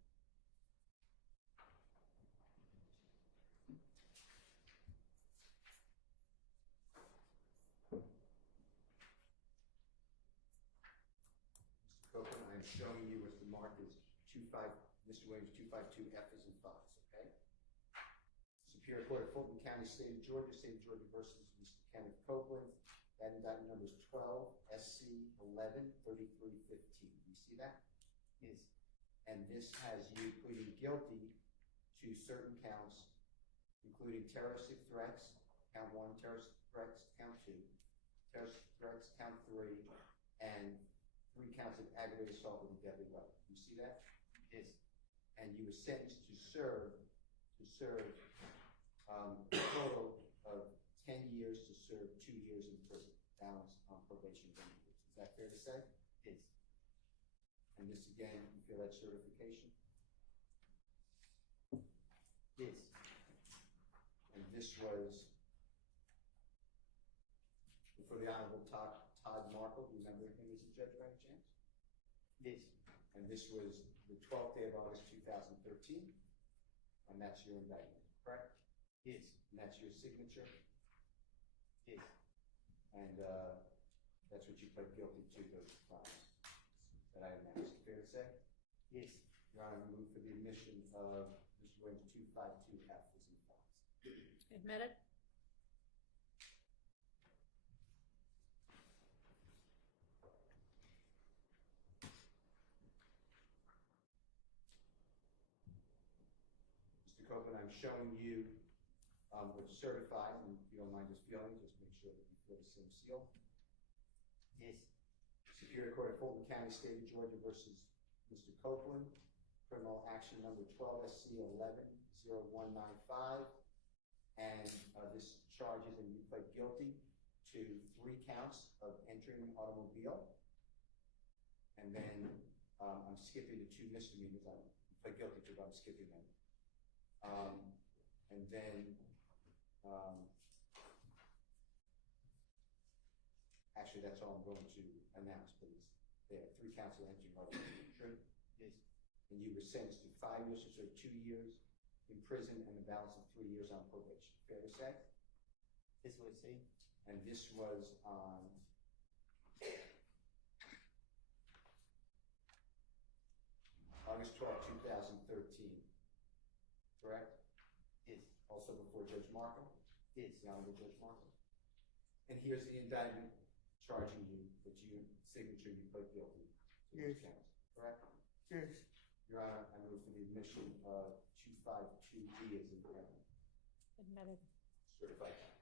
Copeland, I am showing you what the mark is Mr. Williams 252F is in Fox, okay? Superior Court of Fulton County, State of Georgia versus Mr. Kenneth Copeland. That indictment number is 12 SC 11 3315. You see that? Yes. And this has you pleading guilty to certain counts, including terroristic threats, count 1, terroristic threats, count 2, terroristic threats, count 3, and 3 counts of aggravated assault with a deadly weapon. You see that? Yes. And you were sentenced to serve a total of 10 years to serve 2 years in prison, balance on probation benefits. Is that fair to say? Yes. And this again, you feel that certification? Yes. And this was before the Honorable Todd Markle. Do you remember him as a judge by any chance? Yes. And this was the 12th day of August 2013. And that's your indictment, correct? Yes. And that's your signature? Yes. And that's what you pled guilty to, those crimes that I announced. Fair to say? Yes. Your Honor, I move for the admission of Mr. Williams 252F as in Fox. Admitted. Mr. Copeland, I'm showing you what's certified, and if you don't mind just feeling, just make sure that you feel the same seal. Yes. Superior Court of Fulton County, State of Georgia versus Mr. Copeland, criminal action number 12 SC 110195, and this charges, and you pled guilty to 3 counts of entering an automobile, and then I'm skipping the 2 misdemeanors. I pled guilty to, but I'm skipping them. And then, actually, that's all I'm going to announce, but it's there. 3 counts of entering automobile. True? Yes. And you were sentenced to 5 years to serve 2 years in prison and the balance of 3 years on probation. Fair to say? This would say. And this was on August 12, 2013. Correct? Yes. Also before Judge Markham? Yes. The Honorable Judge Markham. And here's the indictment charging you that you signature you pled guilty to these counts. Correct? Yes. Your Honor, I move for the admission of 252B as in parent. Admitted. Certified copy.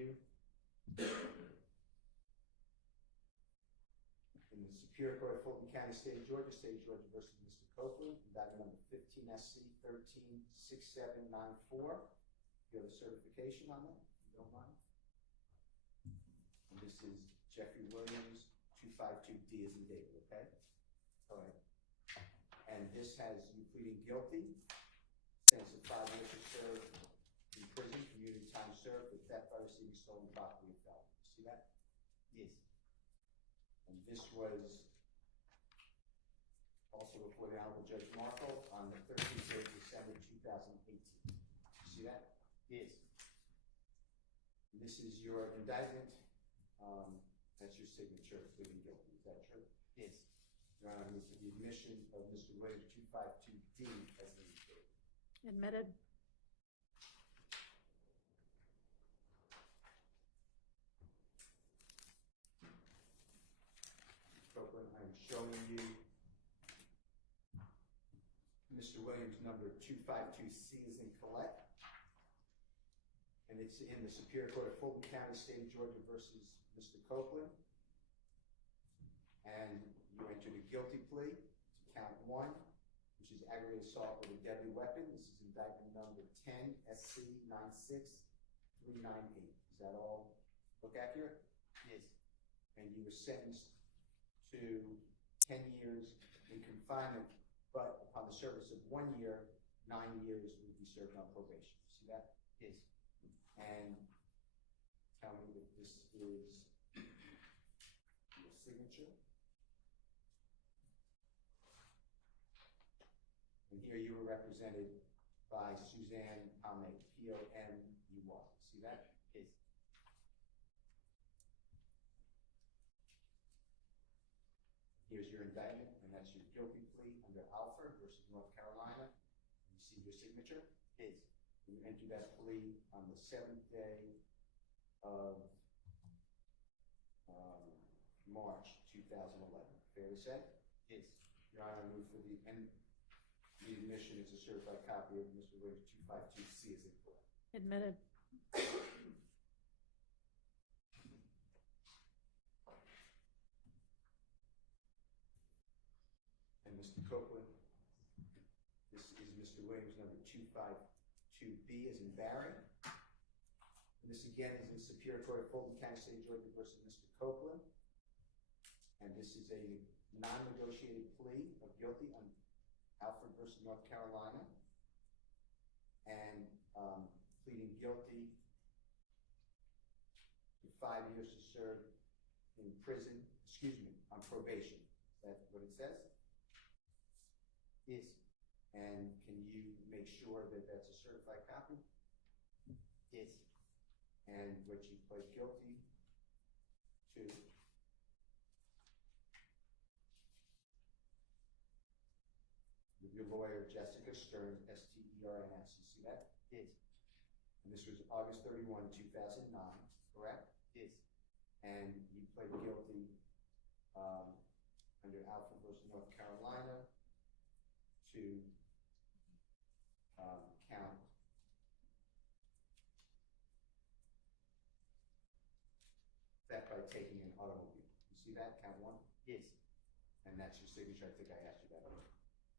you. In the Superior Court of Fulton County, State of Georgia versus Mr. Copeland, indictment number 15 SC 136794. You have a certification on that, if you don't mind? And this is Jeffrey Williams, 252D as in David, okay? All right. And this has you pleading guilty, sentence of 5 years to serve in prison, community time served for theft by receiving stolen property of felony. See that? Yes. And this was also before the Honorable Judge Markle on the 13th of December 2018. See that? Yes. And this is your indictment. That's your signature, pleading guilty. Is that true? Yes. Your Honor, move for the admission of Mr. Williams 252D as indicated. Admitted. Copeland, I'm showing you Mr. Williams number 252C is in Colette. And it's in the Superior Court of Fulton County, State of Georgia versus Mr. Copeland. And you entered a guilty plea to count 1, which is aggravated assault with a deadly weapon. This is indictment number 10 SC 96398. Is that all look accurate? Yes. And you were sentenced to 10 years in confinement, but upon the service of 1 year, 9 years would be served on probation. See that? Yes. And tell me if this is your signature. And here you were represented by Suzanne Pomey, P-O-M-E-Y. See that? Yes. Here's your indictment, and that's your guilty plea under Alford versus North Carolina. You see your signature? Yes. You entered that plea on the 7th day of March 2011. Fair to say? Yes. Your Honor, I move for the admission is a certified copy of Mr. Williams 252C as in court. Admitted. And Mr. Copeland, this is Mr. Williams number 252B as in Barry. And this again is in Superior Court of Fulton County, State of Georgia versus Mr. Copeland. And this is a non-negotiated plea of guilty on Alford versus North Carolina, and pleading guilty to 5 years to serve in prison, on probation. Is that what it says? Yes. And can you make sure that that's a certified copy? Yes. And what you pled guilty to? With your lawyer, Jessica Stearns, S-T-E-R-N-S. You see that? Yes. And this was August 31, 2009, correct? Yes. And you pled guilty under Alford versus North Carolina to count theft by taking an automobile. You see that? Count 1? Yes. And that's your signature. I think I asked you that earlier.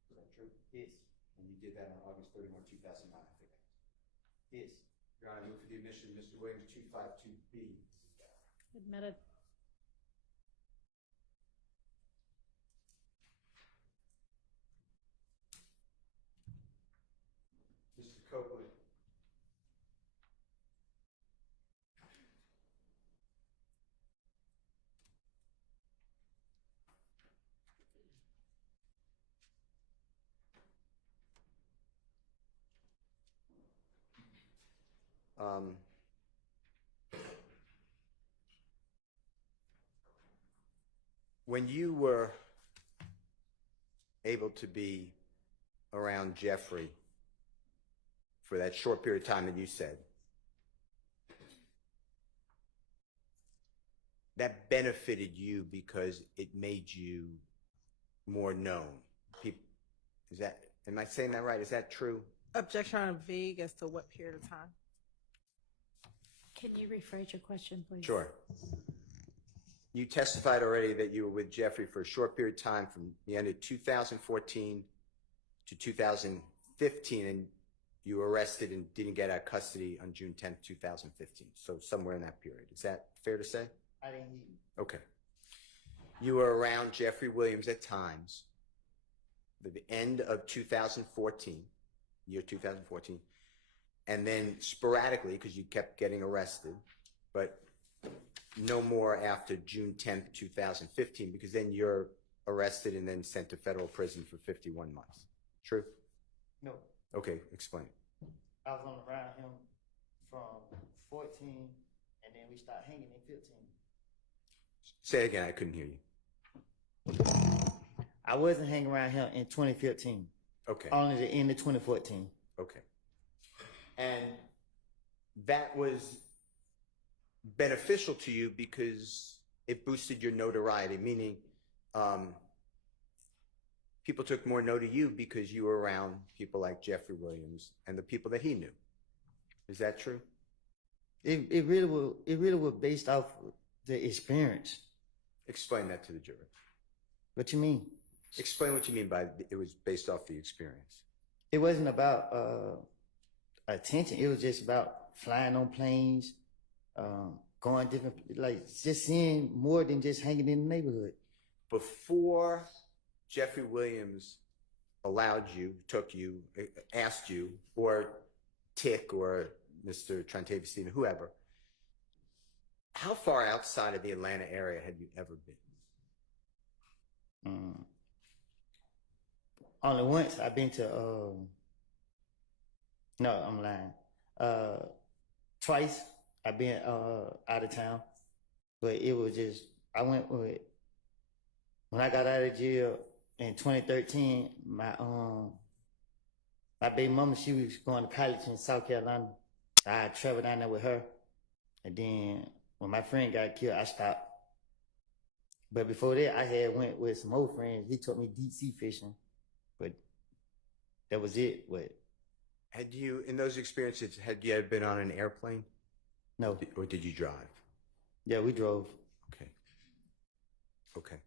Is that true? Yes. And you did that on August 31, 2009, I think. Yes. Your Honor, I move for the admission of Mr. Williams 252B. Admitted. Mr. Copeland. When you were able to be around Jeffrey for that short period of time that you said, that benefited you because it made you more known. Am I saying that right? Is that true? Objection on vague as to what period of time? Can you rephrase your question, please? Sure. You testified already that you were with Jeffrey for a short period of time from the end of 2014 to 2015, and you were arrested and didn't get out of custody on June 10th, 2015. So somewhere in that period. Is that fair to say? I didn't hear you. Okay. You were around Jeffrey Williams at times, the end of 2014, year 2014, and then sporadically, because you kept getting arrested, but no more after June 10th, 2015, because then you're arrested and then sent to federal prison for 51 months. True? No, Okay, explain. I was on around him from 14, and then we started hanging in 15. Say it again, I couldn't hear you. I wasn't hanging around him in 2015. Okay. Only the end of 2014. Okay. And that was beneficial to you because it boosted your notoriety, meaning people took more note of you because you were around people like Jeffrey Williams and the people that he knew. Is that true? It really was based off the experience. Explain that to the jury. What you mean? Explain what you mean by it was based off the experience. It wasn't about attention. It was just about flying on planes, going different, like just seeing more than just hanging in the neighborhood. Before Jeffrey Williams allowed you, took you, asked you, or Tick or Mr. Trentavia Stephen, whoever, how far outside of the Atlanta area had you ever been? Only once. I've been to, no, I'm lying. Twice I've been out of town, but it was just, I went with, when I got out of jail in 2013, my baby mama, she was going to college in South Carolina. I traveled down there with her. And then when my friend got killed, I stopped. But before that, I had went with some old friends. He took me deep sea fishing, but that was it. But Had you, in those experiences, had you ever been on an airplane? No. Or did you drive? Yeah, we drove. Okay. Okay.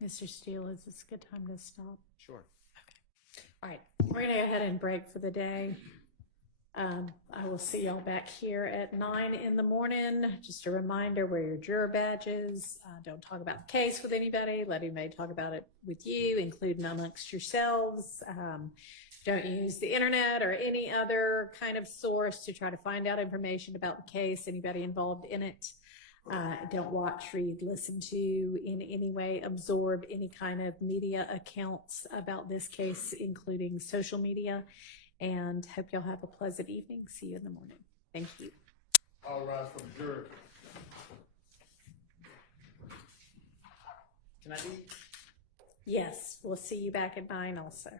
Mr. Steele, is this a good time to stop? Sure. All right, we're gonna go ahead and break for the day. I will see y'all back here at 9 in the morning. Just a reminder, wear your juror badges. Don't talk about the case with anybody. Let anybody talk about it with you, including amongst yourselves. Don't use the internet or any other kind of source to try to find out information about the case, anybody involved in it. Don't watch, read, listen to, in any way absorb any kind of media accounts about this case, including social media. And hope y'all have a pleasant evening. See you in the morning. Thank you. All rise for the jury. Can I leave? Yes, we'll see you back at 9 also.